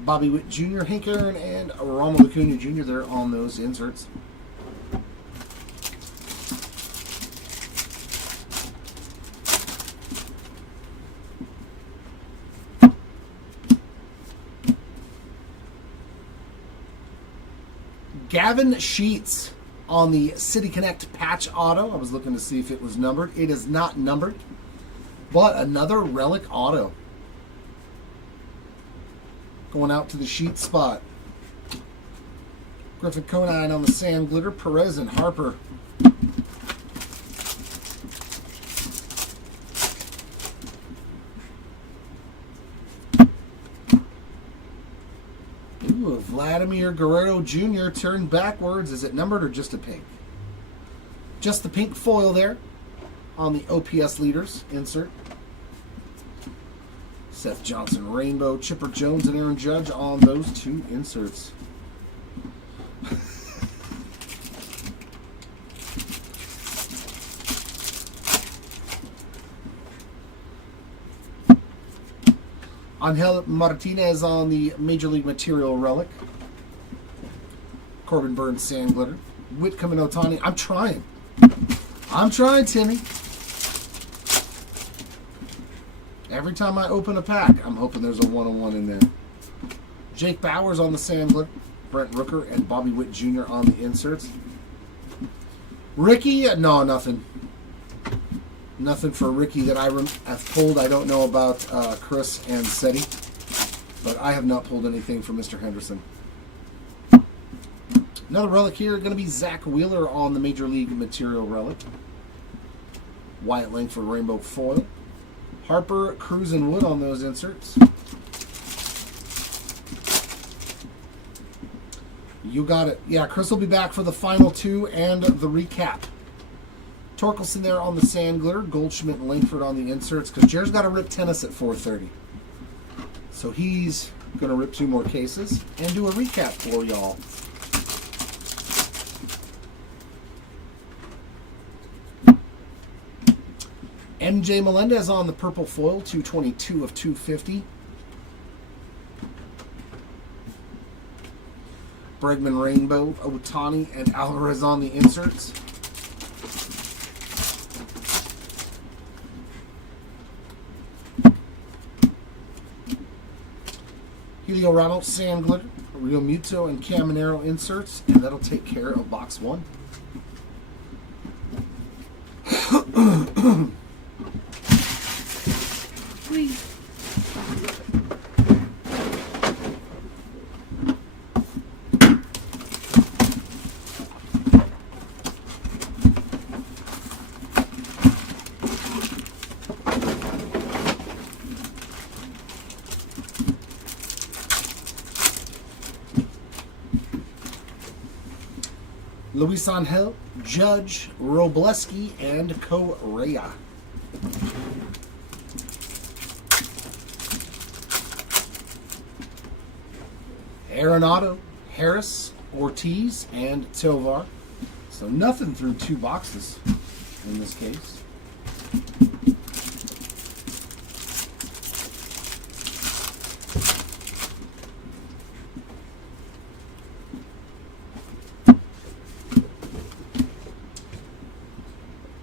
Bobby Witt Jr., Hank Aaron, and Ronald Acuna Jr. There on those inserts. Gavin Sheets on the City Connect patch auto. I was looking to see if it was numbered. It is not numbered, but another relic auto. Going out to the Sheets spot. Griffin Conine on the Sand Glitter. Perez and Harper. Ooh, Vladimir Guerrero Jr. turned backwards. Is it numbered or just a pink? Just the pink foil there on the OPS leaders insert. Seth Johnson Rainbow, Chipper Jones, and Aaron Judge on those 2 inserts. Angel Martinez on the Major League Material relic. Corbin Burns Sand Glitter. Whitcomb and Otani. I'm trying, Timmy. Every time I open a pack, I'm hoping there's a 1-on-1 in there. Jake Bowers on the Sand Glitter. Brent Rooker and Bobby Witt Jr. on the inserts. Ricky, no, nothing. Nothing for Ricky that I have pulled. I don't know about Chris and Seti, but I have not pulled anything for Mr. Henderson. Another relic here, going to be Zach Wheeler on the Major League Material relic. Wyatt Langford Rainbow Foil. Harper, Cruz, and Wood on those inserts. You got it. Yeah, Chris will be back for the final 2 and the recap. Torkelson there on the Sand Glitter. Goldschmidt and Langford on the inserts, because Jared's got to rip tennis at 4:30. So he's going to rip 2 more cases and do a recap for y'all. MJ Melendez on the purple foil, 222 of 250. Bregman Rainbow, Otani, and Alvarez on the inserts. Helio Ronald, Sand Glitter, Real Muto, and Caminero inserts, and that'll take care of box 1. Luis Angel, Judge, Robleski, and Correa. Arenado, Harris, Ortiz, and Tovar. So nothing through 2 boxes in this case.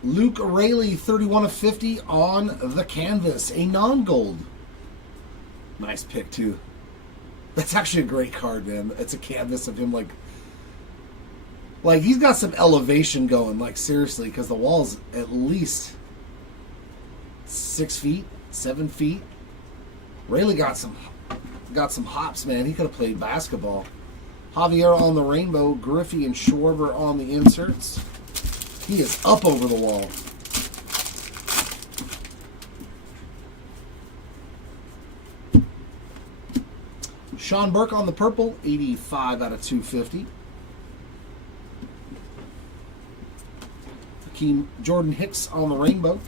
Luke Raley, 31 of 50 on the canvas. A non-gold. Nice pick, too. That's actually a great card, man. It's a canvas of him, like he's got some elevation going, like, seriously, because the wall's at least 6 feet, 7 feet. Raley got some hops, man. He could have played basketball. Javier on the rainbow, Griffey and Schwarber on the inserts. He is up over the wall. Sean Burke on the purple, 85 out of 250. Hakeem Jordan Hicks on the rainbow.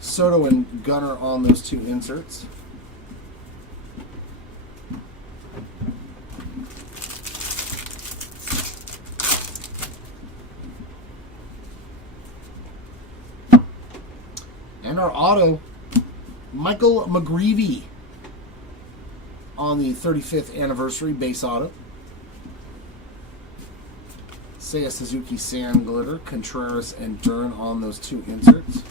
Soto and Gunner on those 2 inserts. And our auto, Michael McGreevy on the 35th anniversary base auto. Seiya Suzuki, Sand Glitter, Contreras, and Dern on those 2 inserts.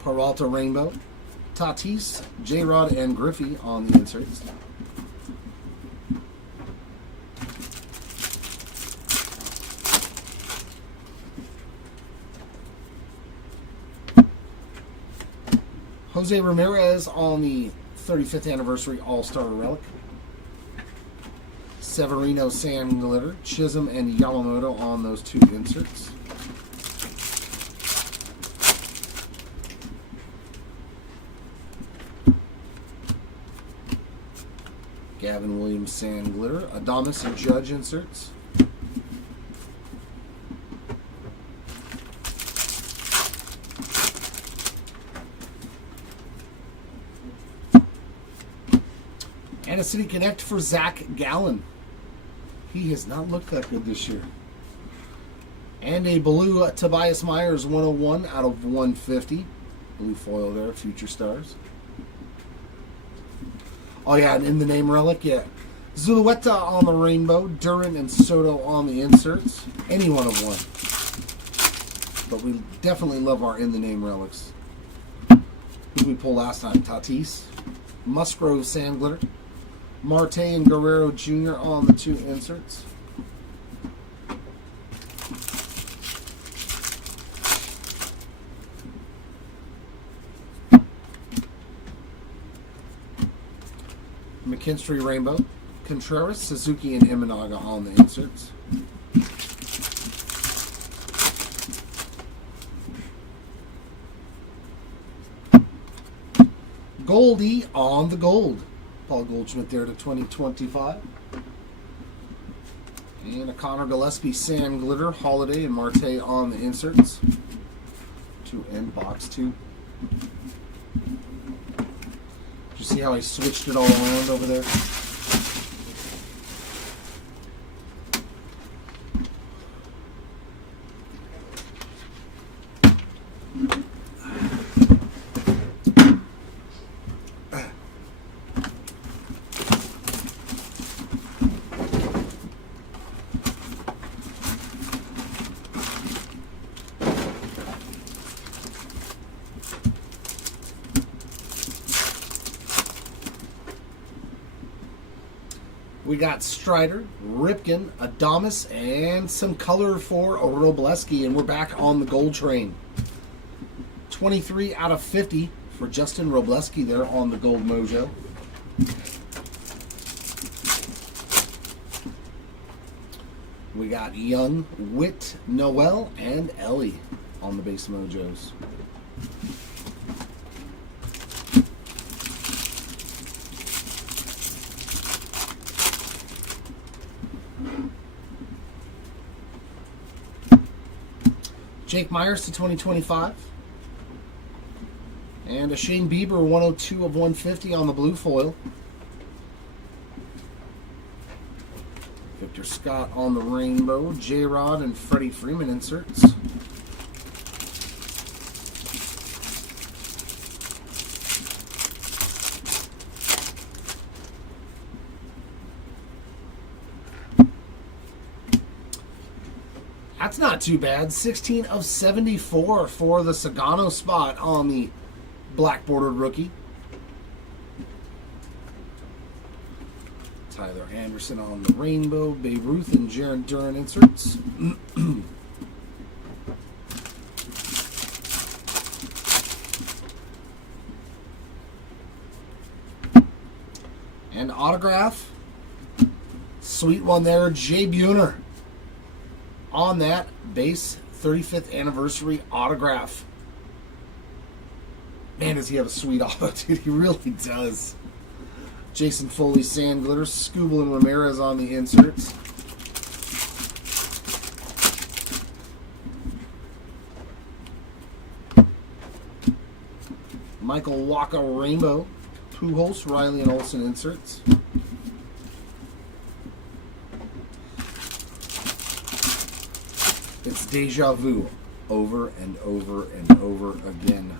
Peralta Rainbow, Tatis, J-Rod, and Griffey on the inserts. Jose Ramirez on the 35th anniversary All-Star Relic. Severino Sand Glitter, Chisholm, and Yamamoto on those 2 inserts. Gavin Williams Sand Glitter, Adames and Judge inserts. And a City Connect for Zach Gallen. He has not looked that good this year. And a blue Tobias Myers 101 out of 150. Blue foil there, Future Stars. Oh yeah, and in the name relic, yeah. Zulueta on the rainbow, Duran and Soto on the inserts. Any one of one. But we definitely love our in the name relics. Who did we pull last time? Tatis. Musgrove Sand Glitter. Marte and Guerrero Jr. on the 2 inserts. McKinstry Rainbow, Contreras, Suzuki, and Imanaga on the inserts. Goldie on the gold. Paul Goldschmidt there to 2025. And a Connor Gillespie Sand Glitter, Holiday, and Marte on the inserts. To end box 2. Did you see how I switched it all around over there? We got Strider, Ripken, Adames, and some color for Robleski, and we're back on the gold train. 23 out of 50 for Justin Robleski there on the gold mojo. We got Young, Witt, Noel, and Ellie on the base mojos. Jake Myers to 2025. And a Shane Bieber 102 of 150 on the blue foil. Victor Scott on the rainbow. J-Rod and Freddie Freeman inserts. That's not too bad. 16 of 74 for the Sagano spot on the black bordered rookie. Tyler Anderson on the rainbow. Babe Ruth and Jaron Duran inserts. And autograph. Sweet one there. Jay Buhner on that base 35th anniversary autograph. Man, does he have a sweet auto, dude. He really does. Jason Foley, Sand Glitter. Scooble and Ramirez on the inserts. Michael Waka Rainbow. Pujols, Riley and Olsen inserts. It's deja vu over and over and over again.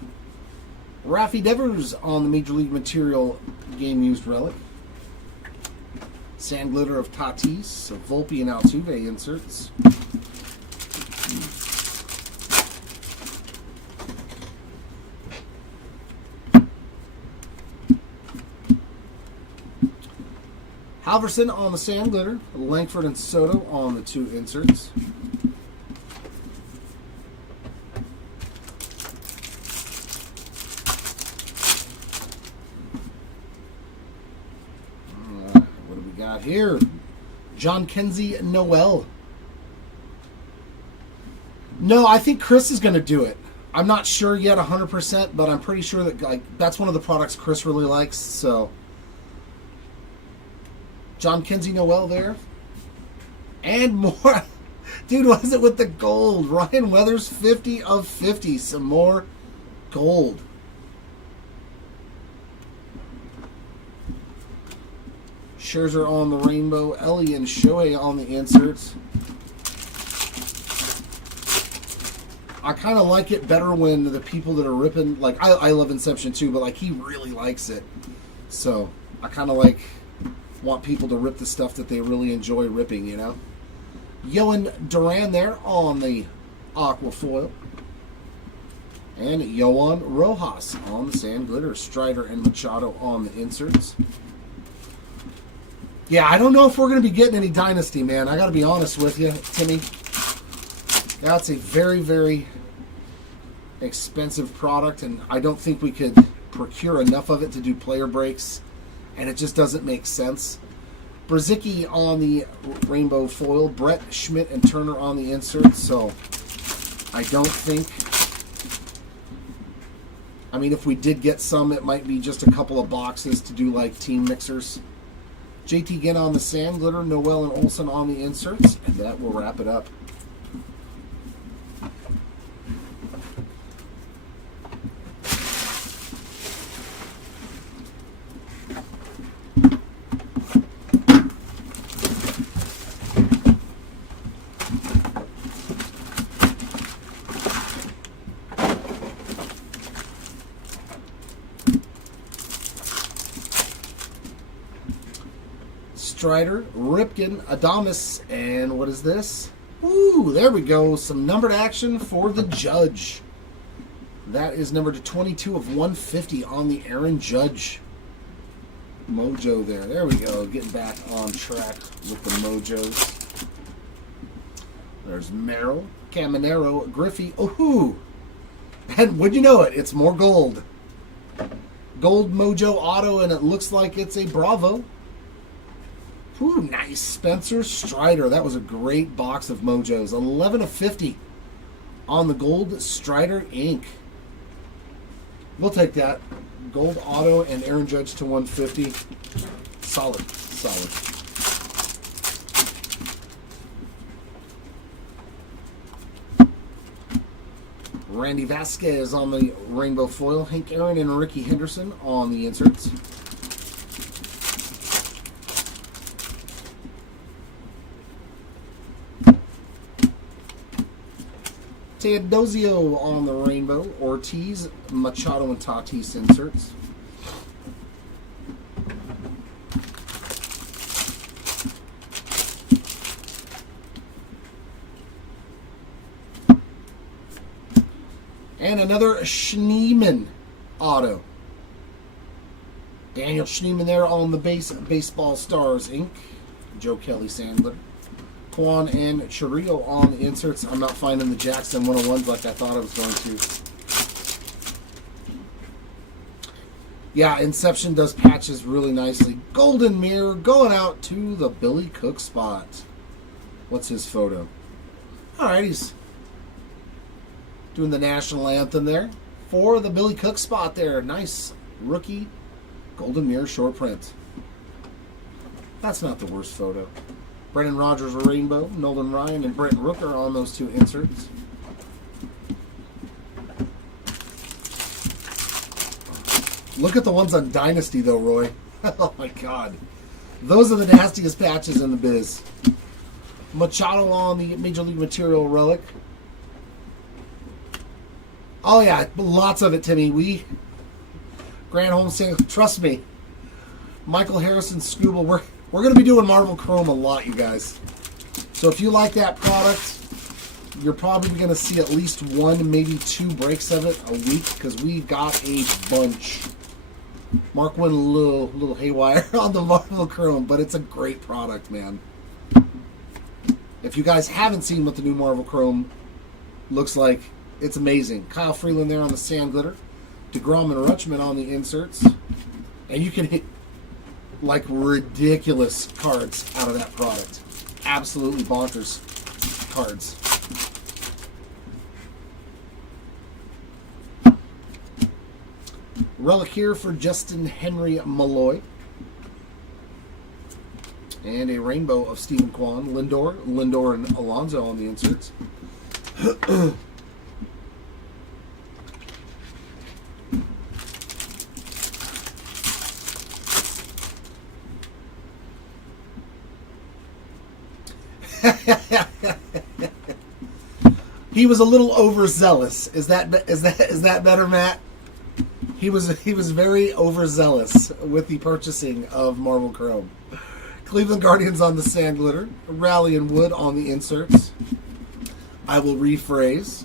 Raffy Devers on the Major League Material game used relic. Sand Glitter of Tatis, Volpe and Altuve inserts. Halverson on the Sand Glitter. Langford and Soto on the 2 inserts. What do we got here? John Kenzie Noel. No, I think Chris is going to do it. I'm not sure yet 100%, but I'm pretty sure that that's one of the products Chris really likes, so... John Kenzie Noel there. And more. Dude, what is it with the gold? Ryan Weathers, 50 of 50. Some more gold. Scherzer on the rainbow. Ellie and Shohei on the inserts. I kind of like it better when the people that are ripping, like, I love Inception too, but, like, he really likes it. So, I kind of want people to rip the stuff that they really enjoy ripping, you know? Yohan Duran there on the aqua foil. And Yohan Rojas on the Sand Glitter. Strider and Machado on the inserts. Yeah, I don't know if we're going to be getting any Dynasty, man. I got to be honest with you, Timmy. That's a very, very expensive product, and I don't think we could procure enough of it to do player breaks, and it just doesn't make sense. Brzezicki on the rainbow foil. Brett, Schmidt, and Turner on the inserts, so I don't think... I mean, if we did get some, it might be just a couple of boxes to do, like, team mixers. JT Ginn on the Sand Glitter. Noel and Olsen on the inserts, and that will wrap it up. Strider, Ripken, Adames, and what is this? Ooh, there we go. Some numbered action for the Judge. That is numbered to 22 of 150 on the Aaron Judge mojo there. There we go. Getting back on track with the mojos. There's Merrill, Caminero, Griffey. Ooh, and would you know it? It's more gold. Gold mojo auto, and it looks like it's a Bravo. Ooh, nice. Spencer Strider. That was a great box of mojos. 11 of 50 on the gold Strider ink. We'll take that. Gold auto and Aaron Judge to 150. Solid. Solid. Randy Vasquez on the rainbow foil. Hank Aaron and Ricky Henderson on the inserts. Teodosio on the rainbow. Ortiz, Machado, and Tatis inserts. And another Schneemann auto. Daniel Schneemann there on the base. Baseball Stars Inc. Joe Kelly Sandler. Kwan and Chirico on the inserts. I'm not finding the Jackson 101s like I thought I was going to. Yeah, Inception does patches really nicely. Golden Mirror going out to the Billy Cook spot. What's his photo? Alright, he's doing the national anthem there for the Billy Cook spot there. Nice rookie Golden Mirror short print. That's not the worst photo. Brendan Rodgers rainbow, Nolan Ryan and Brent Rooker on those two inserts. Look at the ones on Dynasty though, Roy. Oh my god. Those are the nastiest patches in the biz. Machado on the Major League Material relic. Oh yeah, lots of it, Timmy. Grant Holmes saying, trust me. Michael Harrison Scuba, we're going to be doing Marvel Chrome a lot, you guys. So if you like that product, you're probably going to see at least one, maybe two breaks of it a week because we've got a bunch. Mark went a little haywire on the Marvel Chrome, but it's a great product, man. If you guys haven't seen what the new Marvel Chrome looks like, it's amazing. Kyle Freeland there on the Sand Glitter. DeGrom and Rutschman on the inserts. And you can hit like ridiculous cards out of that product. Absolutely bonkers cards. Relic here for Justin Henry Malloy. And a rainbow of Stephen Kwan, Lindor and Alonso on the inserts. He was a little overzealous. Is that better, Matt? He was very overzealous with the purchasing of Marvel Chrome. Cleveland Guardians on the Sand Glitter. Rally and Wood on the inserts. I will rephrase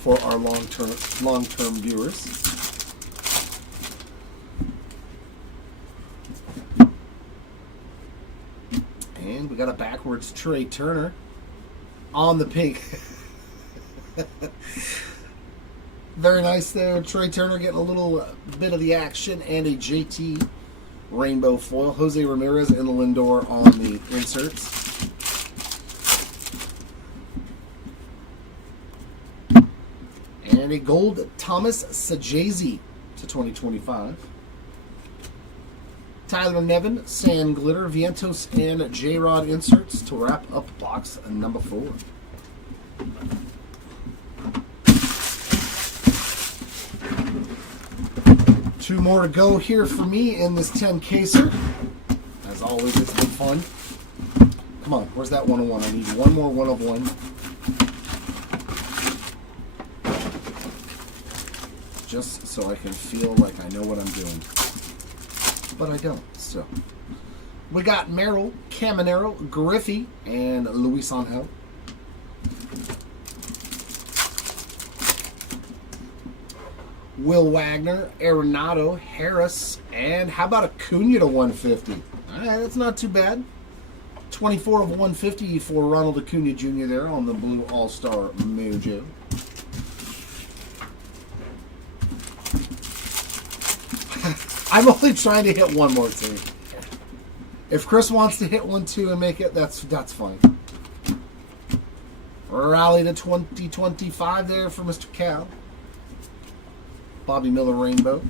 for our long-term viewers. And we got a backwards Trey Turner on the pink. Very nice there. Trey Turner getting a little bit of the action and a JT rainbow foil. Jose Ramirez and the Lindor on the inserts. And a gold Thomas Sajazi to 2025. Tyler Nevin, Sand Glitter, Vientos, and J-Rod inserts to wrap up box number 4. Two more to go here for me in this 10-caser. As always, it's been fun. Come on, where's that 101? I need one more 1 of 1. Just so I can feel like I know what I'm doing. But I don't, so. We got Merrill, Caminero, Griffey, and Luis Angel. Will Wagner, Arenado, Harris, and how about Acuna to 150? All right, that's not too bad. 24 of 150 for Ronald Acuna Jr. there on the blue All-Star Mojo. I'm only trying to hit one more too. If Chris wants to hit one too and make it, that's fine. Rally to 2025 there for Mr. Cal. Bobby Miller Rainbow.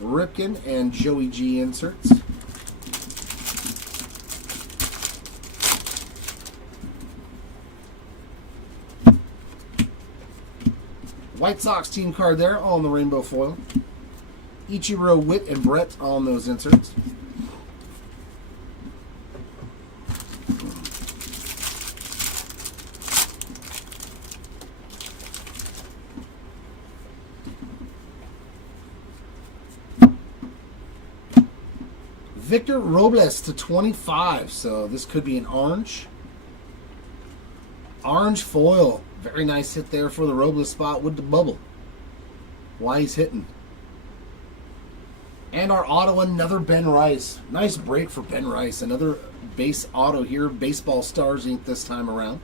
Ripken and Joey G inserts. White Sox team card there on the rainbow foil. Ichiro, Witt, and Brett on those inserts. Victor Robles to 25. So this could be an orange. Orange foil. Very nice hit there for the Robles spot with the bubble. Why he's hitting. And our auto, another Ben Rice. Nice break for Ben Rice. Another base auto here. Baseball Stars Inc. this time around.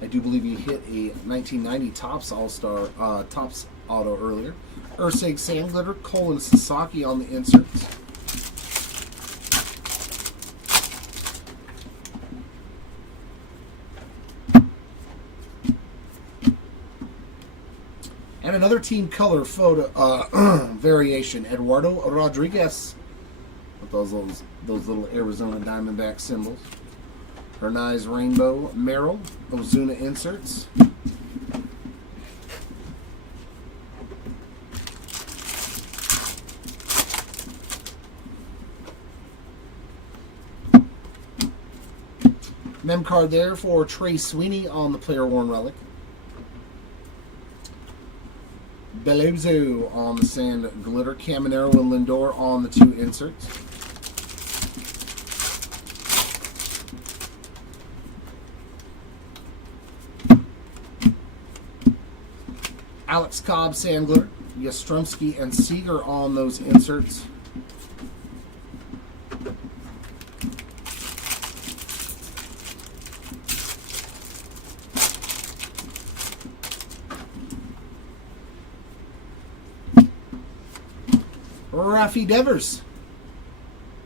I do believe he hit a 1990 Topps All-Star Topps auto earlier. Ursig Sandglitter, Colin Sasaki on the inserts. And another team color photo variation, Eduardo Rodriguez with those little Arizona Diamondback symbols. Hernai's Rainbow Merrill, Ozuna inserts. Mem card there for Trey Sweeney on the player worn relic. Belozo on the sand glitter. Caminero and Lindor on the 2 inserts. Alex Cobb sand glitter. Yastrzemski and Seager on those inserts. Rafi Devers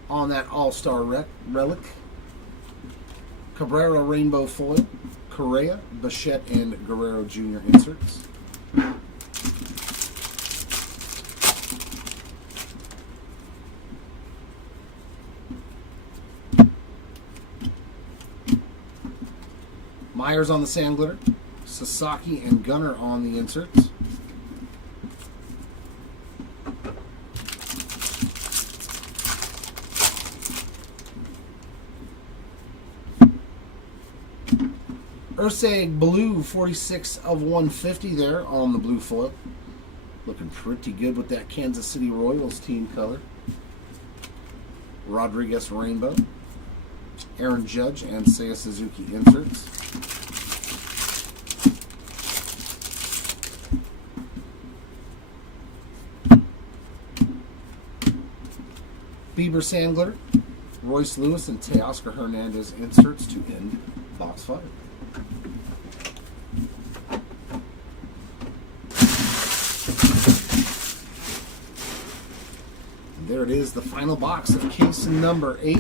on that All-Star relic. Cabrera Rainbow Foil. Correa, Bichette, and Guerrero Jr. inserts. Myers on the sand glitter. Sasaki and Gunnar on the inserts. Ursig Blue, 46 of 150 there on the blue foil. Looking pretty good with that Kansas City Royals team color. Rodriguez Rainbow. Aaron Judge and Seiya Suzuki inserts. Bieber sand glitter. Royce Lewis and Teoscar Hernandez inserts to end box 5. There it is, the final box of case number 8.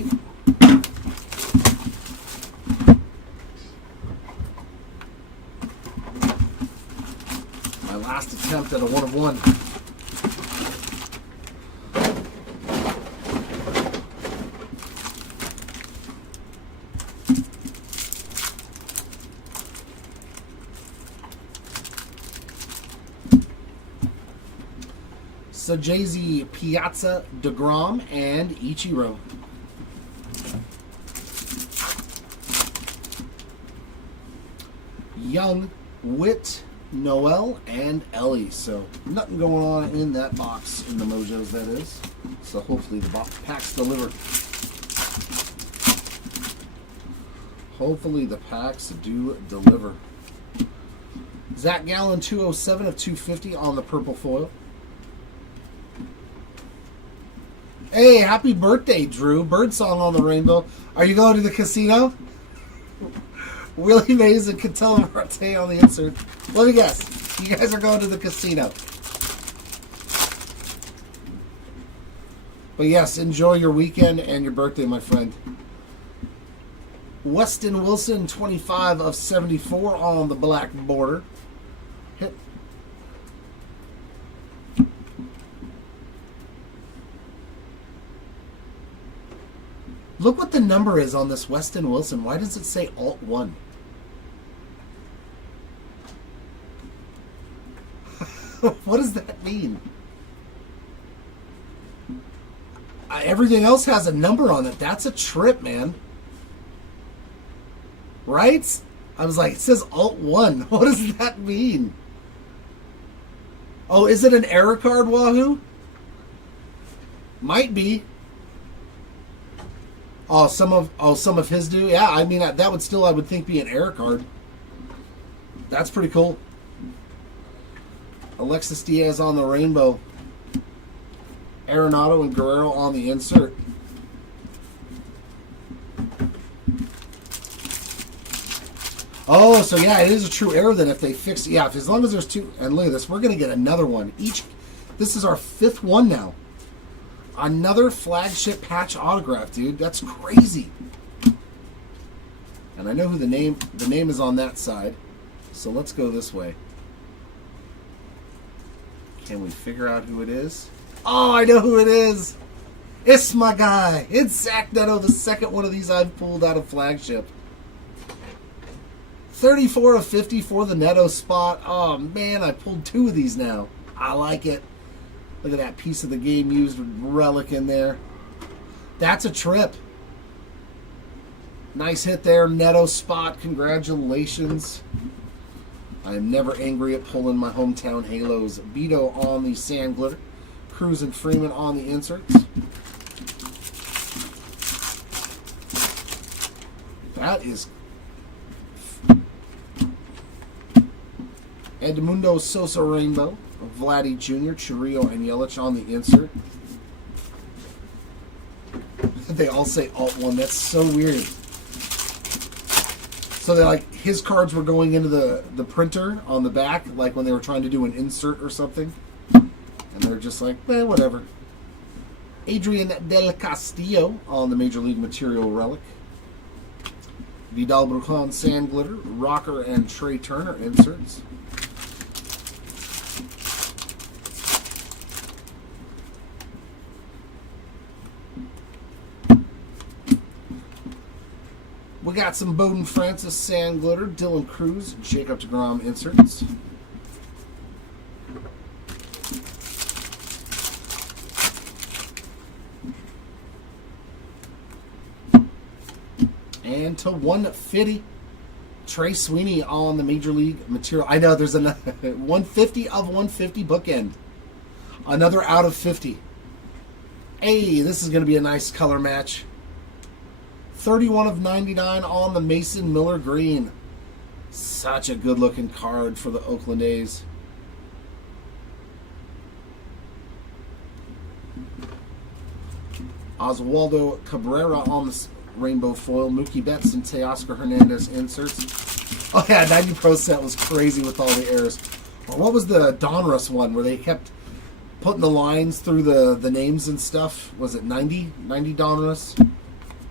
My last attempt at a 1 of 1. Sajazi, Piazza, DeGrom, and Ichiro. Young, Witt, Noel, and Ellie. So nothing going on in that box in the Mojos, that is. So hopefully the packs deliver. Hopefully the packs do deliver. Zach Gallen, 207 of 250 on the purple foil. Hey, happy birthday, Drew. Birdsong on the rainbow. Are you going to the casino? Willie Mays and Catella Marte on the insert. Let me guess. You guys are going to the casino. But yes, enjoy your weekend and your birthday, my friend. Weston Wilson, 25 of 74 on the black border. Hit. Look what the number is on this Weston Wilson. Why does it say Alt 1? What does that mean? Everything else has a number on it. That's a trip, man. Right? I was like, it says Alt 1. What does that mean? Oh, is it an error card, Wahoo? Might be. Oh, some of his do. Yeah, I mean that would still, I would think, be an error card. That's pretty cool. Alexis Diaz on the rainbow. Arenado and Guerrero on the insert. Oh, so yeah, it is a true error then if they fix it. Yeah, as long as there's two. And look at this, we're going to get another one. This is our 5th one now. Another flagship patch autograph, dude. That's crazy. And I know who the name is on that side. So let's go this way. Can we figure out who it is? Oh, I know who it is. It's my guy. It's Zach Neto, the second one of these I've pulled out of flagship. 34 of 50 for the Neto spot. Oh, man, I pulled 2 of these now. I like it. Look at that piece of the game used relic in there. That's a trip. Nice hit there, Neto spot. Congratulations. I am never angry at pulling my hometown Halos. Beto on the sand glitter. Cruz and Freeman on the inserts. That is Edmundo Sosa Rainbow. Vladdy Jr., Churrillo, and Yelich on the insert. They all say Alt 1. That's so weird. So they're like, his cards were going into the printer on the back, like when they were trying to do an insert or something. And they're just like, whatever. Adrian Del Castillo on the Major League Material relic. Vidal Brujan Sand Glitter, Rocker and Trey Turner inserts. We got some Bowden Francis Sand Glitter, Dylan Cruz, Jacob deGrom inserts. And to 150, Trey Sweeney on the Major League Material. I know there's a 150 of 150 bookend. Another out of 50. Hey, this is going to be a nice color match. 31 of 99 on the Mason Miller green. Such a good looking card for the Oakland A's. Oswaldo Cabrera on the rainbow foil. Mookie Betts and Teoscar Hernandez inserts. Oh yeah, 90 Pro set was crazy with all the errors. Or what was the Donruss one where they kept putting the lines through the names and stuff? Was it 90? 90 Donruss?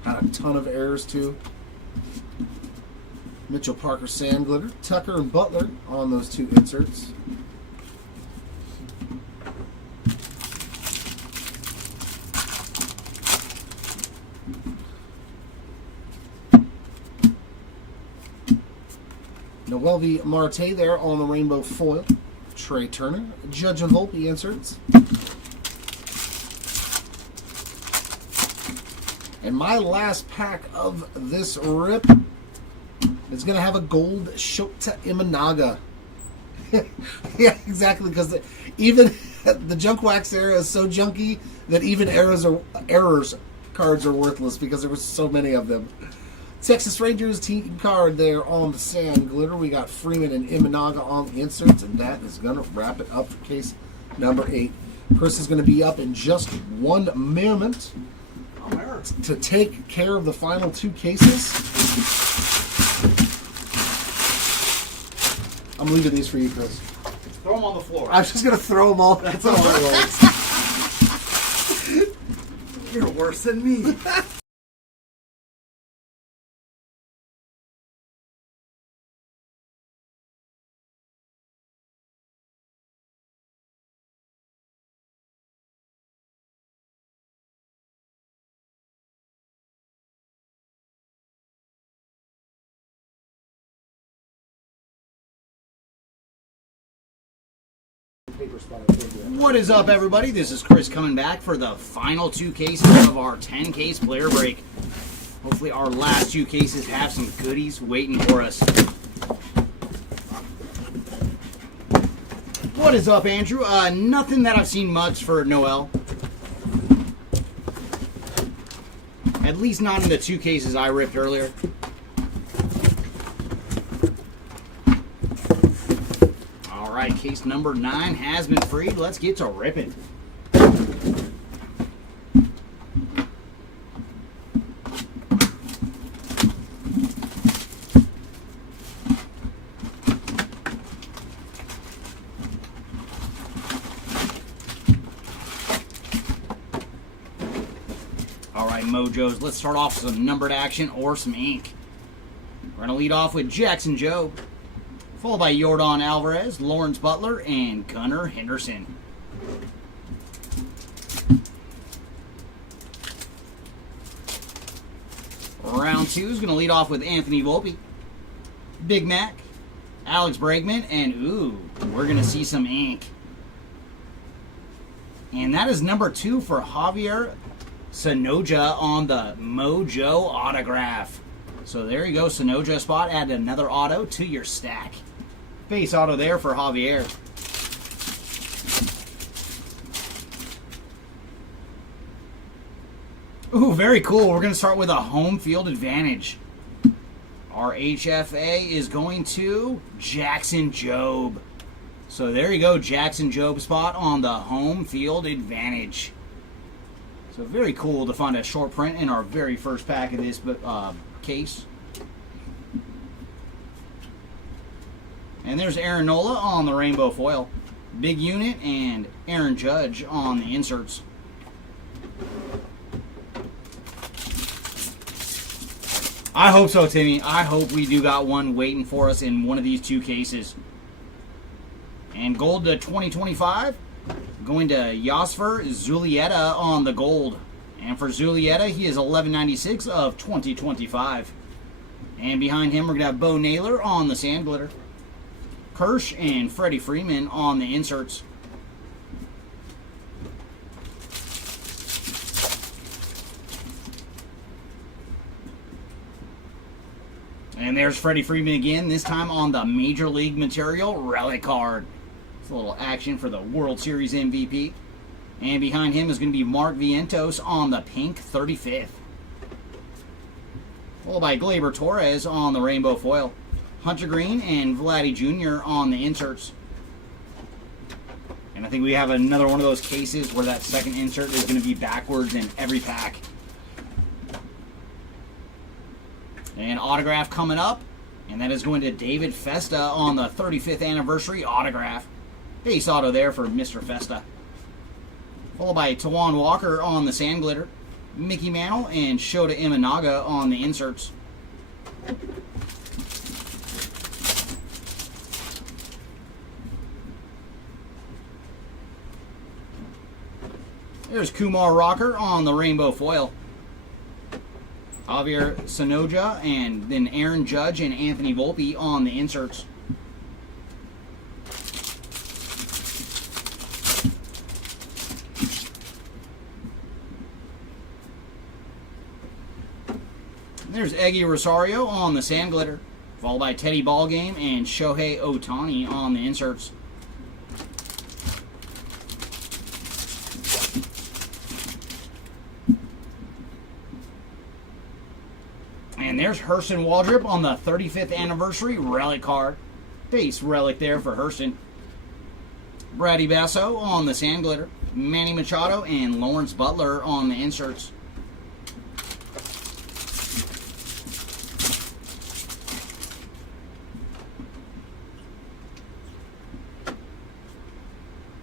Had a ton of errors too. Mitchell Parker Sand Glitter. Tucker and Butler on those 2 inserts. Noelvi Marte there on the rainbow foil. Trey Turner. Judge and Volpe inserts. And my last pack of this rip is going to have a gold Shota Imanaga. Yeah, exactly, because even the junk wax era is so junky that even errors cards are worthless because there were so many of them. Texas Rangers team card there on the sand glitter. We got Freeman and Imanaga on the inserts, and that is going to wrap it up for case number 8. Chris is going to be up in just one moment to take care of the final 2 cases. I'm leaving these for you, Chris. Throw them on the floor. I'm just going to throw them all. That's all I want. You're worse than me. What is up, everybody? This is Chris coming back for the final 2 cases of our 10-case player break. Hopefully our last 2 cases have some goodies waiting for us. What is up, Andrew? Nothing that I've seen much for Noel. At least not in the 2 cases I ripped earlier. Alright, case number 9 has been freed. Let's get to ripping. Alright, Mojos, let's start off with some numbered action or some ink. We're going to lead off with Jackson Jobe, followed by Yordan Alvarez, Lawrence Butler, and Gunnar Henderson. Round 2 is going to lead off with Anthony Volpe, Big Mac, Alex Bregman, and ooh, we're going to see some ink. And that is number 2 for Javier Sonoja on the Mojo autograph. So there you go, Sonoja spot. Add another auto to your stack. Base auto there for Javier. Ooh, very cool. We're going to start with a home field advantage. Our HFA is going to Jackson Jobe. So there you go, Jackson Jobe spot on the home field advantage. So very cool to find a short print in our very first pack of this case. And there's Aaron Nola on the rainbow foil. Big unit and Aaron Judge on the inserts. I hope so, Timmy. I hope we do got one waiting for us in one of these 2 cases. And gold to 2025. Going to Yosfer Zulieta on the gold. And for Zulieta, he is 1196 of 2025. And behind him, we're going to have Bo Naylor on the sand glitter. Kirsch and Freddie Freeman on the inserts. And there's Freddie Freeman again, this time on the Major League Material relic card. A little action for the World Series MVP. And behind him is going to be Mark Vientos on the pink 35th. Followed by Gleyber Torres on the rainbow foil. Hunter Green and Vladdy Jr. on the inserts. And I think we have another one of those cases where that second insert is going to be backwards in every pack. And autograph coming up. And that is going to David Festa on the 35th anniversary autograph. Base auto there for Mr. Festa. Followed by Tawan Walker on the sand glitter. Mickey Mantle and Shota Imanaga on the inserts. There's Kumar Rocker on the rainbow foil. Javier Sonoja and then Aaron Judge and Anthony Volpe on the inserts. There's Eggy Rosario on the sand glitter, followed by Teddy Ballgame and Shohei Ohtani on the inserts. And there's Hurston Waldrop on the 35th anniversary relic card. Base relic there for Hurston. Brady Basso on the sand glitter. Manny Machado and Lawrence Butler on the inserts.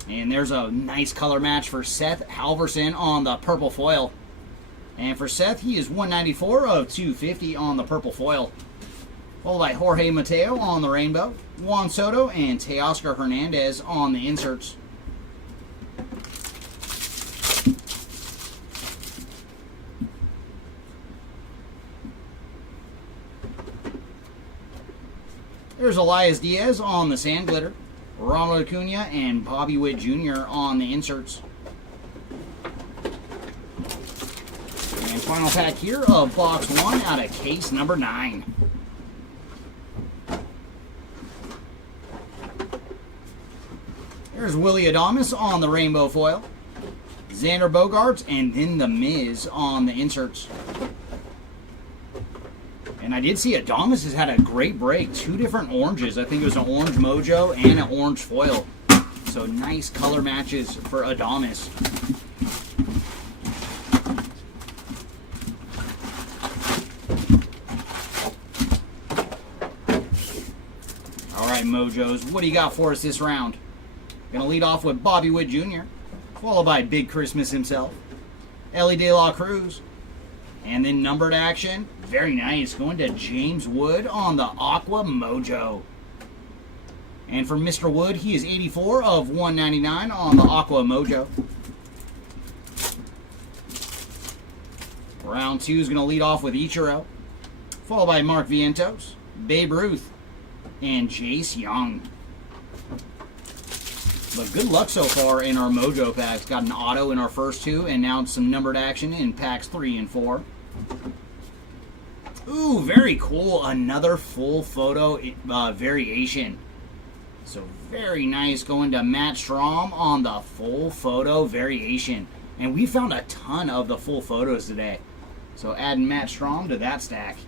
And there's a nice color match for Seth Halverson on the purple foil. And for Seth, he is 194 of 250 on the purple foil. Followed by Jorge Mateo on the rainbow, Juan Soto and Teoscar Hernandez on the inserts. There's Elias Diaz on the sand glitter. Ronald Acuna, and Bobby Witt Jr. on the inserts. And final pack here of box 1 out of case number 9. There's Willie Adames on the rainbow foil. Xander Bogaerts, and then The Miz on the inserts. And I did see Adames has had a great break. 2 different oranges. I think it was an orange mojo and an orange foil. So nice color matches for Adames. All right, Mojos, what do you got for us this round? Gonna lead off with Bobby Witt Jr., followed by Big Christmas himself, Ellie De La Cruz, and then numbered action. Very nice, going to James Wood on the Aqua Mojo. And for Mr. Wood, he is 84 of 199 on the Aqua Mojo. Round 2 is going to lead off with Ichiro, followed by Mark Vientos, Babe Ruth, and Jace Young. But good luck so far in our Mojo packs. Got an auto in our first 2, and now some numbered action in packs 3 and 4. Ooh, very cool. Another full photo variation. So very nice, going to Matt Strom on the full photo variation. And we found a ton of the full photos today. So adding Matt Strom to that stack.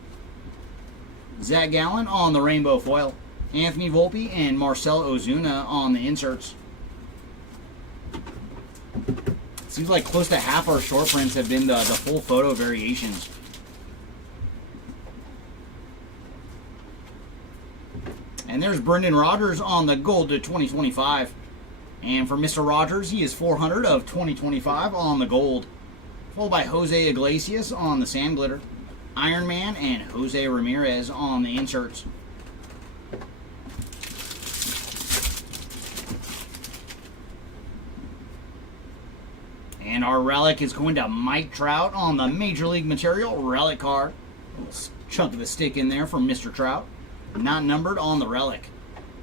Zach Gallen on the rainbow foil. Anthony Volpe and Marcell Ozuna on the inserts. Seems like close to half our short prints have been the full photo variations. And there's Brendan Rodgers on the gold to 2025. And for Mr. Rodgers, he is 400 of 2025 on the gold. Followed by Jose Iglesias on the sand glitter. Iron Man and Jose Ramirez on the inserts. And our relic is going to Mike Trout on the Major League Material relic card. A little chunk of the stick in there from Mr. Trout. Not numbered on the relic.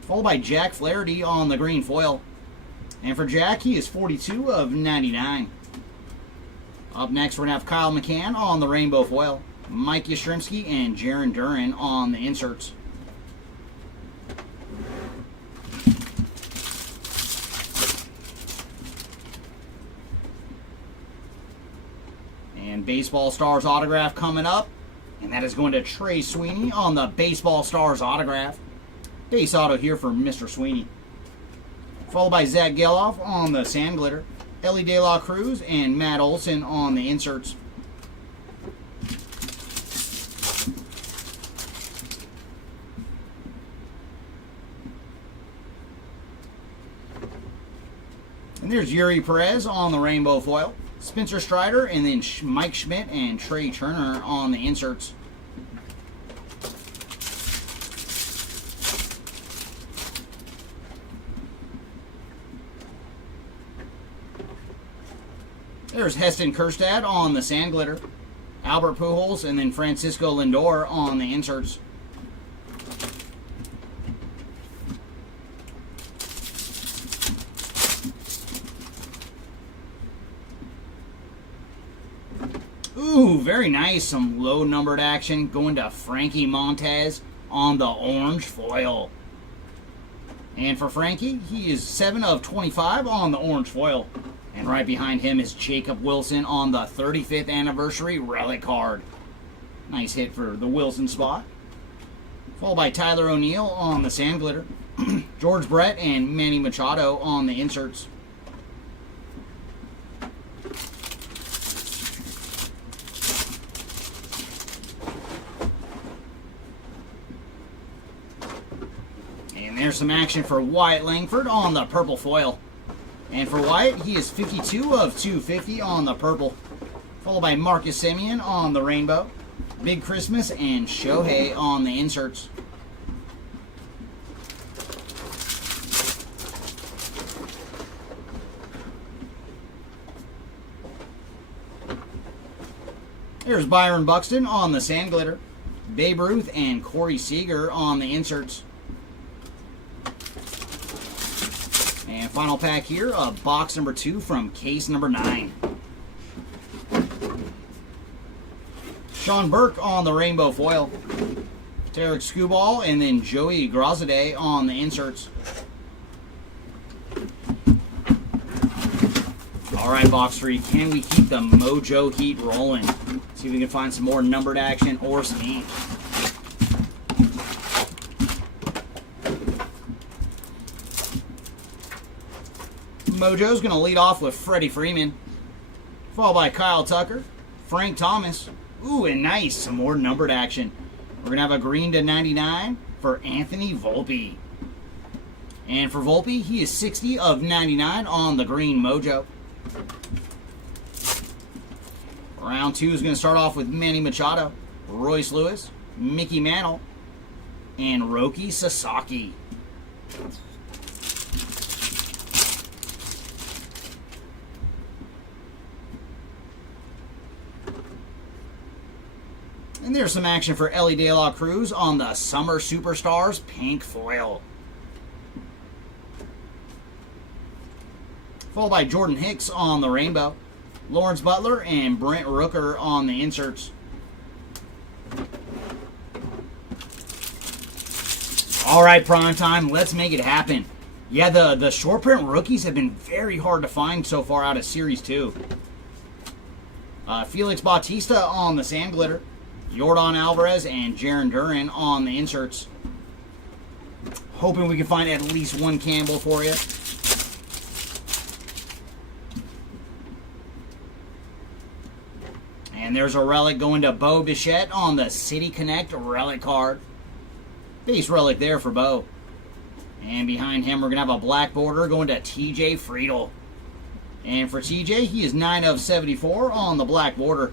Followed by Jack Flaherty on the green foil. And for Jack, he is 42 of 99. Up next, we're going to have Kyle McCann on the rainbow foil. Mike Yastrzemski and Jarren Duran on the inserts. And Baseball Stars autograph coming up. And that is going to Trey Sweeney on the Baseball Stars autograph. Base auto here for Mr. Sweeney. Followed by Zach Geloff on the sand glitter. Ellie De La Cruz and Matt Olson on the inserts. And there's Yuri Perez on the rainbow foil. Spencer Strider, and then Mike Schmidt and Trey Turner on the inserts. There's Heston Kjerstad on the sand glitter. Albert Pujols, and then Francisco Lindor on the inserts. Ooh, very nice. Some low numbered action going to Frankie Montez on the orange foil. And for Frankie, he is 7 of 25 on the orange foil. And right behind him is Jacob Wilson on the 35th anniversary relic card. Nice hit for the Wilson spot. Followed by Tyler O'Neill on the sand glitter. George Brett and Manny Machado on the inserts. And there's some action for Wyatt Langford on the purple foil. And for Wyatt, he is 52 of 250 on the purple. Followed by Marcus Semien on the rainbow. Big Christmas and Shohei on the inserts. There's Byron Buxton on the sand glitter. Babe Ruth and Corey Seager on the inserts. And final pack here, box number 2 from case number 9. Sean Burke on the rainbow foil. Tarek Skubal, and then Joey Grozade on the inserts. All right, box 3, can we keep the mojo heat rolling? See if we can find some more numbered action or some ink. Mojo's going to lead off with Freddie Freeman, followed by Kyle Tucker, Frank Thomas. Ooh, and nice, some more numbered action. We're going to have a green to 99 for Anthony Volpe. And for Volpe, he is 60 of 99 on the green mojo. Round 2 is going to start off with Manny Machado, Royce Lewis, Mickey Mantle, and Roki Sasaki. And there's some action for Ellie De La Cruz on the Summer Superstars pink foil. Followed by Jordan Hicks on the rainbow, Lawrence Butler, and Brent Rooker on the inserts. All right, prime time, let's make it happen. Yeah, the short print rookies have been very hard to find so far out of Series 2. Felix Bautista on the sand glitter, Yordan Alvarez and Jaron Duran on the inserts. Hoping we can find at least one Campbell for you. And there's a relic going to Bo Bichette on the City Connect relic card. Base relic there for Bo. And behind him, we're going to have a black border going to TJ Friedel. And for TJ, he is 9 of 74 on the black border.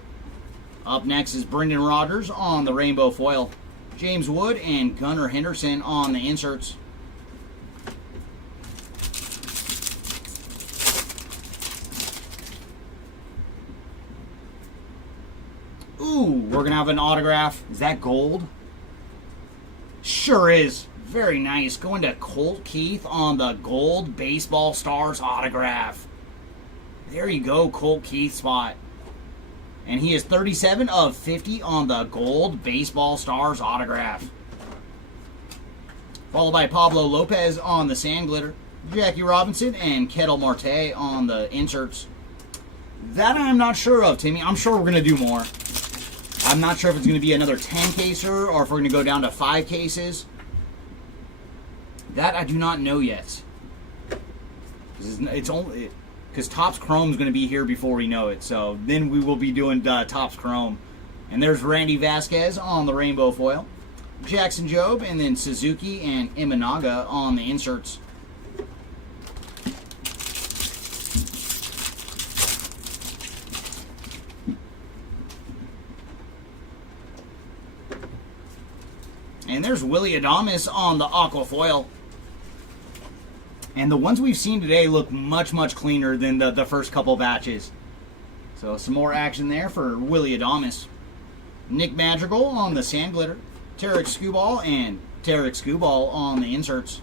Up next is Brendan Rodgers on the rainbow foil. James Wood and Gunnar Henderson on the inserts. Ooh, we're going to have an autograph. Is that gold? Sure is. Very nice. Going to Colt Keith on the gold Baseball Stars autograph. There you go, Colt Keith spot. And he is 37 of 50 on the gold Baseball Stars autograph. Followed by Pablo Lopez on the sand glitter, Jackie Robinson, and Ketel Marte on the inserts. That I'm not sure of, Timmy. I'm sure we're going to do more. I'm not sure if it's going to be another 10-caser or if we're going to go down to 5 cases. That I do not know yet. It's only because Topps Chrome is going to be here before we know it. So then we will be doing Topps Chrome. And there's Randy Vasquez on the rainbow foil, Jackson Jobe, and then Suzuki and Imanaga on the inserts. And there's Willie Adames on the aqua foil. And the ones we've seen today look much, much cleaner than the first couple batches. So some more action there for Willie Adames. Nick Madrigal on the sand glitter, Tarek Skubal, and Tarek Skubal on the inserts.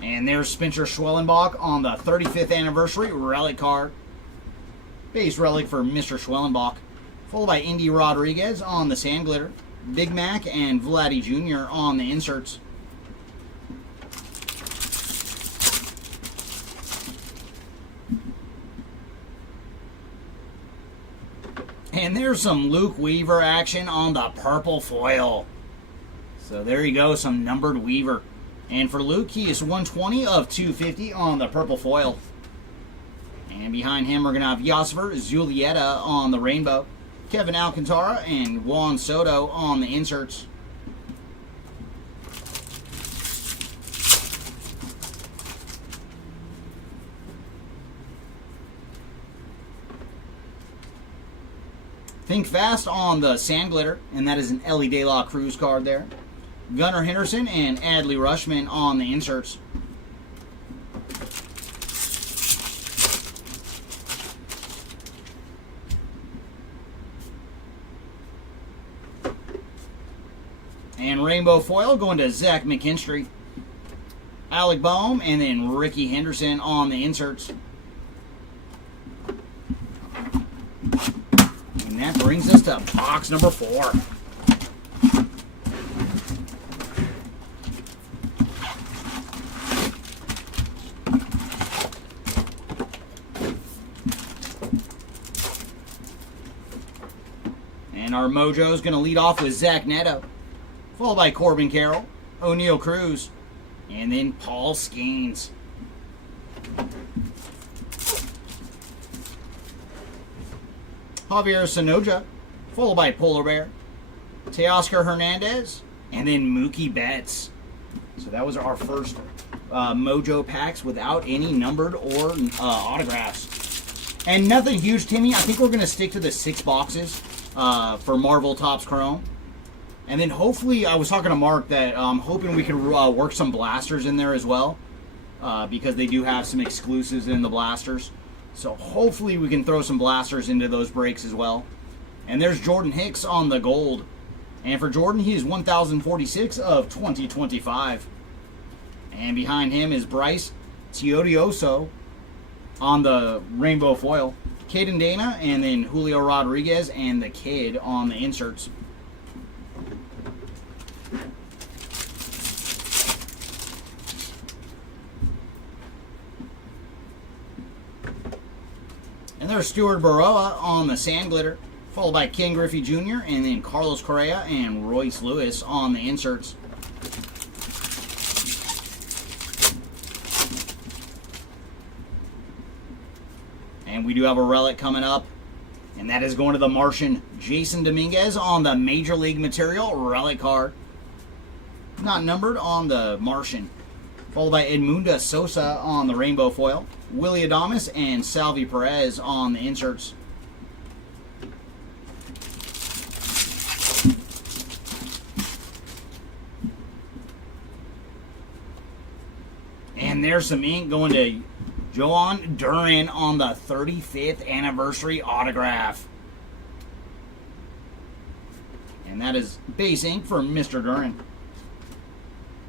And there's Spencer Schwellenbach on the 35th anniversary relic card. Base relic for Mr. Schwellenbach. Followed by Indy Rodriguez on the sand glitter, Big Mac and Vladdy Jr. on the inserts. And there's some Luke Weaver action on the purple foil. So there you go, some numbered Weaver. And for Luke, he is 120 of 250 on the purple foil. And behind him, we're going to have Yosver Zulieta on the rainbow, Kevin Alcantara and Juan Soto on the inserts. Think Fast on the sand glitter, and that is an Ellie De La Cruz card there. Gunnar Henderson and Adley Rushman on the inserts. And rainbow foil going to Zach McKinstry, Alec Boehm, and then Ricky Henderson on the inserts. And that brings us to box number 4. And our mojo is going to lead off with Zach Neto, followed by Corbin Carroll, O'Neal Cruz, and then Paul Skeens. Javier Sonoja, followed by Polar Bear, Teoscar Hernandez, and then Mookie Betts. So that was our first mojo packs without any numbered or autographs. And nothing huge, Timmy. I think we're going to stick to the 6 boxes for Marvel Topps Chrome. And then hopefully, I was talking to Mark that I'm hoping we can work some blasters in there as well. Because they do have some exclusives in the blasters. So hopefully we can throw some blasters into those breaks as well. And there's Jordan Hicks on the gold. And for Jordan, he is 1,046 of 2025. And behind him is Bryce Teodioso on the rainbow foil. Caden Dana, and then Julio Rodriguez and the Kid on the inserts. And there's Stuart Baroa on the sand glitter, followed by Ken Griffey Jr. and then Carlos Correa and Royce Lewis on the inserts. And we do have a relic coming up, and that is going to the Martian Jason Dominguez on the Major League Material relic card. Not numbered on the Martian. Followed by Edmundo Sosa on the rainbow foil, Willie Adames and Salvi Perez on the inserts. And there's some ink going to Joan Duran on the 35th anniversary autograph. And that is base ink for Mr. Duran.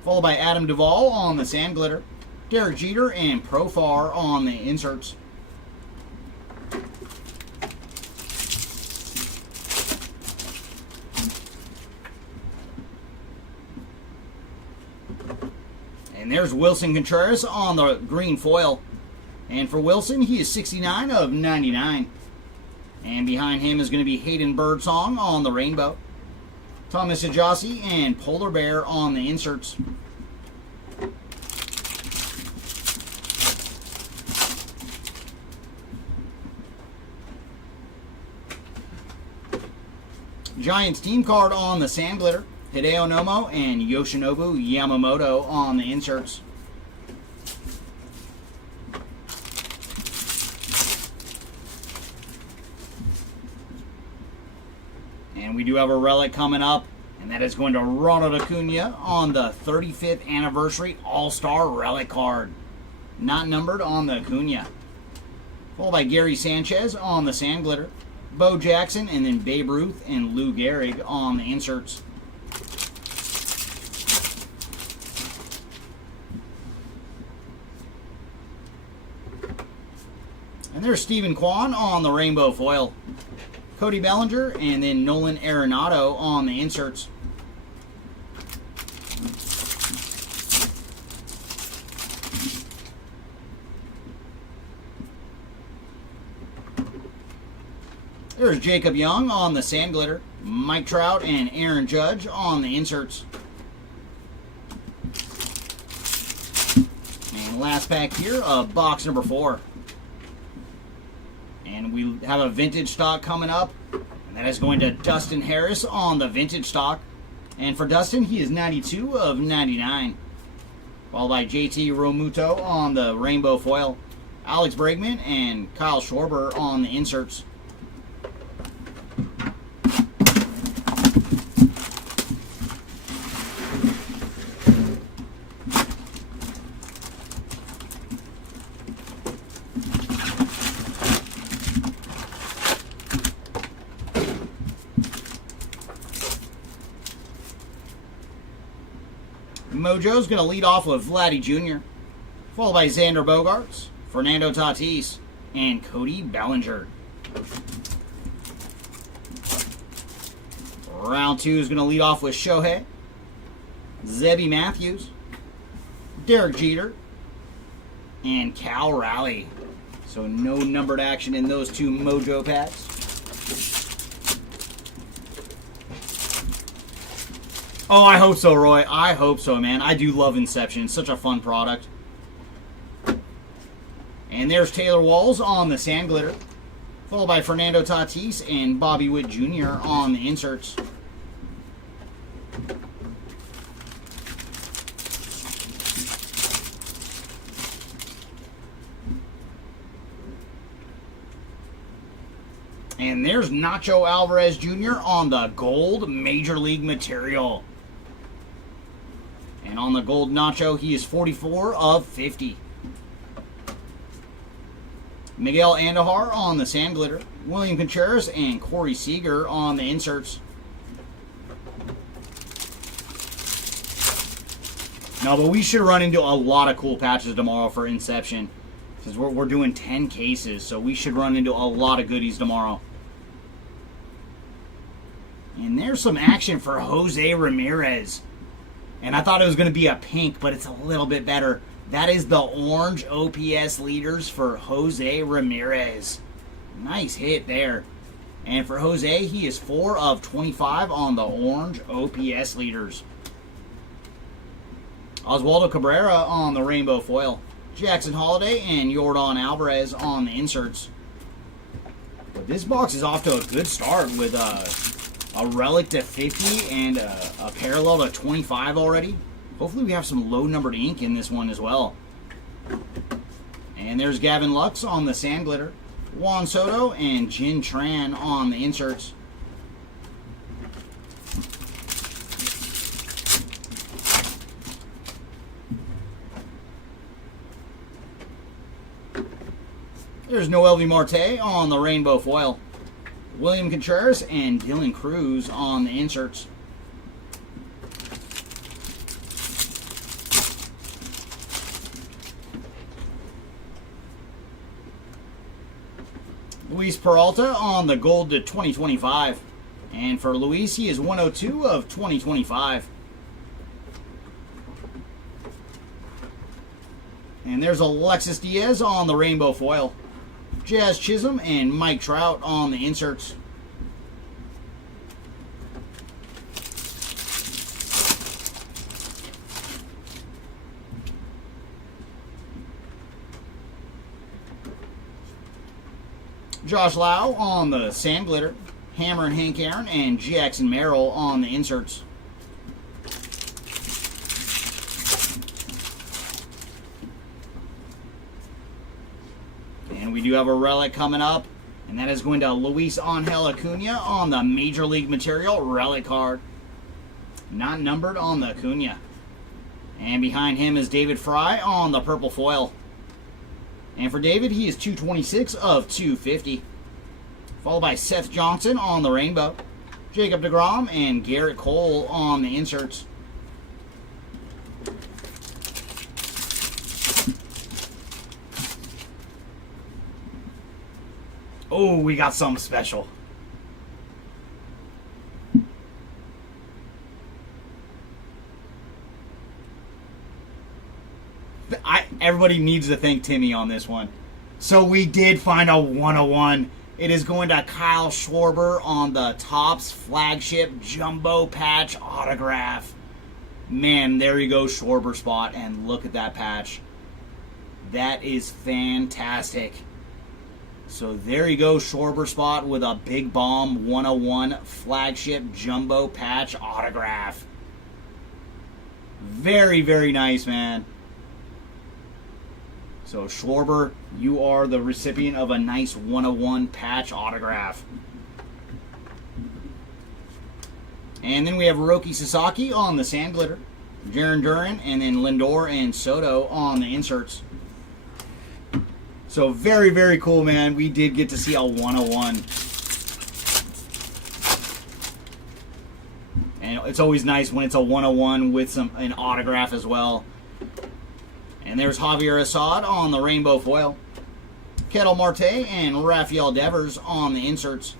Followed by Adam Duvall on the sand glitter, Derek Jeter and Profar on the inserts. And there's Wilson Contreras on the green foil. And for Wilson, he is 69 of 99. And behind him is going to be Hayden Birdsong on the rainbow, Thomas Ajasi and Polar Bear on the inserts. Giants team card on the sand glitter, Hideo Nomo and Yoshinobu Yamamoto on the inserts. And we do have a relic coming up, and that is going to Ronald Acuna on the 35th anniversary All-Star relic card. Not numbered on the Acuna. Followed by Gary Sanchez on the sand glitter, Bo Jackson, and then Babe Ruth and Lou Gehrig on the inserts. And there's Stephen Kwan on the rainbow foil, Cody Bellinger, and then Nolan Arenado on the inserts. There's Jacob Young on the sand glitter, Mike Trout and Aaron Judge on the inserts. And last pack here of box number 4. And we have a vintage stock coming up, and that is going to Dustin Harris on the vintage stock. And for Dustin, he is 92 of 99. Followed by JT Romuto on the rainbow foil, Alex Bregman and Kyle Schwarber on the inserts. Mojo's going to lead off with Vladdy Jr., followed by Xander Bogaerts, Fernando Tatis, and Cody Bellinger. Round 2 is going to lead off with Shohei, Zebby Matthews, Derek Jeter, and Cal Raleigh. So no numbered action in those 2 Mojo packs. Oh, I hope so, Roy. I hope so, man. I do love Inception. It's such a fun product. And there's Taylor Walls on the Sand Glitter, followed by Fernando Tatis and Bobby Witt Jr. on the inserts. And there's Nacho Alvarez Jr. on the gold Major League material. And on the gold Nacho, he is 44 of 50. Miguel Andujar on the Sand Glitter, William Contreras and Corey Seager on the inserts. No, but we should run into a lot of cool patches tomorrow for Inception. Because we're doing 10 cases, so we should run into a lot of goodies tomorrow. And there's some action for Jose Ramirez. And I thought it was going to be a pink, but it's a little bit better. That is the orange OPS leaders for Jose Ramirez. Nice hit there. And for Jose, he is 4 of 25 on the orange OPS leaders. Oswaldo Cabrera on the rainbow foil. Jackson Holiday and Yordan Alvarez on the inserts. But this box is off to a good start with a relic to 50 and a parallel to 25 already. Hopefully we have some low-numbered ink in this one as well. And there's Gavin Lux on the Sand Glitter, Juan Soto and Jin Tran on the inserts. There's Noelvi Marte on the rainbow foil, William Contreras and Dylan Cruz on the inserts. Luis Peralta on the gold to 2025. And for Luis, he is 102 of 2025. And there's Alexis Diaz on the rainbow foil. Jazz Chisholm and Mike Trout on the inserts. Josh Lau on the Sand Glitter, Hammer and Hank Aaron, and Jackson Merrill on the inserts. And we do have a relic coming up, and that is going to Luis Angel Acuna on the Major League Material relic card. Not numbered on the Acuna. And behind him is David Fry on the purple foil. And for David, he is 226 of 250. Followed by Seth Johnson on the rainbow, Jacob deGrom and Garrett Cole on the inserts. Oh, we got something special. Everybody needs to thank Timmy on this one. So we did find a 101. It is going to Kyle Schwarber on the Topps flagship jumbo patch autograph. Man, there you go, Schwarber spot, and look at that patch. That is fantastic. So there you go, Schwarber spot with a Big Bomb 101 flagship jumbo patch autograph. Very, very nice, man. So Schwarber, you are the recipient of a nice 101 patch autograph. And then we have Roki Sasaki on the Sand Glitter, Jarren Duran, and then Lindor and Soto on the inserts. So very, very cool, man. We did get to see a 101. And it's always nice when it's a 101 with an autograph as well. And there's Javier Assad on the rainbow foil. Ketel Marte and Rafael Devers on the inserts.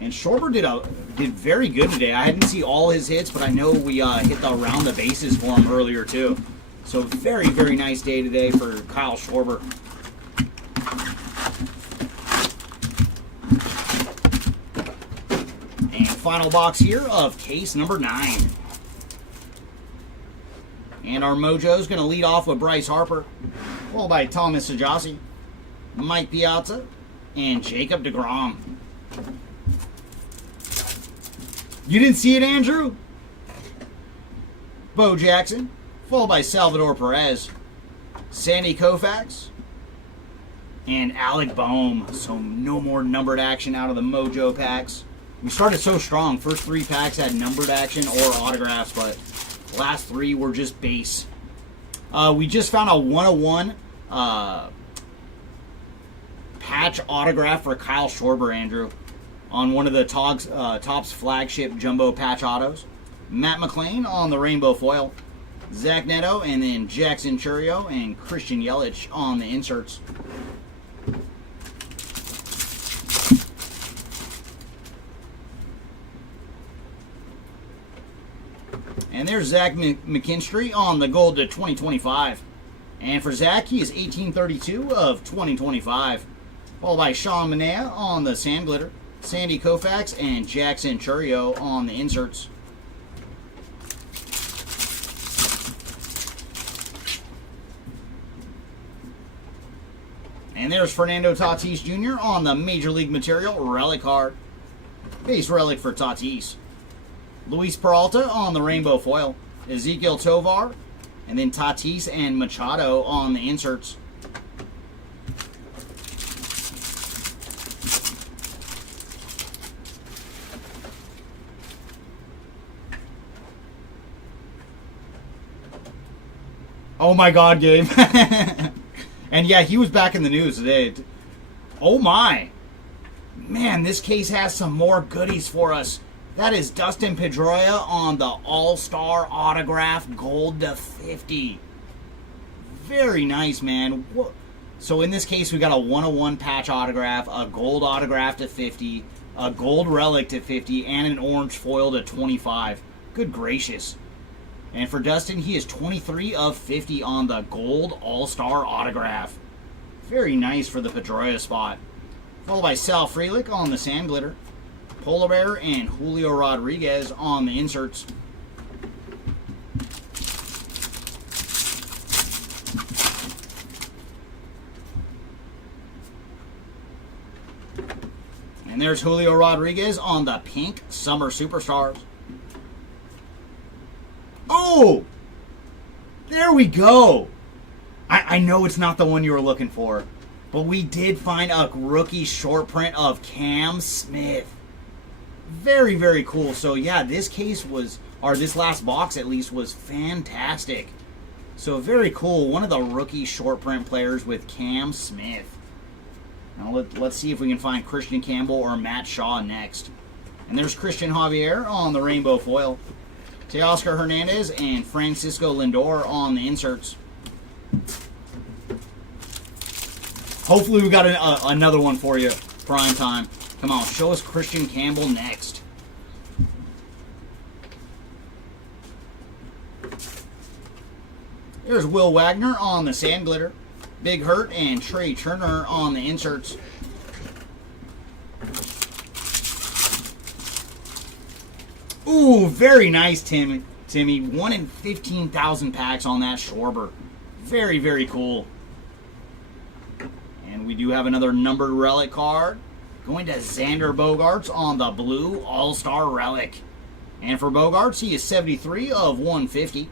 And Schwarber did very good today. I didn't see all his hits, but I know we hit the around the bases for him earlier too. So very, very nice day today for Kyle Schwarber. And final box here of case number 9. And our Mojo's going to lead off with Bryce Harper, followed by Thomas Sajasi, Mike Piazza, and Jacob deGrom. You didn't see it, Andrew? Bo Jackson, followed by Salvador Perez, Sandy Koufax, and Alec Boehm. So no more numbered action out of the Mojo packs. We started so strong. First 3 packs had numbered action or autographs, but last 3 were just base. We just found a 101 patch autograph for Kyle Schwarber, Andrew, on one of the Topps flagship jumbo patch autos. Matt McClain on the rainbow foil. Zach Neto, and then Jackson Churio and Christian Yelich on the inserts. And there's Zach McKinstry on the gold to 2025. And for Zach, he is 1832 of 2025. Followed by Sean Manaea on the sand glitter, Sandy Koufax, and Jackson Churio on the inserts. And there's Fernando Tatis Jr. on the Major League Material relic card. Base relic for Tatis. Luis Peralta on the rainbow foil. Ezekiel Tovar. And then Tatis and Machado on the inserts. Oh my God, Gabe. And yeah, he was back in the news today. Oh my. Man, this case has some more goodies for us. That is Dustin Pedroia on the All-Star autograph gold to 50. Very nice, man. So in this case, we got a 101 patch autograph, a gold autograph to 50, a gold relic to 50, and an orange foil to 25. Good gracious. And for Dustin, he is 23 of 50 on the gold All-Star autograph. Very nice for the Pedroia spot. Followed by Sal Frelick on the sand glitter, Polar Bear, and Julio Rodriguez on the inserts. And there's Julio Rodriguez on the pink Summer Superstars. Oh! There we go! I know it's not the one you were looking for, but we did find a rookie short print of Cam Smith. Very, very cool. So yeah, this case was, or this last box at least, was fantastic. So very cool. One of the rookie short print players with Cam Smith. Now let's see if we can find Christian Campbell or Matt Shaw next. And there's Christian Javier on the rainbow foil. Teoscar Hernandez and Francisco Lindor on the inserts. Hopefully we got another one for you, prime time. Come on, show us Christian Campbell next. There's Will Wagner on the sand glitter, Big Hurt, and Trey Turner on the inserts. Ooh, very nice, Timmy. 1 in 15,000 packs on that Schwarber. Very, very cool. And we do have another numbered relic card. Going to Xander Bogaerts on the blue All-Star relic. And for Bogaerts, he is 73 of 150.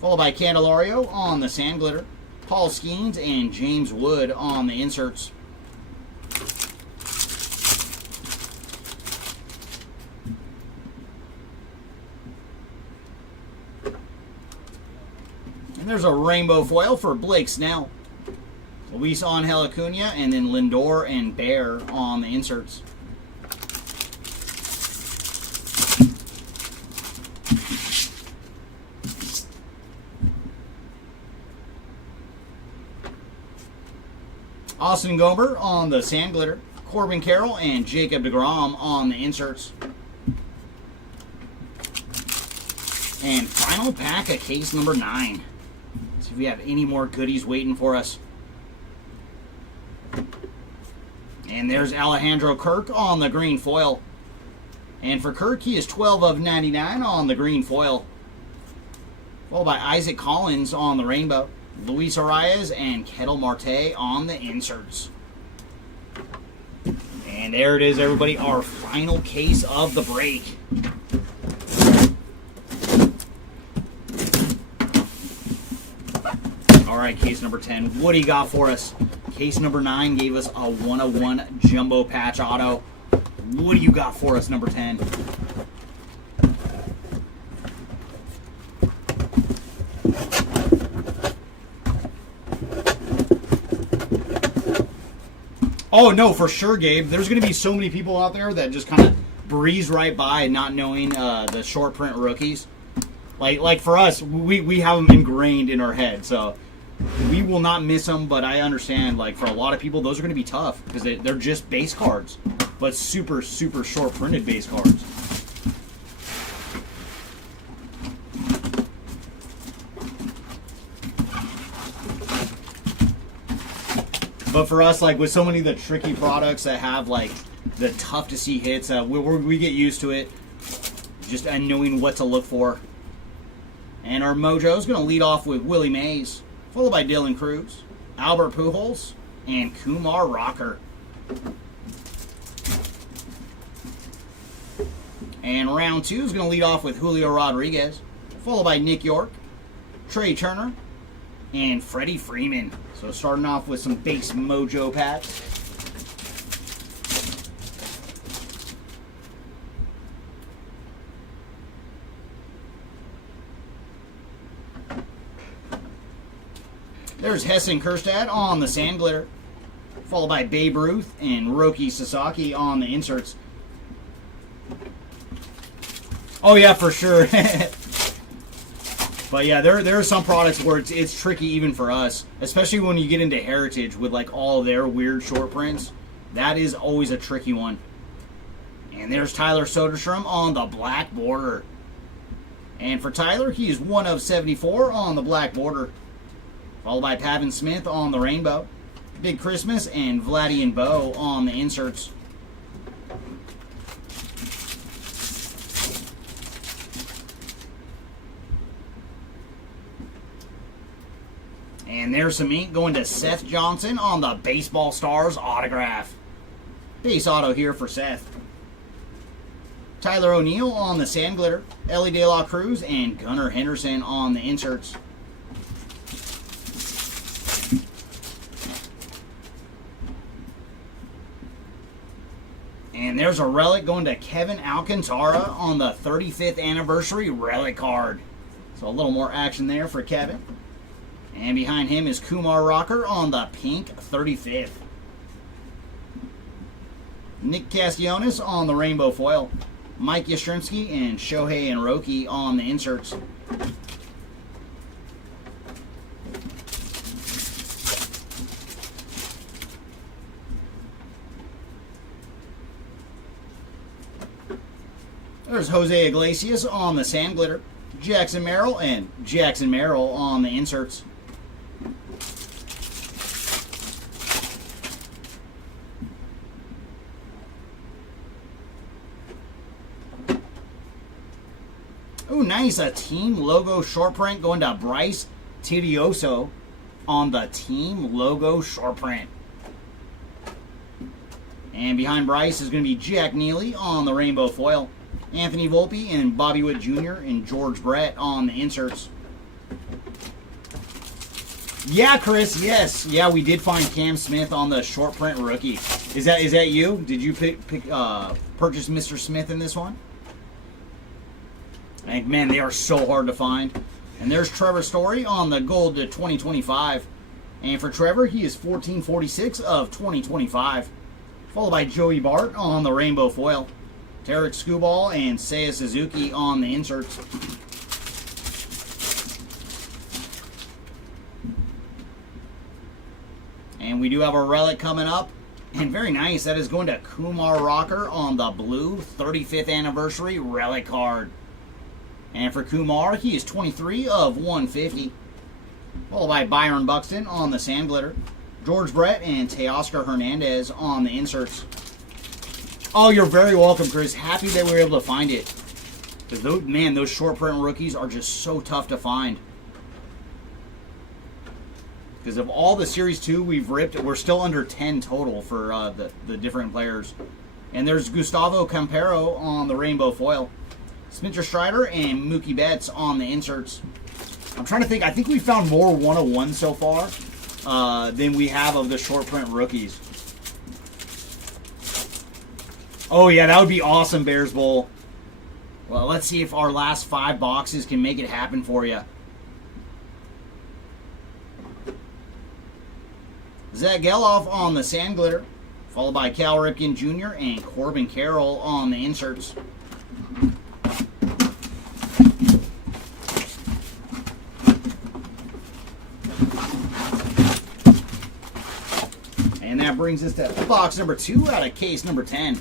Followed by Candelario on the sand glitter, Paul Skeens, and James Wood on the inserts. And there's a rainbow foil for Blake Snell, Luis Angel Acuna, and then Lindor and Bear on the inserts. Austin Gomber on the sand glitter. Corbin Carroll and Jacob deGrom on the inserts. And final pack of case number 9. See if we have any more goodies waiting for us. And there's Alejandro Kirk on the green foil. And for Kirk, he is 12 of 99 on the green foil. Followed by Isaac Collins on the rainbow. Luis Arias and Kettle Marte on the inserts. And there it is, everybody. Our final case of the break. Alright, case number 10. What do you got for us? Case number 9 gave us a 1/1 jumbo patch auto. What do you got for us, number 10? Oh, no, for sure, Gabe. There's going to be so many people out there that just kind of breeze right by not knowing the short print rookies. Like for us, we have them ingrained in our head, so we will not miss them, but I understand, like, for a lot of people, those are going to be tough because they're just base cards, but super, super short printed base cards. But for us, like, with so many of the tricky products that have, like, the tough to see hits, we get used to it, just knowing what to look for. And our mojo is going to lead off with Willie Mays, followed by Dylan Cruz, Albert Pujols, and Kumar Rocker. And round 2 is going to lead off with Julio Rodriguez, followed by Nick York, Trey Turner, and Freddie Freeman. So starting off with some base mojo packs. There's Hessen Kjerstad on the sand glitter, followed by Babe Ruth and Roki Sasaki on the inserts. Oh yeah, for sure. But yeah, there are some products where it's tricky even for us, especially when you get into Heritage with, like, all their weird short prints. That is always a tricky one. And there's Tyler Soderstrom on the black border. And for Tyler, he is 1 of 74 on the black border. Followed by Pavin Smith on the rainbow. Big Christmas and Vladdy and Bo on the inserts. And there's some ink going to Seth Johnson on the Baseball Stars autograph. Base auto here for Seth. Tyler O'Neill on the sand glitter. Ellie De La Cruz and Gunnar Henderson on the inserts. And there's a relic going to Kevin Alcantara on the 35th anniversary relic card. So a little more action there for Kevin. And behind him is Kumar Rocker on the pink 35th. Nick Castellanos on the rainbow foil. Mike Yastrzemski and Shohei and Roki on the inserts. There's Jose Iglesias on the sand glitter. Jackson Merrill and Jackson Merrill on the inserts. Oh, nice. A team logo short print going to Bryce Tidioso on the team logo short print. And behind Bryce is going to be Jack Neely on the rainbow foil. Anthony Volpe and Bobby Witt Jr. and George Brett on the inserts. Yeah, Chris, yes. Yeah, we did find Cam Smith on the short print rookie. Is that you? Did you purchase Mr. Smith in this one? Man, they are so hard to find. And there's Trevor Story on the gold to 2025. And for Trevor, he is 1446 of 2025. Followed by Joey Bart on the rainbow foil. Tarek Skubal and Seiya Suzuki on the inserts. And we do have a relic coming up. And very nice. That is going to Kumar Rocker on the blue 35th anniversary relic card. And for Kumar, he is 23 of 150. Followed by Byron Buxton on the sand glitter. George Brett and Teoscar Hernandez on the inserts. Oh, you're very welcome, Chris. Happy that we were able to find it. Because those, man, those short print rookies are just so tough to find. Because of all the Series 2 we've ripped, we're still under 10 total for the different players. And there's Gustavo Campero on the rainbow foil. Spencer Strider and Mookie Betts on the inserts. I'm trying to think. I think we found more 101 so far than we have of the short print rookies. Oh, yeah, that would be awesome, Bears Bowl. Well, let's see if our last 5 boxes can make it happen for you. Zach Geloff on the sand glitter, followed by Cal Ripken Jr. and Corbin Carroll on the inserts. And that brings us to box number 2 out of case number 10.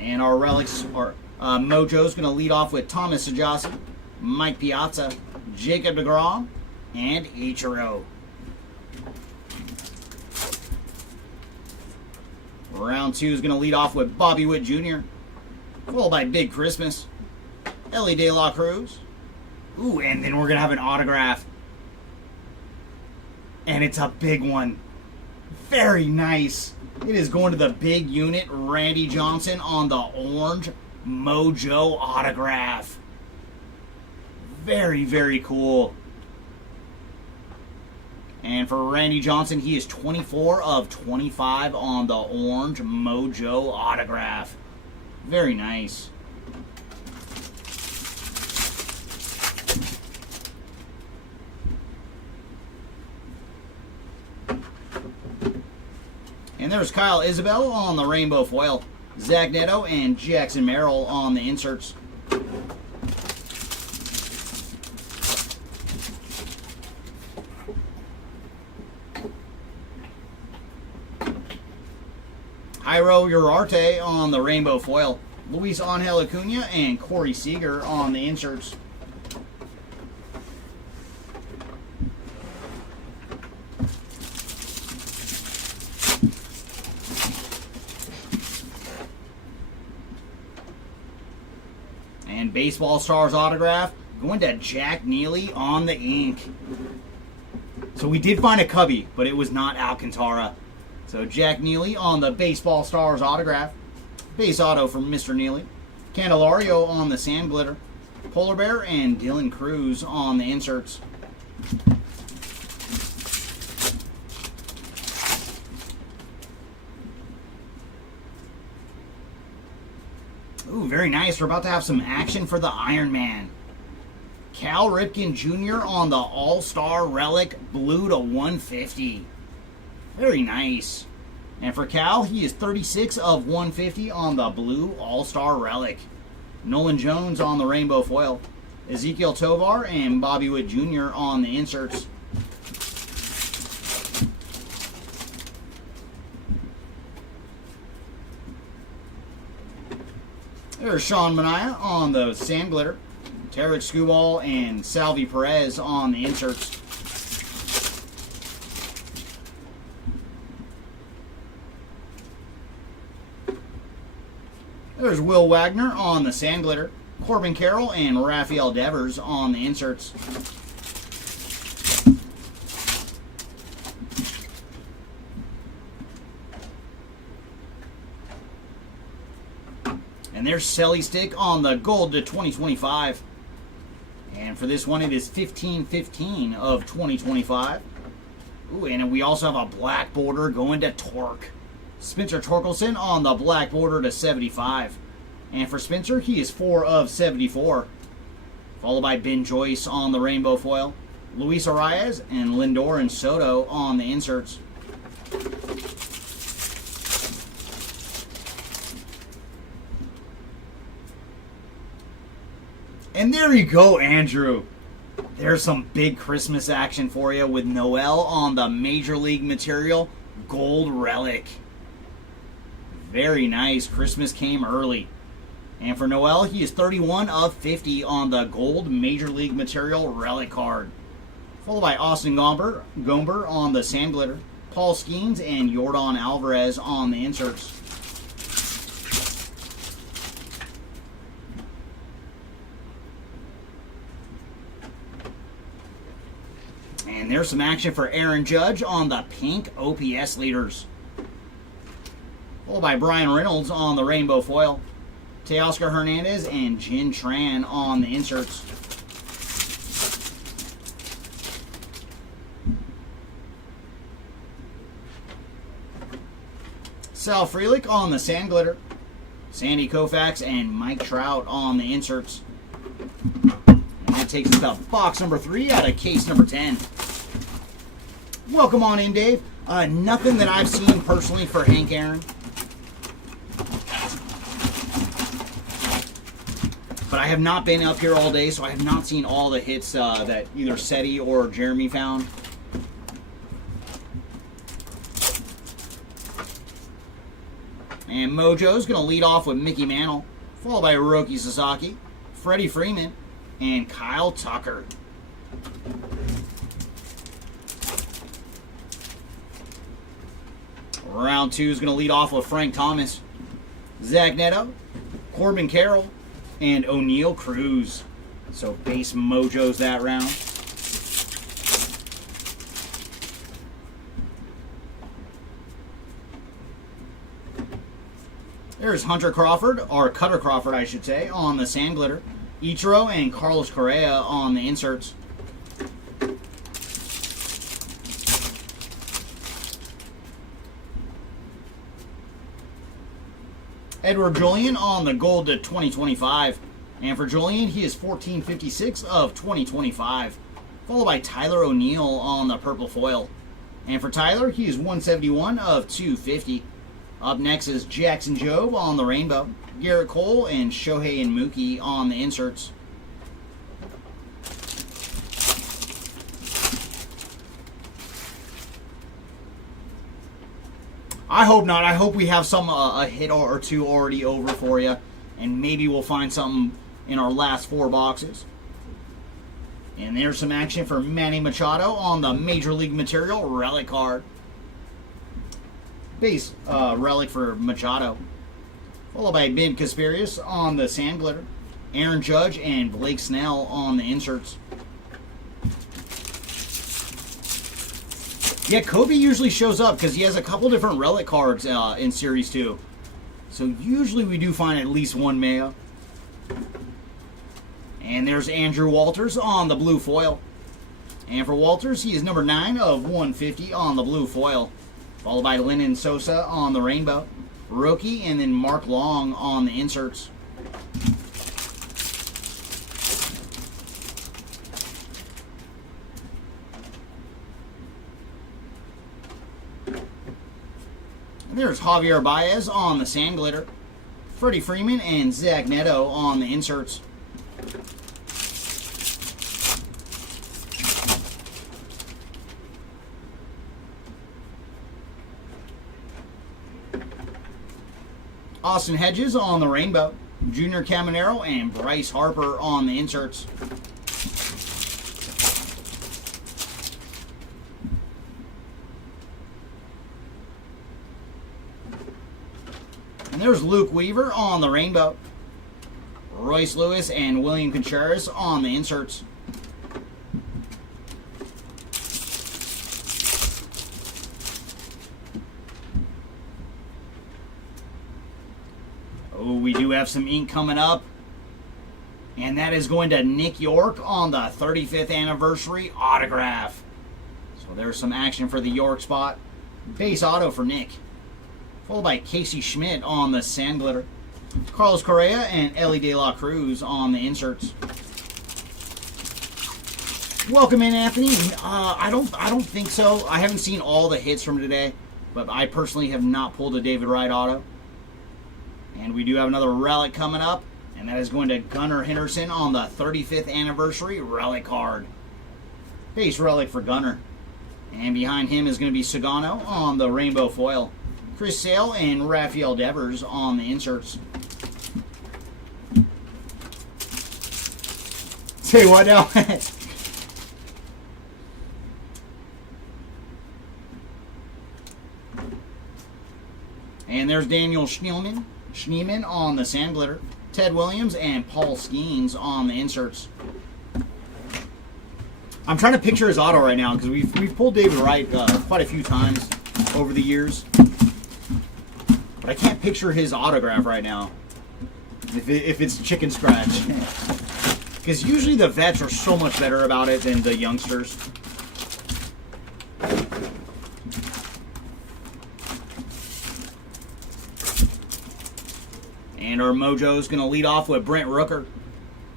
And our relics are Mojo's going to lead off with Thomas Sajasi, Mike Piazza, Jacob deGrom, and Ichiro. Round 2 is going to lead off with Bobby Witt Jr., followed by Big Christmas, Ellie De La Cruz. Ooh, and then we're going to have an autograph. And it's a big one. Very nice. It is going to the big unit, Randy Johnson on the orange Mojo autograph. Very, very cool. And for Randy Johnson, he is 24 of 25 on the orange Mojo autograph. Very nice. And there's Kyle Isabel on the rainbow foil. Zach Neto and Jackson Merrill on the inserts. Jairo Uriarte on the rainbow foil. Luis Angel Acuna and Corey Seager on the inserts. And Baseball Stars autograph going to Jack Neely on the ink. So we did find a Cubby, but it was not Alcantara. So Jack Neely on the Baseball Stars autograph. Base auto from Mr. Neely. Candelario on the sand glitter. Polar Bear and Dylan Cruz on the inserts. Ooh, very nice. We're about to have some action for the Iron Man. Cal Ripken Jr. on the All-Star Relic blue to 150. Very nice. And for Cal, he is 36 of 150 on the blue All-Star Relic. Nolan Jones on the rainbow foil. Ezekiel Tovar and Bobby Witt Jr. on the inserts. There's Sean Manaea on the sand glitter. Tarek Skubal and Salvi Perez on the inserts. There's Will Wagner on the sand glitter. Corbin Carroll and Rafael Devers on the inserts. And there's Selly Stick on the gold to 2025. And for this one, it is 15/15 of 2025. Ooh, and we also have a black border going to Torque. Spencer Torkelson on the black border to 75. And for Spencer, he is 4 of 74. Followed by Ben Joyce on the rainbow foil. Luis Arias and Lindor and Soto on the inserts. And there you go, Andrew. There's some big Christmas action for you with Noel on the Major League Material Gold Relic. Very nice. Christmas came early. And for Noel, he is 31 of 50 on the Gold Major League Material Relic card. Followed by Austin Gomber on the Sand Glitter, Paul Skeens, and Yordan Alvarez on the inserts. And there's some action for Aaron Judge on the pink OPS leaders. Followed by Brian Reynolds on the rainbow foil, Teoscar Hernandez and Jin Tran on the inserts. Sal Frelick on the Sand Glitter, Sandy Koufax and Mike Trout on the inserts. And that takes us to box number 3 out of case number 10. Welcome on in, Dave. Nothing that I've seen personally for Hank Aaron. But I have not been up here all day, so I have not seen all the hits that either Seti or Jeremy found. And Mojo's going to lead off with Mickey Mantle, followed by Hiroki Sasaki, Freddie Freeman, and Kyle Tucker. Round 2 is going to lead off with Frank Thomas, Zach Neto, Corbin Carroll, and O'Neal Cruz. So base Mojo's that round. There's Hunter Crawford, or Cutter Crawford, I should say, on the Sand Glitter. Ichiro and Carlos Correa on the inserts. Edward Julian on the Gold to 2025. And for Julian, he is 1456 of 2025. Followed by Tyler O'Neill on the purple foil. And for Tyler, he is 171 of 250. Up next is Jackson Jobe on the rainbow, Garrett Cole and Shohei and Mookie on the inserts. I hope not. I hope we have some a hit or two already over for you, and maybe we'll find something in our last 4 boxes. And there's some action for Manny Machado on the Major League Material Relic card. Base relic for Machado. Followed by Ben Casparius on the Sand Glitter, Aaron Judge and Blake Snell on the inserts. Yeah, Kobe usually shows up because he has a couple different relic cards in Series 2. So usually we do find at least one Mayo. And there's Andrew Walters on the blue foil. And for Walters, he is number 9 of 150 on the blue foil. Followed by Lennon Sosa on the rainbow, Roki, and then Mark Long on the inserts. And there's Javier Baez on the Sand Glitter, Freddie Freeman and Zach Neto on the inserts. Austin Hedges on the rainbow, Junior Caminero and Bryce Harper on the inserts. And there's Luke Weaver on the rainbow, Royce Lewis and William Contreras on the inserts. Oh, we do have some ink coming up. And that is going to Nick York on the 35th anniversary autograph. So there's some action for the York spot. Base auto for Nick. Followed by Casey Schmidt on the Sand Glitter, Carlos Correa and Ellie De La Cruz on the inserts. Welcome in, Anthony. I don't think so. I haven't seen all the hits from today, but I personally have not pulled a David Wright auto. And we do have another relic coming up, and And that is going to Gunnar Henderson on the 35th anniversary relic card. Base relic for Gunnar. And behind him is going to be Sagano on the rainbow foil. Chris Sale and Rafael Devers on the inserts. Say what now? And there's Daniel Schneemann on the sand glitter. Ted Williams and Paul Skeens on the inserts. I'm trying to picture his auto right now because we've pulled David Wright quite a few times over the years, but I can't picture his autograph right now. If it's chicken scratch, because usually the vets are so much better about it than the youngsters. And our mojo is going to lead off with Brent Rooker,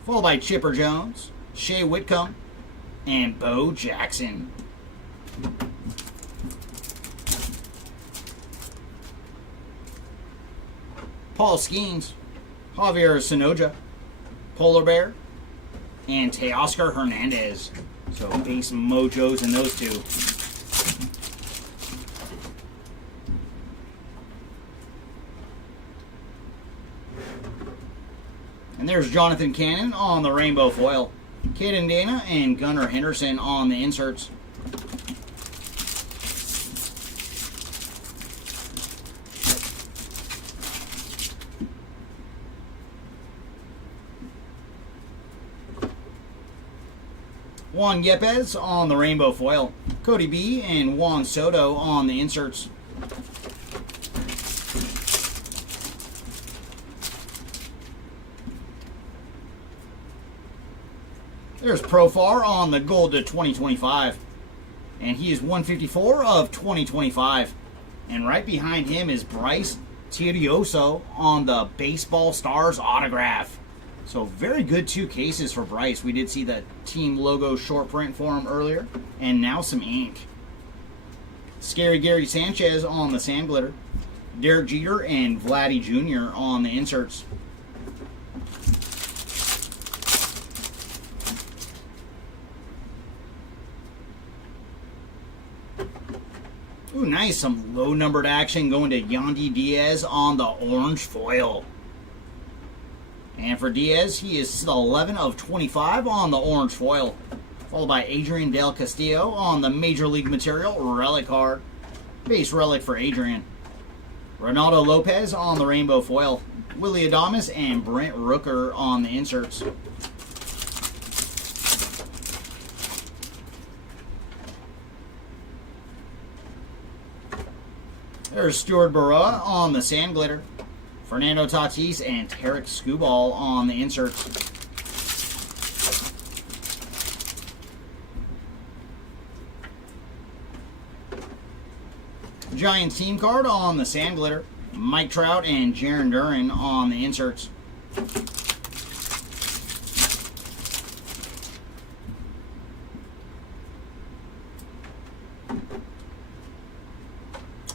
followed by Chipper Jones, Shea Whitcomb, and Bo Jackson. Paul Skeens, Javier Sonoja, Polar Bear, and Teoscar Hernandez. So base mojos in those two. And there's Jonathan Cannon on the rainbow foil. Caden Dana and Gunnar Henderson on the inserts. Juan Yepes on the rainbow foil. Cody B and Juan Soto on the inserts. There's Profar on the gold to 2025. And he is 154 of 2025. And right behind him is Bryce Tirioso on the Baseball Stars autograph. So very good two cases for Bryce. We did see the team logo short print for him earlier. And now some ink. Scary Gary Sanchez on the sand glitter. Derek Jeter and Vladdy Jr. on the inserts. Ooh, nice. Some low-numbered action going to Yandy Diaz on the orange foil. And for Diaz, he is 11 of 25 on the orange foil. Followed by Adrian Del Castillo on the Major League Material relic card. Base relic for Adrian. Ronaldo Lopez on the rainbow foil. Willie Adames and Brent Rooker on the inserts. There's Stuart Burrow on the sand glitter. Fernando Tatis and Tarek Skubal on the inserts. Giants team card on the sand glitter. Mike Trout and Jarren Duran on the inserts.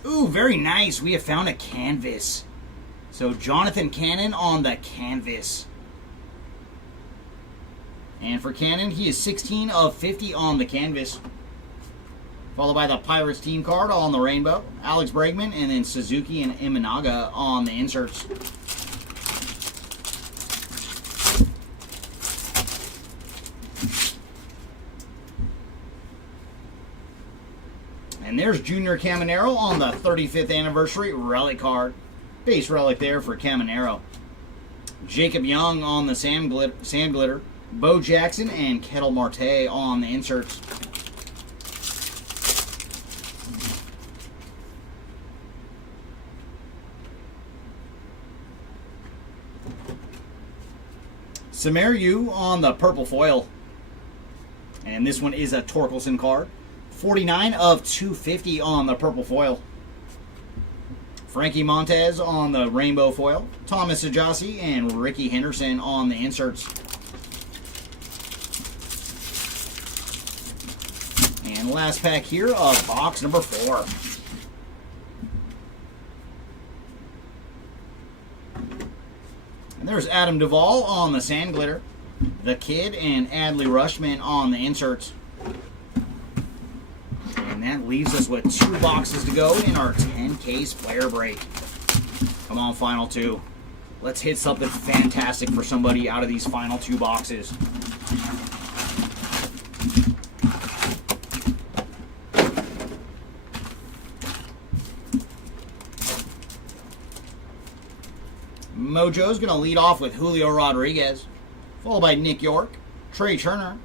Ooh, very nice. We have found a canvas. So Jonathan Cannon on the canvas. And for Cannon, he is 16 of 50 on the canvas. Followed by the Pirates team card on the rainbow. Alex Bregman and then Suzuki and Imanaga on the inserts. And there's Junior Caminero on the 35th anniversary relic card. Base relic there for Caminero. Jacob Young on the sand glitter. Bo Jackson and Kettle Marte on the inserts. Samariu on the purple foil. And this one is a Torkelson card. 49 of 250 on the purple foil. Frankie Montez on the rainbow foil. Thomas Ajasi and Ricky Henderson on the inserts. And last pack here of box number 4. And There's Adam Duvall on the Sand Glitter. The Kid and Adley Rushman on the inserts. And that leaves us with 2 boxes to go in our 10-case player break. Come on, final 2. Let's hit something fantastic for somebody out of these final 2 boxes. Mojo's going to lead off with Julio Rodriguez, followed by Nick York, Trey Turner,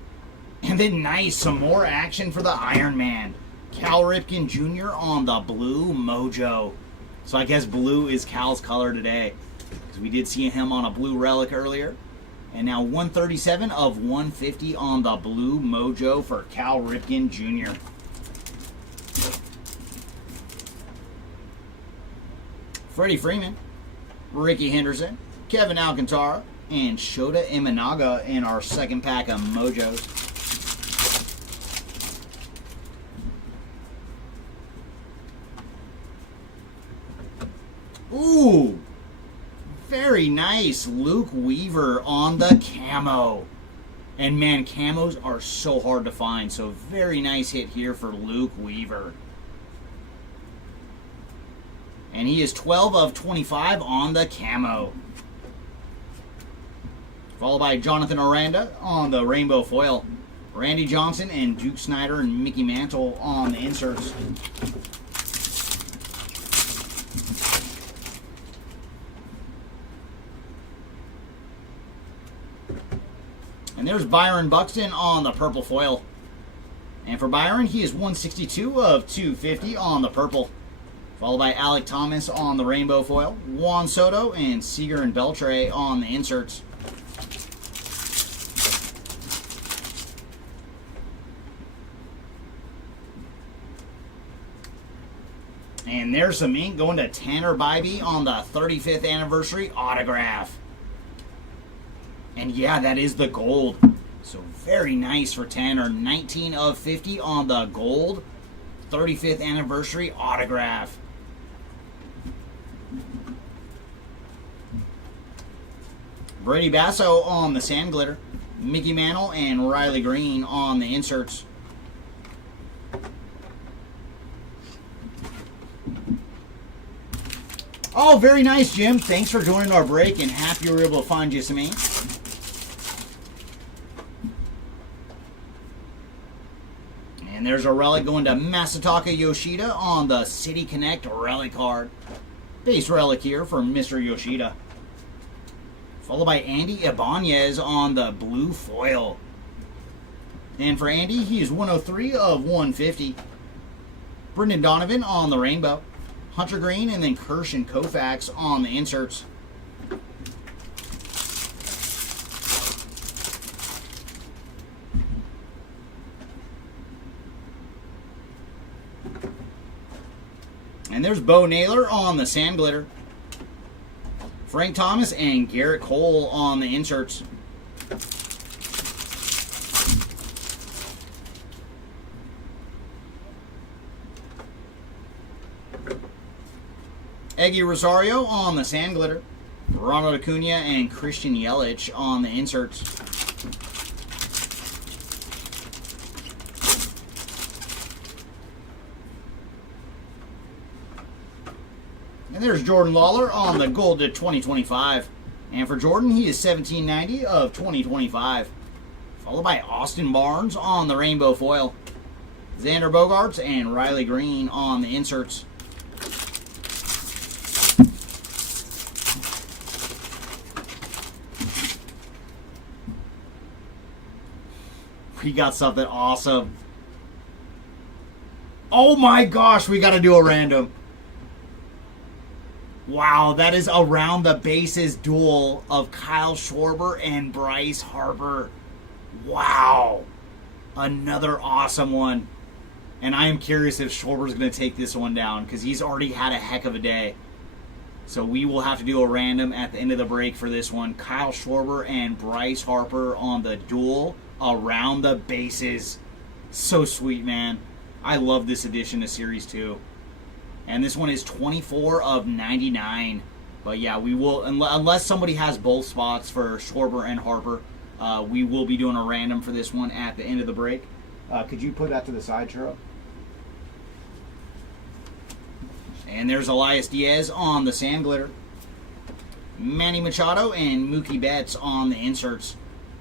and then some more action for the Iron Man. Cal Ripken Jr. on the blue Mojo. So I guess blue is Cal's color today, because we did see him on a blue relic earlier. And now 137 of 150 on the blue Mojo for Cal Ripken Jr. Freddie Freeman, Ricky Henderson, Kevin Alcantara, and Shota Imanaga in our second pack of Mojos. Ooh, very nice. Luke Weaver on the camo. And man, camos are so hard to find, so very nice hit here for Luke Weaver. And he is 12 of 25 on the camo. Followed by Jonathan Aranda on the rainbow foil. Randy Johnson and Duke Snyder and Mickey Mantle on the inserts. And there's Byron Buxton on the purple foil. And for Byron, he is 162 of 250 on the purple. Followed by Alec Thomas on the rainbow foil. Juan Soto and Seager and Beltre on the inserts. And there's some ink going to Tanner Bybee on the 35th anniversary autograph. And yeah, that is the gold. So very nice for Tanner. 19 of 50 on the gold 35th anniversary autograph. Brady Basso on the Sand Glitter. Mickey Mantle and Riley Green on the inserts. Oh, very nice, Jim. Thanks for joining our break, and happy you were able to find you some ink. And there's a relic going to Masataka Yoshida on the City Connect relic card. Base relic here for Mr. Yoshida. Followed by Andy Ibanez on the blue foil. And for Andy, he is 103 of 150. Brendan Donovan on the rainbow. Hunter Green and then Kirsch and Koufax on the inserts. And there's Bo Naylor on the Sand Glitter. Frank Thomas and Garrett Cole on the inserts. Eggy Rosario on the Sand Glitter. Ronald Acuna and Christian Yelich on the inserts. And there's Jordan Lawler on the gold to 2025. And for Jordan, he is 1790 of 2025. Followed by Austin Barnes on the rainbow foil. Xander Bogaerts and Riley Green on the inserts. We got something awesome. Oh my gosh, we got to do a random. Wow, that is around the bases duel of Kyle Schwarber and Bryce Harper. Wow. Another awesome one. And I am curious if Schwarber's going to take this one down, because he's already had a heck of a day. So we will have to do a random at the end of the break for this one. Kyle Schwarber and Bryce Harper on the duel around the bases. So sweet, man. I love this edition of Series 2. And this one is 24 of 99. But yeah, we will, unless somebody has both spots for Schwarber and Harper, we will be doing a random for this one at the end of the break. Could you put that to the side, Churro? And there's Elias Diaz on the sand glitter. Manny Machado and Mookie Betts on the inserts.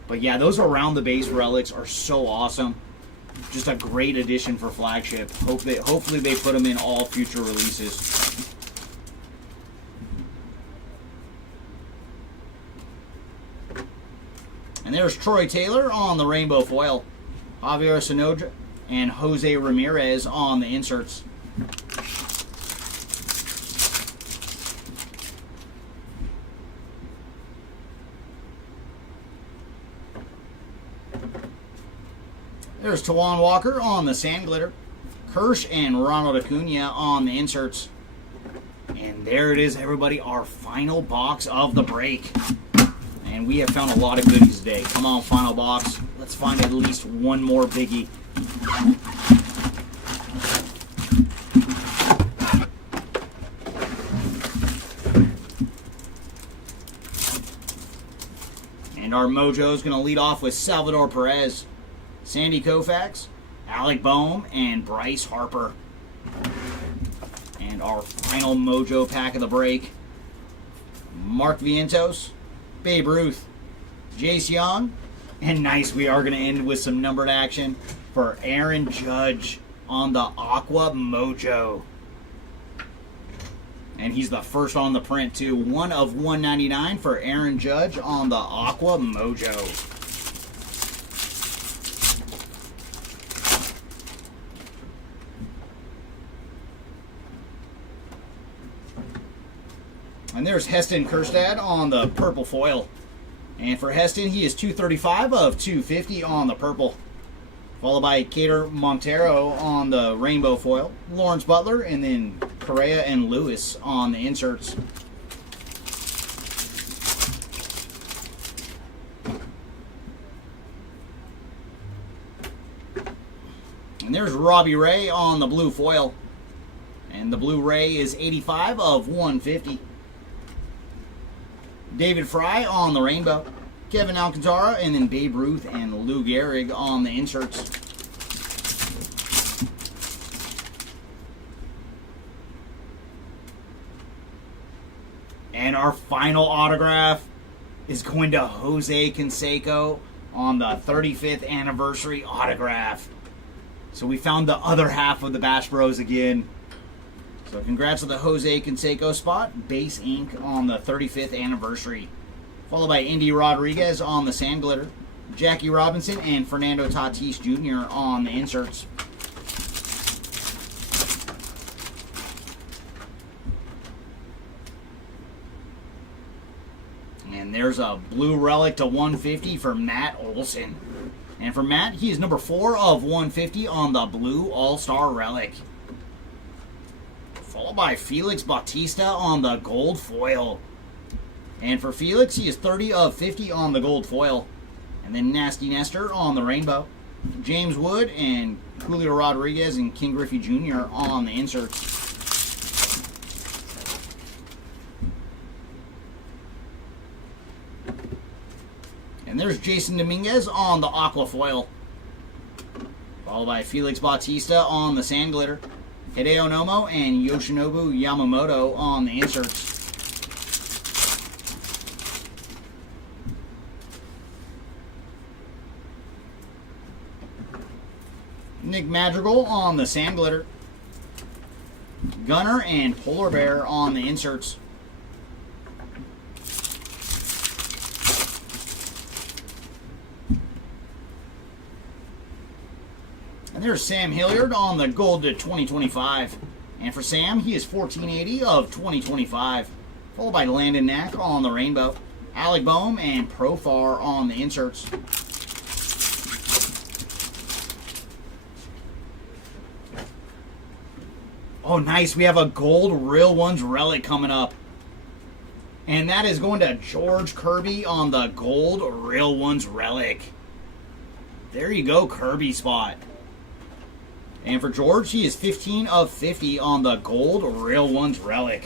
But yeah, those around the base relics are so awesome. Just a great addition for flagship. Hopefully they put them in all future releases. And there's Troy Taylor on the rainbow foil. Javier Sonoja and Jose Ramirez on the inserts. There's Tawan Walker on the sand glitter. Kirsch and Ronald Acuna on the inserts. And there it is, everybody, our final box of the break. And we have found a lot of goodies today. Come on, final box. Let's find at least one more biggie. And our mojo is going to lead off with Salvador Perez, Sandy Koufax, Alec Boehm, and Bryce Harper. And our final mojo pack of the break, Mark Vientos, Babe Ruth, Jace Young, and nice, we are going to end with some numbered action for Aaron Judge on the Aqua Mojo. And he's the first on the print too. 1 of 199 for Aaron Judge on the Aqua Mojo. And there's Heston Kjerstad on the purple foil. And for Heston, he is 235 of 250 on the purple. Followed by Cater Montero on the rainbow foil. Lawrence Butler, and then Correa and Lewis on the inserts. And there's Robbie Ray on the blue foil. And the blue Ray is 85 of 150. David Fry on the rainbow. Kevin Alcantara, and then Babe Ruth and Lou Gehrig on the inserts. And our final autograph is going to Jose Canseco on the 35th anniversary autograph. So we found the other half of the Bash Bros again. So congrats to the Jose Canseco spot. Base ink on the 35th anniversary. Followed by Indy Rodriguez on the sand glitter. Jackie Robinson and Fernando Tatis Jr. on the inserts. And there's a blue relic to 150 for Matt Olson. And for Matt, he is number 4 of 150 on the blue All-Star relic. Followed by Felix Bautista on the gold foil. And for Felix, he is 30 of 50 on the gold foil. And then Nasty Nestor on the rainbow. James Wood and Julio Rodriguez and King Griffey Jr. on the inserts. And there's Jason Dominguez on the aqua foil. Followed by Felix Bautista on the sand glitter. Hideo Nomo and Yoshinobu Yamamoto on the inserts. Nick Madrigal on the sand glitter. Gunner and Polar Bear on the inserts. And there's Sam Hilliard on the gold to 2025. And for Sam, he is 1480 of 2025. Followed by Landon Knack on the rainbow. Alec Boehm and Profar on the inserts. Oh, nice. We have a gold Real Ones relic coming up. And that is going to George Kirby on the gold Real Ones relic. There you go, Kirby spot. And for George, he is 15 of 50 on the gold Real Ones relic.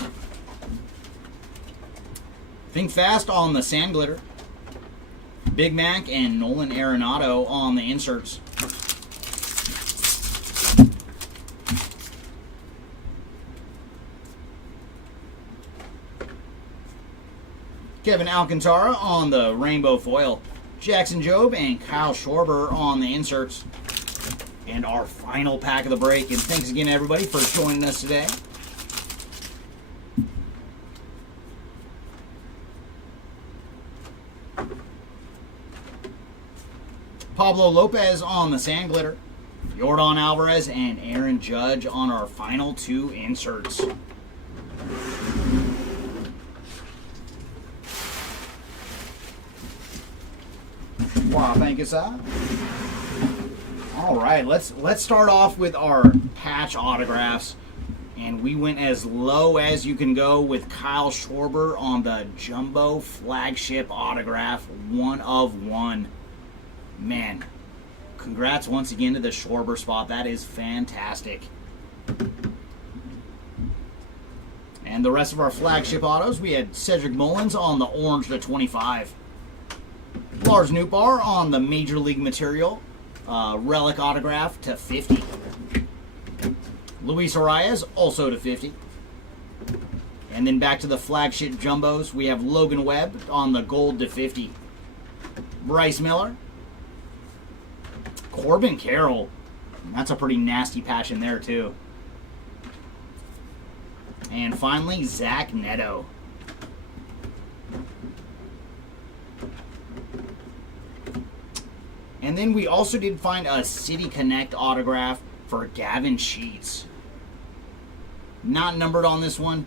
Think Fast on the Sand Glitter. Big Mac and Nolan Arenado on the inserts. Kevin Alcantara on the Rainbow Foil. Jackson Jobe and Kyle Schwarber on the inserts. And our final pack of the break. And thanks again, everybody, for joining us today. Pablo Lopez on the Sand Glitter. Yordan Alvarez and Aaron Judge on our final 2 inserts. Wow, thank you, sir. All right, let's start off with our patch autographs, and we went as low as you can go with Kyle Schwarber on the Jumbo Flagship autograph, 1 of 1. Man, congrats once again to the Schwarber spot. That is fantastic. And the rest of our flagship autos, we had Cedric Mullins on the orange to 25. Lars Nootbaar on the Major League Material relic autograph to 50. Luis Arias also to 50. And then back to the flagship jumbos, we have Logan Webb on the gold to 50. Bryce Miller. Corbin Carroll. That's a pretty nasty patch in there too. And finally, Zach Neto. And then we also did find a City Connect autograph for Gavin Sheets. Not numbered on this one.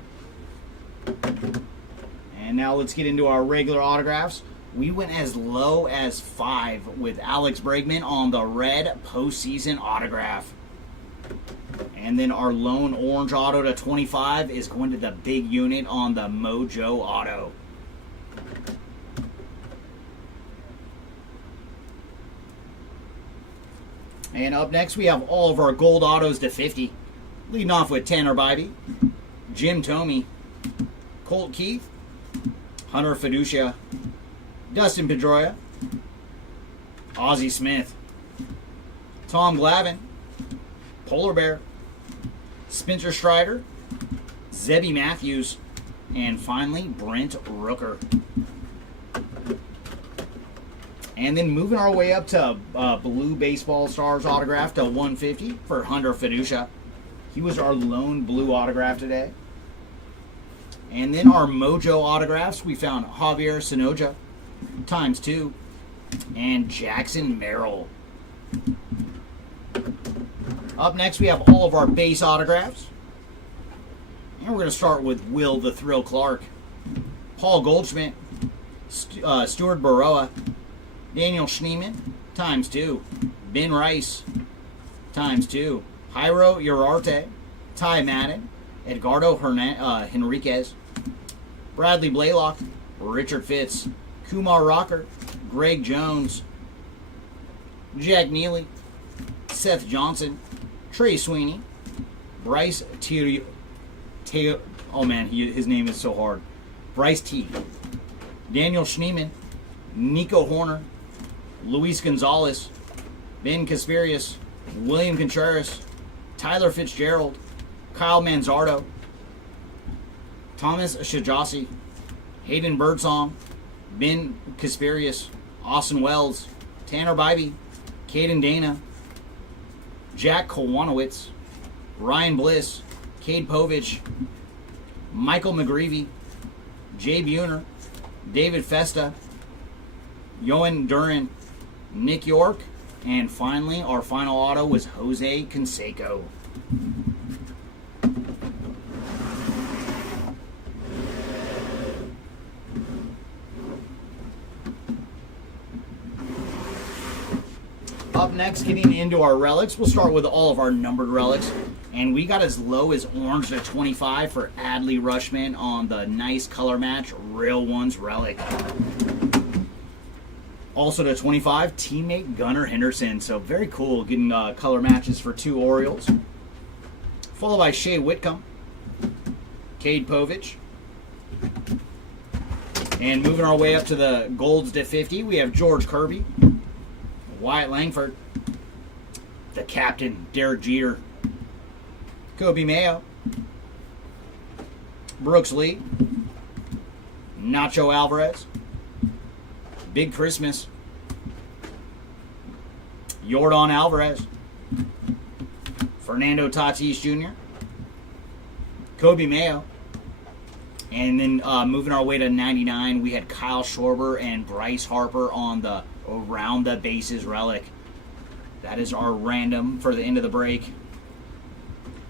And now let's get into our regular autographs. We went as low as 5 with Alex Bregman on the red postseason autograph. And then our lone orange auto to 25 is going to the big unit on the Mojo auto. And up next, we have all of our gold autos to 50. Leading off with Tanner Bybee, Jim Thome, Colt Keith, Hunter Fiducia, Dustin Pedroia, Ozzie Smith, Tom Glavine, Polar Bear, Spencer Strider, Zebby Matthews, and finally, Brent Rooker. And then moving our way up to Blue Baseball Stars autograph to 150 for Hunter Fiducia. He was our lone blue autograph today. And then our Mojo autographs, we found Javier Sonoja ×2 and Jackson Merrill. Up next, we have all of our base autographs. And we're going to start with Will the Thrill Clark, Paul Goldschmidt, Stuart Baroa, Daniel Schneemann ×2, Ben Rice ×2, Jairo Uriarte, Ty Madden, Edgardo Henriquez, Bradley Blaylock, Richard Fitz, Kumar Rocker, Greg Jones, Jack Neely, Seth Johnson, Trey Sweeney, Bryce T. Oh man, his name is so hard. Bryce T. Daniel Schneemann, Nico Horner, Luis Gonzalez, Ben Casparius, William Contreras, Tyler Fitzgerald, Kyle Manzardo, Thomas Shajasi, Hayden Birdsong, Ben Casparius, Austin Wells, Tanner Bybee, Caden Dana, Jack Kowanowitz, Ryan Bliss, Cade Povich, Michael McGreevy, Jay Buhner, David Festa, Yohan Duran, Nick York, and finally, our final auto was Jose Canseco. Up next, getting into our relics, we'll start with all of our numbered relics. And we got as low as orange to 25 for Adley Rushman on the nice color match Real Ones relic. Also to 25, teammate Gunnar Henderson. So very cool getting color matches for 2 Orioles. Followed by Shea Whitcomb, Cade Povich, And moving our way up to the golds to 50, we have George Kirby, Wyatt Langford, the captain, Derek Jeter, Kobe Mayo, Brooks Lee, Nacho Alvarez, Big Christmas, Yordan Alvarez, Fernando Tatis Jr., Kobe Mayo, and then moving our way to 99, we had Kyle Schwarber and Bryce Harper on the around the bases relic. That is our random for the end of the break.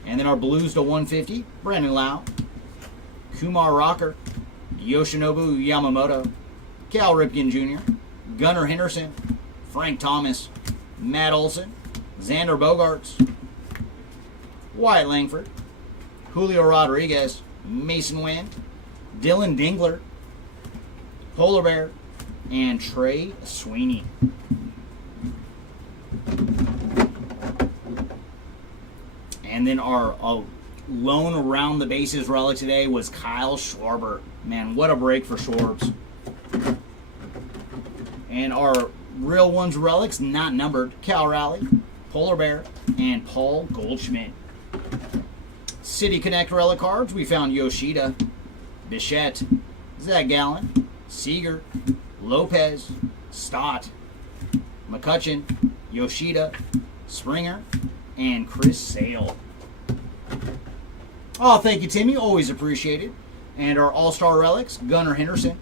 And then our blues to 150, Brandon Lau, Kumar Rocker, Yoshinobu Yamamoto, Cal Ripken Jr., Gunnar Henderson, Frank Thomas, Matt Olson, Xander Bogaerts, Wyatt Langford, Julio Rodriguez, Mason Wynn, Dylan Dingler, Polar Bear, and Trey Sweeney. And then our lone around the bases relic today was Kyle Schwarber. Man, what a break for Schwarbs. And our real ones relics, not numbered, Cal Raleigh, Polar Bear, and Paul Goldschmidt. City Connect relic cards, we found Yoshida, Bichette, Zach Gallen, Seager, Lopez, Stott, McCutcheon, Yoshida, Springer, and Chris Sale. Oh, thank you, Timmy. Always appreciated. And our all-star relics, Gunnar Henderson,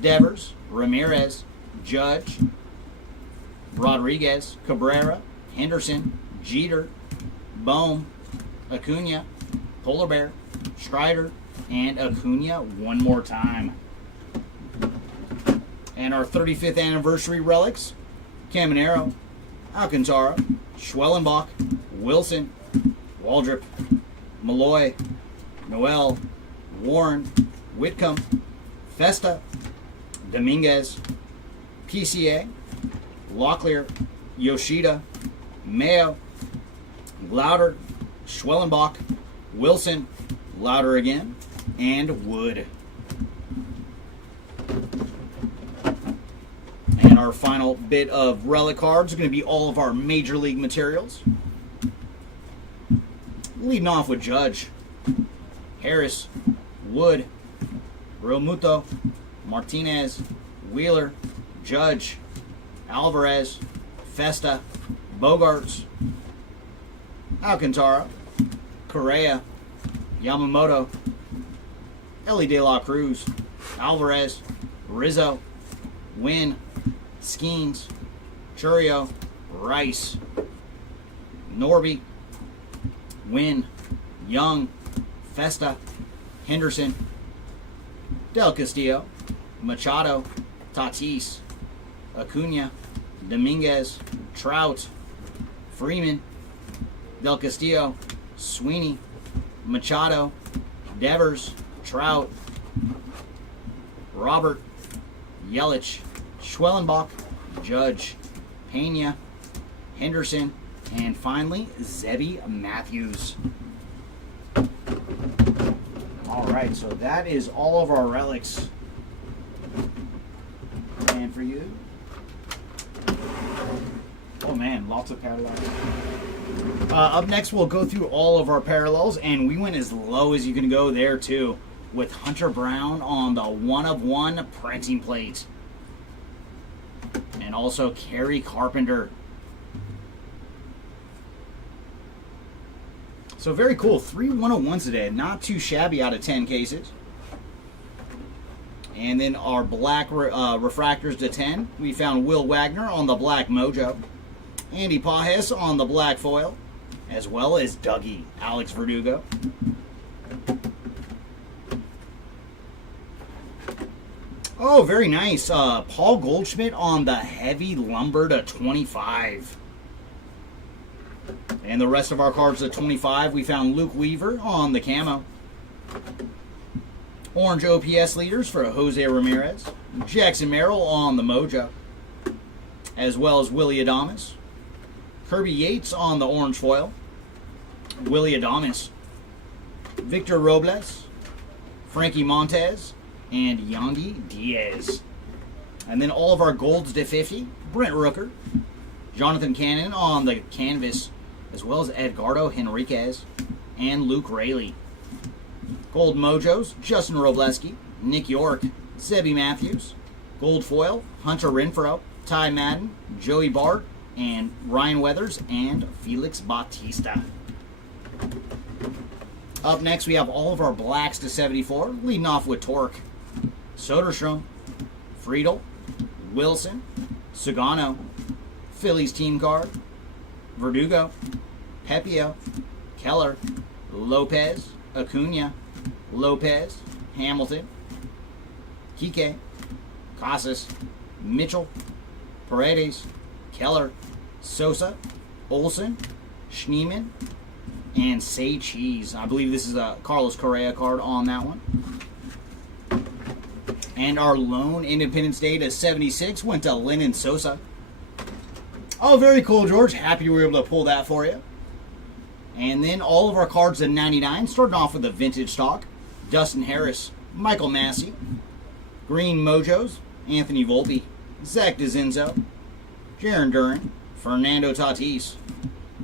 Devers, Ramirez, Judge, Rodriguez, Cabrera, Henderson, Jeter, Bohm, Acuna, Polar Bear, Strider, and Acuna one more time. And our 35th anniversary relics, Caminero, Alcantara, Schwellenbach, Wilson, Waldrop, Malloy, Noel, Warren, Whitcomb, Festa, Dominguez, PCA, Locklear, Yoshida, Mayo, Louder, Schwellenbach, Wilson, Louder again, and Wood. And our final bit of relic cards are going to be all of our Major League materials. Leading off with Judge, Harris, Wood, Realmuto, Martinez, Wheeler, Judge, Alvarez, Festa, Bogarts, Alcantara, Correa, Yamamoto, Ellie De La Cruz, Alvarez, Rizzo, Wynn, Skeens, Churio, Rice, Norby, Wynn, Young, Festa, Henderson, Del Castillo, Machado, Tatis, Acuna, Dominguez, Trout, Freeman, Del Castillo, Sweeney, Machado, Devers, Trout, Robert, Yelich, Schwellenbach, Judge, Pena, Henderson, and finally, Zebby Matthews. All right, so that is all of our relics. And for you? Oh man, lots of parallels. Up next, we'll go through all of our parallels, and we went as low as you can go there too, with Hunter Brown on the 1/1 printing plate. And also Kerry Carpenter. So very cool. 3 101s today. Not too shabby out of 10 cases. And then our black refractors to 10. We found Will Wagner on the black Mojo. Andy Pajes on the black foil. As well as Dougie, Alex Verdugo. Oh, very nice. Paul Goldschmidt on the heavy lumber to 25. And the rest of our cards to 25, we found Luke Weaver on the camo. Orange OPS leaders for Jose Ramirez. Jackson Merrill on the Mojo. As well as Willie Adames. Kirby Yates on the orange foil. Willie Adames. Victor Robles. Frankie Montez. and Yandy Diaz. And then all of our golds to 50, Brent Rooker, Jonathan Cannon on the canvas, as well as Edgardo Henriquez and Luke Rayleigh. Gold Mojos, Justin Robleski, Nick York, Zebby Matthews. Gold Foil, Hunter Renfroe, Ty Madden, Joey Bart, and Ryan Weathers, and Felix Bautista. Up next, we have all of our blacks to 74, leading off with Torque, Soderstrom, Friedel, Wilson, Sugano, Phillies team card, Verdugo, Pepio, Keller, Lopez, Acuna, Lopez, Hamilton, Kike, Casas, Mitchell, Paredes, Keller, Sosa, Olson, Schneemann, and Say Cheese. I believe this is a Carlos Correa card on that one. And our lone Independence Day to 76 went to Lennon Sosa. Oh, very cool, George. Happy we were able to pull that for you. And then all of our cards to 99, starting off with the vintage stock. Dustin Harris, Michael Massey. Green Mojos, Anthony Volpe, Zach DeZenzo, Jaron Duran, Fernando Tatis.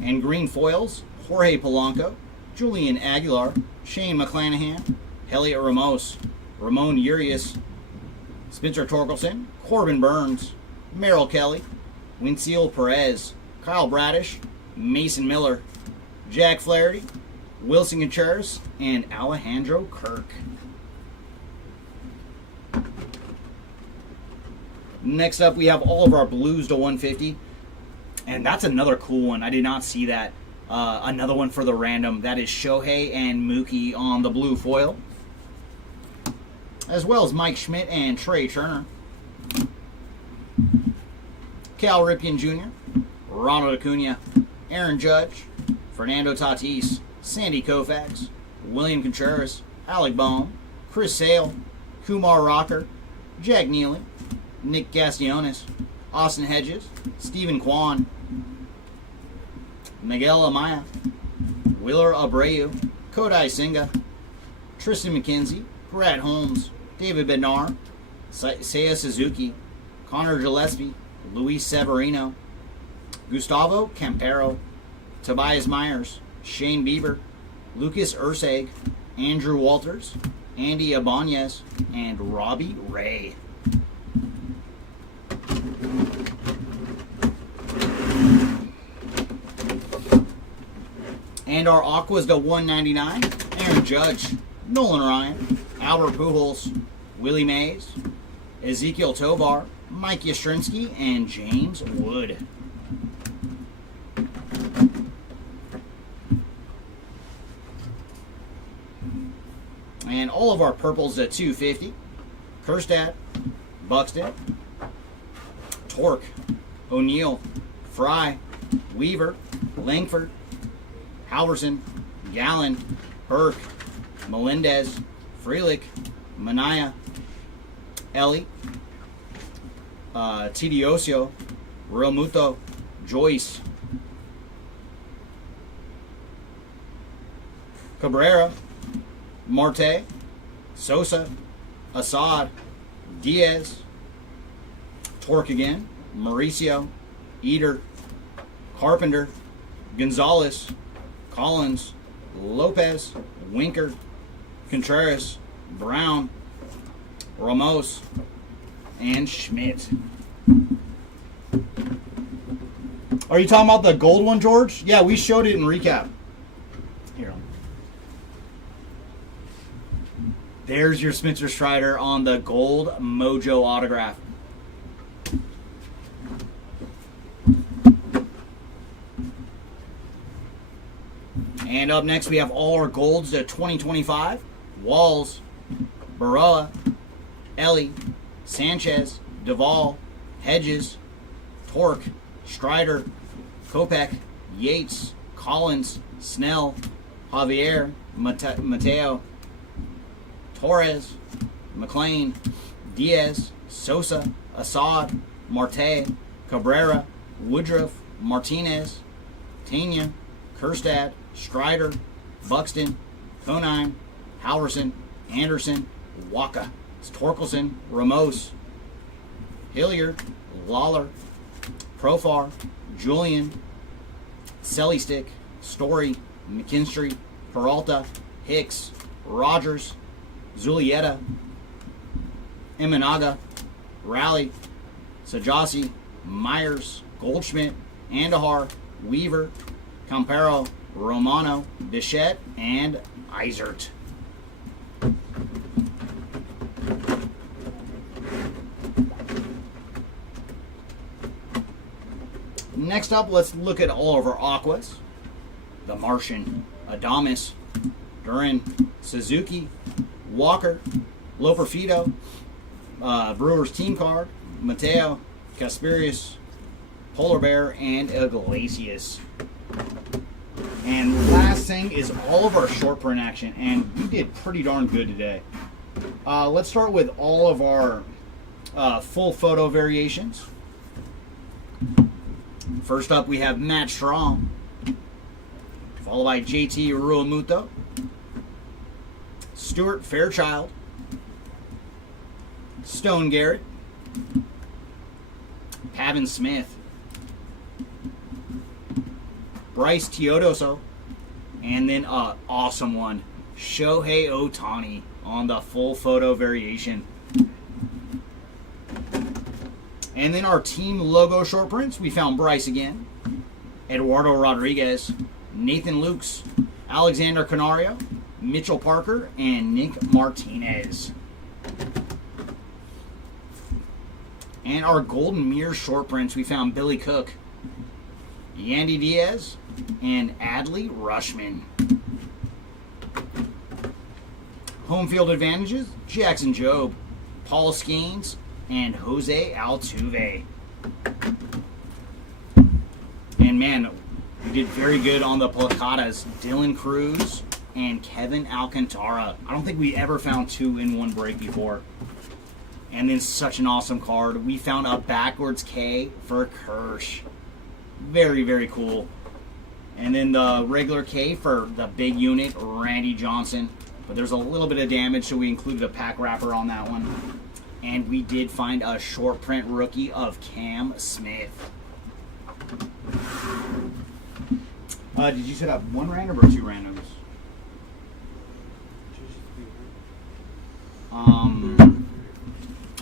And green foils, Jorge Polanco, Julian Aguilar, Shane McClanahan, Elliot Ramos, Ramon Urias, Spencer Torkelson, Corbin Burns, Merrill Kelly, Winfield Perez, Kyle Bradish, Mason Miller, Jack Flaherty, Wilson Contreras, and Alejandro Kirk. Next up, we have all of our blues to 150. And that's another cool one. I did not see that. Another one for the random. That is Shohei and Mookie on the blue foil. As well as Mike Schmidt and Trey Turner. Cal Ripken Jr., Ronald Acuna, Aaron Judge, Fernando Tatis, Sandy Koufax, William Contreras, Alec Bohm, Chris Sale, Kumar Rocker, Jack Neely, Nick Gastionis, Austin Hedges, Stephen Kwan, Miguel Amaya, Wheeler Abreu, Kodai Senga, Tristan McKenzie, Brad Holmes, David Bednar, Seiya Suzuki, Connor Gillespie, Luis Severino, Gustavo Campero, Tobias Myers, Shane Bieber, Lucas Ursag, Andrew Walters, Andy Ibanez, and Robbie Ray. And our Aquas to 199, Aaron Judge, Nolan Ryan, Albert Pujols, Willie Mays, Ezekiel Tovar, Mike Yastrzemski, and James Wood. And all of our purples at 250, Kerstad, Buxton, Torque, O'Neill, Fry, Weaver, Langford, Halverson, Gallen, Burke, Melendez, Frelick, Manaya, Ellie, Tidiosio, Realmuto, Joyce, Cabrera, Marte, Sosa, Assad, Diaz, Torque again, Mauricio, Eater, Carpenter, Gonzalez, Collins, Lopez, Winker, Contreras, Brown, Ramos, and Schmidt. Are you talking about the gold one, George? Yeah, we showed it in recap. Here. There's your Spencer Strider on the gold Mojo autograph. And up next, we have all our golds to 2025. Walls, Baroa, Ellie, Sanchez, Duvall, Hedges, Torque, Strider, Kopech, Yates, Collins, Snell, Javier, Mateo, Torres, McLean, Diaz, Sosa, Assad, Marte, Cabrera, Woodruff, Martinez, Tena, Kerstad, Strider, Buxton, Conine, Halverson, Anderson, Waka. It's Torkelson, Ramos, Hilliard, Lawler, Profar, Julian, Selly-Stick, Story, McKinstry, Peralta, Hicks, Rogers, Zulieta, Imanaga, Raleigh, Sajasi, Myers, Goldschmidt, Andahar, Weaver, Campero, Romano, Bichette, and Isert. Next up, let's look at all of our Aquas. The Martian, Adamas, Duran, Suzuki, Walker, Loperfido, Brewers team card, Mateo, Casperius, Polar Bear, and Iglesias. And last thing is all of our short print action, and we did pretty darn good today. Let's start with all of our full photo variations. First up, we have Matt Strong, followed by JT Ruamuto, Stuart Fairchild, Stone Garrett, Pavin Smith, Bryce Teodoso, and then an awesome one, Shohei Ohtani on the full photo variation. And then our team logo short prints, we found Bryce again, Eduardo Rodriguez, Nathan Lukes, Alexander Canario, Mitchell Parker, and Nick Martinez. And our Golden Mirror short prints, we found Billy Cook, Yandy Diaz, and Adley Rushman. Home field advantages, Jackson Jobe, Paul Skeens, and Jose Altuve. And man, we did very good on the placatas. Dylan Cruz and Kevin Alcantara. I don't think we ever found two in one break before. And then such an awesome card. We found a backwards K for Kirsch. Very, very cool. And then the regular K for the big unit, Randy Johnson. But there's a little bit of damage, so we included a pack wrapper on that one. And we did find a short print rookie of Cam Smith. Did you set up one random or two randoms?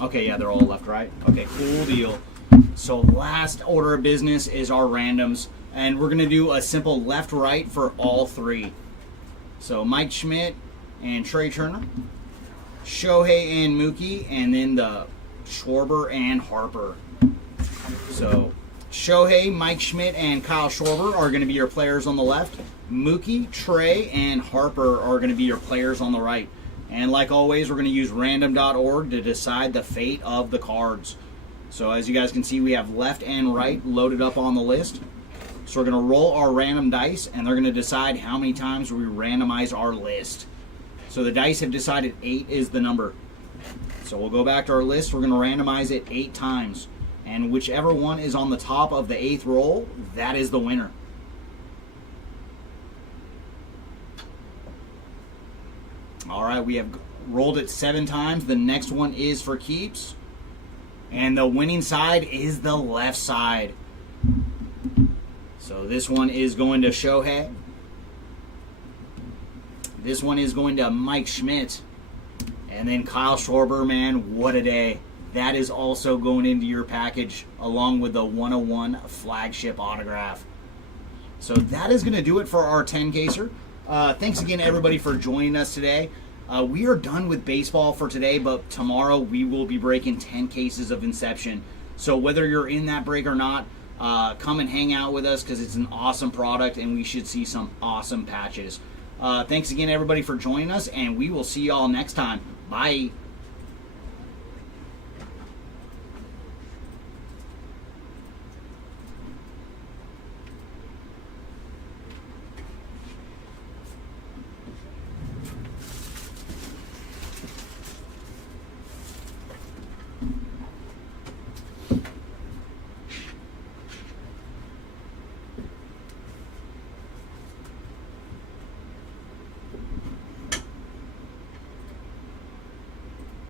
Okay, yeah, they're all left, right? Okay, cool deal. So last order of business is our randoms. And we're going to do a simple left-right for all three. So Mike Schmidt and Trey Turner. Shohei and Mookie, and then the Schwarber and Harper. So Shohei, Mike Schmidt, and Kyle Schwarber are going to be your players on the left. Mookie, Trey, and Harper are going to be your players on the right. And like always, we're going to use random.org to decide the fate of the cards. So as you guys can see, we have left and right loaded up on the list. So we're going to roll our random dice, and they're going to decide how many times we randomize our list. So the dice have decided 8 is the number. So we'll go back to our list. We're going to randomize it 8 times. And whichever one is on the top of the 8th roll, that is the winner. All right, we have rolled it 7 times. The next one is for keeps. And the winning side is the left side. So this one is going to Shohei. This one is going to Mike Schmidt. And then Kyle Schwarber, man, what a day. That is also going into your package along with the 101 flagship autograph. So that is going to do it for our 10-caser. Thanks again, everybody, for joining us today. We are done with baseball for today, but tomorrow we will be breaking 10 cases of Inception. So whether you're in that break or not, come and hang out with us because it's an awesome product and we should see some awesome patches. Thanks again, everybody, for joining us, and we will see y'all next time. Bye.